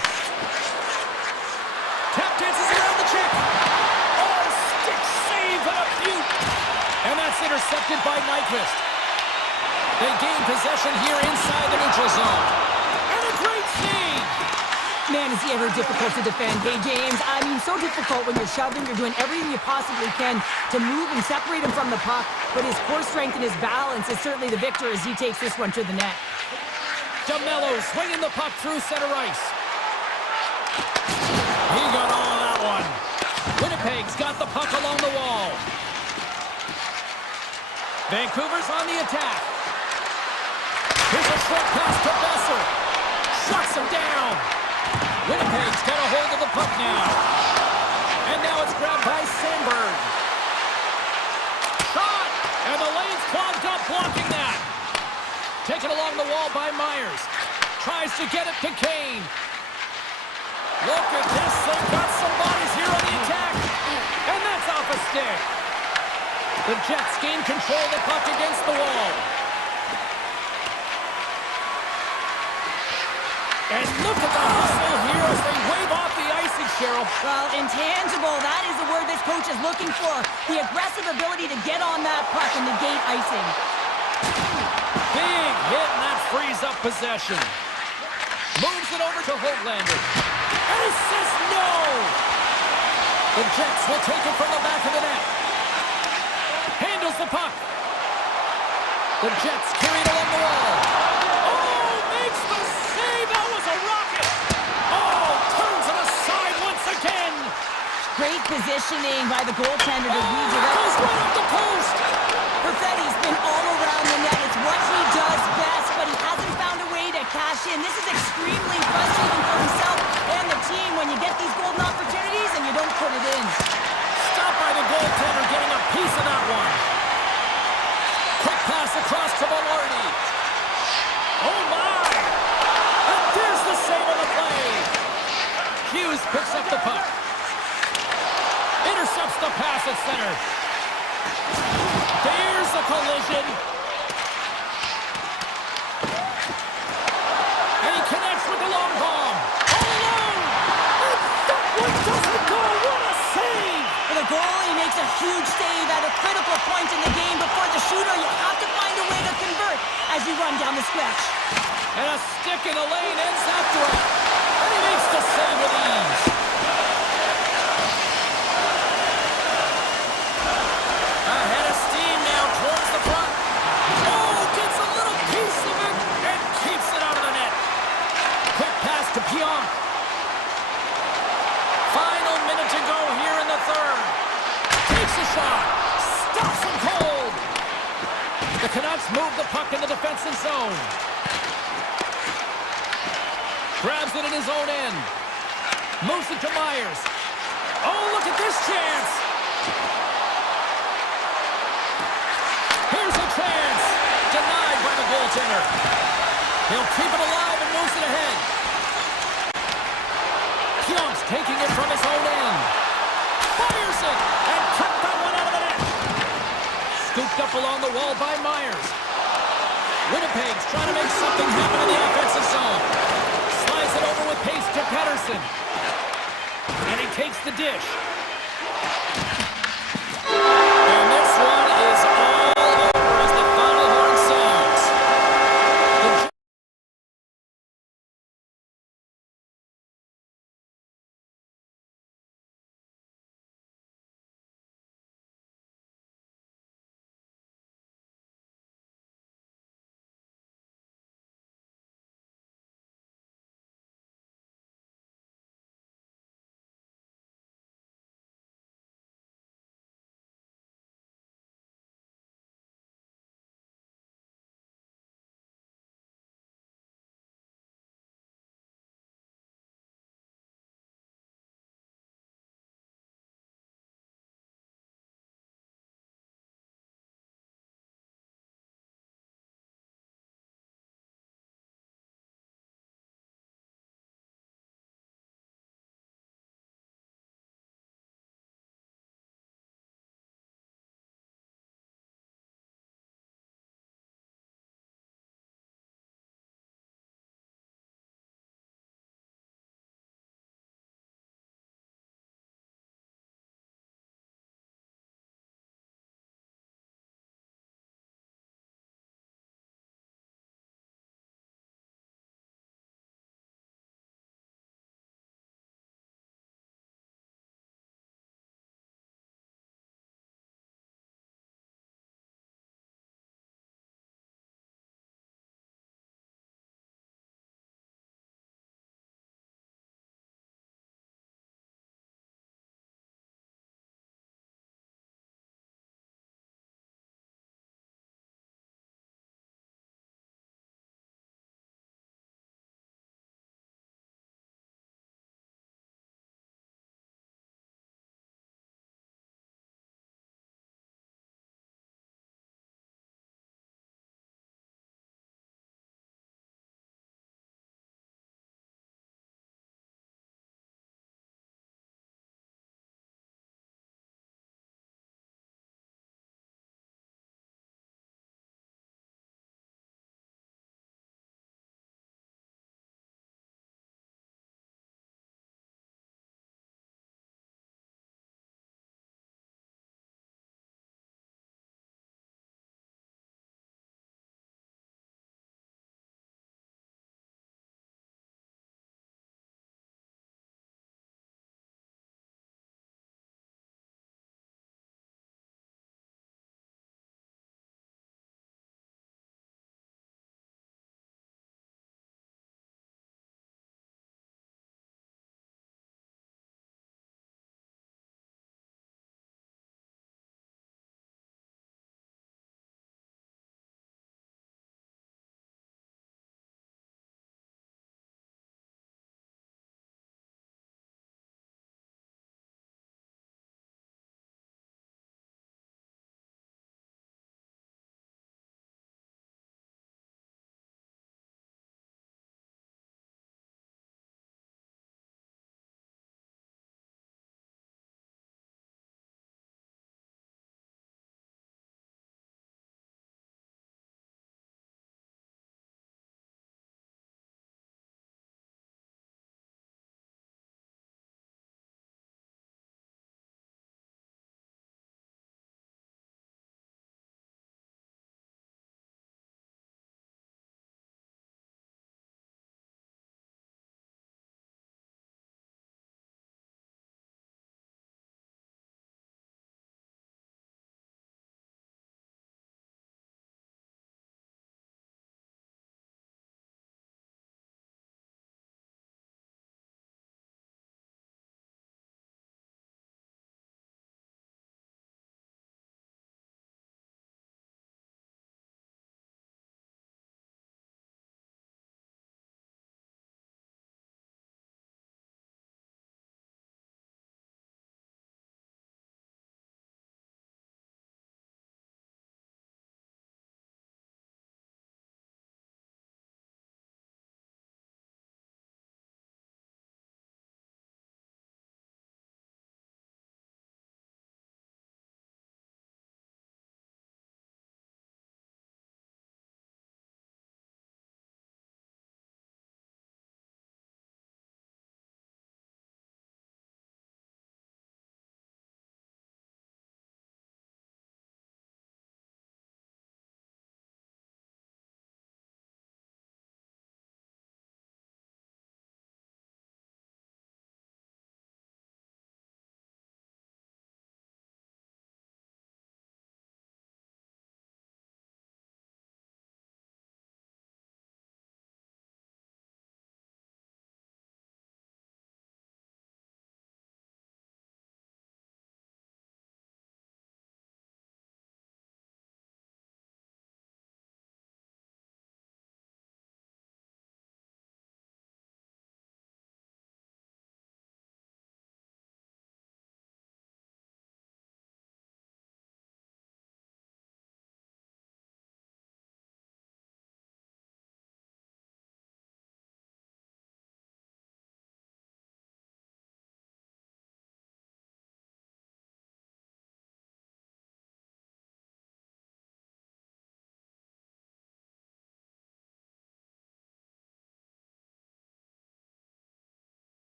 Tap dances around the check. Oh, stick save and a beaut. And that's intercepted by Nyquist. They gain possession here inside the neutral zone. And a great save. Man, is he ever difficult to defend. Hey, James, I mean, so difficult when you're shoving. You're doing everything you possibly can to move and separate him from the puck. But his core strength and his balance is certainly the victor as he takes this one to the net. DeMello swinging the puck through center ice. He got all of that one. Winnipeg's got the puck along the wall. Vancouver's on the attack. Here's a short pass to Besser. Shuts him down. Winnipeg's got a hold of the puck now. And now it's grabbed by Sandberg. Shot! And the lane's clogged up blocking that. Taken along the wall by Myers. Tries to get it to Kane. Look at this. They've got some bodies here on the attack. And that's off a stick. The Jets gain control of the puck against the wall. And look at the hustle here as they wave off the icing, Cheryl. Well, intangible, that is the word this coach is looking for. The aggressive ability to get on that puck and negate icing. Big hit, and that frees up possession. Moves it over to Hoglander. And he says no! The Jets will take it from the back of the net. Handles the puck. The Jets carry it along the wall. Oh, makes the save! That was a rocket! Oh, turns it aside once again! Great positioning by the goaltender to redirect. Goes right up the post! Perfetti's been all around the net. It's what he does best, but he hasn't found a way to cash in. This is extremely frustrating for himself and the team when you get these golden opportunities and you don't put it in. Stopped by the goaltender getting a piece of that one. Quick pass across to Velarde. Oh my! And there's the save on the play. Hughes picks up the puck. Intercepts the pass at center. There's the collision. And he connects with the long bomb. All alone. And that one doesn't go. What a save! The goalie makes a huge save at a critical point in the game, but for the shooter, you have to find a way to convert as you run down the stretch. And a stick in the lane ends that threat. And he makes the save with ease. Ahead of steam now towards the front. Oh, gets a little piece of it and keeps it out of the net. Quick pass to Pionk. Final minute to go here in the third. Takes a shot. Stops him cold. The Canucks move the puck in the defensive zone. Grabs it in his own end. Moves it to Myers. Oh, look at this chance. Here's a chance. Denied by the goaltender. He'll keep it alive and moves it ahead. Pionk's taking it from his own end. Fires it and cut that one out of the net. Scooped up along the wall by Myers. Winnipeg's trying to make something happen in the offensive zone. Slides it over with pace to Pettersson. And he takes the dish.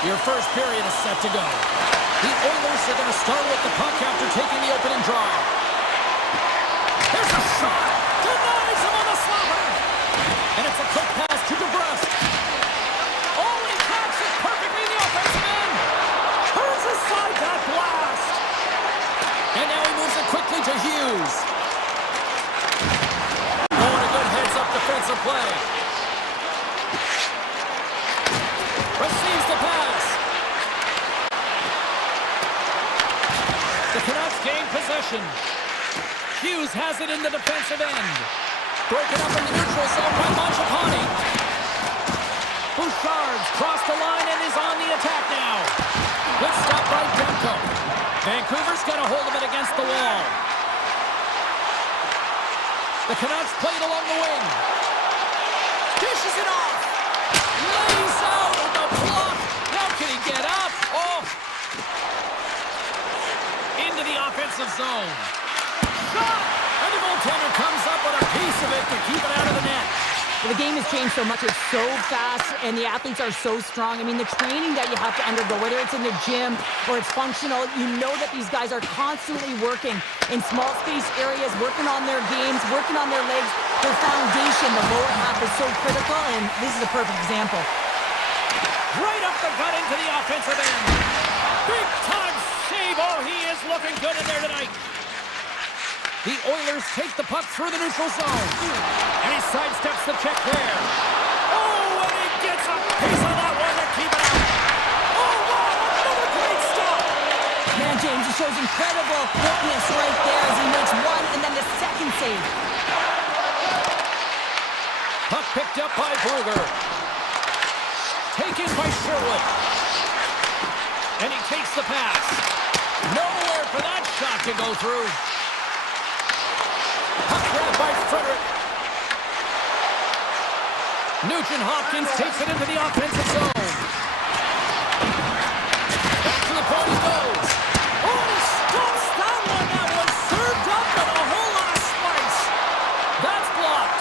Your first period is set to go. The Oilers are going to start with the puck after taking the opening draw. There's a shot! Denies him on the slapper! And it's a quick pass to DeBrusque. Oh, and he cracks it perfectly in the offensive end! Turns aside that blast! And now he moves it quickly to Hughes. Oh, and a good heads-up defensive play. Receives the pass. The Canucks gain possession. Hughes has it in the defensive end. Broken up in the neutral zone by Mangiapane. Bouchard's crossed the line and is on the attack now. Good stop by Demko. Vancouver's got a hold of it against the wall. The Canucks played along the wing. Dishes it off. Lays out with the block. Now can he get up? Oh. Into the offensive zone. Shot! And the goaltender comes up with a piece of it to keep it out of the net. Well, the game has changed so much. It's so fast, and the athletes are so strong. I mean, the training that you have to undergo, whether it's in the gym or it's functional, you know that these guys are constantly working in small space areas, working on their games, working on their legs. Their foundation, the lower half, is so critical, and this is a perfect example. Right up the gut into the offensive end. Big time save. Oh, he is looking good in there tonight. The Oilers take the puck through the neutral zone. And he sidesteps the check there. Oh, and he gets a piece of that one to keep it out. Oh, wow, another great stop. Man, James, he shows incredible quickness right there as he makes one and then the second save. Puck picked up by Brugger. Taken by Sherwood. And he takes the pass. Nowhere for that shot to go through. Puck grab by Frederick. Nugent-Hopkins takes it into the offensive zone. Back to the point he goes. Oh, he stops that one. That was served up with a whole lot of spice. That's blocked.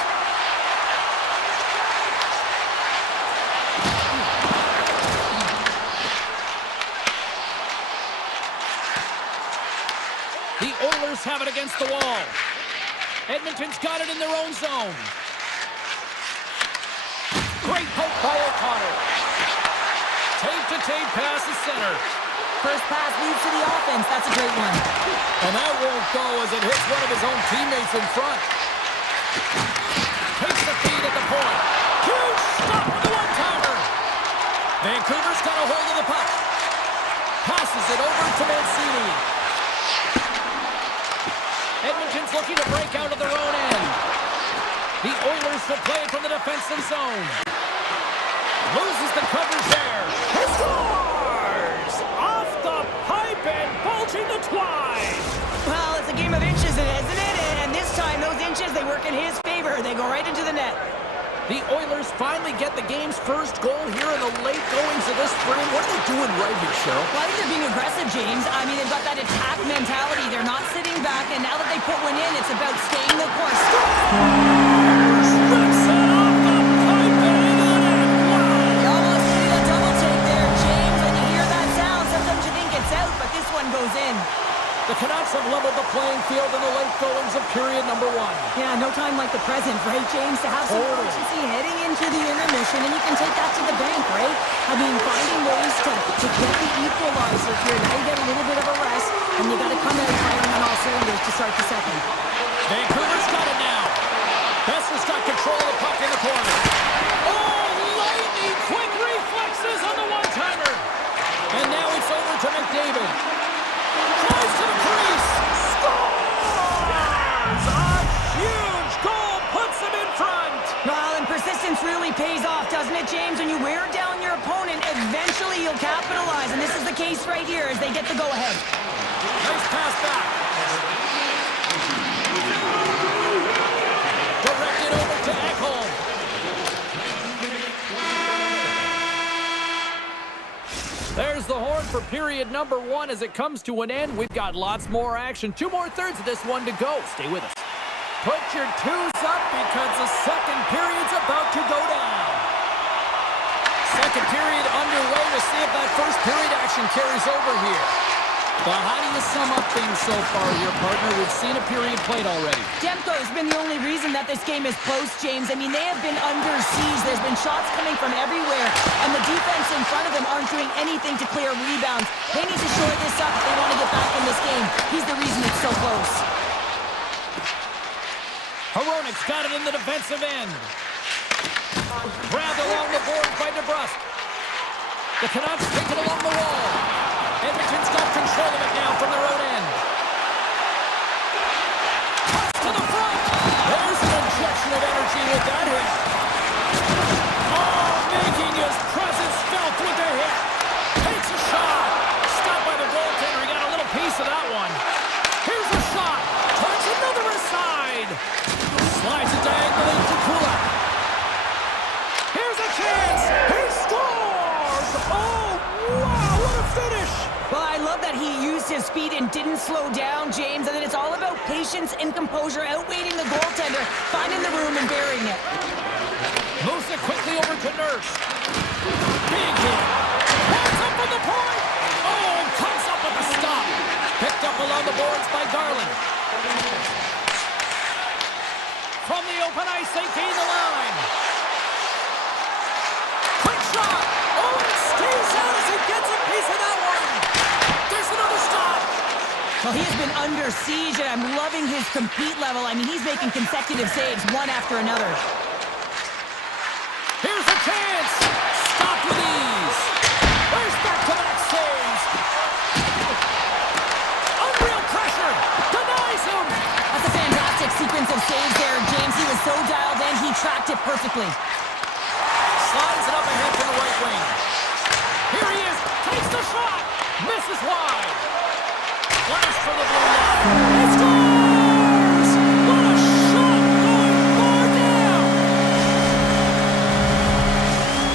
The Oilers have it against the wall. Edmonton's got it in their own zone. Great poke by O'Connor. Tape-to-tape pass to center. First pass leads to the offense. That's a great one. And that won't go as it hits one of his own teammates in front. Takes the feed at the point. Huge stop with the one-timer. Vancouver's got a hold of the puck. Passes it over to Mancini. Edmonton's looking to break out of their own end. The Oilers will play it from the defensive zone. Loses the coverage there. He scores! Off the pipe and bulging the twine. Well, it's a game of inches, isn't it? And this time, those inches, they work in his favor. They go right into the net. The Oilers finally get the game's first goal here in the late goings of this spring. What are they doing right here, Cheryl? Well, I think they're being aggressive, James. I mean, they've got that attack mentality. They're not sitting back, and now that they put one in, it's about staying the course. Rips it off the pipe and into the net. Wow! You almost need a double take there, James. When you hear that sound, sometimes you think it's out, but this one goes in. The Canucks have leveled the playing field in the late goings of period number one. Yeah, no time like the present, right, James? To have some urgency heading into the intermission, and you can take that to the bank, right? I mean, finding ways to get the equalizer here. Now you get a little bit of a rest, and you got to come out firing on all cylinders to start the second. Vancouver's got it now. Besser's got control of the puck in the corner. Oh, lightning quick reflexes on the one-timer. And now it's over to McDavid. Tries to the crease. Scores! A huge goal puts him in front. Well, and persistence really pays off, doesn't it, James? When you wear down your opponent, eventually you'll capitalize. And this is the case right here as they get the go-ahead. Nice pass back. Directed over to Ekholm. There's the horn for period number one as it comes to an end. We've got lots more action. 2 more thirds of this one to go. Stay with us. Put your twos up because the second period's about to go down. Second period underway And we'll see if that first period action carries over here. But how do you sum up things so far, your partner? We've seen a period played already. Demko has been the only reason that this game is close, James. I mean, they have been under siege. There's been shots coming from everywhere, and the defense in front of them aren't doing anything to clear rebounds. They need to shore this up if they want to get back in this game. He's the reason it's so close. Hronik's got it in the defensive end. Grabbed along the board by DeBrusque. The Canucks take it along the wall. Edmonton's got control of it now from their own end. Pass to the front. There's an injection of energy with that hit. Oh, making his presence felt with the hit. Takes a shot. Stopped by the goaltender. He got a little piece of that one. Here's a shot. Turns another aside. Slides it diagonally to Kulak. Here's a chance. He scores. Oh, wow, what a finish. Well, I love that he used his speed and didn't slow down, James. And then it's all about patience and composure, outweighing the goaltender, finding the room and burying it. Moves it quickly over to Nurse. Big hit. Hands up from the point. Oh, comes up with the stop. Picked up along the boards by Garland. From the open ice, they gain the line. Quick shot. Oh, it stays out as he gets a piece of that one. There's another stop. Well, he has been under siege, and I'm loving his compete level. I mean, he's making consecutive saves, one after another. Here's a chance. Stopped with ease. There's back-to-back saves. Unreal pressure. Denies him. That's a fantastic sequence of saves there, James. He was so dialed in, he tracked it perfectly. Slides it up ahead to the right wing. Here he is. Takes the shot. Misses wide. Flash for the blue line. He scores! What a shot going far down.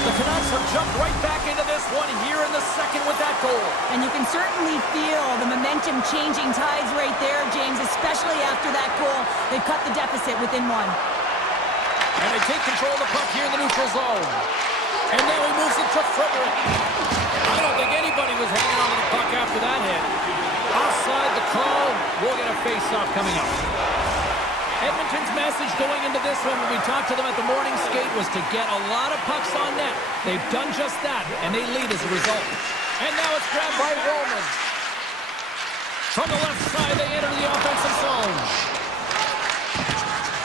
The Canucks have jumped right back into this one here in the second with that goal. And you can certainly feel the momentum changing tides right there, James, especially after that goal. They've cut the deficit within one. And they take control of the puck here in the neutral zone. And now he moves it to Frederick. I don't think anybody was hanging on to the puck after that hit. Offside the call. We'll get a face-off coming up. Edmonton's message going into this one when we talked to them at the morning skate was to get a lot of pucks on net. They've done just that, and they lead as a result. And now it's grabbed by Roman. From the left side, they enter the offensive zone.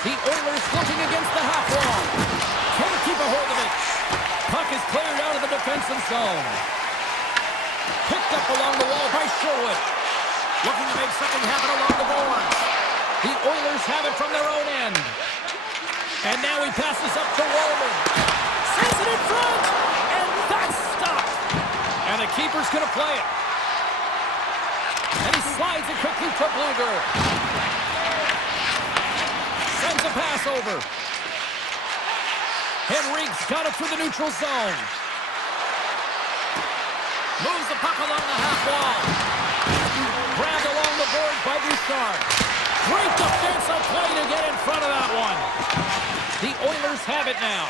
The Oilers looking against the half wall. Can't keep a hold of it. Puck is cleared out of the defensive zone. Picked up along the wall by Sherwood. Looking to make something happen along the boards. The Oilers have it from their own end. And now he passes up to Wallman. Sends it in front. And that's stopped. And the keeper's going to play it. And he slides it quickly to Bluger. Sends a pass over. Henrique's got it through the neutral zone. Moves the puck along the half wall. Grabbed along the board by Bouchard. Great defensive play to get in front of that one. The Oilers have it now.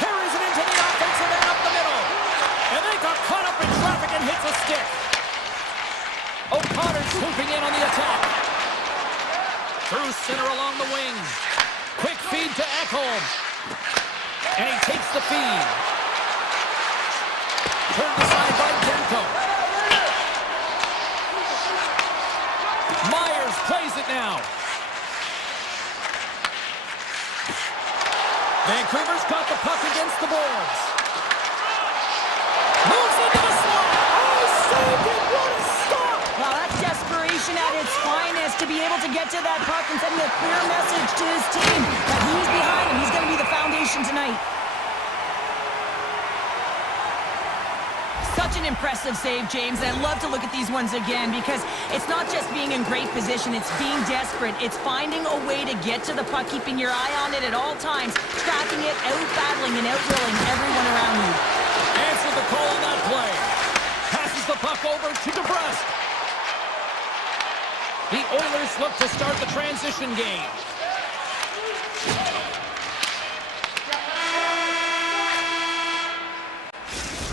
Carries it into the offensive end up the middle. And they got caught up in traffic and hits a stick. O'Connor swooping in on the attack. Through center along the wing. Quick feed to Ekholm. And he takes the feed. Turned aside by Demko. Myers plays it now. Vancouver's got the puck against the boards. Moves into the slot. Oh, saved it. What a stop. Well, that's desperation at its finest to be able to get to that puck and sending a clear message to his team that he's behind him. He's going to be the foundation tonight. Such an impressive save, James, and I love to look at these ones again because it's not just being in great position, it's being desperate. It's finding a way to get to the puck, keeping your eye on it at all times, tracking it, out-battling and out-willing everyone around you. Answered the call on that play. Passes the puck over to DeBrusque. The Oilers look to start the transition game.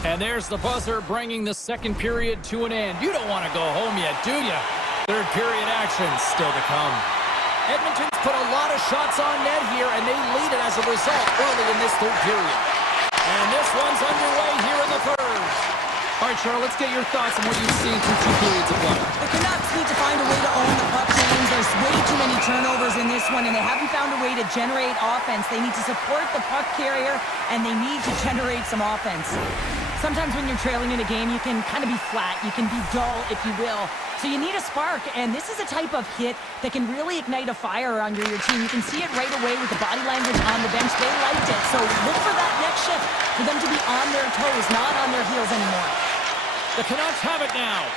And there's the buzzer bringing the second period to an end. You don't want to go home yet, do you? Third period action still to come. Edmonton's put a lot of shots on net here, and they lead it as a result early in this third period. And this one's underway here in the third. All right, Charles, let's get your thoughts on what you've seen through 2 periods of play. The Canucks need to find a way to own the puck, James. There's way too many turnovers in this one, and they haven't found a way to generate offense. They need to support the puck carrier, and they need to generate some offense. Sometimes when you're trailing in a game, you can kind of be flat. You can be dull, if you will. So you need a spark, and this is a type of hit that can really ignite a fire under your team. You can see it right away with the body language on the bench. They liked it. So look for that next shift, for them to be on their toes, not on their heels anymore. The Canucks have it now.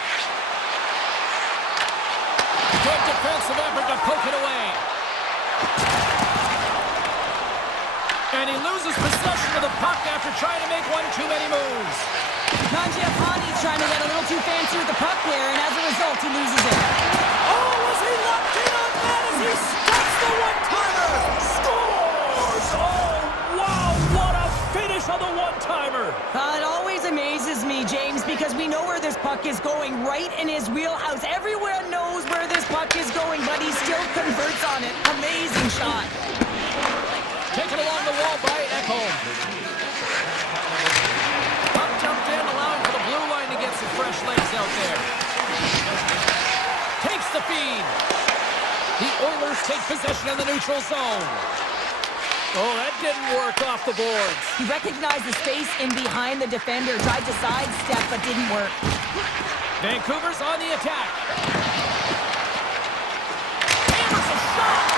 Good defensive effort to poke it away. And he loses possession of the puck after trying to make one too many moves. Mangiapane's trying to get a little too fancy with the puck there, and as a result, he loses it. Oh, was he locked in on that as he stops the one-timer? Scores! Oh, wow, what a finish on the one-timer. It always amazes me, James, because we know where this puck is going, right in his wheelhouse. Everyone knows where this puck is going, but he still converts on it. Amazing shot. Taken along the wall by Ekholm. Puck jumped in, allowing for the blue line to get some fresh legs out there. Takes the feed. The Oilers take possession in the neutral zone. Oh, that didn't work off the boards. He recognized the space in behind the defender, tried to sidestep, but didn't work. Vancouver's on the attack. Hammers a shot.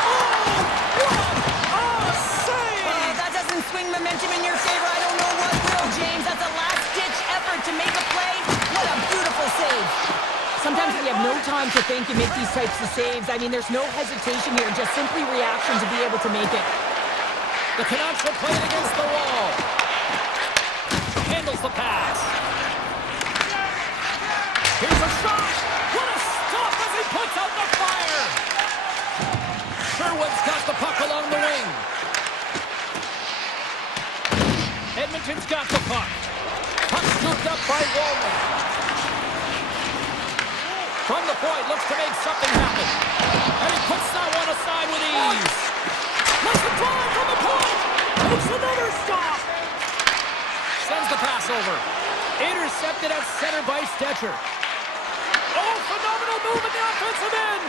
Oh, what a save! That doesn't swing momentum in your favor. I don't know what will, James. That's a last-ditch effort to make a play. What a beautiful save. Sometimes when you have no time to think, you make these types of saves. I mean, there's no hesitation here, just simply reaction to be able to make it. The Canucks are playing against the wall. Handles the pass. Here's a shot. What a stop as he puts out the fire. Sherwood's got the puck along the wing. Edmonton's got the puck. Puck scooped up by Walden. From the point, looks to make something happen. And he puts that one aside with ease. Makes the drive from the point. Makes another stop. Sends the pass over. Intercepted at center by Stetcher. Oh, phenomenal move in the offensive end.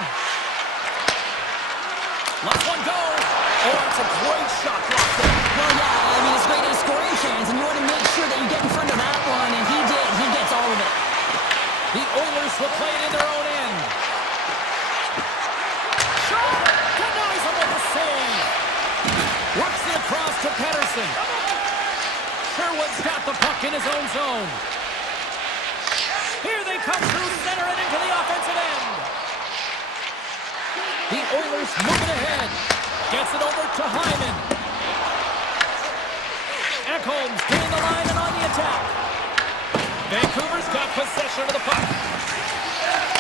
Lets one go. Oh, that's a great shot block there. Well, yeah, I mean, it's great at a scoring chance, and you want to make sure that you get in front of that one, and he did. He gets all of it. The Oilers will play it in their own end. Shot! Denies him with the save. Works it across to Pettersson. Sherwood's got the puck in his own zone. Here they come through center and into the offensive end. The Oilers moving ahead. Gets it over to Hyman. Ekholm's doing the line and on the attack. Vancouver's got possession of the puck.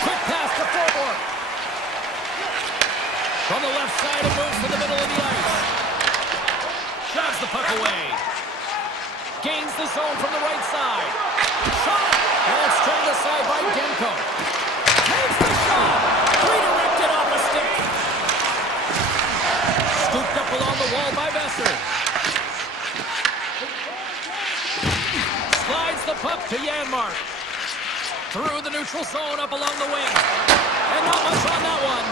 Quick pass to Forbort. From the left side, it moves to the middle of the ice. Shoves the puck away. Gains the zone from the right side. Shot! And it's turned aside by Demko. Takes the shot! Redirected off the stick. Scooped up along the wall by Besser. Slides the puck to Janmark. Through the neutral zone up along the wing. And not much on that one.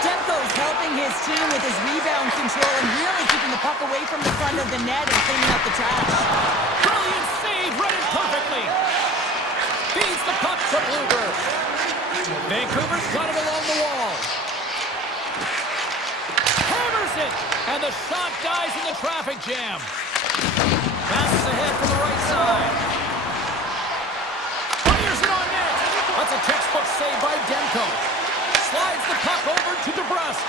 Demko's helping his team with his rebound control and really keeping the puck away from the front of the net and cleaning up the trash. Brilliant save, read it perfectly. Feeds the puck to Blueberg. Vancouver's got it along the wall. Hammers it, and the shot dies in the traffic jam. Passes ahead from the right side. Fires it on net. That's a textbook save by Demko. Slides the puck over to DeBrusque.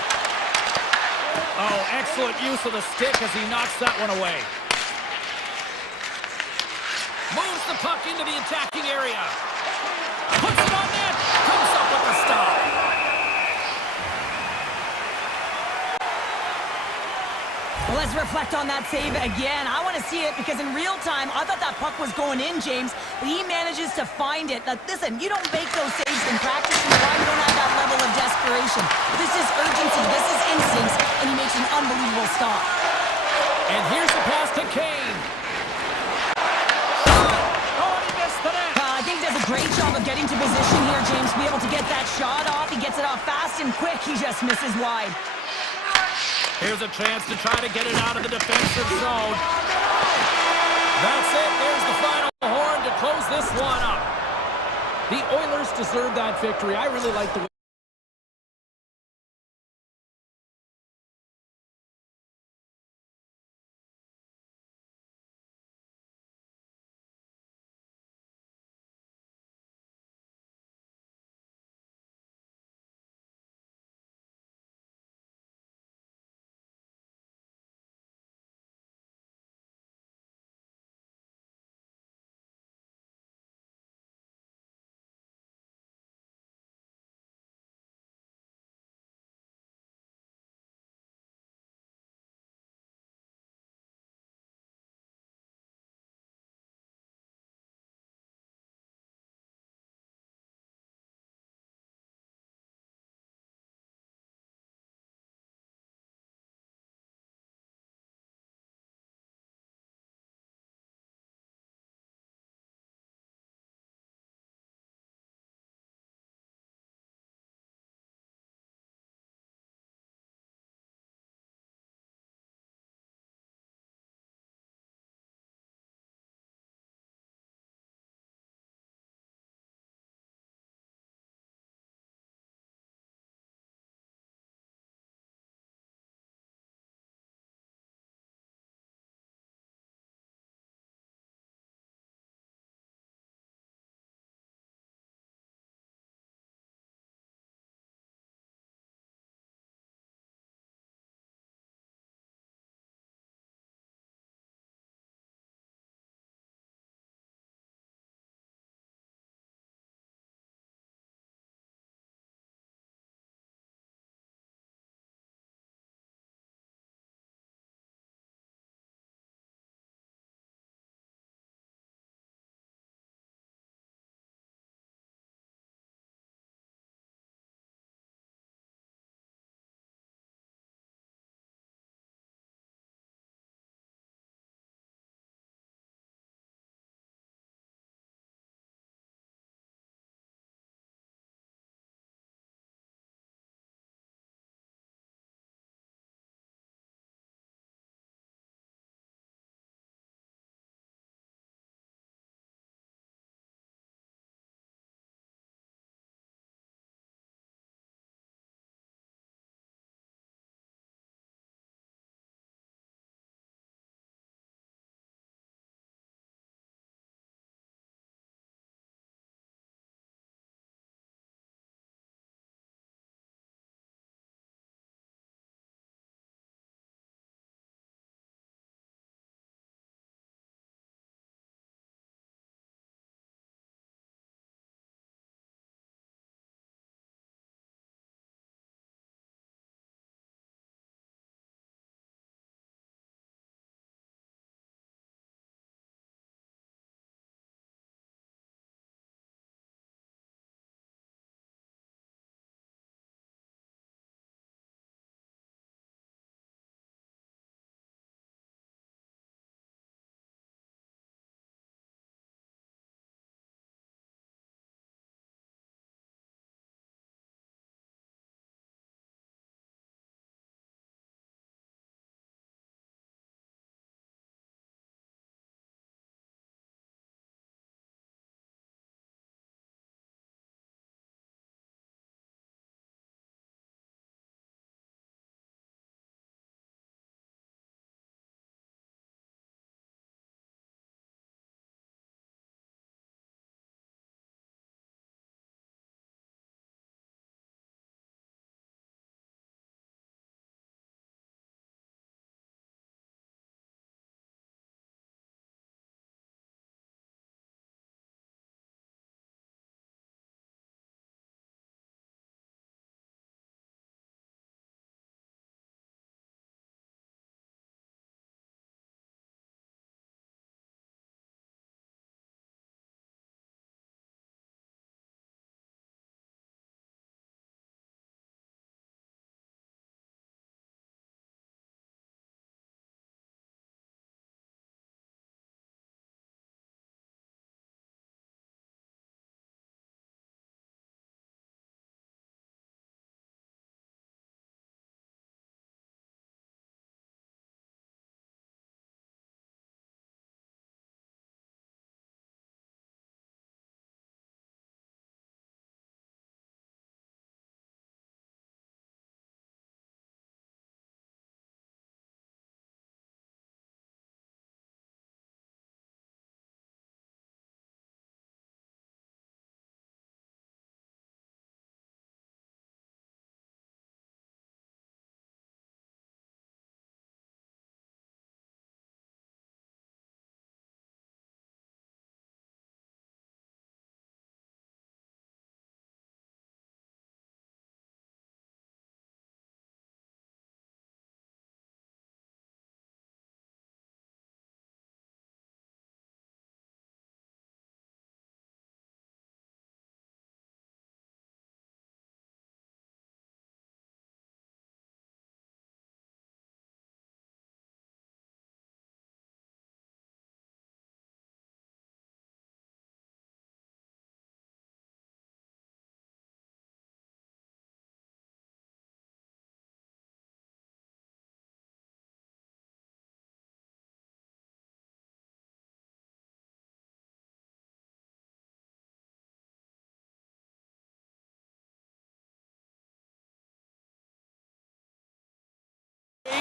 Oh, excellent use of the stick as he knocks that one away. Moves the puck into the attacking area. Puts it on net. Comes up with the stop. Well, as reflect on that save again. I want to see it because in real time, I thought that puck was going in, James, but he manages to find it. Now, listen, you don't make those saves in practice. Why you don't have that level of desperation? This is urgency. This is instincts, and he makes an unbelievable stop. And here's the pass to Kane. Oh, he missed the net. I think he does a great job of getting to position here, James, to be able to get that shot off. He gets it off fast and quick. He just misses wide. Here's a chance to try to get it out of the defensive zone. That's it. There's the final horn to close this one up. The Oilers deserve that victory. I really like the way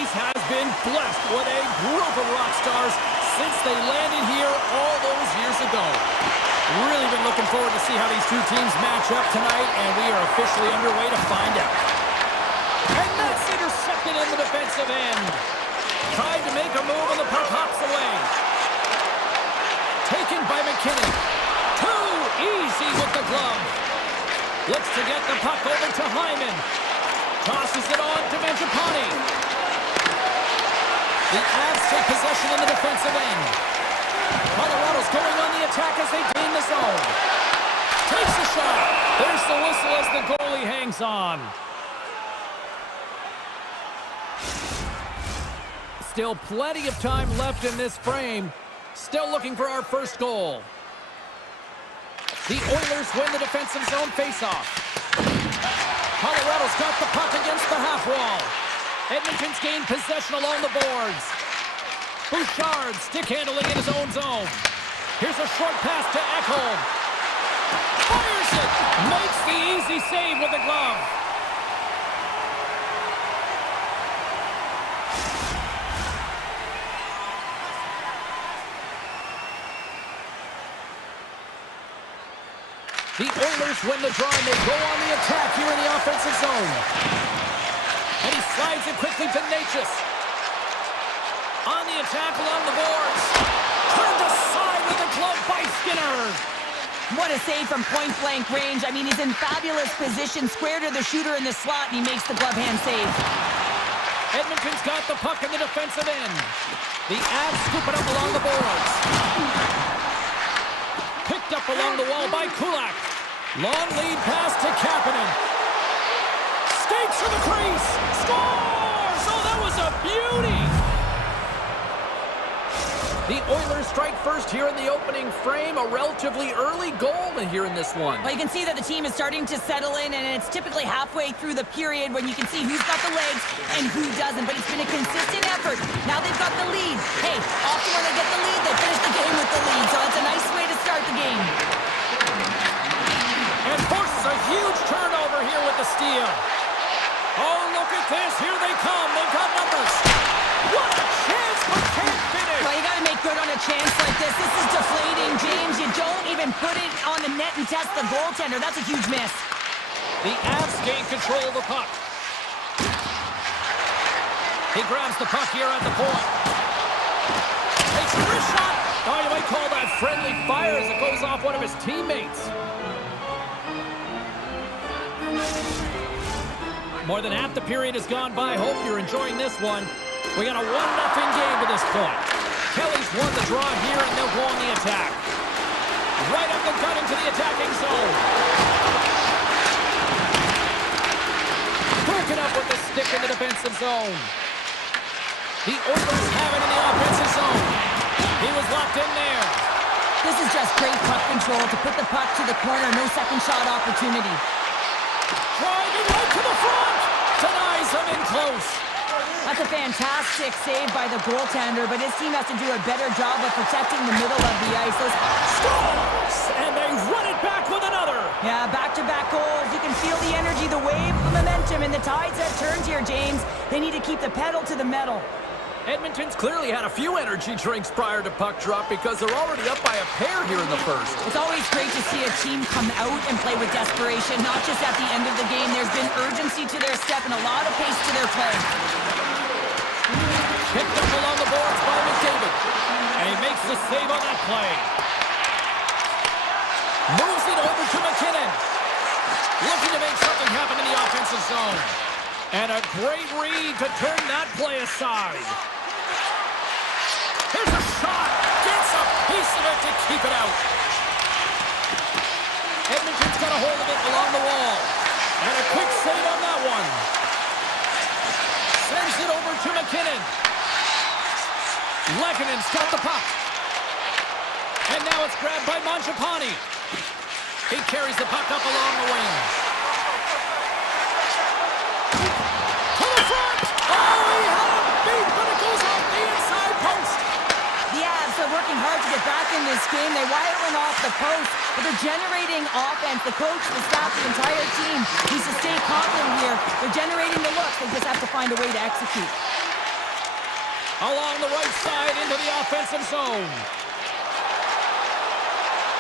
Phillies has been blessed with a group of rock stars since they landed here all those years ago. Really been looking forward to see how these two teams match up tonight, and we are officially underway to find out. And that's intercepted in the defensive end. Tried to make a move, and the puck hops away. Taken by McKinnon. Too easy with the glove. Looks to get the puck over to Hyman. Tosses it on to Mangiapane. The Avs take possession in the defensive end. Colorado's going on the attack as they gain the zone. Takes the shot. There's the whistle as the goalie hangs on. Still plenty of time left in this frame. Still looking for our first goal. The Oilers win the defensive zone faceoff. Colorado's got the puck against the half wall. Edmonton's gained possession along the boards. Bouchard stick handling in his own zone. Here's a short pass to Ekholm. Fires it! Makes the easy save with the glove. The Oilers win the draw, and they go on the attack here in the offensive zone. And he slides it quickly to Natchez. On the attack along the boards. Turned aside with a glove by Skinner. What a save from point-blank range. I mean, he's in fabulous position, square to the shooter in the slot, and he makes the glove hand save. Edmonton's got the puck in the defensive end. The Avs scoop it up along the boards. Picked up along the wall by Kulak. Long lead pass to Kapanen. Skates to the crease. Scores! Oh, that was a beauty! The Oilers strike first here in the opening frame. A relatively early goal here in this one. Well, you can see that the team is starting to settle in, and it's typically halfway through the period when you can see who's got the legs and who doesn't. But it's been a consistent effort. Now they've got the lead. Hey, often when they get the lead, they finish the game with the lead. So that's a nice way to start the game. And forces a huge turnover here with the steal. Oh, look at this. Here they come. They've got numbers. What a chance, but can't finish. Well, you got to make good on a chance like this. This is deflating, James. You don't even put it on the net and test the goaltender. That's a huge miss. The Avs gain control of the puck. He grabs the puck here at the point. Takes a wrist shot. Oh, you might call that friendly fire as it goes off one of his teammates. More than half the period has gone by. Hope you're enjoying this one. We got a 1-0 game to this point. Kelly's won the draw here, and they'll go on the attack. Right up the gut into the attacking zone. Broken up with the stick in the defensive zone. The Oilers have it in the offensive zone. He was locked in there. This is just great puck control to put the puck to the corner. No second shot opportunity. Driving right to the front. Denies him in close. That's a fantastic save by the goaltender, but his team has to do a better job of protecting the middle of the ice. Those Scores! And they run it back with another. Yeah, back-to-back goals. You can feel the energy, the wave, the momentum, and the tides have turned here, James. They need to keep the pedal to the metal. Edmonton's clearly had a few energy drinks prior to puck drop because they're already up by a pair here in the first. It's always great to see a team come out and play with desperation, not just at the end of the game. There's been urgency to their step and a lot of pace to their play. Picked up along the boards by McDavid. And he makes the save on that play. Moves it over to McKinnon. Looking to make something happen in the offensive zone. And a great read to turn that play aside. Here's a shot. Gets a piece of it to keep it out. Edmonton's got a hold of it along the wall. And a quick save on that one. Sends it over to McKinnon. Lekkonen's got the puck. And now it's grabbed by Mangiapane. He carries the puck up along the wing. To the front! Oh, he had him beat, but it goes off the inside post. The Avs are working hard to get back in this game. They wire one off the post, but they're generating offense. The coach, the staff, the entire team needs to stay confident here. They're generating the looks. They just have to find a way to execute. Along the right side into the offensive zone.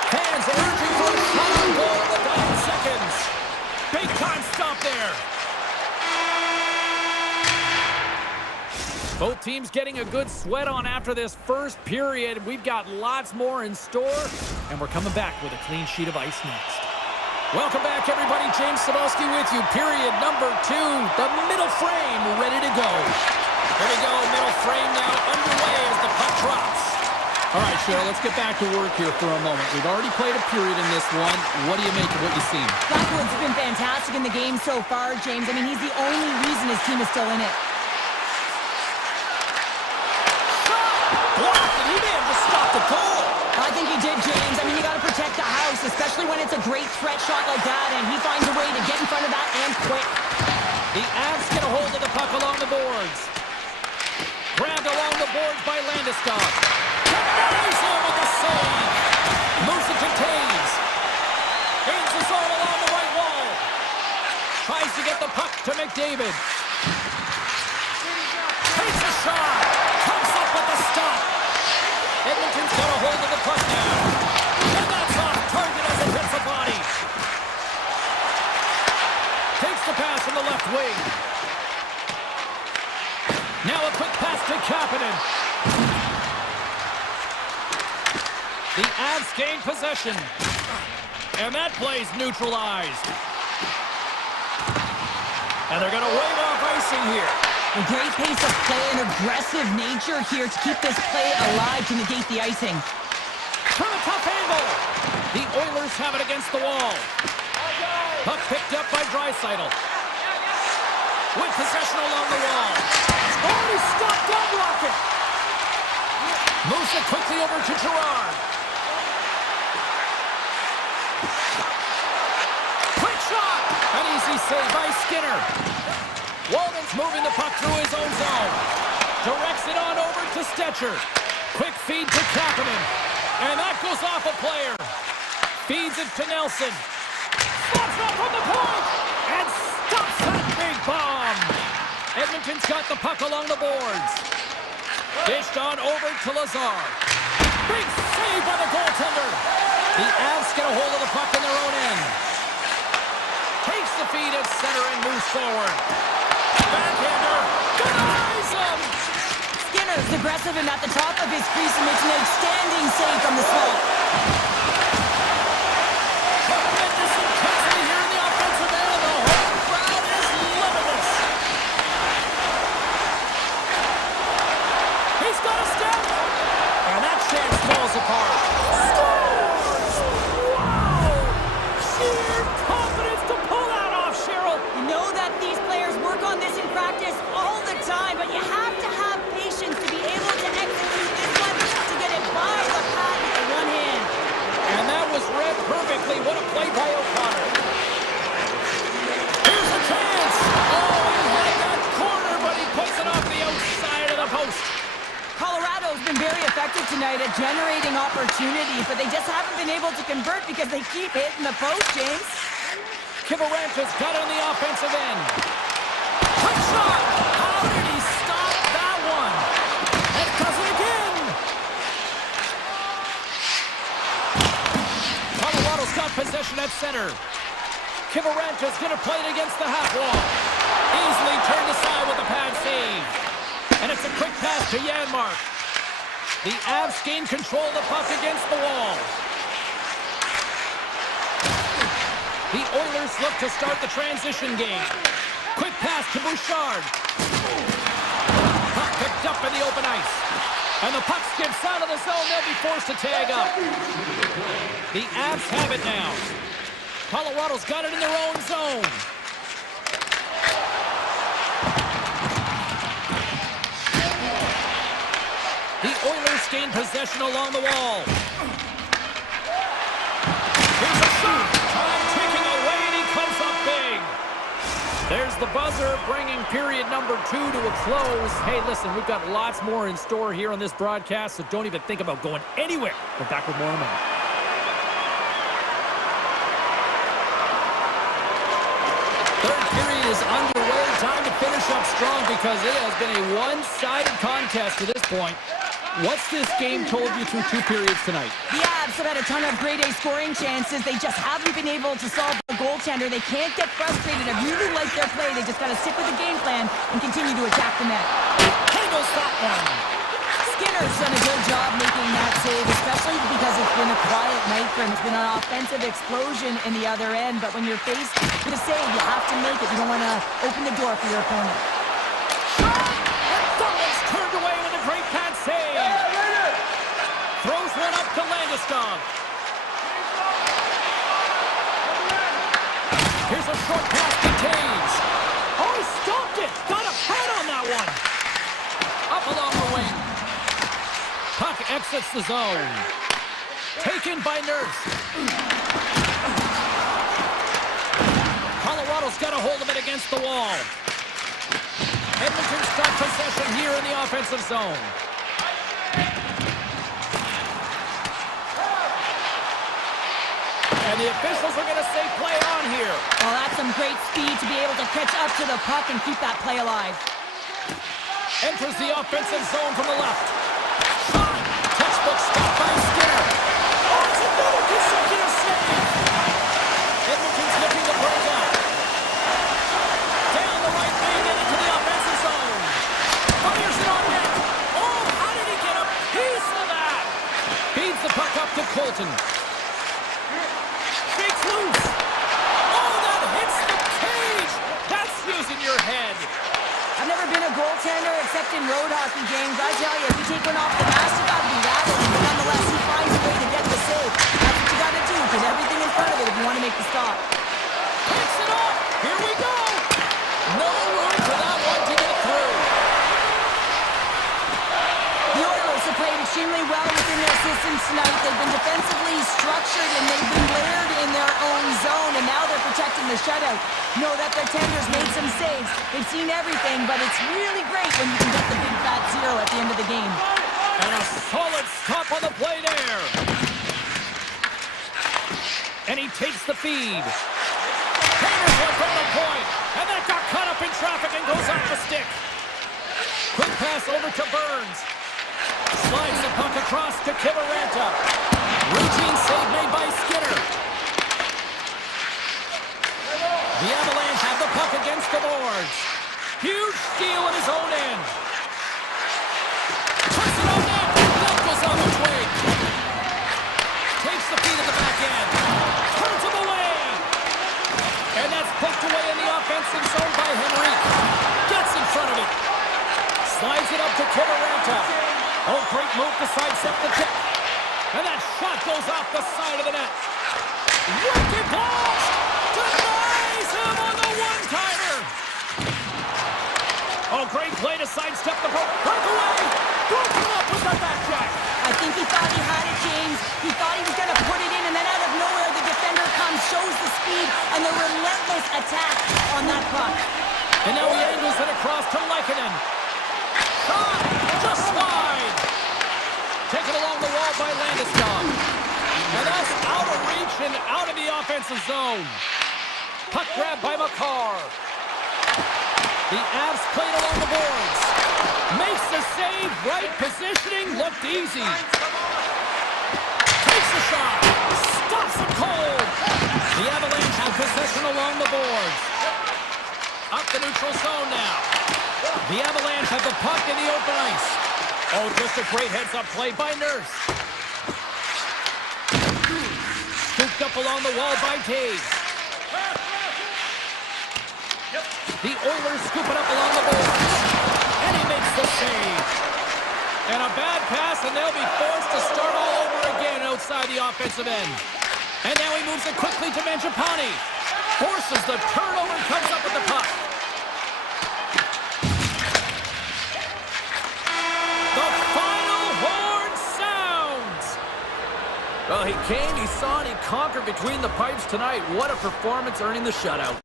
Fans are urging for a shot on goal in the dying seconds. Big time stop there. Both teams getting a good sweat on after this first period. We've got lots more in store, and we're coming back with a clean sheet of ice next. Welcome back, everybody. James Cybulski with you. Period number 2. The middle frame ready to go. Here we go. Middle frame now underway as the puck drops. All right, Cheryl, let's get back to work here for a moment. We've already played a period in this one. What do you make of what you've seen? Blackwood's been fantastic in the game so far, James. I mean, he's the only reason his team is still in it. Blocked, and he may have just stopped the goal. I think he did, James. I mean, you got to protect the house, especially when it's a great threat shot like that, and he finds a way to get in front of that and quick. The Avs get a hold of the puck along the boards. Grabbed along the boards by Landeskog. Denies him with the save. Moves it to Taves. Gains the zone along the right wall. Tries to get the puck to McDavid. Takes a shot. Comes up with the stop. Edmonton's got a hold of the puck now. And that's off target as it hits the body. Takes the pass from the left wing. Now a quick pass to Kapanen. The Avs gain possession. And that play's neutralized. And they're going to wave off icing here. A great pace of play and aggressive nature here to keep this play alive to negate the icing. From a tough angle. The Oilers have it against the wall. Puck picked up by Draisaitl. With possession along the wall. Oh, he stopped on rocket. Moves it quickly over to Gerard. Quick shot. An easy save by Skinner. Walden's moving the puck through his own zone. Directs it on over to Stetcher. Quick feed to Kapanen. And that goes off a player. Feeds it to Nelson. Slops up from the point. And stops that big bomb. Edmonton's got the puck along the boards. Dished on over to Lazar. Big save by the goaltender. The Avs get a hold of the puck in their own end. Takes the feed at center and moves forward. Backhander denies him. Skinner's aggressive and at the top of his crease and makes an outstanding save from the slot. Tremendous intensity here in the offensive end. The whole crowd is loving this. He's got a step. And that chance falls apart. Scores! Wow! Sheer confidence to pull that off, Cheryl. You know that these players work on this in practice all the time, but you have to have patience to be able to execute this one to get it by the pad with the one hand. And that was read perfectly. What a play by O'Connor. Here's a chance. Oh, he had that corner, but he puts it off the outside of the post. Colorado's been very effective tonight at generating opportunities, but they just haven't been able to convert because they keep hitting the post, James. Kivaranta's got it on the offensive end. Quick shot! How did he stop that one? And does it again! Colorado's got possession at center. Kivaranta's gonna play it against the half wall. Easily turned aside with a pad save. And it's a quick pass to Janmark. The Avs gain control of the puck against the wall. The Oilers look to start the transition game. Quick pass to Bouchard. Puck picked up in the open ice. And the puck skips out of the zone. They'll be forced to tag up. The Avs have it now. Colorado's got it in their own zone. The Oilers gain possession along the wall. Here's a shot. Time ticking away, and he comes up big. There's the buzzer, bringing period number 2 to a close. Hey, listen, we've got lots more in store here on this broadcast, so don't even think about going anywhere. We're back with more in a moment. Third period is underway. Time to finish finish up strong because it has been a one-sided contest to this point. What's this game told you through 2 periods tonight? The Avs have had a ton of grade A scoring chances. They just haven't been able to solve the goaltender. They can't get frustrated. I really like their play. They just got to stick with the game plan and continue to attack the net. Handles that one. Skinner's done a good job making that save, especially because it's been a quiet night for him. It's been an offensive explosion in the other end, but when you're faced with a save, you have to make it. You don't want to open the door for your opponent. And someone's turned away with a great pad save. Throws one up to Landeskog. Here's a short pass to Taves. Oh, he stopped it. Got a pad on that one. Up along the wing. Puck exits the zone. Taken by Nurse. Colorado's got a hold of it against the wall. Edmonton's got possession here in the offensive zone. And the officials are going to say play on here. Well, that's some great speed to be able to catch up to the puck and keep that play alive. Enters the offensive zone from the left. Shot! Textbook stop by Skinner. Oh, it's another consecutive save. Edmonton's looking to break out. Down the right wing and into the offensive zone. Fires it on net. Oh, how did he get a piece of that? Feeds the puck up to Colton. Shakes loose. Oh, that hits the cage. That's using your head. I've never been a goaltender except in road hockey games. I tell you, if you take one off the mask, you got to be rattled. But nonetheless, he finds a way to get the save. That's what you got to do. Put everything in front of it if you want to make the stop. Takes it off. Here we go. No room for that one to get through. The Oilers have played extremely well within their systems tonight. They've been defensively structured and they've been layered in their own zone, and now they're protecting the shutout. Know that their tenders made some saves. They've seen everything, but it's really great when you can get the big fat zero at the end of the game. And a solid stop on the play there. And he takes the feed. Hammers one from the point. And that got caught up in traffic and goes off the stick. Quick pass over to Burns. Slides the puck across to Kivaranta. Routine save made by Skinner. The Avalanche have the puck against the boards. Huge steal at his own end. Puts it on net. That goes on the wing. Takes the feed at the back end. Turns him away. And that's poked away in the offensive zone by Henrique. Gets in front of it. Slides it up to Kivaranta. Oh, great move to sidestep the check. And that shot goes off the side of the net. Wicked pass. Denies him on the one-timer. Oh, great play to sidestep the poke. Breakaway. Broken up with the back check. I think he thought he had it, James. He thought he was going to put it in, and then out of nowhere, the defender comes, shows the speed, and the relentless attack on that puck. And now he angles it across to Lehkonen. Shot. Just wide. Taken along the wall by Landeskog. And that's out of reach and out of the offensive zone. Puck grab by Makar. The Avs played along the boards. Makes the save. Right positioning. Looked easy. Takes the shot. Stops it cold. The Avalanche have possession along the boards. Up the neutral zone now. The Avalanche have the puck in the open ice. Oh, just a great heads-up play by Nurse. Scooped up along the wall by Taves. The Oilers scoop it up along the boards. And he makes the save. And a bad pass, and they'll be forced to start all over again outside the offensive end. And now he moves it quickly to Mangiapane. Forces the turnover and comes up with the puck. The final horn sounds. Well, he came, he saw, and he conquered between the pipes tonight. What a performance, earning the shutout.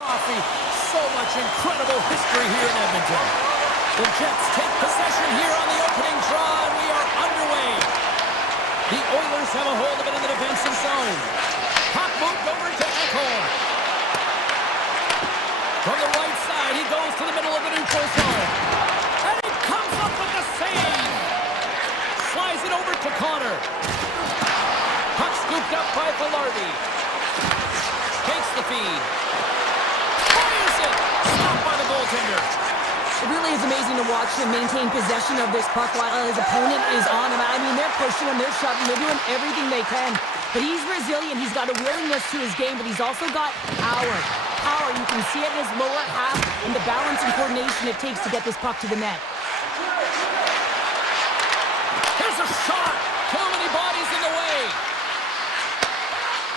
Coffee. So much incredible history here in Edmonton. The Jets take possession here on the opening draw, and we are underway. The Oilers have a hold of it in the defensive zone. Puck moved over to Ekholm. From the right side, he goes to the middle of the neutral zone. And he comes up with the save. Slides it over to Connor. Puck scooped up by Velarde. Takes the feed. Fires it. Stopped by the goaltender. It really is amazing to watch him maintain possession of this puck while his opponent is on him. I mean, they're pushing him, they're shoving, they're doing everything they can. But he's resilient, he's got a willingness to his game, but he's also got power. Power, you can see it in his lower half and the balance and coordination it takes to get this puck to the net. Here's a shot! Too many bodies in the way.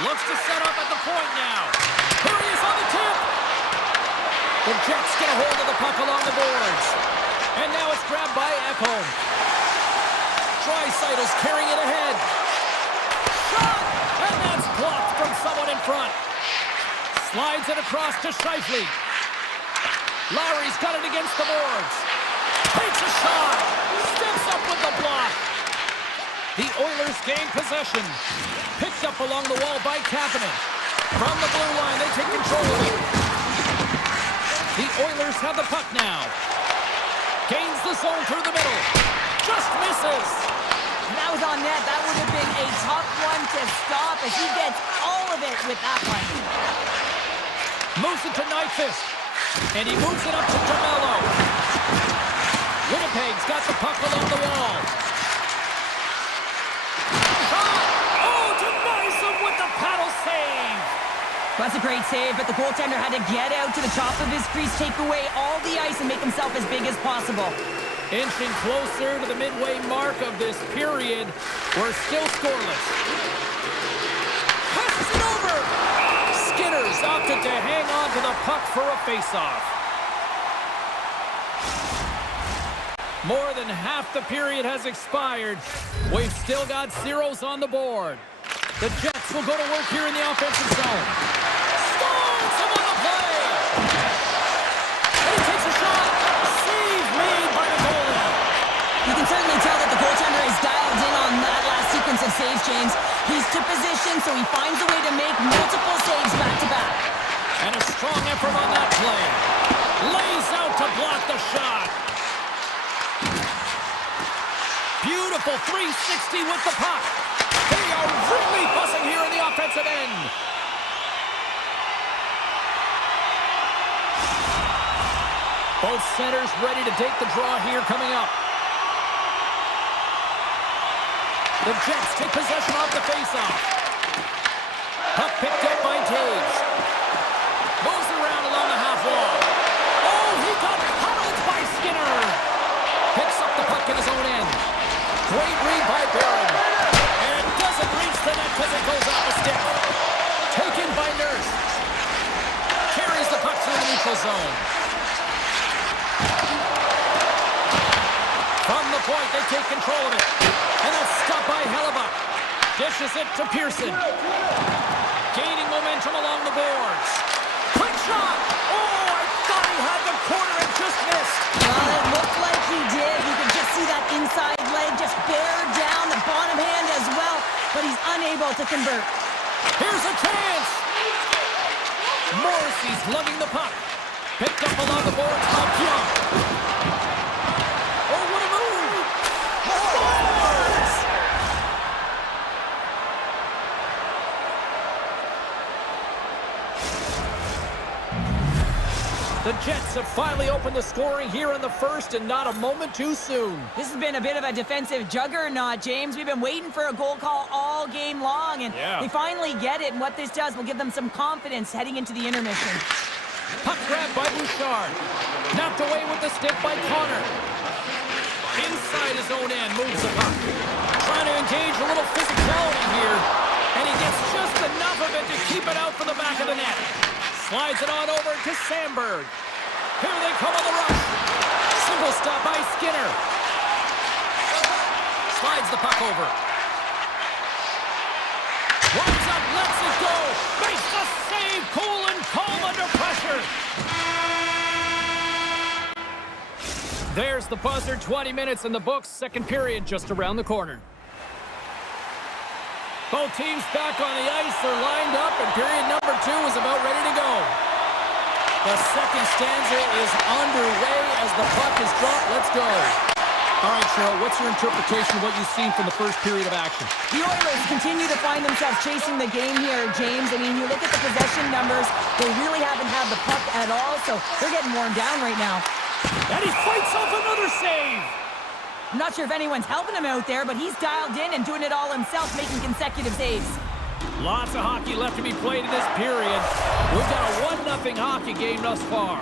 Looks to set up at the point now. Here he is on the tip! The Jets get a hold of the puck along the boards. And now it's grabbed by Ekholm. Draisaitl's carrying it ahead. Shot! And that's blocked from someone in front. Slides it across to Scheifele. Lowry's got it against the boards. Takes a shot. Steps up with the block. The Oilers gain possession. Picked up along the wall by Kapanen. From the blue line, they take control of it. The Oilers have the puck now. Gains the zone through the middle. Just misses. If that was on net, that would have been a tough one to stop as he gets all of it with that one. Moves it to Nyquist. And he moves it up to Carmelo. Winnipeg's got the puck along the wall. Shot! Oh, denies him with the paddle save. That's a great save, but the goaltender had to get out to the top of his crease, take away all the ice, and make himself as big as possible. Inching closer to the midway mark of this period. We're still scoreless. Passes it over! Skinner's opted to hang on to the puck for a faceoff. More than half the period has expired. We've still got zeros on the board. The Jets will go to work here in the offensive zone. Stones him on the play! And he takes a shot. Save made by the goalie. You can certainly tell that the goaltender is dialed in on that last sequence of saves, James. He's to position, so he finds a way to make multiple saves back-to-back. And a strong effort on that play. Lays out to block the shot. Beautiful 360 with the puck. They are really buzzing here in the offensive end. Both centers ready to take the draw here coming up. The Jets take possession off the faceoff. Puck picked up by Taves. Moves around along the half wall. Oh, he got pummeled by Skinner. Picks up the puck in his own end. Great read by Barron. And doesn't reach the net because it goes off the stick. Taken by Nurse. Carries the puck through the neutral zone. From the point, they take control of it. And that's stopped by Hellebuck. Dishes it to Pearson. Gaining momentum along the boards. Quick shot! Oh, I thought he had the corner and just missed. Well, it looked like he did. You can just see that inside leg just bear down the bottom hand as well, but he's unable to convert. Here's a chance! Morrissey's lugging the puck. Picked up along the boards by Pionk. Oh, what a move! Scores! The Jets have finally opened the scoring here in the first, and not a moment too soon. This has been a bit of a defensive juggernaut, James. We've been waiting for a goal call all game long, and they finally get it, and what this does will give them some confidence heading into the intermission. Puck grabbed by Bouchard. Knocked away with the stick by Connor. Inside his own end, moves the puck. Trying to engage a little physicality here, and he gets just enough of it to keep it out for the back of the net. Slides it on over to Sandberg. Here they come on the rush. Simple stop by Skinner. Slides the puck over. Runs up, lets it go. Makes the save. Cool and calm under pressure. There's the buzzer, 20 minutes in the books, second period just around the corner. Both teams back on the ice, they're lined up, and period number 2 is about ready to go. The second stanza is underway as the puck is dropped. Let's go. All right, Cheryl, what's your interpretation of what you've seen from the first period of action? The Oilers continue to find themselves chasing the game here, James. I mean, you look at the possession numbers, they really haven't had the puck at all, so they're getting worn down right now. And he fights off another save. I'm not sure if anyone's helping him out there, but he's dialed in and doing it all himself, making consecutive saves. Lots of hockey left to be played in this period. We've got a 1-0 hockey game thus far.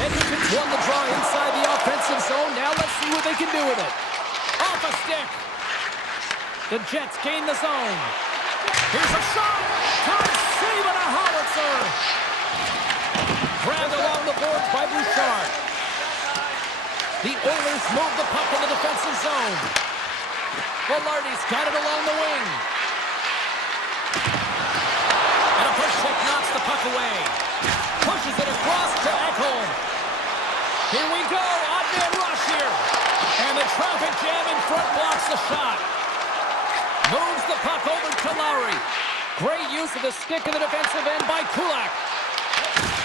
Edmonton's won the draw inside the offensive zone. Now let's see what they can do with it. Off a stick. The Jets gain the zone. Here's a shot. Time saving a howitzer. Grabbed along the boards by Bouchard. The Oilers move the puck in the defensive zone. Velarde's got it along the wing. And a push check knocks the puck away. Pushes it across to Ekholm. Here we go, odd man rush here. And the traffic jam in front blocks the shot. Moves the puck over to Lowry. Great use of the stick in the defensive end by Kulak.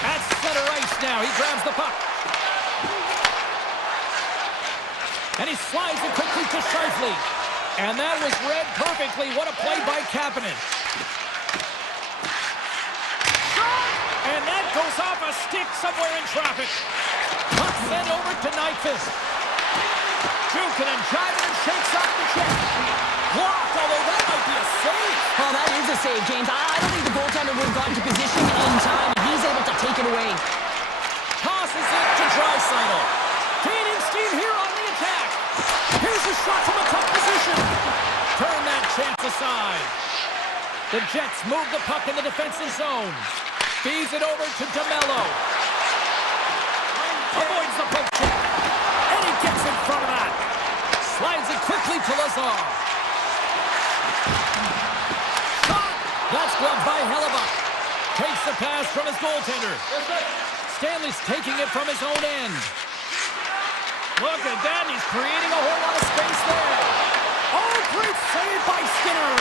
At center ice now, he grabs the puck. And he slides it quickly to Scheifele. And that was read perfectly. What a play by Kapanen. And that goes off a stick somewhere in traffic. Puck sent over to Nyquist. Jukin and Jivin and shakes off the check. Blocked, although that might be a save. Oh, that is a save, James. I don't think the goaltender would have gotten to position in time. He's able to take it away. Tosses it to Draisaitl. Gaining steam here on the attack. Here's a shot from a tough position. Turn that chance aside. The Jets move the puck in the defensive zone. Feeds it over to DeMello. Avoids the poke check. And he gets in front of that. Slides it quickly to Lazar. Shot! That's gloved by Hellebuck. Takes the pass from his goaltender. Stanley's taking it from his own end. Look at that, he's creating a whole lot of space there. Oh, great save by Skinner.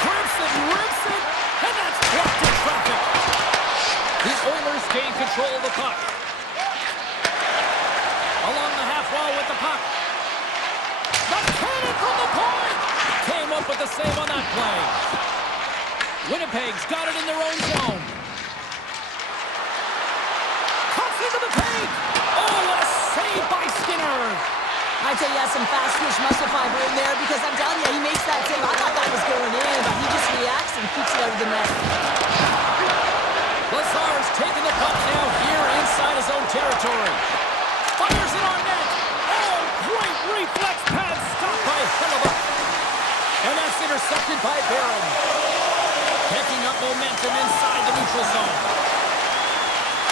Grips it, rips it, and that's blocked in traffic. The Oilers gain control of the puck. Along the half wall with the puck. The cannon from the point. Came up with the save on that play. Winnipeg's got it in their own zone. Cuts into the paint. Oh, what a save by Skinner. I'd say he has some fast twitch muscle fiber in there because I'm telling you, he makes that save. I thought that was going in, but he just reacts and keeps it out of the net. Lazar's taking the puck now here inside his own territory. Fires it on net. Oh, great reflex pad stopped by Hellebuck. And that's intercepted by Barron. Picking up momentum inside the neutral zone.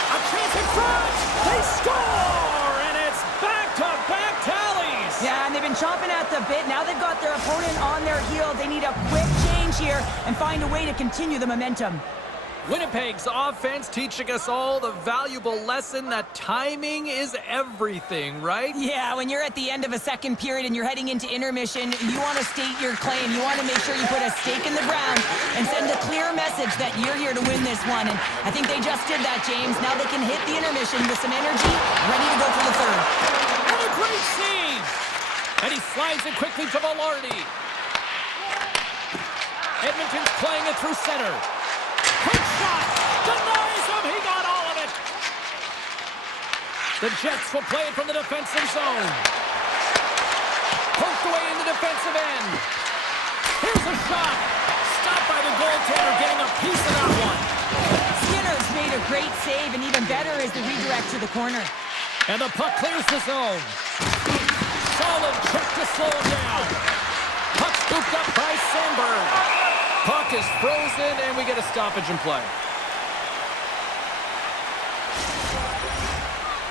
A chance in front. They score, and it's back-to-back tallies. Yeah, and they've been chomping at the bit. Now they've got their opponent on their heel. They need a quick change here and find a way to continue the momentum. Winnipeg's offense teaching us all the valuable lesson that timing is everything, right? Yeah, when you're at the end of a second period and you're heading into intermission, you want to state your claim. You want to make sure you put a stake in the ground and send a clear message that you're here to win this one. And I think they just did that, James. Now they can hit the intermission with some energy, ready to go for the third. And a great save! And he slides it quickly to Velarde. Edmonton's playing it through center. Quick shot! Denies him! He got all of it! The Jets will play it from the defensive zone. Poked away in the defensive end. Here's a shot! Stopped by the goaltender, getting a piece of that one. Skinner's made a great save, and even better is the redirect to the corner. And the puck clears the zone. Solid check to slow him down. Puck scooped up by Sandberg. Puck is frozen, and we get a stoppage in play.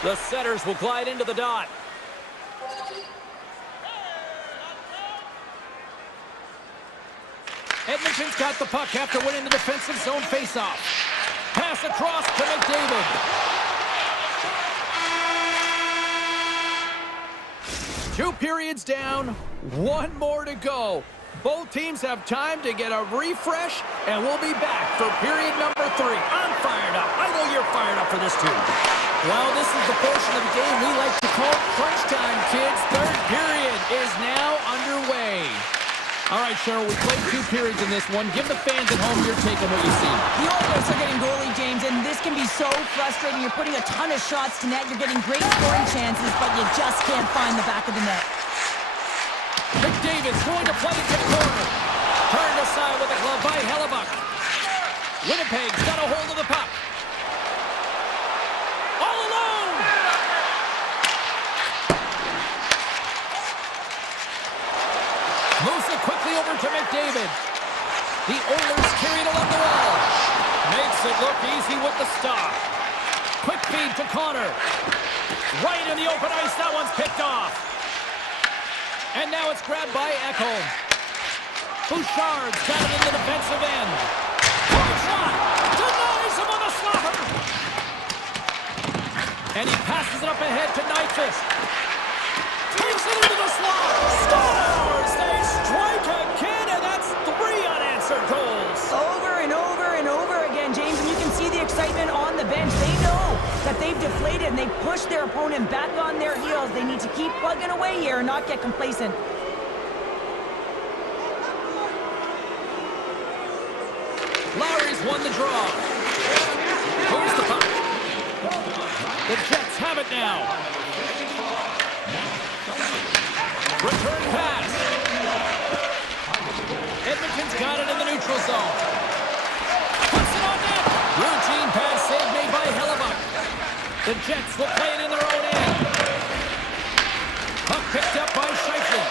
The setters will glide into the dot. Edmonton's got the puck after winning the defensive zone faceoff. Pass across to McDavid. periods down, one more to go. Both teams have time to get a refresh, and we'll be back for period number 3. I'm fired up. I know you're fired up for this too. Well, this is the portion of the game we like to call crunch time, kids. Third period is now underway. All right, Cheryl, we played 2 periods in this one. Give the fans at home your take on what you see. The Oilers are getting goalie, James, and this can be so frustrating. You're putting a ton of shots to net. You're getting great scoring chances, but you just can't find the back of the net. McDavid's going to play into the corner. Turned aside with a glove by Hellebuck. Winnipeg's got a hold of the puck. All alone! Moves it quickly over to McDavid. The Oilers carry it along the wall. Makes it look easy with the stop. Quick feed to Connor. Right in the open ice. That one's picked off. And now it's grabbed by Ekholm. Bouchard's got it in the defensive end. Hard shot! Denies him on the slapper! And he passes it up ahead to Nyquist. Takes it into the slot! Scores! They strike again, and that's 3 unanswered goals! Over and over and over again, James, and you can see the excitement on the bench. They know that they've deflated and they push their opponent back on their heels. They need to keep plugging away here and not get complacent. Lowry's won the draw. Moves the puck. The Jets have it now. Return pass. Edmonton's got it in the neutral zone. Puts it on net. Routine pass save made by Hellebuck. The Jets will play it in their own end. Puck picked up by Scheifele.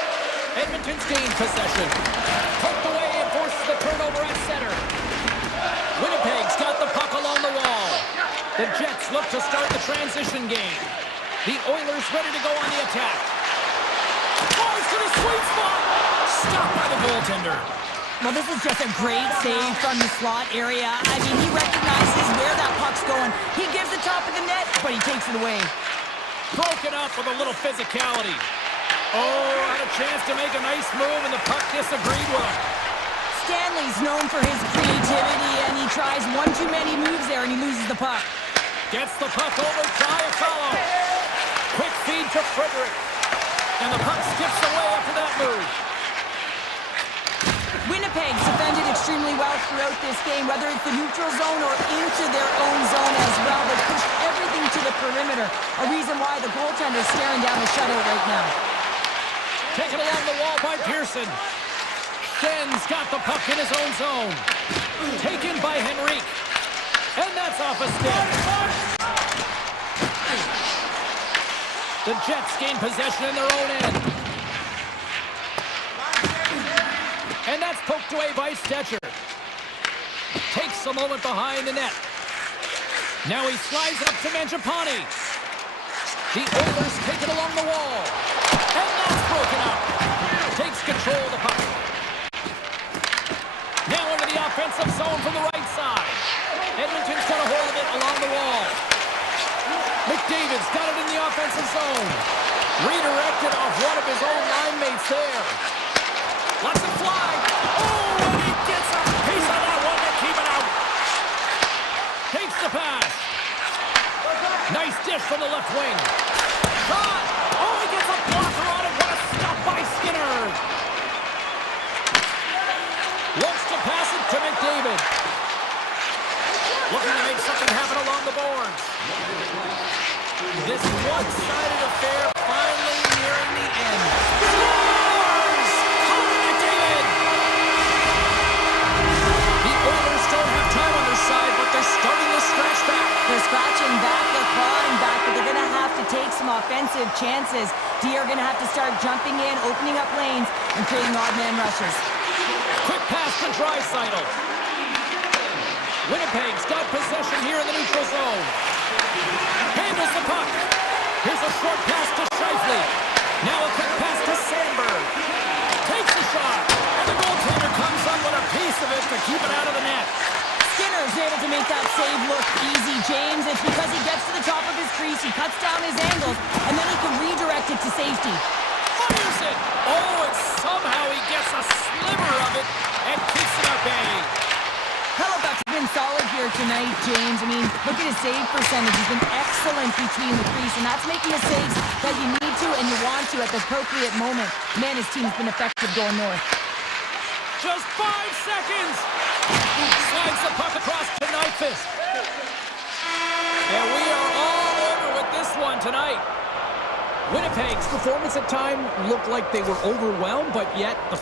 Edmonton's gained possession. Poked away and forces the turnover at center. Winnipeg's got the puck along the wall. The Jets look to start the transition game. The Oilers ready to go on the attack. Bars to the sweet spot. Stopped by the goaltender. Well, this is just a great save from the slot area. I mean, he recognizes where that puck's going. He gives the top of the net, but he takes it away. Broken up with a little physicality. Oh, had a chance to make a nice move, and the puck disagreed with him. Stanley's known for his creativity, and he tries one too many moves there, and he loses the puck. Gets the puck over Follow. Quick feed to Frederick. And the puck skips away after that move. Winnipeg's defended extremely well throughout this game, whether it's the neutral zone or into their own zone as well. They pushed everything to the perimeter, a reason why the goaltender's staring down the shutout right now. Taken along the wall by Pearson. Schen's got the puck in his own zone. Taken by Henrique. And that's off a stick. The Jets gain possession in their own end. And that's poked away by Stetcher. Takes a moment behind the net. Now he slides up to Mangiapane. The Oilers take it along the wall. And that's broken up. Takes control of the puck. Now into the offensive zone from the right side. Edmonton's got a hold of it along the wall. McDavid's got it in the offensive zone. Redirected off one of his own line mates there. Lets it fly. Oh, and he gets a piece of that one to keep it out. Takes the pass. Nice dish from the left wing. Shot. Oh, he gets a blocker on it. What a stop by Skinner. Looks to pass it to McDavid. Looking to make something happen along the boards. This one-sided affair finally nearing the end. Scores! Connor McDavid! The Oilers don't have time on their side, but they're starting to scratch back. They're scratching back, they're clawing back, but they're going to have to take some offensive chances. D are going to have to start jumping in, opening up lanes, and creating odd man rushes. Quick pass to Draisaitl. Winnipeg's got possession here in the neutral zone. Handles the puck. Here's a short pass to Scheifele. Now a quick pass to Sandberg. Takes a shot. And the goaltender comes up with a piece of it to keep it out of the net. Skinner's able to make that save look easy, James. It's because he gets to the top of his crease, he cuts down his angles, and then he can redirect it to safety. fires it! Oh, and somehow he gets a sliver of it and keeps it at bay. Halifax has been solid here tonight, James. I mean, look at his save percentage. He's been excellent between the crease, and that's making the saves that you need to and you want to at the appropriate moment. Man, his team's been effective going north. Just 5 seconds! Slides the puck across to Nyquist. And we are all over with this one tonight. Winnipeg's performance at time looked like they were overwhelmed, but yet the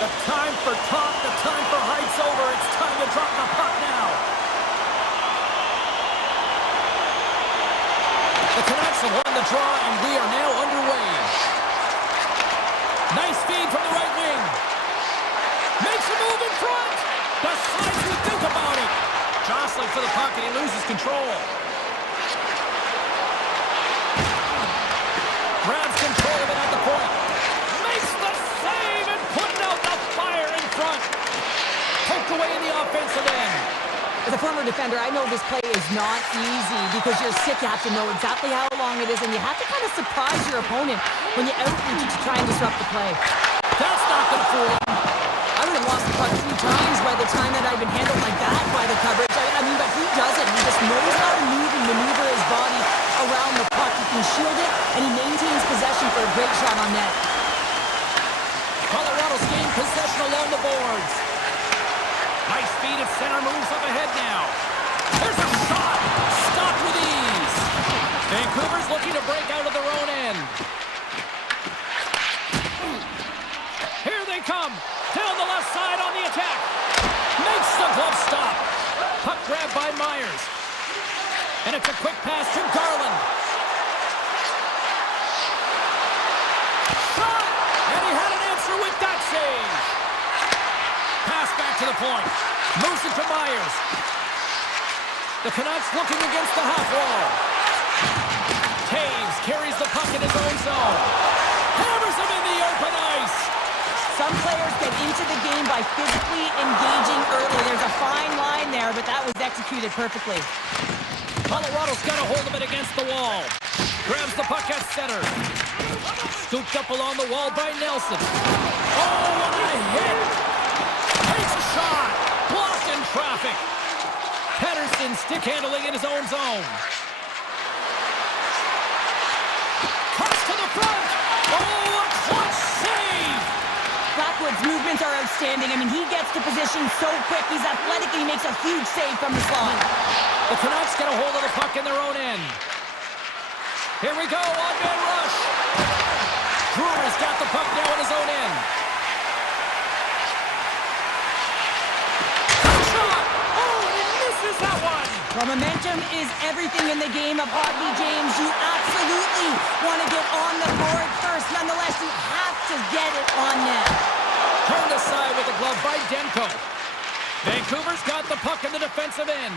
The time for talk, the time for hype's over. It's time to drop the puck now. The Canucks have won the draw, and we are now underway. Nice feed from the right wing. Makes a move in front. Decides to think about it. Jostling for the puck, and he loses control. Grabs control of it at the point. Makes the save and putting out the fire in front. Poked away in the offensive end. As a former defender, I know this play is not easy because you're sick. You have to know exactly how long it is, and you have to kind of surprise your opponent when you outreach to try and disrupt the play. That's not going to fool him. I would have lost the puck 3 times by the time that I've been handled like that by the coverage. I mean, but he doesn't. He just knows how to move and maneuver his body around the puck. He can shield it, and he maintains possession for a great shot on net. Colorado's gained possession along the boards. Nice feed at center, moves up ahead now. There's a shot! Stopped with ease. Vancouver's looking to break out of their own end. Here they come. Down the left side on the attack. Makes the glove stop. Puck grabbed by Myers. And it's a quick pass to Garland. Shot! And he had an answer with that save. Pass back to the point. Moves it to Myers. The Canucks looking against the half wall. Taves carries the puck in his own zone. Hammers him in the open ice. Some players get into the game by physically engaging early. There's a fine line there, but that was executed perfectly. Colorado's got a hold of it against the wall. Grabs the puck at center. Scooped up along the wall by Nelson. Oh, what a hit! Takes a shot. Blocked in traffic. Pettersson stick handling in his own zone. Cuts to the front. Oh, a clutch save! Blackwood's movements are outstanding. I mean, he gets to position so quick. He's athletic and he makes a huge save from the slot. The Canucks get a hold of the puck in their own end. Here we go, on-man rush. Brewer's got the puck now in his own end. Shot! Oh, and he misses that one! Well, momentum is everything in the game of hockey, James. You absolutely want to get on the board first. Nonetheless, you have to get it on net. Turned aside with the glove by Demko. Vancouver's got the puck in the defensive end.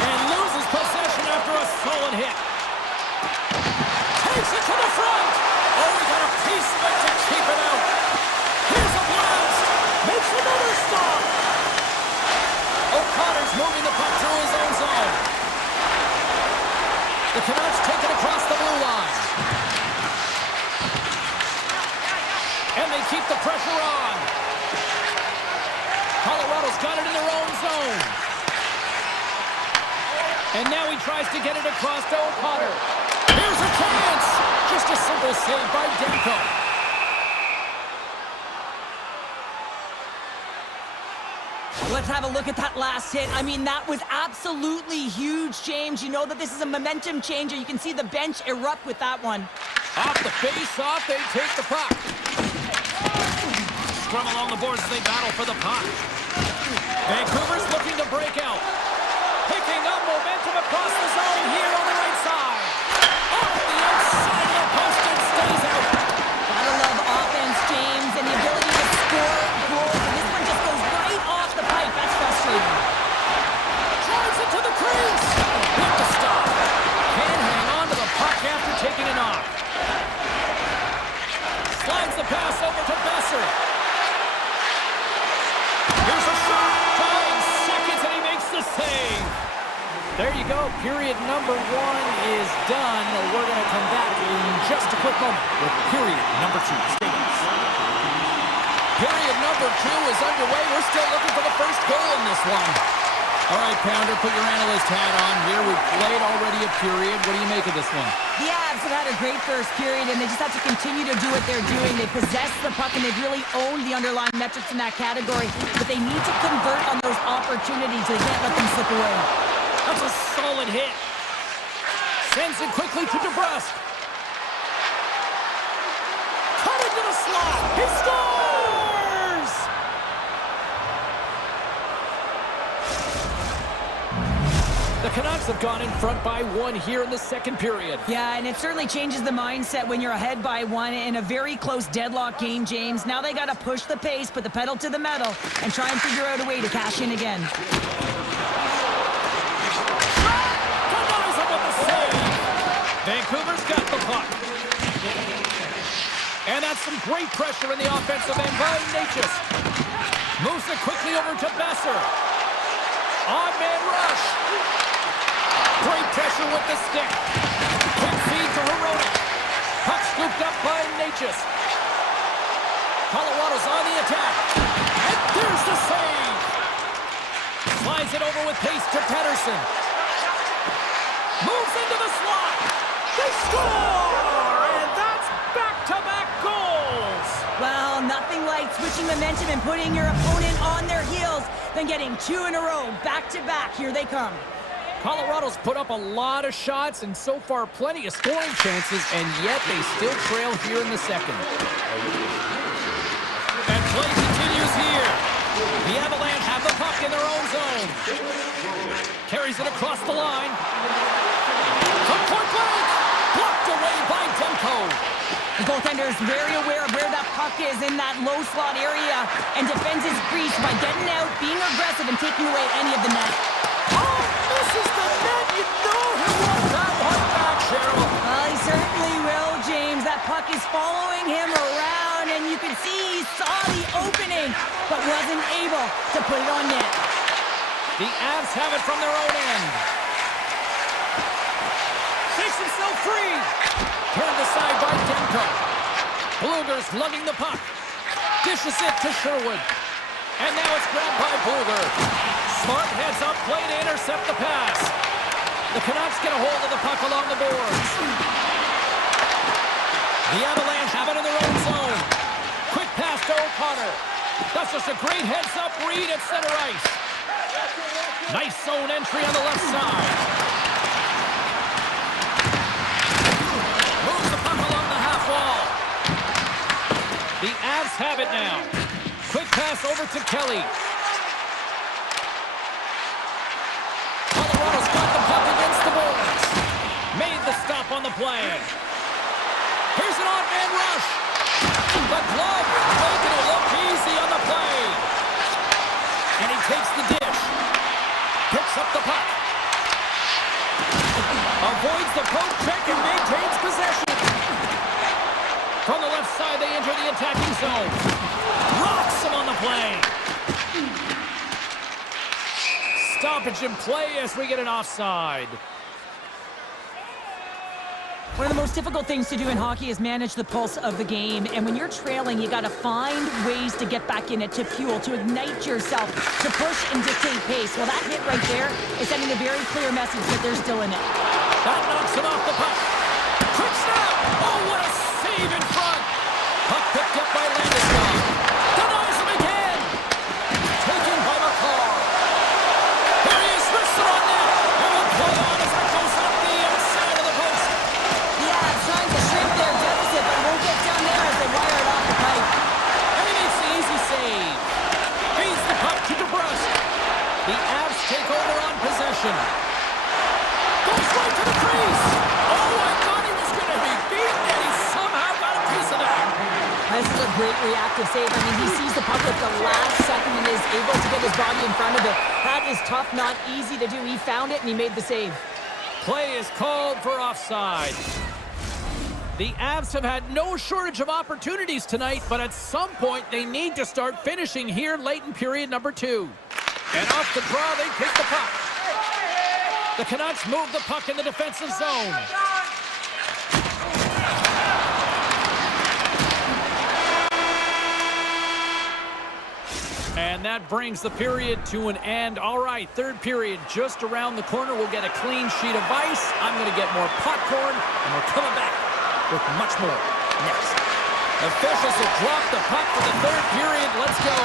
And loses possession after a solid hit. Takes it to the front. Oh, he got a piece of it to keep it out. Here's a blast. Makes another stop. O'Connor's moving the puck through his own zone. The Canucks take it across the blue line. And they keep the pressure on. Colorado's got it in their own zone. And now he tries to get it across to O'Connor. Here's a chance! Just a simple save by Demko. Let's have a look at that last hit. I mean, that was absolutely huge, James. You know that this is a momentum changer. You can see the bench erupt with that one. Off the face-off, they take the puck. Scrum along the boards as they battle for the puck. Vancouver's looking to break out. Picking up momentum across the zone here on the right side. Off the outside of the post and stays out. Gotta love offense, James, and the ability to score goals. And this one just goes right off the pipe. That's frustrating. Drives it to the crease. With the stop. Can't hang on to the puck after taking it off. Slides the pass over to Besser. Here's a shot. 5 seconds and he makes the save. There you go. Period number 1 is done. We're going to come back in just a quick moment with period number 2. Stay with us. Period number 2 is underway. We're still looking for the first goal in this one. All right, Pounder, put your analyst hat on here. We've played already a period. What do you make of this one? The Avs have had a great first period, and they just have to continue to do what they're doing. They possess the puck, and they've really owned the underlying metrics in that category. But they need to convert on those opportunities. They can't let them slip away. That's a solid hit. Sends it quickly to DeBrusque. Cut into the slot. have gone in front by 1 here in the second period. Yeah, and it certainly changes the mindset when you're ahead by 1 in a very close deadlock game, James. Now they got to push the pace, put the pedal to the metal, and try and figure out a way to cash in again. Denies him with the save. Vancouver's got the puck. And that's some great pressure in the offensive end by Natchez. Moves it quickly over to Besser. On-man rush. Great pressure with the stick. Quick feed to Herodic. Puck scooped up by Natchez. Colorado's on the attack. And there's the save. Slides it over with pace to Pettersson. Moves into the slot. They score! And that's back-to-back goals. Well, nothing like switching momentum and putting your opponent on their heels than getting 2 in a row, back-to-back. Here they come. Colorado's put up a lot of shots and so far plenty of scoring chances, and yet they still trail here in the second. And play continues here. The Avalanche have the puck in their own zone. Carries it across the line. From point blank. Blocked away by Demko. The goaltender is very aware of where that puck is in that low slot area and defends his crease by getting out, being aggressive, and taking away any of the net. Oh, misses the net. You know he wants that one back, Cheryl. Well, he certainly will, James. That puck is following him around, and you can see he saw the opening, but wasn't able to put it on net. The Avs have it from their own end. Shakes himself free. Turned aside by Demko. Bluger's lugging the puck. Dishes it to Sherwood. And now it's grabbed by Bluger. Smart heads up play to intercept the pass. The Canucks get a hold of the puck along the boards. The Avalanche have it in their own zone. Quick pass to O'Connor. That's just a great heads-up read at center ice. Nice zone entry on the left side. Moves the puck along the half wall. The Avs have it now. Quick pass over to Kelly. Colorado's got the puck against the boards. Made the stop on the play. Here's an odd-man rush. The glove making it look easy on the play. And he takes the dish. Picks up the puck. Avoids the poke check and maintains possession. From the left side, they enter the attacking zone. Rocks him on the play. Stoppage in play as we get an offside. One of the most difficult things to do in hockey is manage the pulse of the game. And when you're trailing, you got to find ways to get back in it, to fuel, to ignite yourself, to push and dictate pace. Well, that hit right there is sending a very clear message that they're still in it. That knocks him off the puck. Quick snap! Oh, what a save in front! Puck picked up by Landeskog. Denies him again! Taken by McCall. Here he is, wristed on net. And will play on as it goes up the outside of the post. Yeah, it's trying to shrink their deficit, but won't get down there as they wire it off the pipe. And he makes the easy save. Feeds the puck to DeBrusque. The Avs take over on possession. Goes right to the crease. Oh, I thought he was going to be beaten, and he somehow got a piece of that. This is a great reactive save. I mean, he sees the puck at the last second and is able to get his body in front of it. That is tough, not easy to do. He found it, and he made the save. Play is called for offside. The Avs have had no shortage of opportunities tonight, but at some point they need to start finishing here late in period number 2. And off the draw, they pick the puck. The Canucks move the puck in the defensive zone. And that brings the period to an end. All right, third period just around the corner. We'll get a clean sheet of ice. I'm going to get more popcorn, and we're coming back with much more next. Officials have dropped the puck for the third period. Let's go.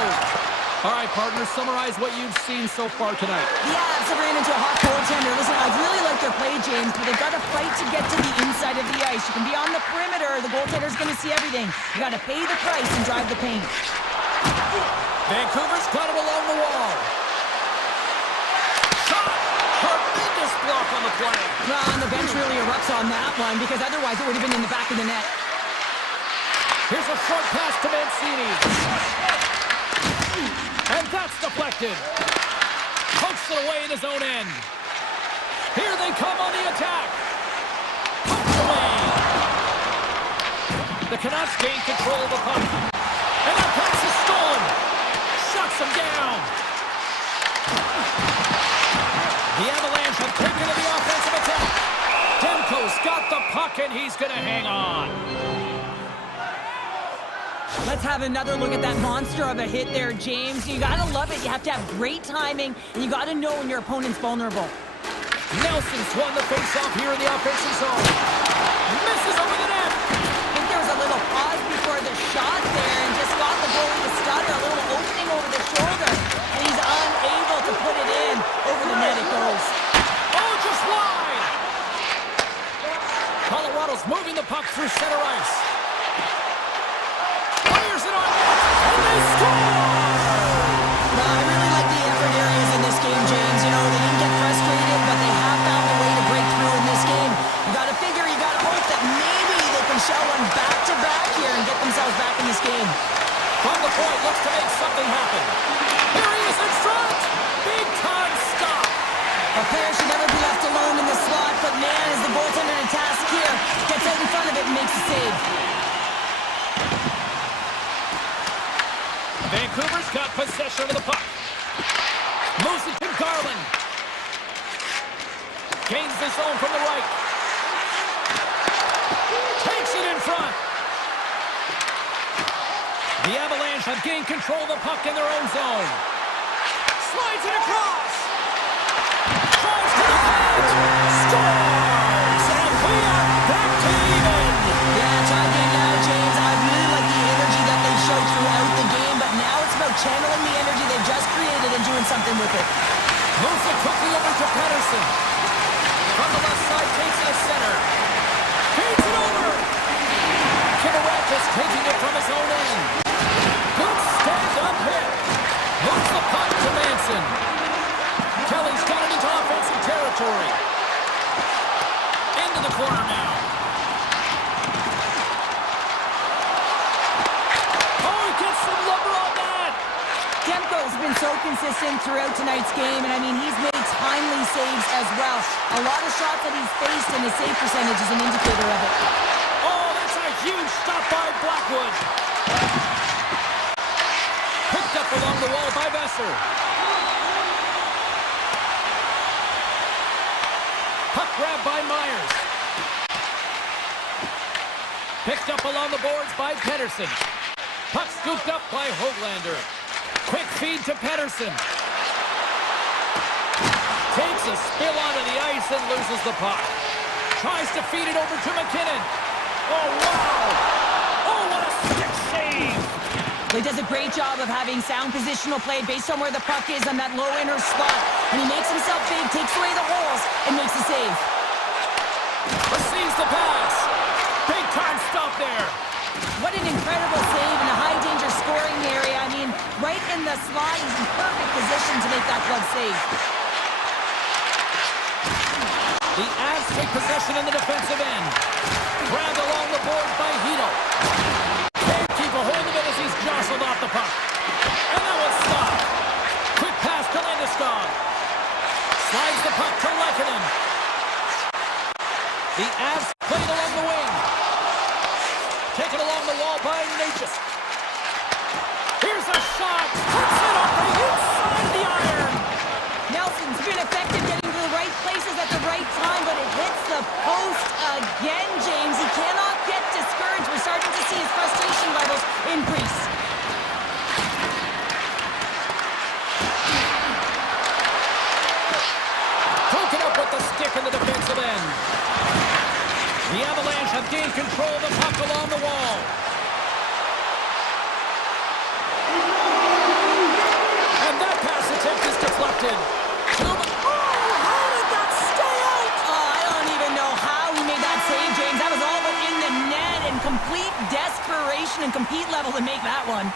All right, partners, summarize what you've seen so far tonight. The Avs have ran into a hot goaltender. Listen, I really like their play, James, but they've got to fight to get to the inside of the ice. You can be on the perimeter. The goaltender's going to see everything. You got to pay the price and drive the paint. Vancouver's got him along the wall. Shot! Tremendous block puck on the play. Well, and the bench really erupts on that one because otherwise it would have been in the back of the net. Here's a short pass to Mancini. And that's deflected. Pokes it away in his own end. Here they come on the attack. Poked away. The Canucks gain control of the puck. And that pass is stolen. Shuts them down. The Avalanche have taken to the offensive attack. Demko's got the puck and he's going to hang on. Let's have another look at that monster of a hit there, James. You gotta love it. You have to have great timing, and you gotta know when your opponent's vulnerable. Nelson's won the face-off here in the offensive zone. Misses over the net. I think there was a little pause before the shot there and just got the goalie to stutter. A little opening over the shoulder, and he's unable to put it in. Over the net it goes. Oh, just wide. Colorado's moving the puck through center ice. Fires it on net, and they score! Well, I really like the effort areas in this game, James. You know, they didn't get frustrated, but they have found a way to break through in this game. You gotta figure, you gotta hope that maybe they can show one back-to-back here and get themselves back in this game. From the point, looks to make something happen. Here he is in front! Big time stop! A player should never be left alone in the slot, but man, is the goaltender in a task here. Gets out in front of it and makes a save. Vancouver's got possession of the puck. Moves it to Garland. Gains the zone from the right. Takes it in front. The Avalanche have gained control of the puck in their own zone. Slides it across. Tries to the net. Scores! And we are back to even. Yeah, tie game now, James. I really like the energy that they show throughout the game, but now it's about channeling the energy they've just created and doing something with it. Moves it quickly over to Pettersson. From the left side, takes it to center. Feeds it over. Kivarakis taking it from his own end. Good stand-up hit. Moves the puck to Manson. Kelly's got it into offensive territory. Into the corner now. Oh, he gets some lumber on that. Demko's been so consistent throughout tonight's game, and I mean, he's made timely saves as well. A lot of shots that he's faced, and his save percentage is an indicator of it. Oh, that's a huge stop by Blackwood. Picked up along the wall by Besser. Puck grab by Myers. Picked up along the boards by Pettersson. Puck scooped up by Höglander. Quick feed to Pettersson. Takes a spill onto the ice and loses the puck. Tries to feed it over to McKinnon. Oh, wow! Oh, what a stick save! He does a great job of having sound positional play based on where the puck is on that low inner spot. And he makes himself big, takes away the holes, and makes a save. Receives the pass. Big time stop there. What an incredible save in a high-danger scoring area. I mean, right in the slot, he's in perfect position to make that glove save. The Avs take possession in the defensive end. Grabbed along the board by Hito. Can't keep a hold of it as he's jostled off the puck. And that was stopped. Quick pass to Landeskog. Slides the puck to Lehkonen. The Avs played along the wing. Taken along the wall by Natchez. Here's a shot. Puts it on the inside the iron. Nelson's been effective getting to the right places at the right time, but it hits the post again, James. He cannot get discouraged. We're starting to see his frustration levels increase. Broken up with the stick in the defensive end. The Avalanche have gained control of the puck along the wall. And that pass attempt is deflected. How did that stay out? Oh, I don't even know how he made that save, James. That was all but in the net and complete desperation and compete level to make that one.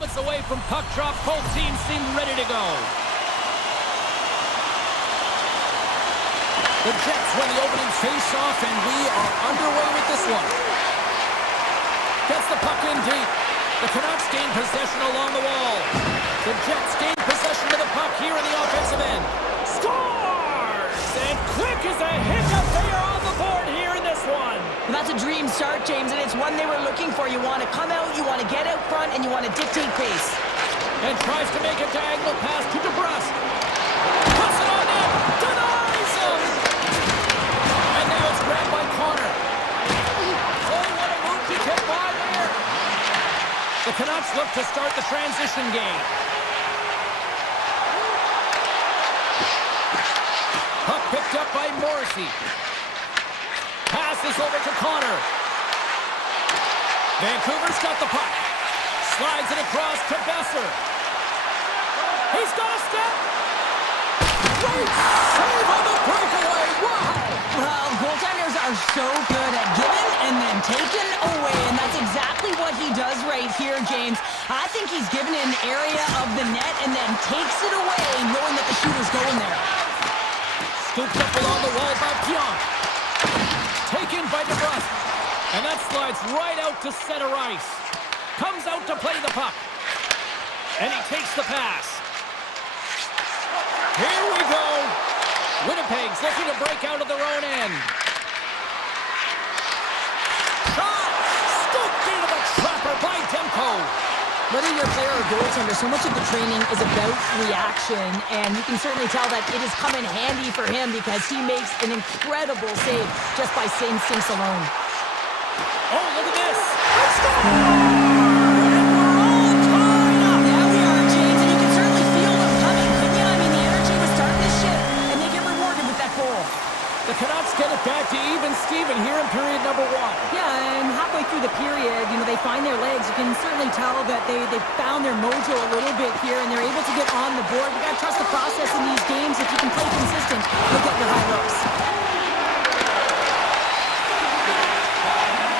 Moments away from puck drop, both teams seem ready to go. The Jets win the opening face-off, and we are underway with this one. Gets the puck in deep. The Canucks gain possession along the wall. The Jets gain possession of the puck here in the offensive end. Scores! And quick as a hiccup, they are on the board here in this one. And that's a dream start, James, and it's one they were looking for. You want to come out, you want to get out front, and you want to dictate pace. And tries to make a diagonal pass to DeBrusque. Puts it on net. Denies him! And now it's grabbed by Connor. Oh, what a move to get by there. The Canucks look to start the transition game. Puck picked up by Morrissey. Passes over to Connor. Vancouver's got the puck. Slides it across to Besser. He's got a step. Great save on the breakaway. Wow. Well, goaltenders are so good at giving and then taking away, and that's exactly what he does right here, James. I think he's given an area of the net and then takes it away, knowing that the shooter's going there. Scooped up along the wall by Pionk. Taken by DeBrusque. And that slides right out to center ice. Comes out to play the puck. And he takes the pass. Here we go. Winnipeg's looking to break out of their own end. Shot! Scooped into the trapper by Demko. Whether you're a player or goaltender, so much of the training is about reaction, and you can certainly tell that it has come in handy for him because he makes an incredible save just by instincts alone. Oh, look at this! There we are, James, and you can certainly feel them coming, couldn't you? I mean, the energy was starting to shift, and they get rewarded with that goal. The Canucks get it back to even Steven here in period number 1. Yeah, and halfway through the period, you know, they find their legs. You can certainly tell that they found their mojo a little bit here, and they're able to get on the board. You got to trust the process in these games. If you can play consistent, you'll get your high looks.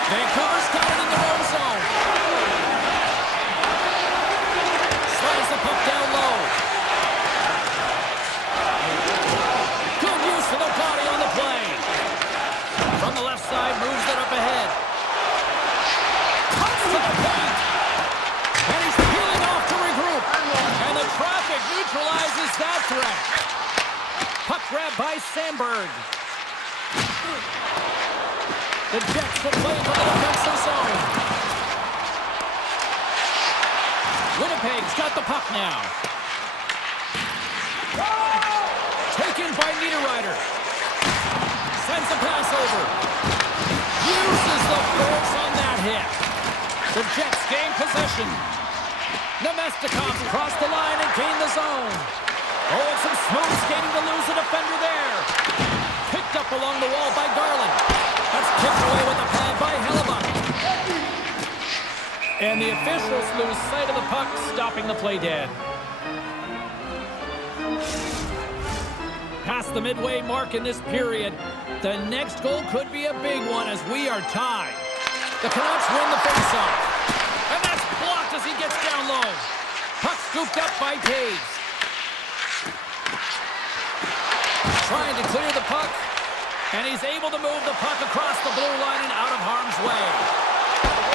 Vancouver's got it in their own zone. Slides the puck down low. Good use of the body on the play. From the left side, moves it up ahead. Cuts to the paint. And he's peeling off to regroup. And the traffic neutralizes that threat. Puck grab by Sandberg. The Jets will play from the defensive zone. Winnipeg's got the puck now. Taken by Niederreiter. Sends the pass over. Uses the force on that hit. The Jets gain possession. Nemestikov crossed the line and gained the zone. Oh, and some smooth skating to lose the defender there. Picked up along the wall by Garland. That's kicked away with a pad by Hellebuck. And the officials lose sight of the puck, stopping the play dead. Past the midway mark in this period, the next goal could be a big one as we are tied. The Canucks win the faceoff. And that's blocked as he gets down low. Puck scooped up by Taves. Trying to clear the puck. And he's able to move the puck across the blue line and out of harm's way.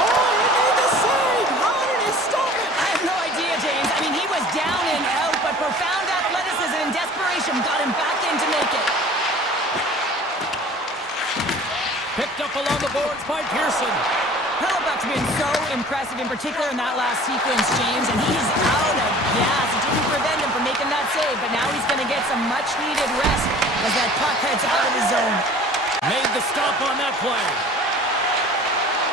Oh, he made the save! How did he stop it? I have no idea, James. I mean, he was down and out, but profound athleticism and desperation got him back in to make it. Picked up along the boards by Pearson. Hellebuck's been so impressive, in particular in that last sequence, James, and he's out of gas. It didn't prevent him from making that save, but now he's going to get some much-needed rest as that puck heads out of his zone. Made the stop on that play.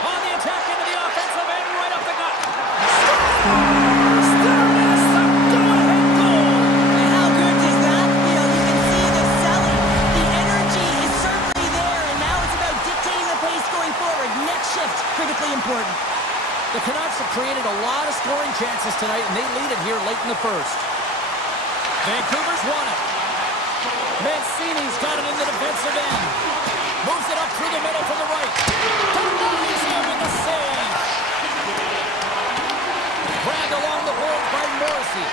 On the attack into the offensive end, right up the gut. Scores! There is the go-ahead goal! And how good does that feel? You can see the selling. The energy is certainly there, and now it's about dictating the pace going forward. Next shift, critically important. The Canucks have created a lot of scoring chances tonight, and they lead it here late in the first. Vancouver's won it. Mancini's got it in the defensive end. Moves it up through the middle to the right. Denies him in the save. Grabbed along the Morrissey.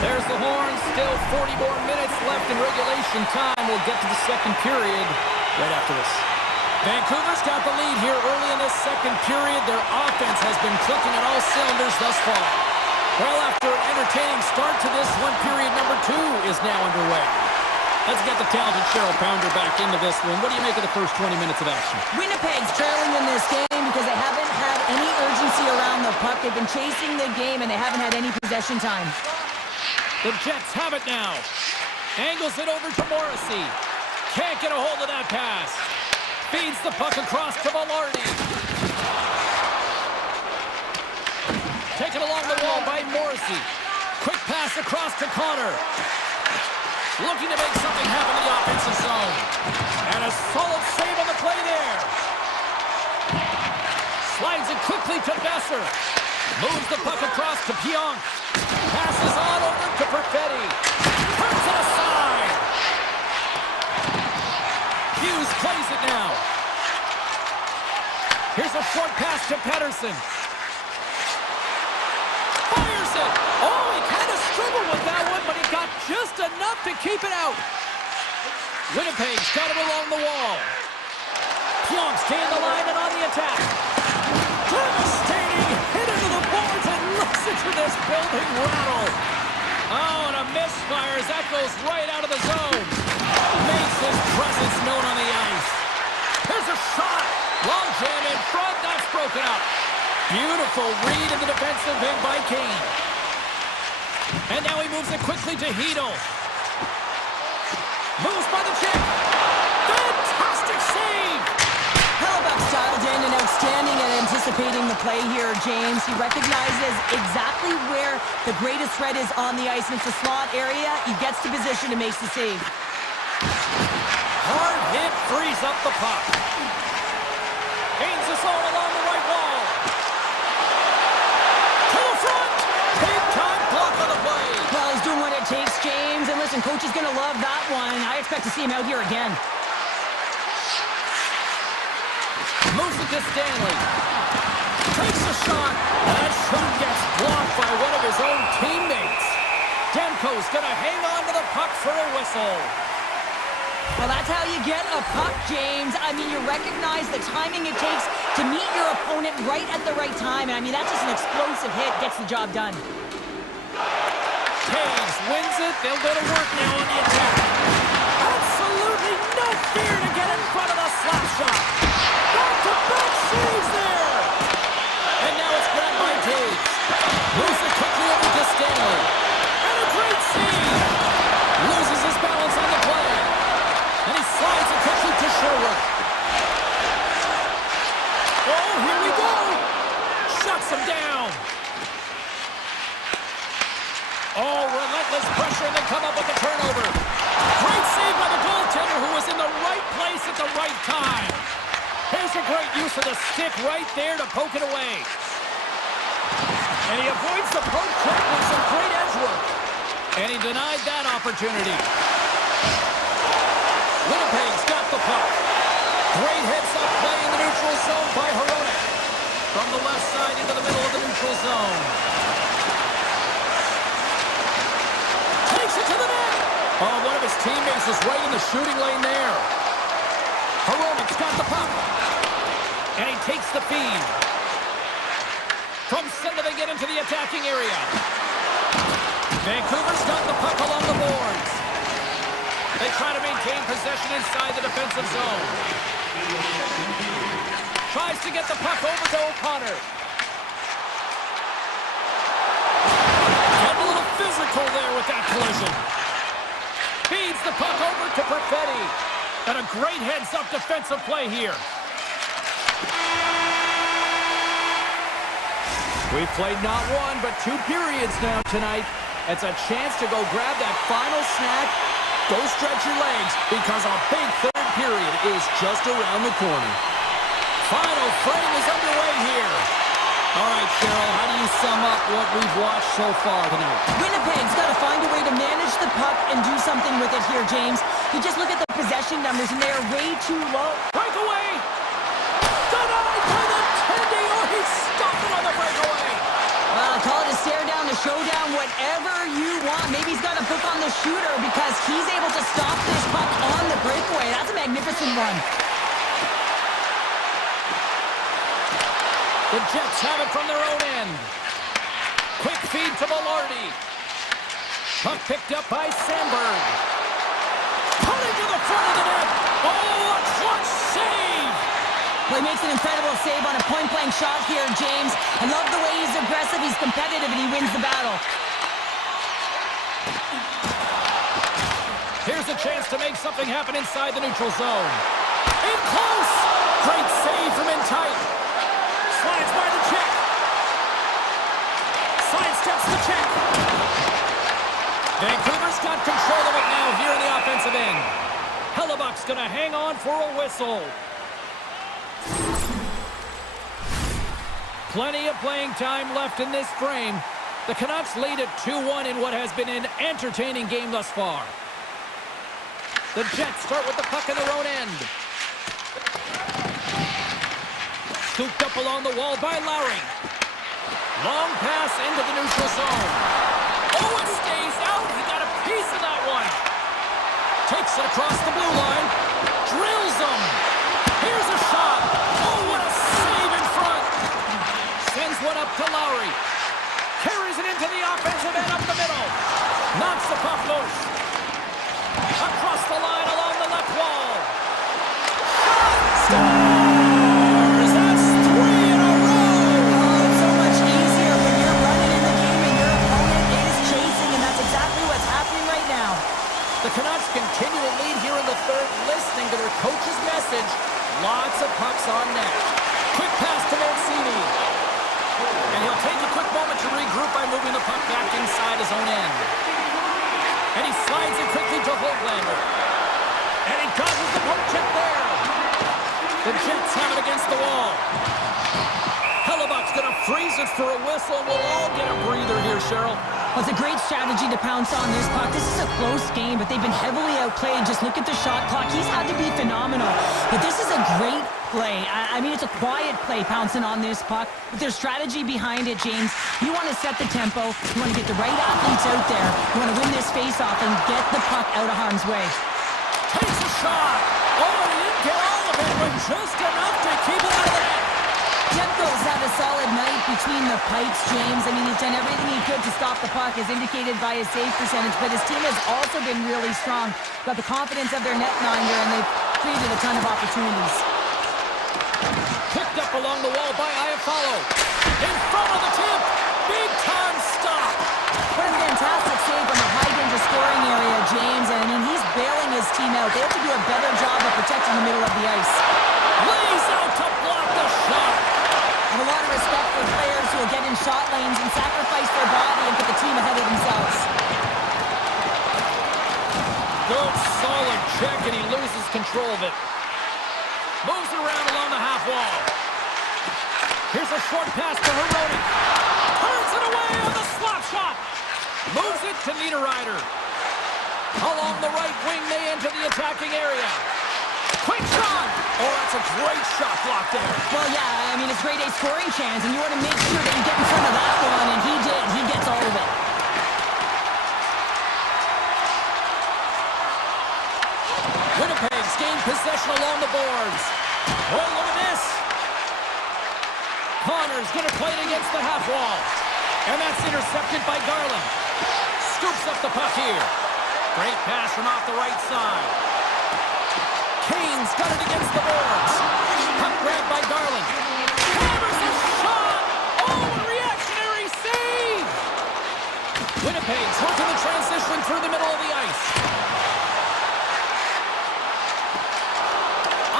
There's the horn. Still 40 more minutes left in regulation time. We'll get to the second period right after this. Vancouver's got the lead here early in this second period. Their offense has been clicking at all cylinders thus far. Well, after an entertaining start to this one, period number 2 is now underway. Let's get the talented Cheryl Pounder back into this one. What do you make of the first 20 minutes of action? Winnipeg's trailing in this game because they haven't had any urgency around the puck. They've been chasing the game, and they haven't had any possession time. The Jets have it now. Angles it over to Morrissey. Can't get a hold of that pass. Feeds the puck across to Velarde. Taken along the wall by Morrissey. Quick pass across to Connor. Looking to make something happen in the offensive zone. And a solid save on the play there. Slides it quickly to Besser. Moves the puck across to Pionk. Passes on over to Perfetti. Turns it aside. Hughes plays it now. Here's a short pass to Pettersson. Fires it. Oh, he kind of struggled with that one, but he got just enough to keep it out. Winnipeg's got him along the wall. Pionk staying the line and on the attack. Devastating hit into the boards and listen to this building rattle. Oh, and a misfire as that goes right out of the zone. Makes his presence known on the ice. Here's a shot. Long jam in front. That's broken up. Beautiful read in the defensive end by Kane. And now he moves it quickly to Hedel. Moves by the check. Fantastic save. Hellebuck's dialed in and outstanding at anticipating the play here, James. He recognizes exactly where the greatest threat is on the ice, and it's a slot area. He gets to position and makes the save. Hard hit frees up the puck. Gains the zone along the right wall. To the front. Big time block on the play. Well, he's doing what it takes, James. And listen, coach is going to love that one. I expect to see him out here again. Moves it to Stanley. Takes a shot. And that shot gets blocked by one of his own teammates. Demko's going to hang on to the puck for a whistle. Well, that's how you get a puck, James. I mean, you recognize the timing it takes to meet your opponent right at the right time. And I mean, that's just an explosive hit. Gets the job done. Taves wins it. They'll go to work now on the attack. Absolutely no fear to get in front of the slap shot. Back-to-back saves there. And now it's grabbed by Taves. Moves it quickly over to Stanley. And a great save. Loses his balance on the play. And he slides it quickly to Sherwood. Oh, here we go. Shuts him down. Oh, relentless pressure, and they come up with the turnover. Great save by the goaltender, who was in the right place at the right time. Here's a great use of the stick right there to poke it away. And he avoids the poke check with some great edge work. And he denied that opportunity. Winnipeg's got the puck. Great heads-up play in the neutral zone by Hronek. From the left side into the middle of the neutral zone. Takes it to the net. Oh, one of his teammates is right in the shooting lane there. Hronek's got the puck. And he takes the feed. From center they get into the attacking area. Vancouver's got the puck along the boards. They try to maintain possession inside the defensive zone. Tries to get the puck over to O'Connor. Getting a little physical there with that collision. Feeds the puck over to Perfetti. And a great heads-up defensive play here. We've played not one, but 2 periods now tonight. It's a chance to go grab that final snack. Go stretch your legs, because a big third period is just around the corner. Final frame is underway here. All right, Cheryl, how do you sum up what we've watched so far tonight? Winnipeg's got to find a way to manage the puck and do something with it here, James. You just look at the possession numbers, and they are way too low. Breakaway! one. The Jets have it from their own end. Quick feed to Velarde. Puck picked up by Sandberg. Putting to the front of the net. Oh, a clutch save! Well, he makes an incredible save on a point-blank shot here, James. I love the way he's aggressive, he's competitive, and he wins the battle. Here's a chance to make something happen inside the neutral zone. In close! Great save from in tight. Slides by the check. Sidesteps the check. Vancouver's got control of it now here in the offensive end. Hellebuck's gonna hang on for a whistle. Plenty of playing time left in this frame. The Canucks lead at 2-1 in what has been an entertaining game thus far. The Jets start with the puck in their own end. Scooped up along the wall by Lowry. Long pass into the neutral zone. Oh, it stays out. He got a piece of that one. Takes it across the blue line. Drills him. Here's a shot. Oh, what a save in front. Sends one up to Lowry. Carries it into the offensive end up the middle. Knocks the puck loose. Across the line along the left wall. Scores! That's 3 in a row! Oh, it's so much easier when you're running in the game and your opponent is chasing, and that's exactly what's happening right now. The Canucks continue to lead here in the third, listening to their coach's message. Lots of pucks on net. Quick pass to Mancini. And he'll take a quick moment to regroup by moving the puck back inside his own end. And he slides it quickly to Hoglander. And he causes the poke check there. The Jets have it against the wall. Hellebuck's going to freeze it for a whistle. We'll all get a breather here, Cheryl. Well, it's a great strategy to pounce on this puck. This is a close game, but they've been heavily outplayed. Just look at the shot clock. He's had to be phenomenal. But this is a great play. I mean, it's a quiet play pouncing on this puck. With their strategy behind it, James, you want to set the tempo. You want to get the right athletes out there. You want to win this face-off and get the puck out of harm's way. Takes a shot. Oh, he didn't get all of it, but just enough to keep it out of the net. Demko's had a solid night between the pipes, James. I mean, he's done everything he could to stop the puck, as indicated by his save percentage, but his team has also been really strong. Got the confidence of their netminder, and they've created a ton of opportunities. Picked up along the wall by Iafallo. In front of the tip. Big time stop. What a fantastic save on the high-danger scoring area, James. And I mean, he's bailing his team out. They have to do a better job of protecting the middle of the ice. Lays out to block the shot. I have a lot of respect for players who will get in shot lanes and sacrifice their body and put the team ahead of themselves. Good, solid check, and he loses control of it. Moves it around along the half wall. Here's a short pass to Heronic. Turns it away on the slap shot. Moves it to Niederreiter. Along the right wing, they enter the attacking area. Quick shot! Oh, that's a great shot block there. Well, yeah, I mean, it's grade A scoring chance, and you want to make sure that you get in front of that one, and he did. He gets all of it. Winnipeg's gained possession along the boards. Oh, look at this. Connor's going to play it against the half wall. And that's intercepted by Garland. Scoops up the puck here. Great pass from off the right side. Kane's got it against the boards. Puck grabbed by Garland. Hammers a shot! Oh, a reactionary save! Winnipeg's working the transition through the middle of the ice.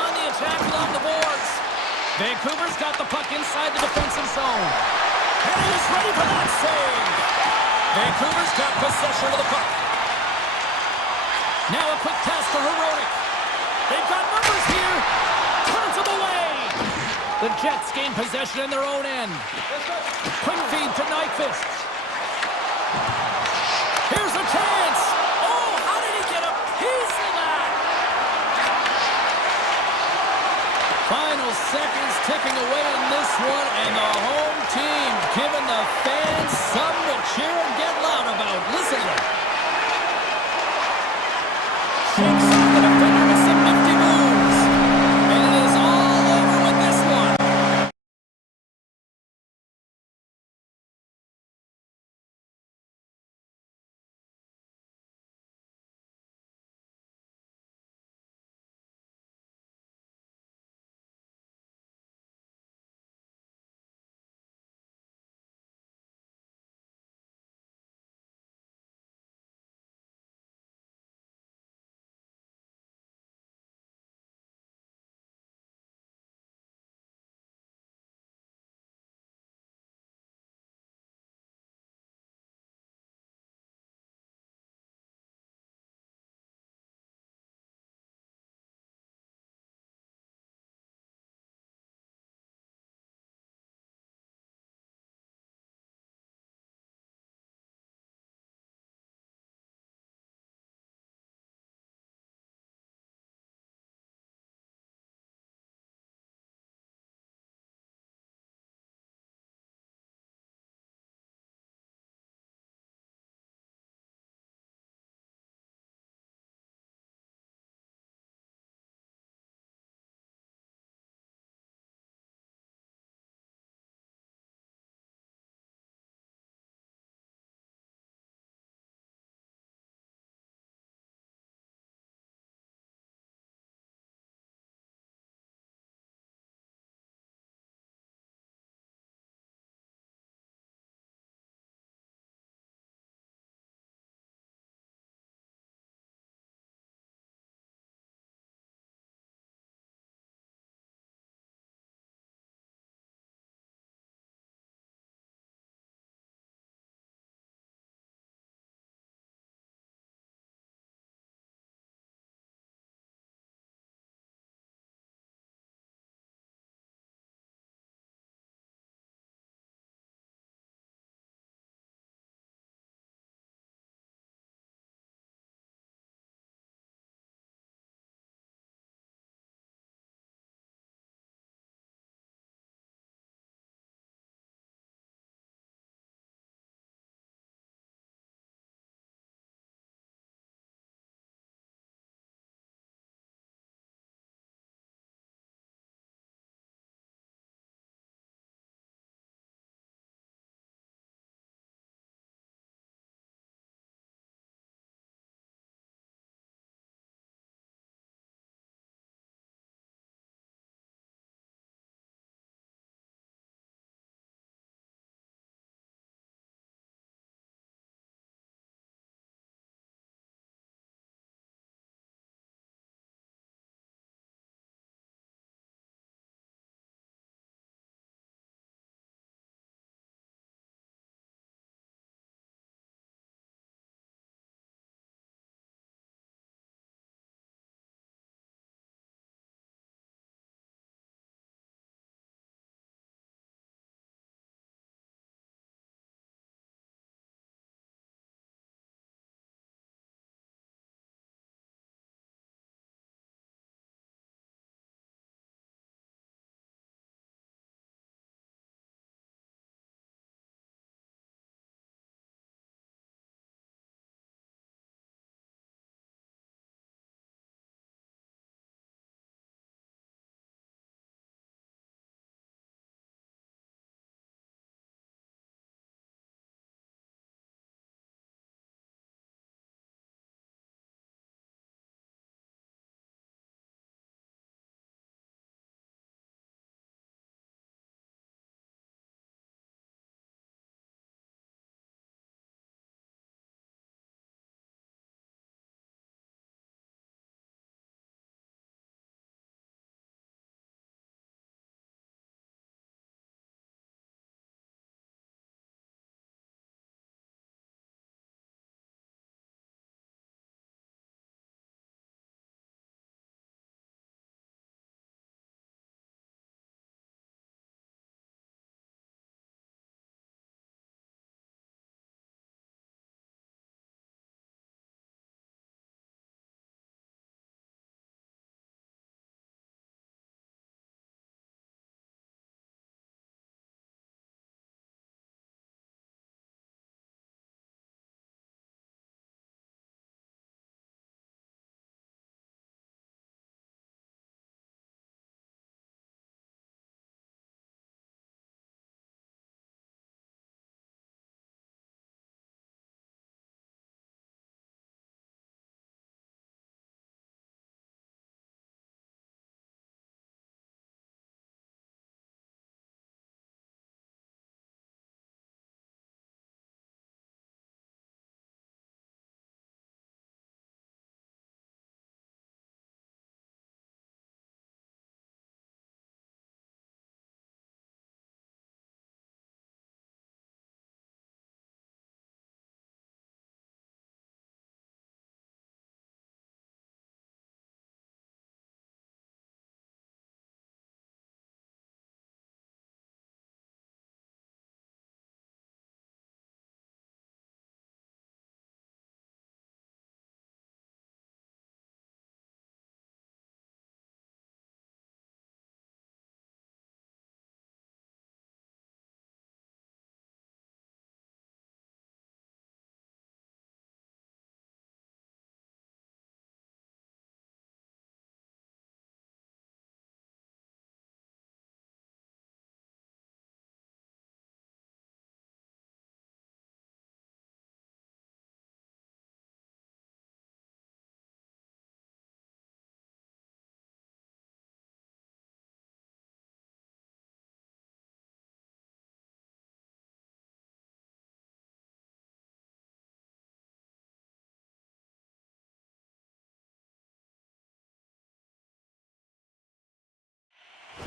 On the attack along the boards. Vancouver's got the puck inside the defensive zone. And he is ready for that save! Vancouver's got possession of the puck. Now a quick pass to Heronic. They've got numbers here. Turns them away. The Jets gain possession in their own end. Quick feed to Nyquist. Here's a chance. Oh, how did he get a piece of that? Final seconds ticking away in this one, and the home team giving the fans something to cheer and get loud about. Listen to them. Shakes off the defender with some nifty moves.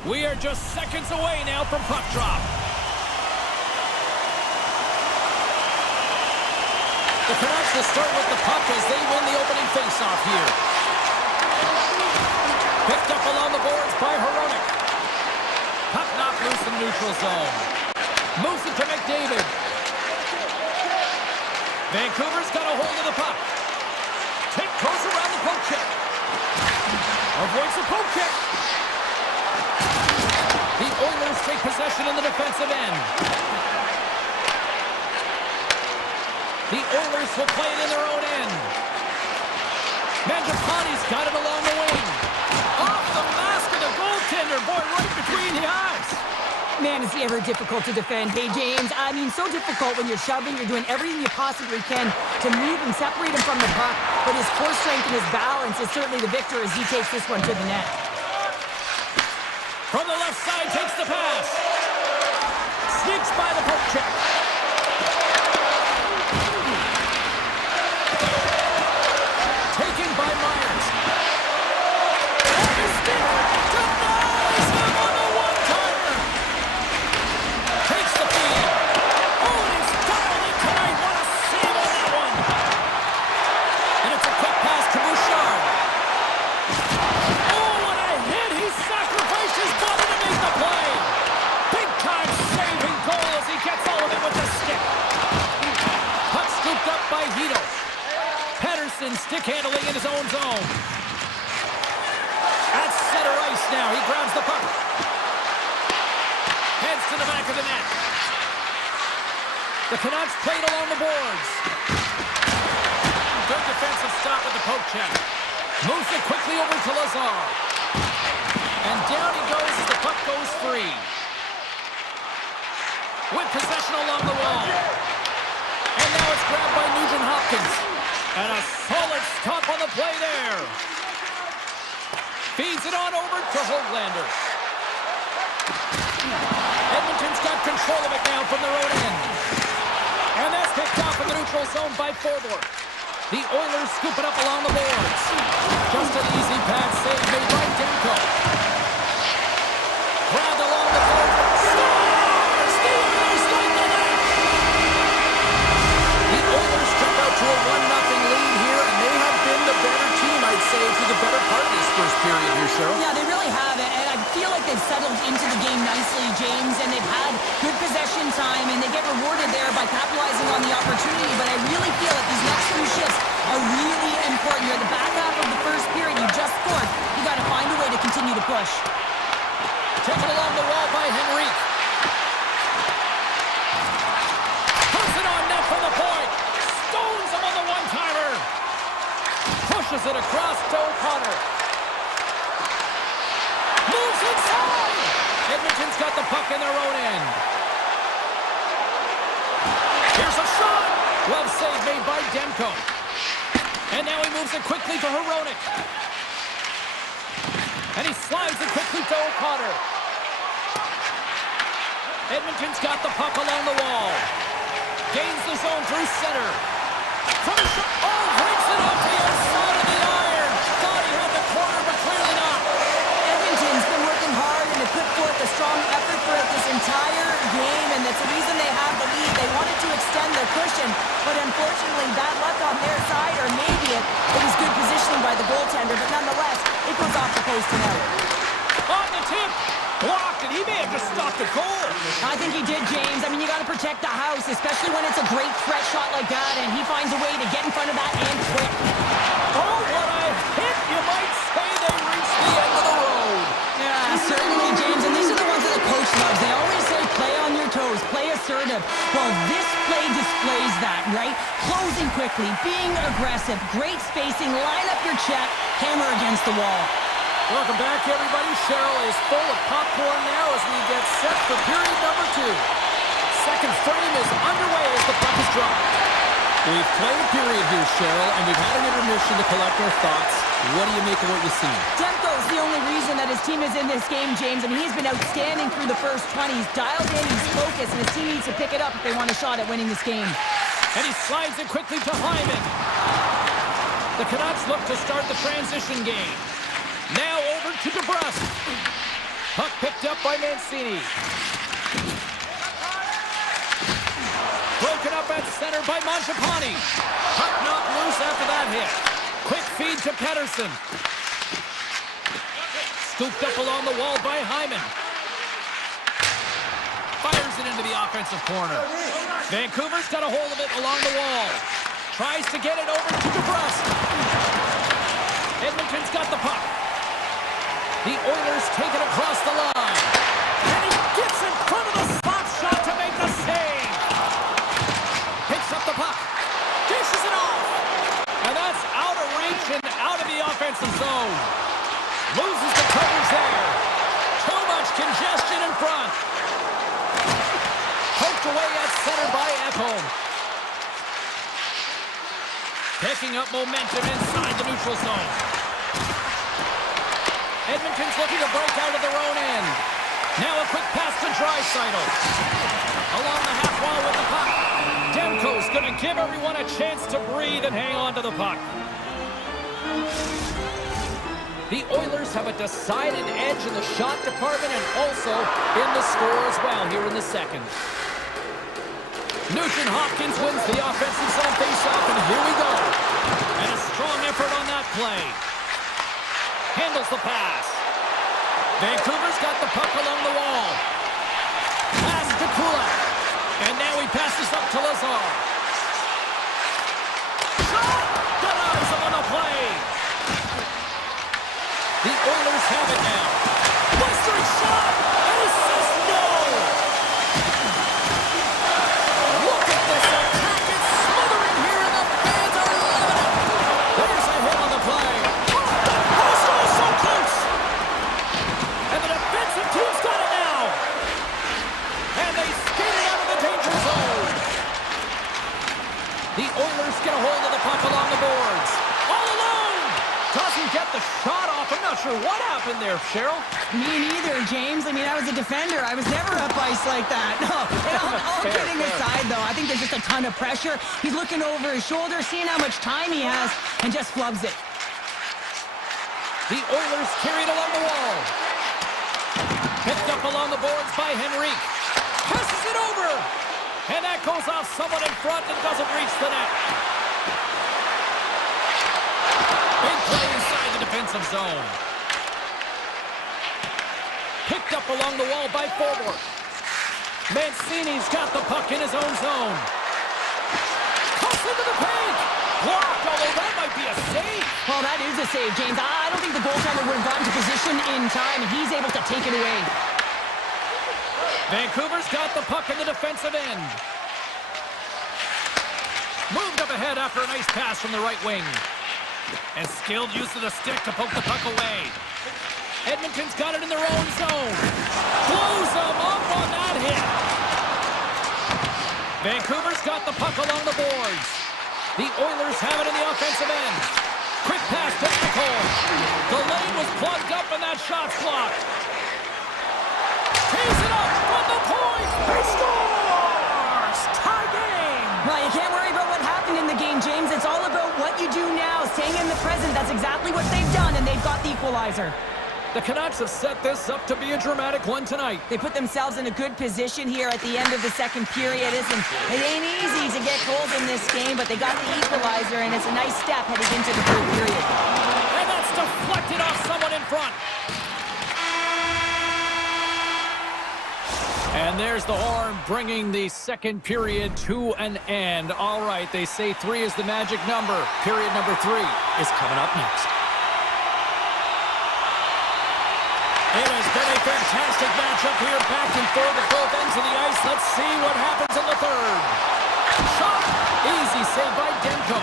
We are just seconds away now from puck drop. The Canucks will start with the puck as they win the opening faceoff here. Picked up along the boards by Hronek. Puck knocked loose in the neutral zone. Moves it to McDavid. Vancouver's got a hold of the puck. Tip goes around the poke check. Avoids the poke check. The Oilers take possession in the defensive end. The Oilers will play it in their own end. Mangiapane's got it along the wing. Off the mask of the goaltender. Boy, right between the eyes. Man, is he ever difficult to defend. Hey, James, I mean, so difficult when you're shoving. You're doing everything you possibly can to move and separate him from the puck. But his core strength and his balance is certainly the victor as he takes this one to the net. From the left side, takes the pass. Sneaks by the poke check. Taken by Myers. Off his stick. Denies him on the one-timer. Takes the feed. Oh, and he's dialed in tonight. What a save on that one. And it's a quick pass to Bouchard. Oh, what a hit. He sacrificed his body to make the play. Big-time saving goal as he gets all of it with the stick. Puck scooped up by Hito. Pettersson stick handling in his own zone. At center ice now. He grabs the puck. Heads to the back of the net. The Canucks played along the boards. Good defensive stop with the poke check. Moves it quickly over to Lazar. And down he goes as the puck goes free. With possession along the wall. And now it's grabbed by Nugent-Hopkins. And a solid stop on the play there. Feeds it on over to Höglander. Edmonton's got control of it now from their own end. And that's picked off in the neutral zone by Forbort. The Oilers scoop it up along the boards. Just an easy pass save made by Demko. Grabbed along the boards. Scores! The Oilers lead the net! The Oilers jump out to a 1-0 lead here, and they have been the better team, I'd say, through the better part of this first period here, Cheryl. Yeah, they really have it, and I feel like they've settled into the game nicely, James, and they've had good possession time, and they get rewarded there by capitalizing on the opportunity, but I really feel like these next few shifts are really important. You're at the back half of the first period, you just scored. You got to find a way to continue to push. Taken along the wall by Henrique. Puts it on net from the point. Stones him on the one-timer. Pushes it across to O'Connor. Moves inside. Edmonton's got the puck in their own end. Here's a shot. Glove save made by Demko. And now he moves it quickly to Hronek. And he slides it quickly to O'Connor. Edmonton's got the puck along the wall. Gains the zone through center. From the shot. Oh, breaks it off the outside of the iron. Thought he had the corner, but clearly not. Edmonton's been working hard and they put forth a strong effort throughout this entire game, and that's the reason they have the lead. They wanted to extend their cushion, but unfortunately bad luck on their side, or maybe it was good positioning by the goaltender, but nonetheless, it goes off the post and out. On the tip. Blocked, and he may have just stopped the goal. I think he did, James. I mean, you got to protect the house, especially when it's a great threat shot like that, and he finds a way to get in front of that and quick. Oh, what a hit! You might say they reached the end of the road. Yeah, certainly, James, and these are the ones that the coach loves. They always say play on your toes, play assertive. Well, this play displays that, right? Closing quickly, being aggressive, great spacing, line up your check, hammer against the wall. Welcome back, everybody. Cheryl is full of popcorn now as we get set for period number 2. Second frame is underway as the puck is dropped. We've played a period here, Cheryl, and we've had an intermission to collect our thoughts. What do you make of what you see? Demko's the only reason that his team is in this game, James. I mean, he's been outstanding through the first 20. He's dialed in, he's focused, and his team needs to pick it up if they want a shot at winning this game. And he slides it quickly to Hyman. The Canucks look to start the transition game. Now over to DeBrusque. Puck picked up by Mancini. Broken up at center by Mangiapane. Puck knocked loose after that hit. Quick feed to Pettersson. Scooped up along the wall by Hyman. Fires it into the offensive corner. Vancouver's got a hold of it along the wall. Tries to get it over to DeBrusque. Edmonton's got the puck. The Oilers take it across the line. And he gets in front of the slot shot to make the save. Picks up the puck. Dishes it off. And that's out of reach and out of the offensive zone. Loses the coverage there. Too much congestion in front. Poked away at center by Ekholm. Picking up momentum inside the neutral zone. Edmonton's looking to break out of their own end. Now a quick pass to Draisaitl. Along the half wall with the puck. Demko's going to give everyone a chance to breathe and hang on to the puck. The Oilers have a decided edge in the shot department and also in the score as well here in the second. Nugent Hopkins wins the offensive zone faceoff, and here we go. And a strong effort on that play. Handles the pass. Vancouver's got the puck along the wall. Pass to Kulak. And now he passes up to Lazar. Shot! Denies him on the play. The Oilers have it now. Blistering shot! And he says no! Look at this attack. It's smothering here, and the fans are loving it. There's a hit on the play. So close! And the defensive team's got it now! And they skate it out of the danger zone! The Oilers get a hold of the puck along the boards. All alone! Doesn't get the shot off. I'm not sure what happened there, Cheryl. Me neither, James. I mean, I was a defender. I was never up ice like that. No, all kidding aside, though, I think there's just a ton of pressure. He's looking over his shoulder, seeing how much time he has, and just flubs it. The Oilers carried along the wall. Picked up along the boards by Henrique. Passes it over. And that goes off someone in front and doesn't reach the net. Big play inside the defensive zone. Picked up along the wall by Forward. Mancini's got the puck in his own zone. Cuts into the paint. Blocked, although that might be a save. Well, that is a save, James. I don't think the goaltender would have gotten to position in time, and he's able to take it away. Vancouver's got the puck in the defensive end. Moved up ahead after a nice pass from the right wing. And skilled use of the stick to poke the puck away. Edmonton's got it in their own zone. Blows them up on that hit. Vancouver's got the puck along the boards. The Oilers have it in the offensive end. Quick pass to Ekholm. The lane was plugged up and that shot's blocked. Tees it up from the point. He scores! Tie game! Well, you can't worry about what happened in the game, James. It's all about what you do now, staying in the present. That's exactly what they've done, and they've got the equalizer. The Canucks have set this up to be a dramatic one tonight. They put themselves in a good position here at the end of the second period. It ain't easy to get goals in this game, but they got the equalizer, and it's a nice step heading into the third period. And that's deflected off someone in front. And there's the horn bringing the second period to an end. All right, they say 3 is the magic number. Period number 3 is coming up next. It has been a fantastic matchup here, back and forth at both ends of the ice. Let's see what happens in the third. Shot! Easy save by Demko.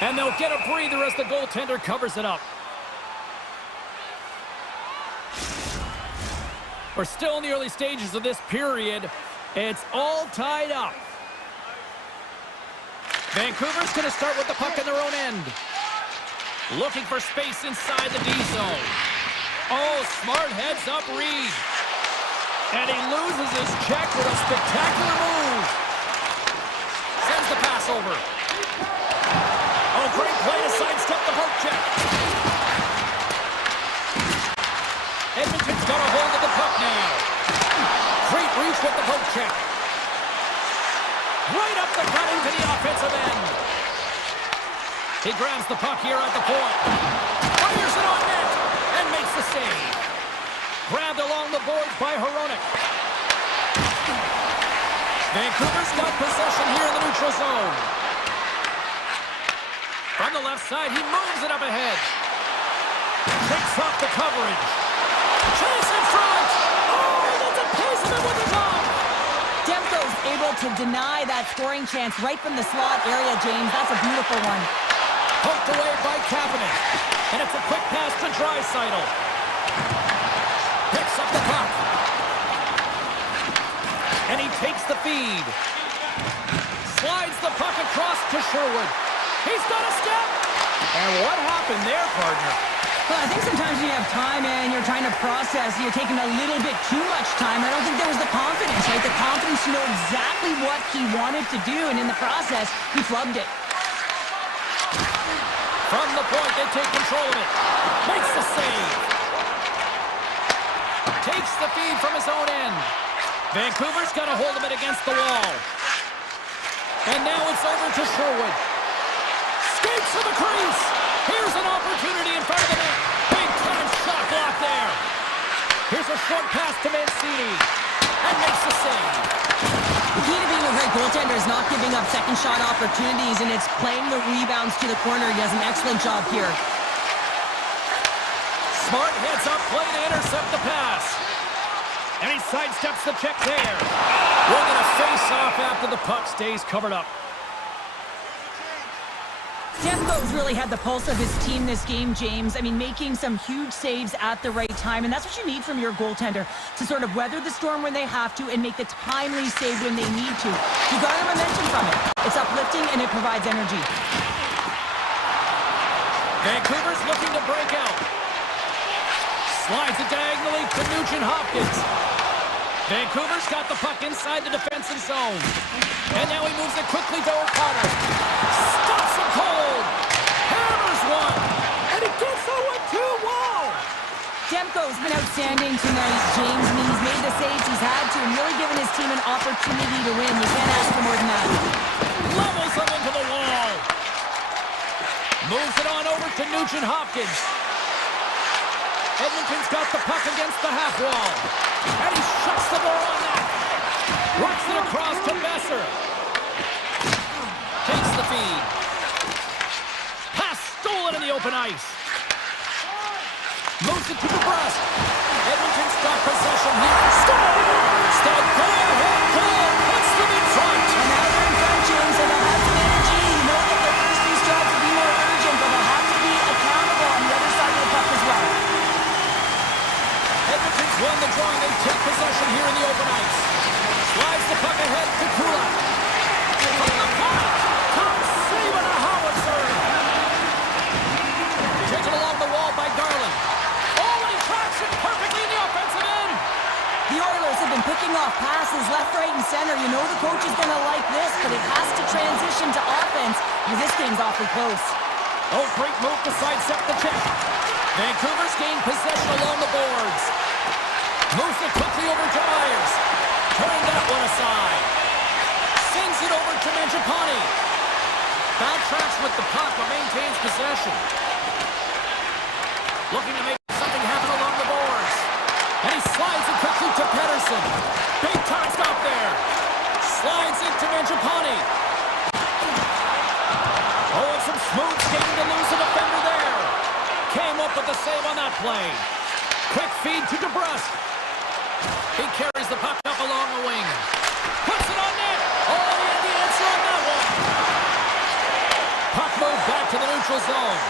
And they'll get a breather as the goaltender covers it up. We're still in the early stages of this period. It's all tied up. Vancouver's going to start with the puck in their own end. Looking for space inside the D zone. Oh, smart heads-up read. And he loses his check with a spectacular move. Sends the pass over. Oh, great play to sidestep the poke check. Edmonton Edmonton's got a hold of the puck now. Great reach with the poke check. Right up the gut into the offensive end. He grabs the puck here at the point. Fires it on net and makes the save. Grabbed along the boards by Hronek. Vancouver's got possession here in the neutral zone. From the left side, he moves it up ahead. Takes off the coverage. Chase in front. Oh, that's a piece of it with the glove. Demko's able to deny that scoring chance right from the slot area, James. That's a beautiful one. Poked away by Kapanen. And it's a quick pass to Draisaitl. Picks up the puck. And he takes the feed. Slides the puck across to Sherwood. He's got a step. And what happened there, partner? Well, I think sometimes when you have time and you're trying to process, you're taking a little bit too much time. I don't think there was the confidence, right? The confidence to know exactly what he wanted to do, and in the process, he flubbed it. From the point, they take control of it. Makes the save. Takes the feed from his own end. Vancouver's got a hold of it against the wall. And now it's over to Sherwood. Skates to the crease. Here's an opportunity in front of the net. Big time shot block there. Here's a short pass to Mancini. And makes the save. The key to being a great goaltender is not giving up second shot opportunities, and it's playing the rebounds to the corner. He does an excellent job here. Smart heads up play to intercept the pass. And he sidesteps the check there. We're going to face off after the puck stays covered up. Demko's really had the pulse of his team this game, James. I mean, making some huge saves at the right time, and that's what you need from your goaltender, to sort of weather the storm when they have to and make the timely save when they need to. You got the momentum from it. It's uplifting and it provides energy. Vancouver's looking to break out. Slides it diagonally to Nugent-Hopkins. Vancouver's got the puck inside the defensive zone. And now he moves it quickly to O'Connor. Stops him cold. Hammers one. And he gets that one too. Wow. Demko's been outstanding tonight, James. I mean, he's made the saves he's had to and really given his team an opportunity to win. You can't ask for more than that. Levels him into the wall. Moves it on over to Nugent-Hopkins. Edmonton's got the puck against the half wall. And he shuts the door on that. Works it across to Besser. Takes the feed. Pass stolen in the open ice. Moves it to the breast. Edmonton's got possession here. Score! Stop going ahead. Goal. Puts them in front. And now they're in front, James, so they'll have some energy. You know that their first two strikes will be more urgent, but they'll have to be accountable on the other side of the puck as well. Edmonton's won the draw, and they take possession here in the open ice. Slides the puck ahead to Kulak. From the point, top save on a howitzer. Taken along the wall by Garland. Oh, and he tracks it perfectly in the offensive end. The Oilers have been picking off passes left, right, and center. You know the coach is going to like this, but it has to transition to offense because this game's awfully close. Oh, great move to sidestep the check. Vancouver's gained possession along the boards. Moves it quickly over to Myers. Turned that one aside. Sends it over to Mangiapane. Backtracks with the puck, but maintains possession. Looking to make something happen along the boards. And he slides it quickly to Pettersson. Big time stop there. Slides it to Mangiapane. Oh, and some smooth skating to lose a defender there. Came up with the save on that play. Quick feed to DeBrusque. He carries the puck up along the wing. Puts it on net. Oh, he had the answer on that one. Puck moved back to the neutral zone.